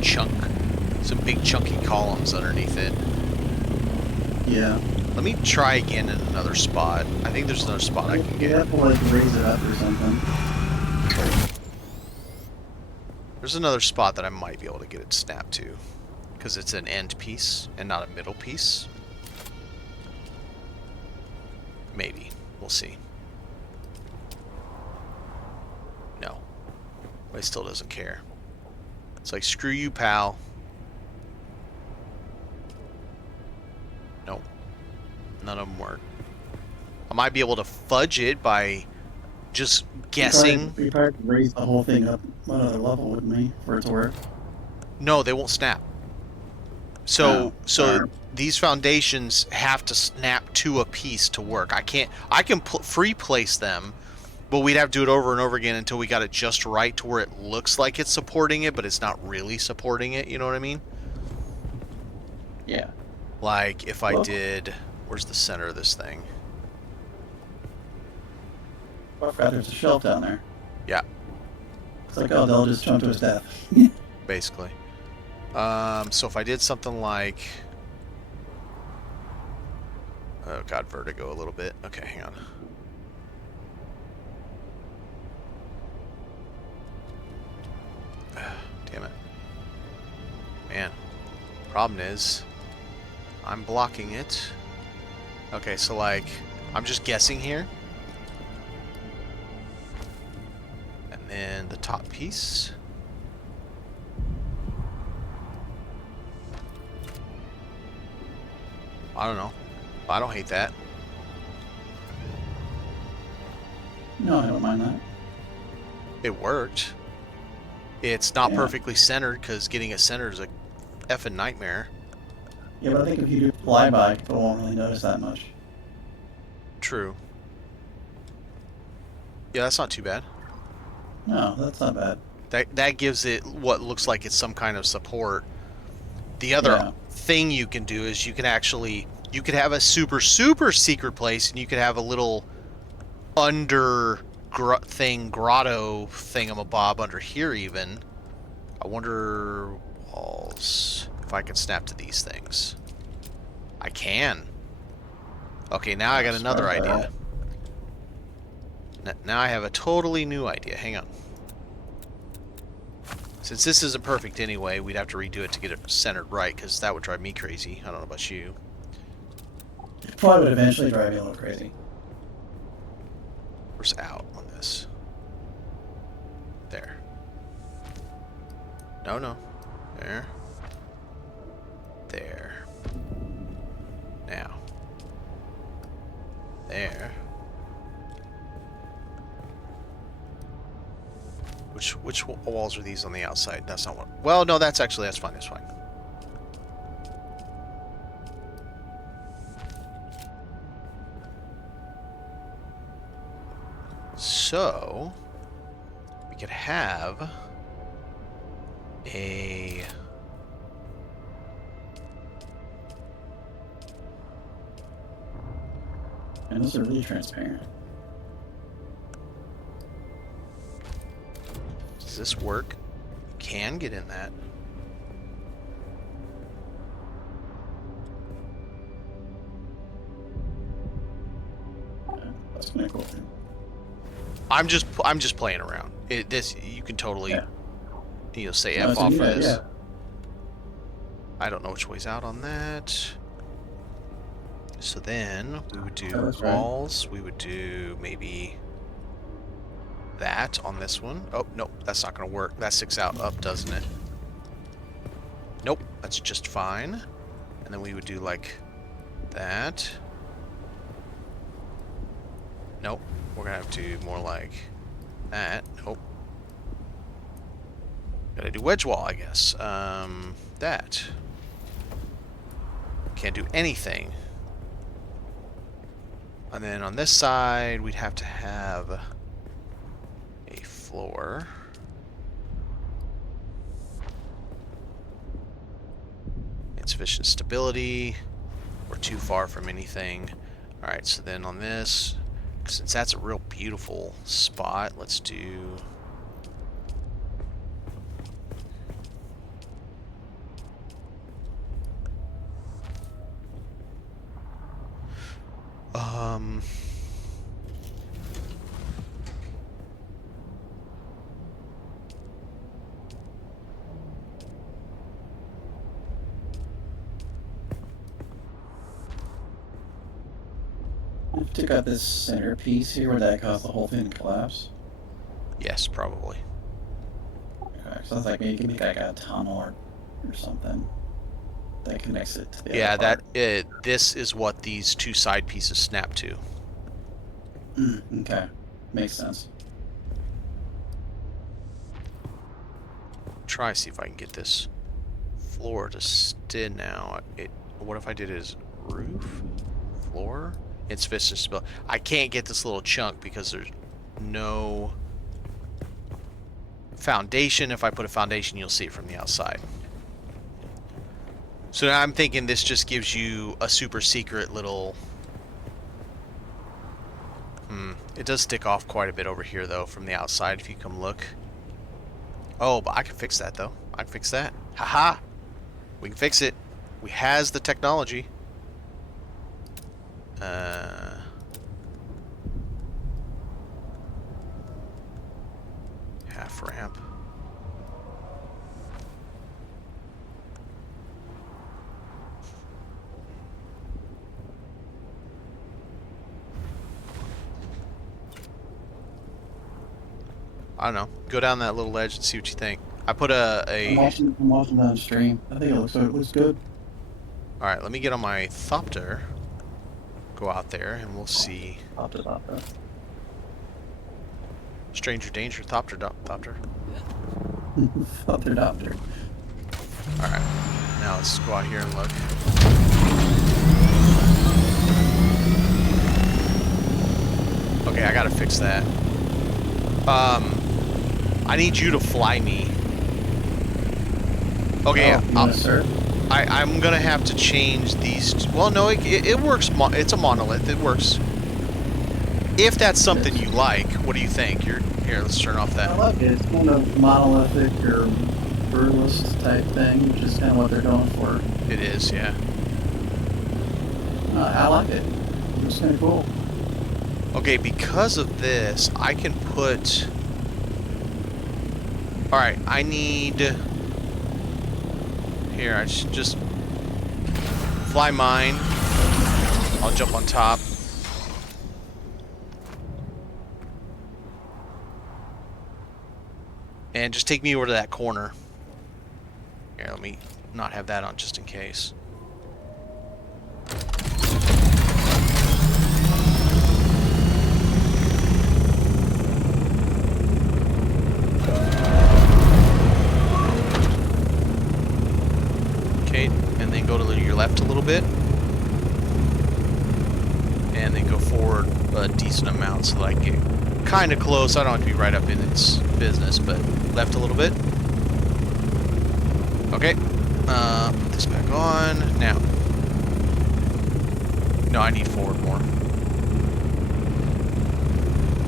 big chunky columns underneath it. Yeah. Let me try again in another spot. I think there's another spot I can You get. have to like raise it up or something. There's another spot that I might be able to get it snapped to, because it's an end piece and not a middle piece. Maybe. We'll see. No. But he still doesn't care. It's like, screw you, pal. Nope. None of them work. I might be able to fudge it by just guessing. We probably could raise the whole thing up another level, wouldn't we, for it to work? No, they won't snap. So these foundations have to snap to a piece to work. I can free place them, but we'd have to do it over and over again until we got it just right to where it looks like it's supporting it, but it's not really supporting it. You know what I mean? Yeah. Like if I did, where's the center of this thing? Oh, I forgot there's a shelf down there. Yeah, It's like, oh, they'll just jump to his death. basically. So if I did something like, oh god, vertigo a little bit. Okay, hang on. Damn it. Man, problem is, I'm blocking it. Okay, so like, I'm just guessing here. And then the top piece. I don't know. I don't hate that. No, I don't mind that. It worked. It's not Yeah. perfectly centered, because getting it centered is a effing nightmare. Yeah, but I think if you do flyby, people won't really notice that much. True. Yeah, that's not too bad. No, that's not bad. That gives it what looks like it's some kind of support. The other thing you can do is you could have a super secret place, and you could have a little under grotto thingamabob under here even. I wonder walls if I can snap to these things. I can. Okay, now I got another idea. Now I have a totally new idea. Hang on. Since this isn't perfect anyway, we'd have to redo it to get it centered right, because that would drive me crazy. I don't know about you. It probably would eventually drive you a little crazy. Where's out on this? There. No, no. There. There. Now. There. Which walls are these on the outside? That's not one. Well, no, that's fine. That's fine. So we could have a And those are really transparent. Does this work? You can get in that. Yeah, that's kind of cool. I'm just playing around. This you can totally, say No, F off for yeah, this. yeah. I don't know which way's out on that. So then we would do Oh, that's right. walls. We would do maybe that on this one. Oh, no, that's not going to work. That sticks out up, doesn't it? Nope, that's just fine. And then we would do like that. Nope, we're going to have to do more like that. Nope. Gotta do wedge wall, I guess. That. Can't do anything. And then on this side, we'd have to have a floor. Insufficient stability. We're too far from anything. Alright, so then on this, since that's a real beautiful spot, let's do... Took out this center piece here, would that cause the whole thing to collapse? Yes, probably. Okay, so it's like maybe you can make like a tunnel or something that connects it to the Yeah, other part. this is what these two side pieces snap to. Okay, makes sense. Try see if I can get this floor to stay now. What if I did is roof, floor, insufficient stability. I can't get this little chunk because there's no foundation. If I put a foundation, you'll see it from the outside. So now I'm thinking this just gives you a super secret little... It does stick off quite a bit over here, though, from the outside, if you come look. Oh, but I can fix that, though. I can fix that. Haha! We can fix it. We has the technology. Half ramp. I don't know. Go down that little ledge and see what you think. I put I'm watching that on stream. I think it looks good. Alright, let me get on my Thopter. Go out there and we'll see. Thopter. Stranger danger, Thopter. Thopter. Alright, now let's go out here and look. Okay, I gotta fix that. I need you to fly me. Okay, I'm gonna have to change these. Well, no, it works. It's a monolith. It works. If that's something you like, what do you think? Here, let's turn off that. I like it. It's kind of monolithic or brutalist type thing, which is kind of what they're going for. It is, yeah. I like it. It's kind of cool. Okay, because of this, I can put... Alright, I need... Here, I just fly mine. I'll jump on top. And just take me over to that corner. Here, let me not have that on just in case. Okay, and then go to your left a little bit. And then go forward a decent amount so that I get kind of close. I don't have to be right up in its business, but left a little bit. Okay. Put this back on. Now. No, I need forward more.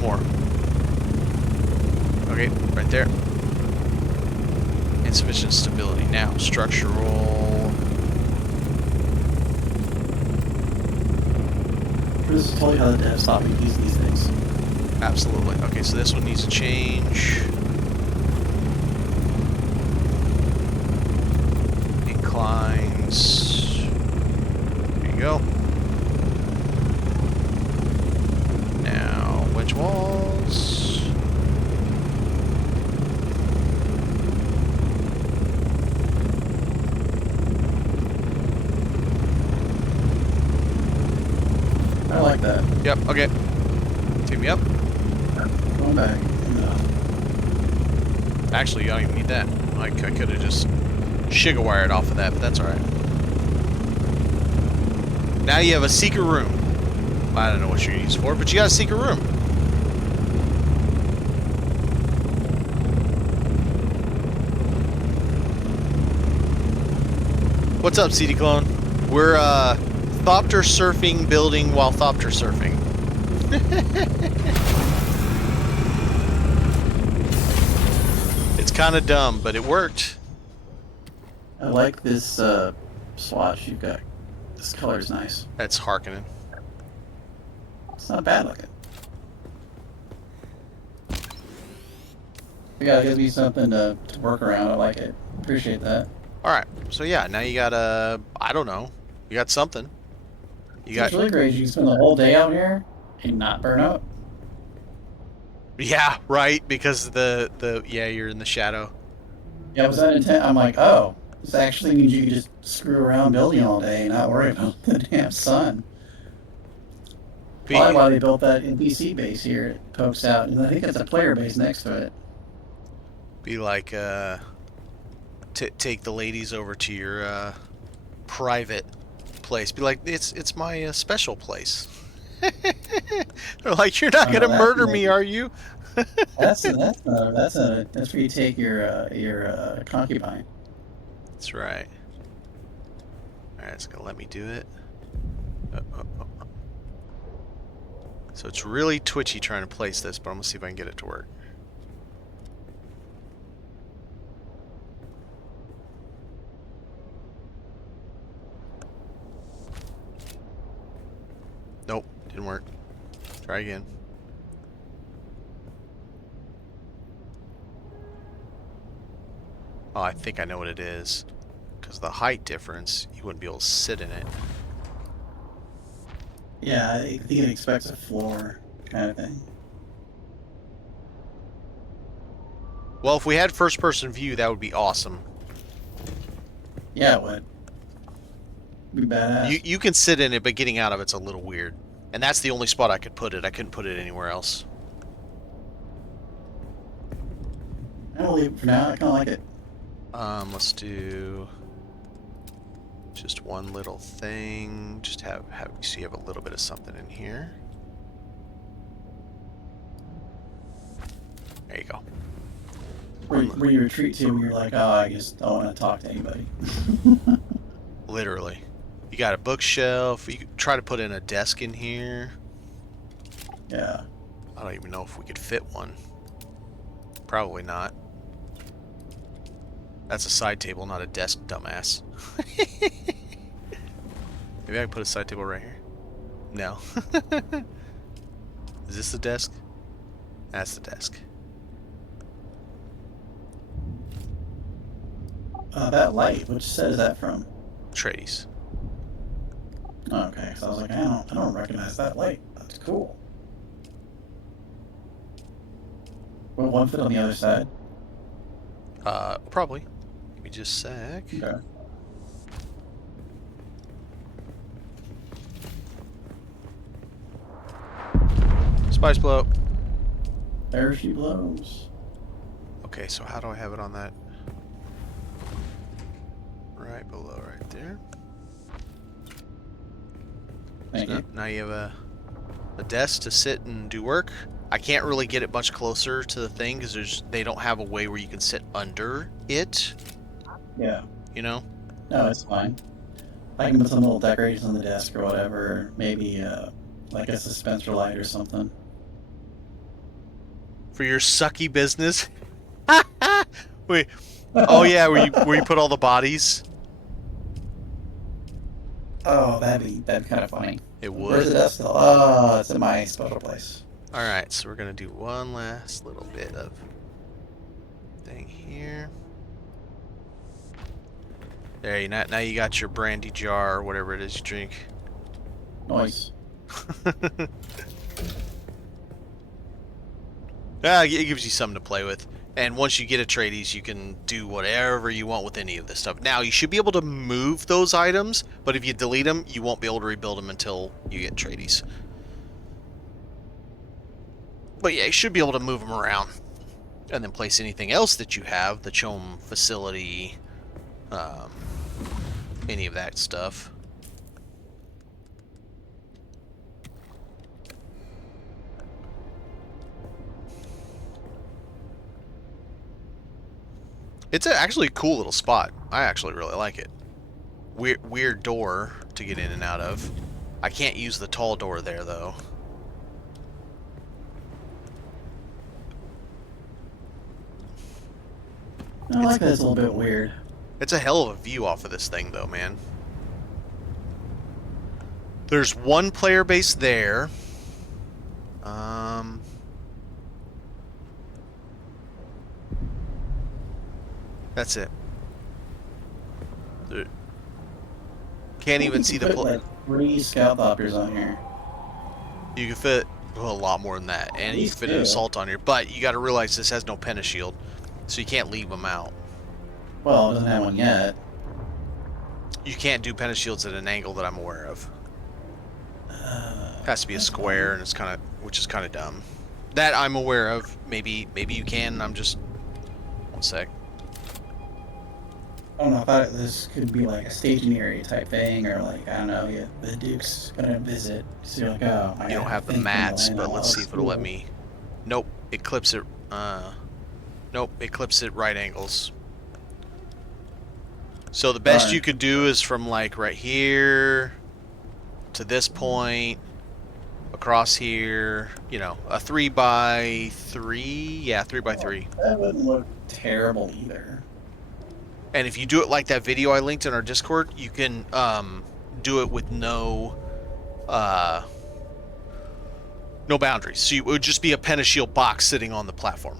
More. Okay, right there. Insufficient stability. Now, structural. This is totally how the devs thought we'd use these things. Absolutely. Okay, so this one needs to change. Inclines. There you go. Now, wedge walls. I like that. Yep, okay. Take me up. Going back. No. Actually, you don't even need that. I could have just sugar wired off of that, but that's alright. Now you have a secret room. I don't know what you're used for, but you got a secret room. What's up, CD Clone? We're Thopter surfing building while Thopter surfing. It's kind of dumb, but it worked. I like this swatch you've got. This color's nice. That's Harkonnen. It's not bad looking. Yeah, it gives me something to work around. I like it. Appreciate that. Alright, so yeah, now you got a... I don't know. You got something. You got... It's really great. You can spend the whole day out here and not burn out. Yeah, right, because yeah, you're in the shadow. Yeah, was that intent? I'm like, oh, this actually means you can just screw around building all day and not worry about the damn sun. Probably why they built that NPC base here. It pokes out, and I think it's a player base next to it. Be like, take the ladies over to your private place. Be like, it's my special place. They're like, you're not gonna murder me, are you? That's where you take your concubine. That's right. All right, it's gonna let me do it. So it's really twitchy trying to place this, but I'm gonna see if I can get it to work. Nope, didn't work. Try again. Oh, I think I know what it is. Because the height difference, you wouldn't be able to sit in it. Yeah, I think it expects a floor kind of thing. Well, if we had first-person view, that would be awesome. Yeah, it would. Be badass. You can sit in it, but getting out of it's a little weird. And that's the only spot I could put it. I couldn't put it anywhere else. I'll leave it for now. I kind of like it. Let's do just one little thing. Just have so you have a little bit of something in here. There you go. Where you retreat to when you're like, oh, I just don't want to talk to anybody. Literally. You got a bookshelf. You could try to put in a desk in here. Yeah. I don't even know if we could fit one. Probably not. That's a side table, not a desk, dumbass. Maybe I can put a side table right here. No. Is this the desk? That's the desk. That light, which set is that from? Trades. Oh, okay, so I was like, I don't recognize that light. That's cool. Well, one foot on the other side. Probably. Give me just a sec. Okay. Spice blow. There she blows. Okay, so how do I have it on that? Right below, right there. Thank So you. now you have a desk to sit and do work. I can't really get it much closer to the thing because they don't have a way where you can sit under it. Yeah. You know? No, it's fine. I can put some little decorations on the desk or whatever. Maybe like a dispenser light or something. For your sucky business. Wait. Oh yeah, where you put all the bodies. Oh, that'd be kind of funny. It Where's the would. desk still? Oh, it's in my special place. All right, so we're gonna do one last little bit of thing here. There, now you got your brandy jar or whatever it is you drink. Nice. Yeah, it gives you something to play with. And once you get a Atreides, you can do whatever you want with any of this stuff. Now, you should be able to move those items, but if you delete them, you won't be able to rebuild them until you get Atreides. But yeah, you should be able to move them around. And then place anything else that you have, the Chom facility, any of that stuff. It's actually a cool little spot. I actually really like it. Weird door to get in and out of. I can't use the tall door there, though. I like that. It's a little bit weird. It's a hell of a view off of this thing, though, man. There's one player base there. That's it. There, can't even see the put like 3 scout thopters on here. You can fit a lot more than that, and you can fit an assault on here. But you got to realize this has no pentashield, so you can't leave them out. Well, it doesn't have one yet. You can't do pentashields at an angle that I'm aware of. It has to be a square, and it's which is kind of dumb. That I'm aware of. Maybe you can. I'm just 1 sec. I don't know. I thought this could be like a staging area type thing, or like I don't know. Yeah, the Duke's gonna visit, so you're like, oh. You don't have the mats, but let's see if it'll let me. Nope, it clips it. Nope, it clips it right angles. So the best you could do is from like right here to this point, across here. You know, a 3x3. Yeah, 3x3. That wouldn't look terrible either. And if you do it like that video I linked in our Discord, you can do it with no boundaries. So it would just be a pentashield box sitting on the platform.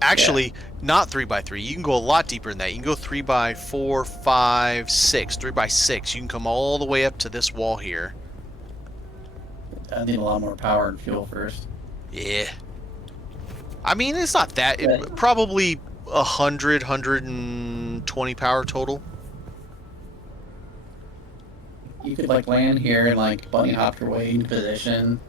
Actually, not 3x3. You can go a lot deeper than that. You can go 3x4, 5, 6. 3x6. You can come all the way up to this wall here. I need a lot more power and fuel first. Yeah. I mean, it's not that. It, probably 120 power total. You could like land here and like bunny hop your way into position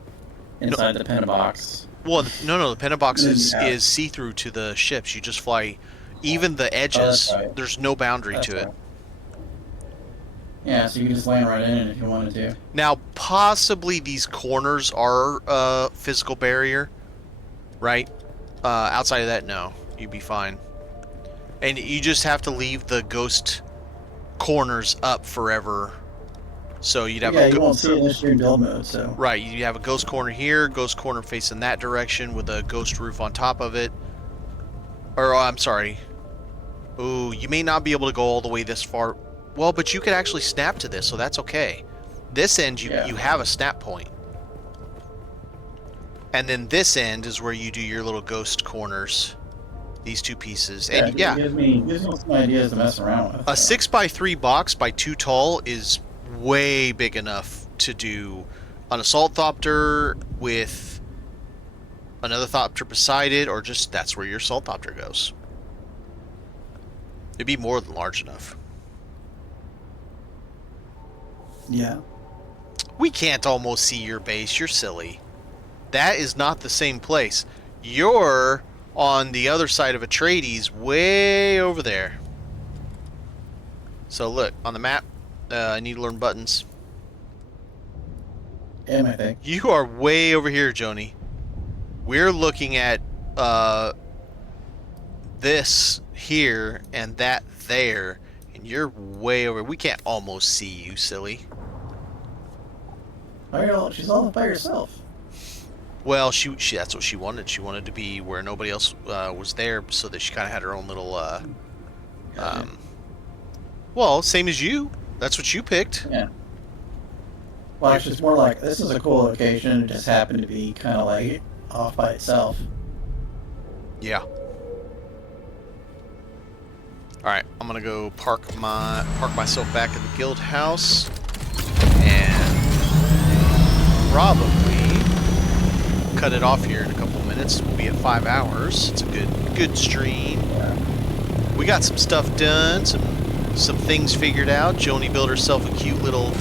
inside the pentabox. Well, no, the pentabox is see-through to the ships. You just fly, even the edges. Right. There's no boundary to it. Right. Yeah, so you can just land right in it if you wanted to. Now, possibly these corners are a physical barrier, right? Outside of that, no, you'd be fine. And you just have to leave the ghost corners up forever. So you'd have you won't see it unless you're in build mode. So right, you have a ghost corner here, ghost corner facing that direction with a ghost roof on top of it. Or I'm sorry. Ooh, you may not be able to go all the way this far. Well, but you could actually snap to this, so that's okay. This end, you have a snap point. And then this end is where you do your little ghost corners. These 2 pieces. And it gives me some ideas to mess around with. A 6x3 box by 2 tall is way big enough to do an assault thopter with another thopter beside it, or just that's where your assault thopter goes. It'd be more than large enough. Yeah. We can't almost see your base. You're silly. That is not the same place. You're on the other side of Atreides, way over there. So look, on the map, I need to learn buttons. M, I think. You are way over here, Joni. We're looking at this here and that there, and you're way over. We can't almost see you, silly. She's all by herself. Well, she that's what she wanted. She wanted to be where nobody else was there, so that she kind of had her own little. Well, same as you. That's what you picked. Yeah. Well, actually, it's more like this is a cool location. It just happened to be kind of like off by itself. Yeah. All right, I'm gonna go park myself back in the guild house, and probably cut it off here in a couple of minutes. We'll be at 5 hours. It's a good stream. Yeah. We got some stuff done, some things figured out. Joni built herself a cute little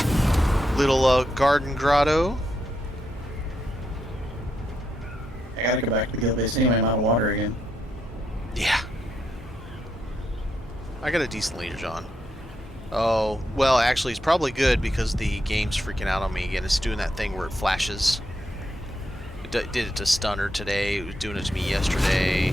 garden grotto. I gotta go back to the guild base anyway. I'm out of water again. Yeah. I got a decent leader, John. Oh, well, actually, it's probably good because the game's freaking out on me again. It's doing that thing where it flashes. It did it to Stunner today. It was doing it to me yesterday.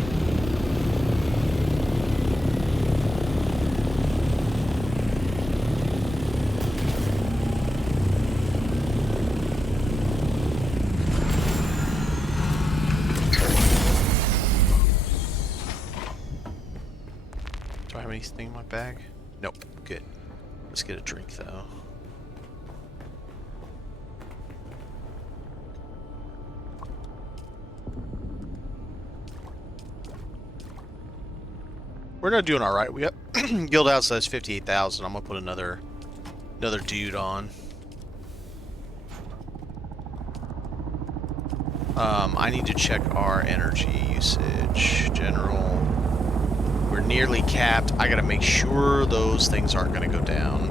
Do I have anything in my bag? Nope. Good. Let's get a drink, though. We're not doing all right. We got guild house says 58,000. I'm gonna put another dude on. I need to check our energy usage. General. We're nearly capped. I gotta make sure those things aren't gonna go down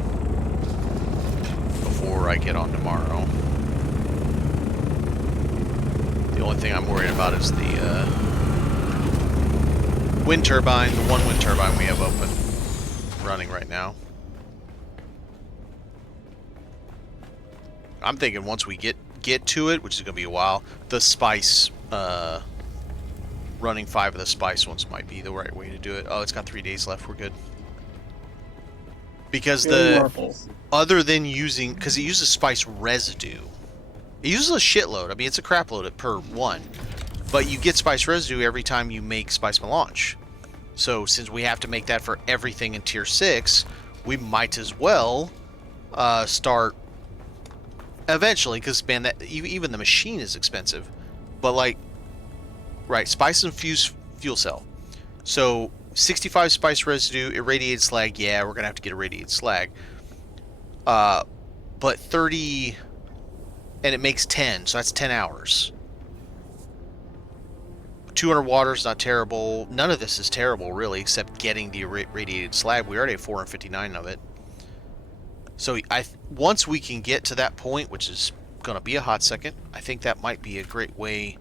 before I get on tomorrow. The only thing I'm worried about is the wind turbine, the one wind turbine we have open, running right now. I'm thinking once we get to it, which is gonna be a while, the spice, running 5 of the spice ones might be the right way to do it. Oh, it's got 3 days left. We're good. Because other than using, because it uses spice residue, it uses a shitload. I mean, it's a crap load per one. But you get spice residue every time you make spice melange. So since we have to make that for everything in tier 6, we might as well start eventually, because man, that even the machine is expensive. But like, right, spice infused fuel cell. So 65 spice residue, irradiated slag. Yeah, we're gonna have to get irradiated slag. But 30, and it makes 10, so that's 10 hours. 200 water is not terrible. None of this is terrible, really, except getting the radiated slag. We already have 459 of it. So once we can get to that point, which is going to be a hot second, I think that might be a great way.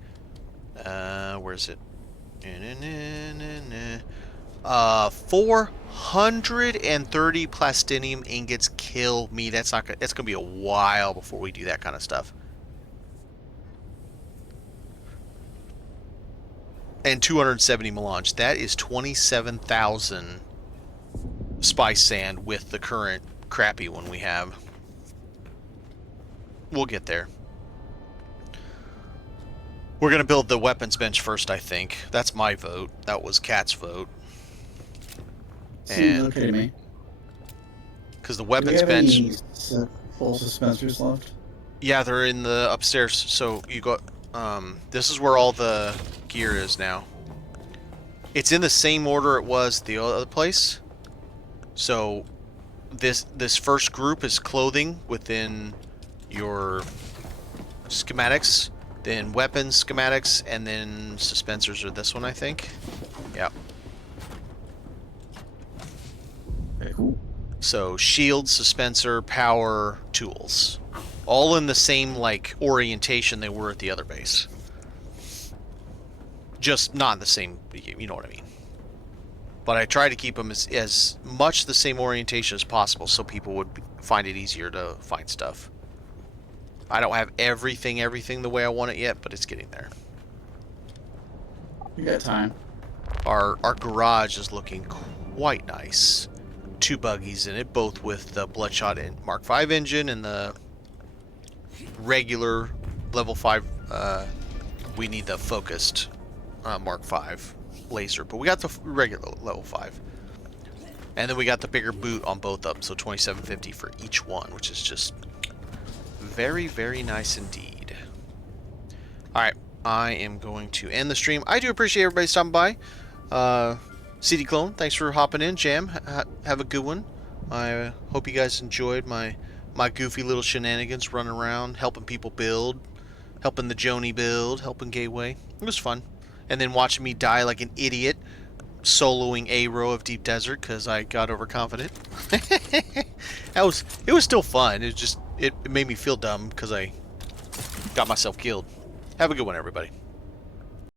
Where is it? 430 plastinium ingots kill me. That's not gonna, it's going to be a while before we do that kind of stuff. And 270 melange. That is 27,000 spice sand with the current crappy one we have. We'll get there. We're going to build the weapons bench first, I think. That's my vote. That was Kat's vote. Seems okay to me. Because the Do we weapons have bench... any full suspensors left? Yeah, they're in the upstairs. So you go... this is where all the gear is now. It's in the same order it was the other place. So this first group is clothing within your schematics, then weapons schematics, and then suspensors are this one, I think. Yep. So shield, dispenser, power, tools. All in the same, like, orientation they were at the other base. Just not the same, you know what I mean. But I try to keep them as much the same orientation as possible so people would find it easier to find stuff. I don't have everything the way I want it yet, but it's getting there. You got time. Our garage is looking quite nice. 2 buggies in it, both with the Bloodshot Mark V engine and the regular level 5. We need the focused Mark V laser, but we got the regular level 5. And then we got the bigger boot on both of them, so 2750 for each one, which is just very, very nice indeed. Alright, I am going to end the stream. I do appreciate everybody stopping by. CD Clone, thanks for hopping in. Jam, have a good one. I hope you guys enjoyed my goofy little shenanigans running around, helping people build, helping the Joni build, helping Gateway. It was fun. And then watching me die like an idiot, soloing a row of Deep Desert because I got overconfident. It was still fun. It made me feel dumb because I got myself killed. Have a good one, everybody.